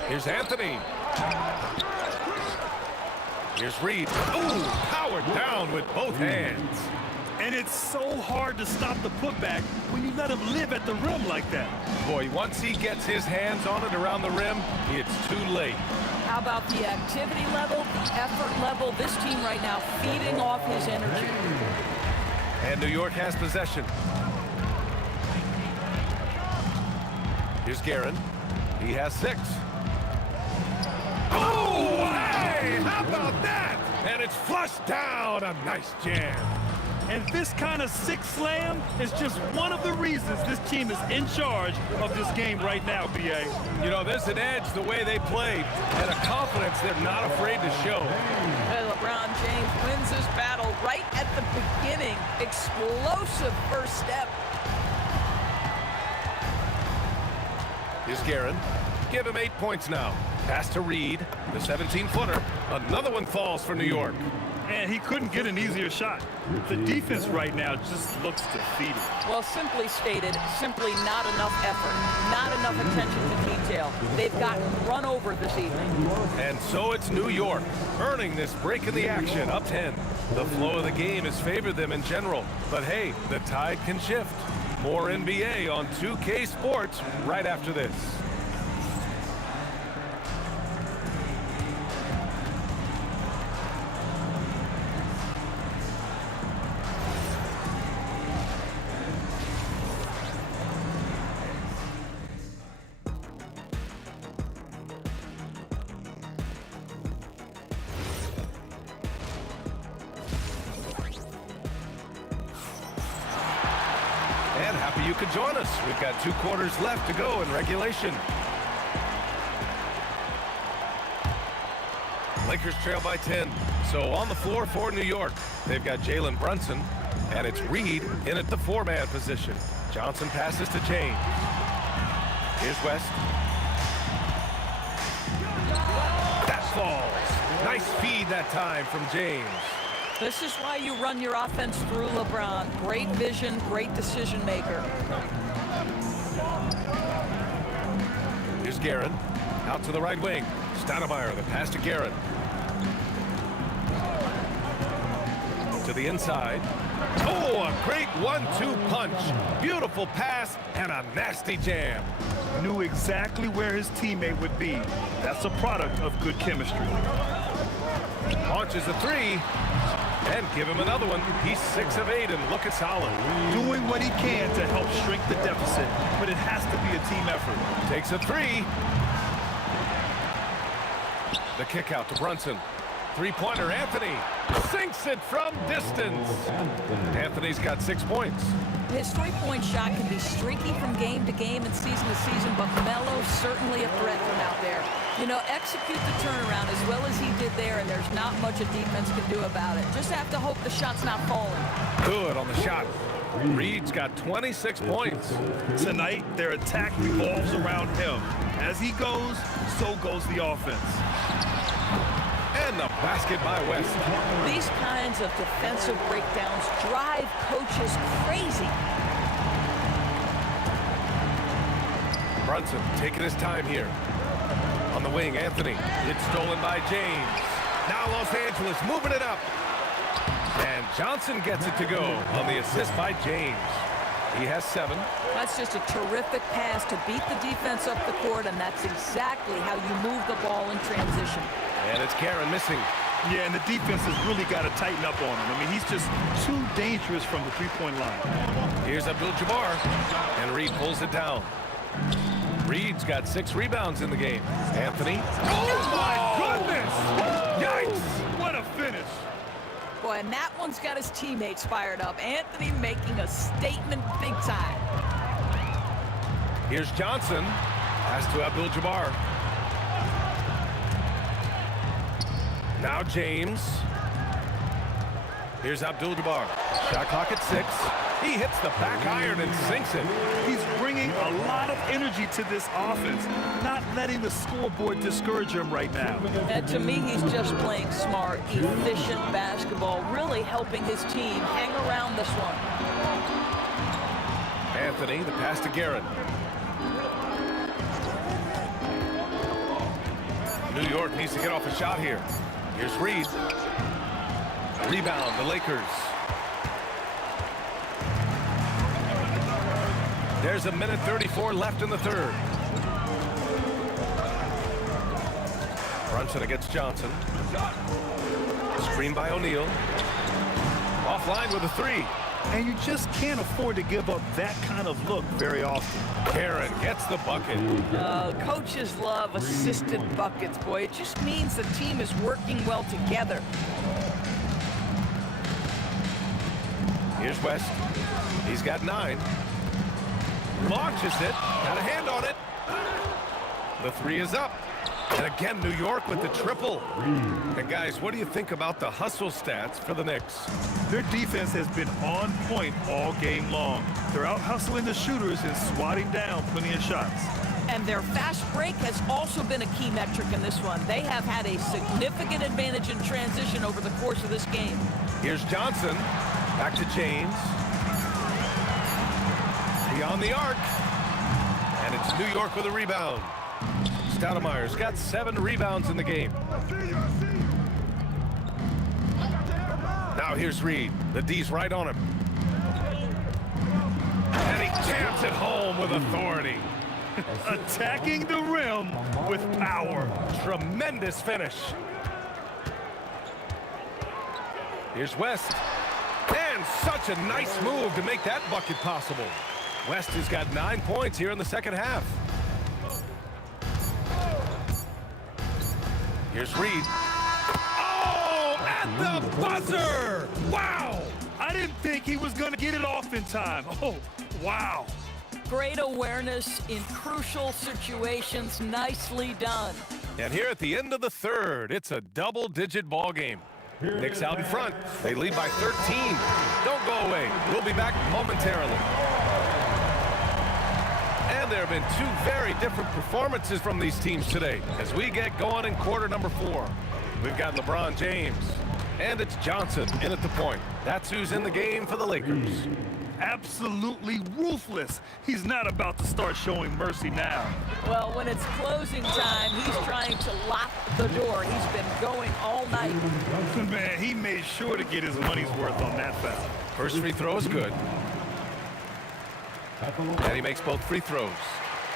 Here's Anthony. Here's Reed. Ooh, powered down with both hands. And it's so hard to stop the putback when you let him live at the rim like that. Boy, once he gets his hands on it around the rim, it's too late. How about the activity level, the effort level? This team right now feeding off his energy. And New York has possession. Here's Guerin. He has 6. Oh, hey, how about that? And it's flushed down. A nice jam. And this kind of sick slam is just one of the reasons this team is in charge of this game right now, B.A. You know, there's an edge the way they played and a confidence they're not afraid to show. And LeBron James wins this battle right at the beginning. Explosive first step. Here's Guerin. Give him 8 points now. Pass to Reed, the 17-footer. Another one falls for New York. And he couldn't get an easier shot. The defense right now just looks defeated. Well, simply stated, simply not enough effort, not enough attention to detail. They've gotten run over this evening. And so it's New York, earning this break in the action, up 10. The flow of the game has favored them in general. But hey, the tide can shift. More NBA on 2K Sports right after this. And happy you could join us. We've got 2 quarters left to go in regulation. Lakers trail by 10. So on the floor for New York, they've got Jalen Brunson, and it's Reed in at the 4-man position. Johnson passes to James. Here's West. That falls. Nice feed that time from James. This is why you run your offense through LeBron. Great vision, great decision maker. Here's Guerin. Out to the right wing. Stoudemire, the pass to Guerin. To the inside. Oh, a great 1-2 punch. Beautiful pass and a nasty jam. Knew exactly where his teammate would be. That's a product of good chemistry. Launches a 3. And give him another one. He's 6 of 8 and looking solid. Doing what he can to help shrink the deficit, but it has to be a team effort. Takes a 3. The kick out to Brunson. 3-pointer, Anthony. Sinks it from distance. Anthony's got 6 points. His 3-point shot can be streaky from game to game and season to season, but Melo's certainly a threat from out there. You know, execute the turnaround as well as he did there, and there's not much a defense can do about it. Just have to hope the shot's not falling. Good on the shot. Reed's got 26 points. Tonight, their attack revolves around him. As he goes, so goes the offense. And the basket by West. These kinds of defensive breakdowns drive coaches crazy. Brunson taking his time here. On the wing, Anthony. It's stolen by James. Now Los Angeles moving it up. And Johnson gets it to go on the assist by James. He has 7. That's just a terrific pass to beat the defense up the court, and that's exactly how you move the ball in transition. And it's Guerin missing. Yeah, and the defense has really got to tighten up on him. I mean, he's just too dangerous from the 3-point line. Here's Abdul-Jabbar. And Reed pulls it down. Reed's got 6 rebounds in the game. Anthony. Oh, my goodness! Yikes! What a finish! Boy, and that one's got his teammates fired up. Anthony making a statement big time. Here's Johnson. Pass to Abdul-Jabbar. Now James. Here's Abdul-Jabbar. Shot clock at 6. He hits the back iron and sinks it. He's bringing a lot of energy to this offense, not letting the scoreboard discourage him right now. And to me, he's just playing smart, efficient basketball, really helping his team hang around this one. Anthony, the pass to Guerin. New York needs to get off a shot here. Here's Reed. Rebound, the Lakers. There's a minute 34 left in the third. Brunson against Johnson. Screen by O'Neal. Offline with a three. And you just can't afford to give up that kind of look very often. Karen gets the bucket. Coaches love assisted buckets, boy. It just means the team is working well together. Here's West. He's got 9. Launches it. Got a hand on it. The three is up. And again, New York with the triple. And guys, what do you think about the hustle stats for the Knicks? Their defense has been on point all game long. They're out hustling the shooters and swatting down plenty of shots. And their fast break has also been a key metric in this one. They have had a significant advantage in transition over the course of this game. Here's Johnson. Back to James. Beyond the arc. And it's New York with a rebound. Stoudemire's got 7 rebounds in the game. Now here's Reed. The D's right on him. And he jams it home with authority. Attacking the rim with power. Tremendous finish. Here's West. And such a nice move to make that bucket possible. West has got 9 points here in the second half. Here's Reed. Oh, at the buzzer! Wow! I didn't think he was going to get it off in time. Oh, wow. Great awareness in crucial situations. Nicely done. And here at the end of the third, it's a double-digit ball game. Knicks out in front. They lead by 13. Don't go away. We'll be back momentarily. And there have been 2 very different performances from these teams today as we get going in quarter number 4. We've got LeBron James, and it's Johnson in at the point. That's who's in the game for the Lakers. Absolutely ruthless. He's not about to start showing mercy now. Well, when it's closing time, he's trying to lock the door. He's been going all night. Man, he made sure to get his money's worth on that foul. First free throw is good. And he makes both free throws.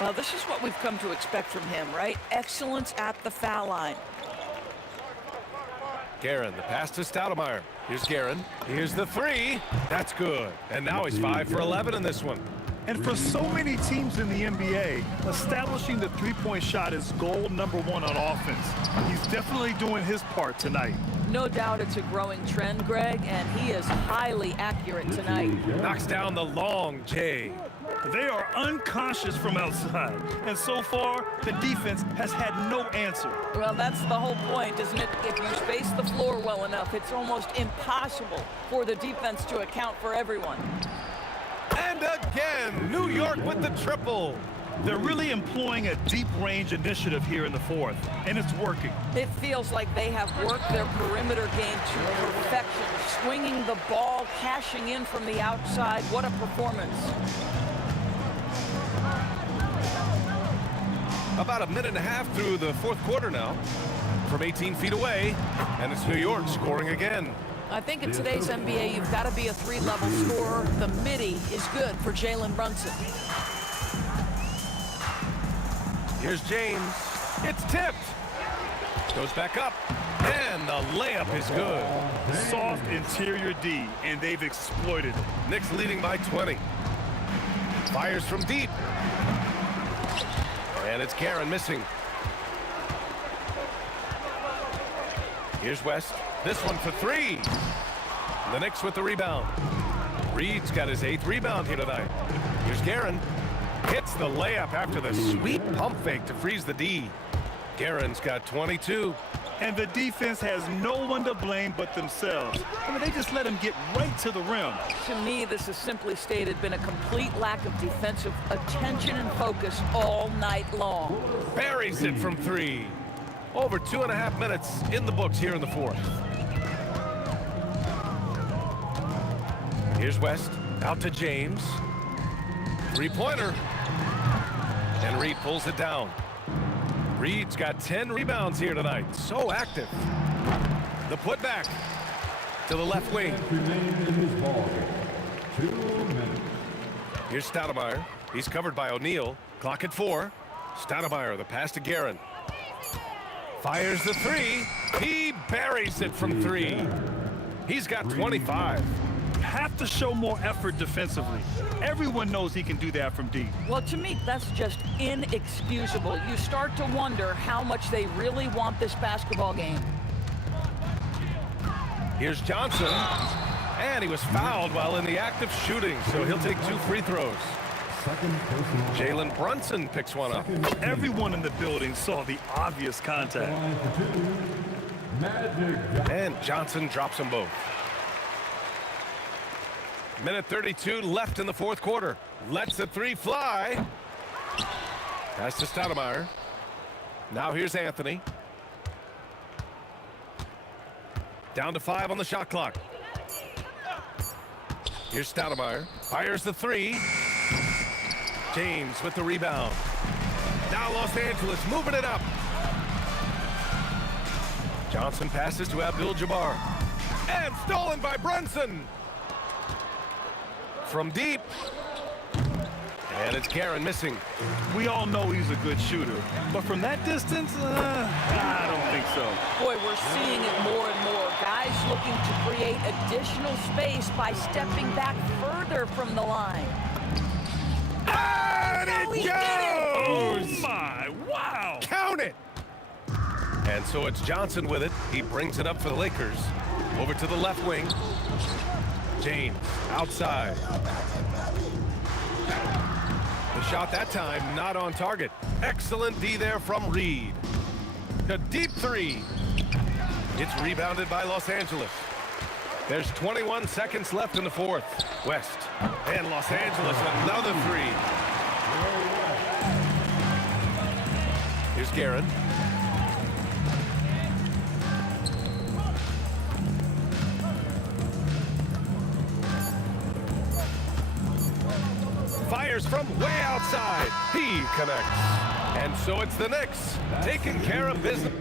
Well, this is what we've come to expect from him, right? Excellence at the foul line. Guerin, the pass to Stoudemire. Here's Guerin. Here's the three. That's good. And now he's 5 for 11 in this one. And for so many teams in the NBA, establishing the three-point shot is goal number 1 on offense. He's definitely doing his part tonight. No doubt it's a growing trend, Greg, and he is highly accurate tonight. Knocks down the long J. They are unconscious from outside, and so far, the defense has had no answer. Well, that's the whole point, isn't it? If you space the floor well enough, it's almost impossible for the defense to account for everyone. And again, New York with the triple. They're really employing a deep range initiative here in the fourth, and it's working. It feels like they have worked their perimeter game to perfection, swinging the ball, cashing in from the outside. What a performance. About a minute and a half through the fourth quarter now. From 18 feet away, and it's New York scoring again. I think in today's NBA, you've got to be a 3-level scorer. The midi is good for Jalen Brunson. Here's James. It's tipped. Goes back up. And the layup is good. Soft interior D, and they've exploited it. Knicks leading by 20. Fires from deep. And it's Guerin missing. Here's West. This one for 3. The Knicks with the rebound. Reed's got his 8th rebound here tonight. Here's Guerin. Hits the layup after the sweet pump fake to freeze the D. Guerin's got 22. And the defense has no one to blame but themselves. I mean, they just let him get right to the rim. To me, this has simply stated been a complete lack of defensive attention and focus all night long. Buries it from 3. Over 2.5 minutes in the books here in the fourth. Here's West, out to James. Three-pointer. And Reed pulls it down. Reed's got 10 rebounds here tonight. So active. The putback to the left wing. Here's Stoudemire. He's covered by O'Neal. Clock at 4. Stoudemire, the pass to Guerin. Fires the 3. He buries it from 3. He's got 25. Have to show more effort defensively. Everyone knows he can do that from deep. Well, to me, that's just inexcusable. You start to wonder how much they really want this basketball game. Here's Johnson. And he was fouled while in the act of shooting, so he'll take 2 free throws. Jalen Brunson picks one up. Everyone in the building saw the obvious contact. And Johnson drops them both. Minute 32 left in the fourth quarter. Lets the 3 fly. Pass to Stoudemire. Now here's Anthony. Down to 5 on the shot clock. Here's Stoudemire. Fires the 3. James with the rebound. Now Los Angeles moving it up. Johnson passes to Abdul-Jabbar. And stolen by Brunson. From deep. And it's Guerin missing. We all know he's a good shooter. But from that distance, I don't think so. Boy, we're seeing it more and more. Guys looking to create additional space by stepping back further from the line. And it goes! Oh my, wow! Count it! And so it's Johnson with it. He brings it up for the Lakers. Over to the left wing. James outside. The shot that time not on target. Excellent D there from Reed. The deep 3. It's rebounded by Los Angeles. There's 21 seconds left in the fourth. West and Los Angeles another 3. Here's Guerin. Fires from way outside. He connects. And so it's the Knicks taking care of business.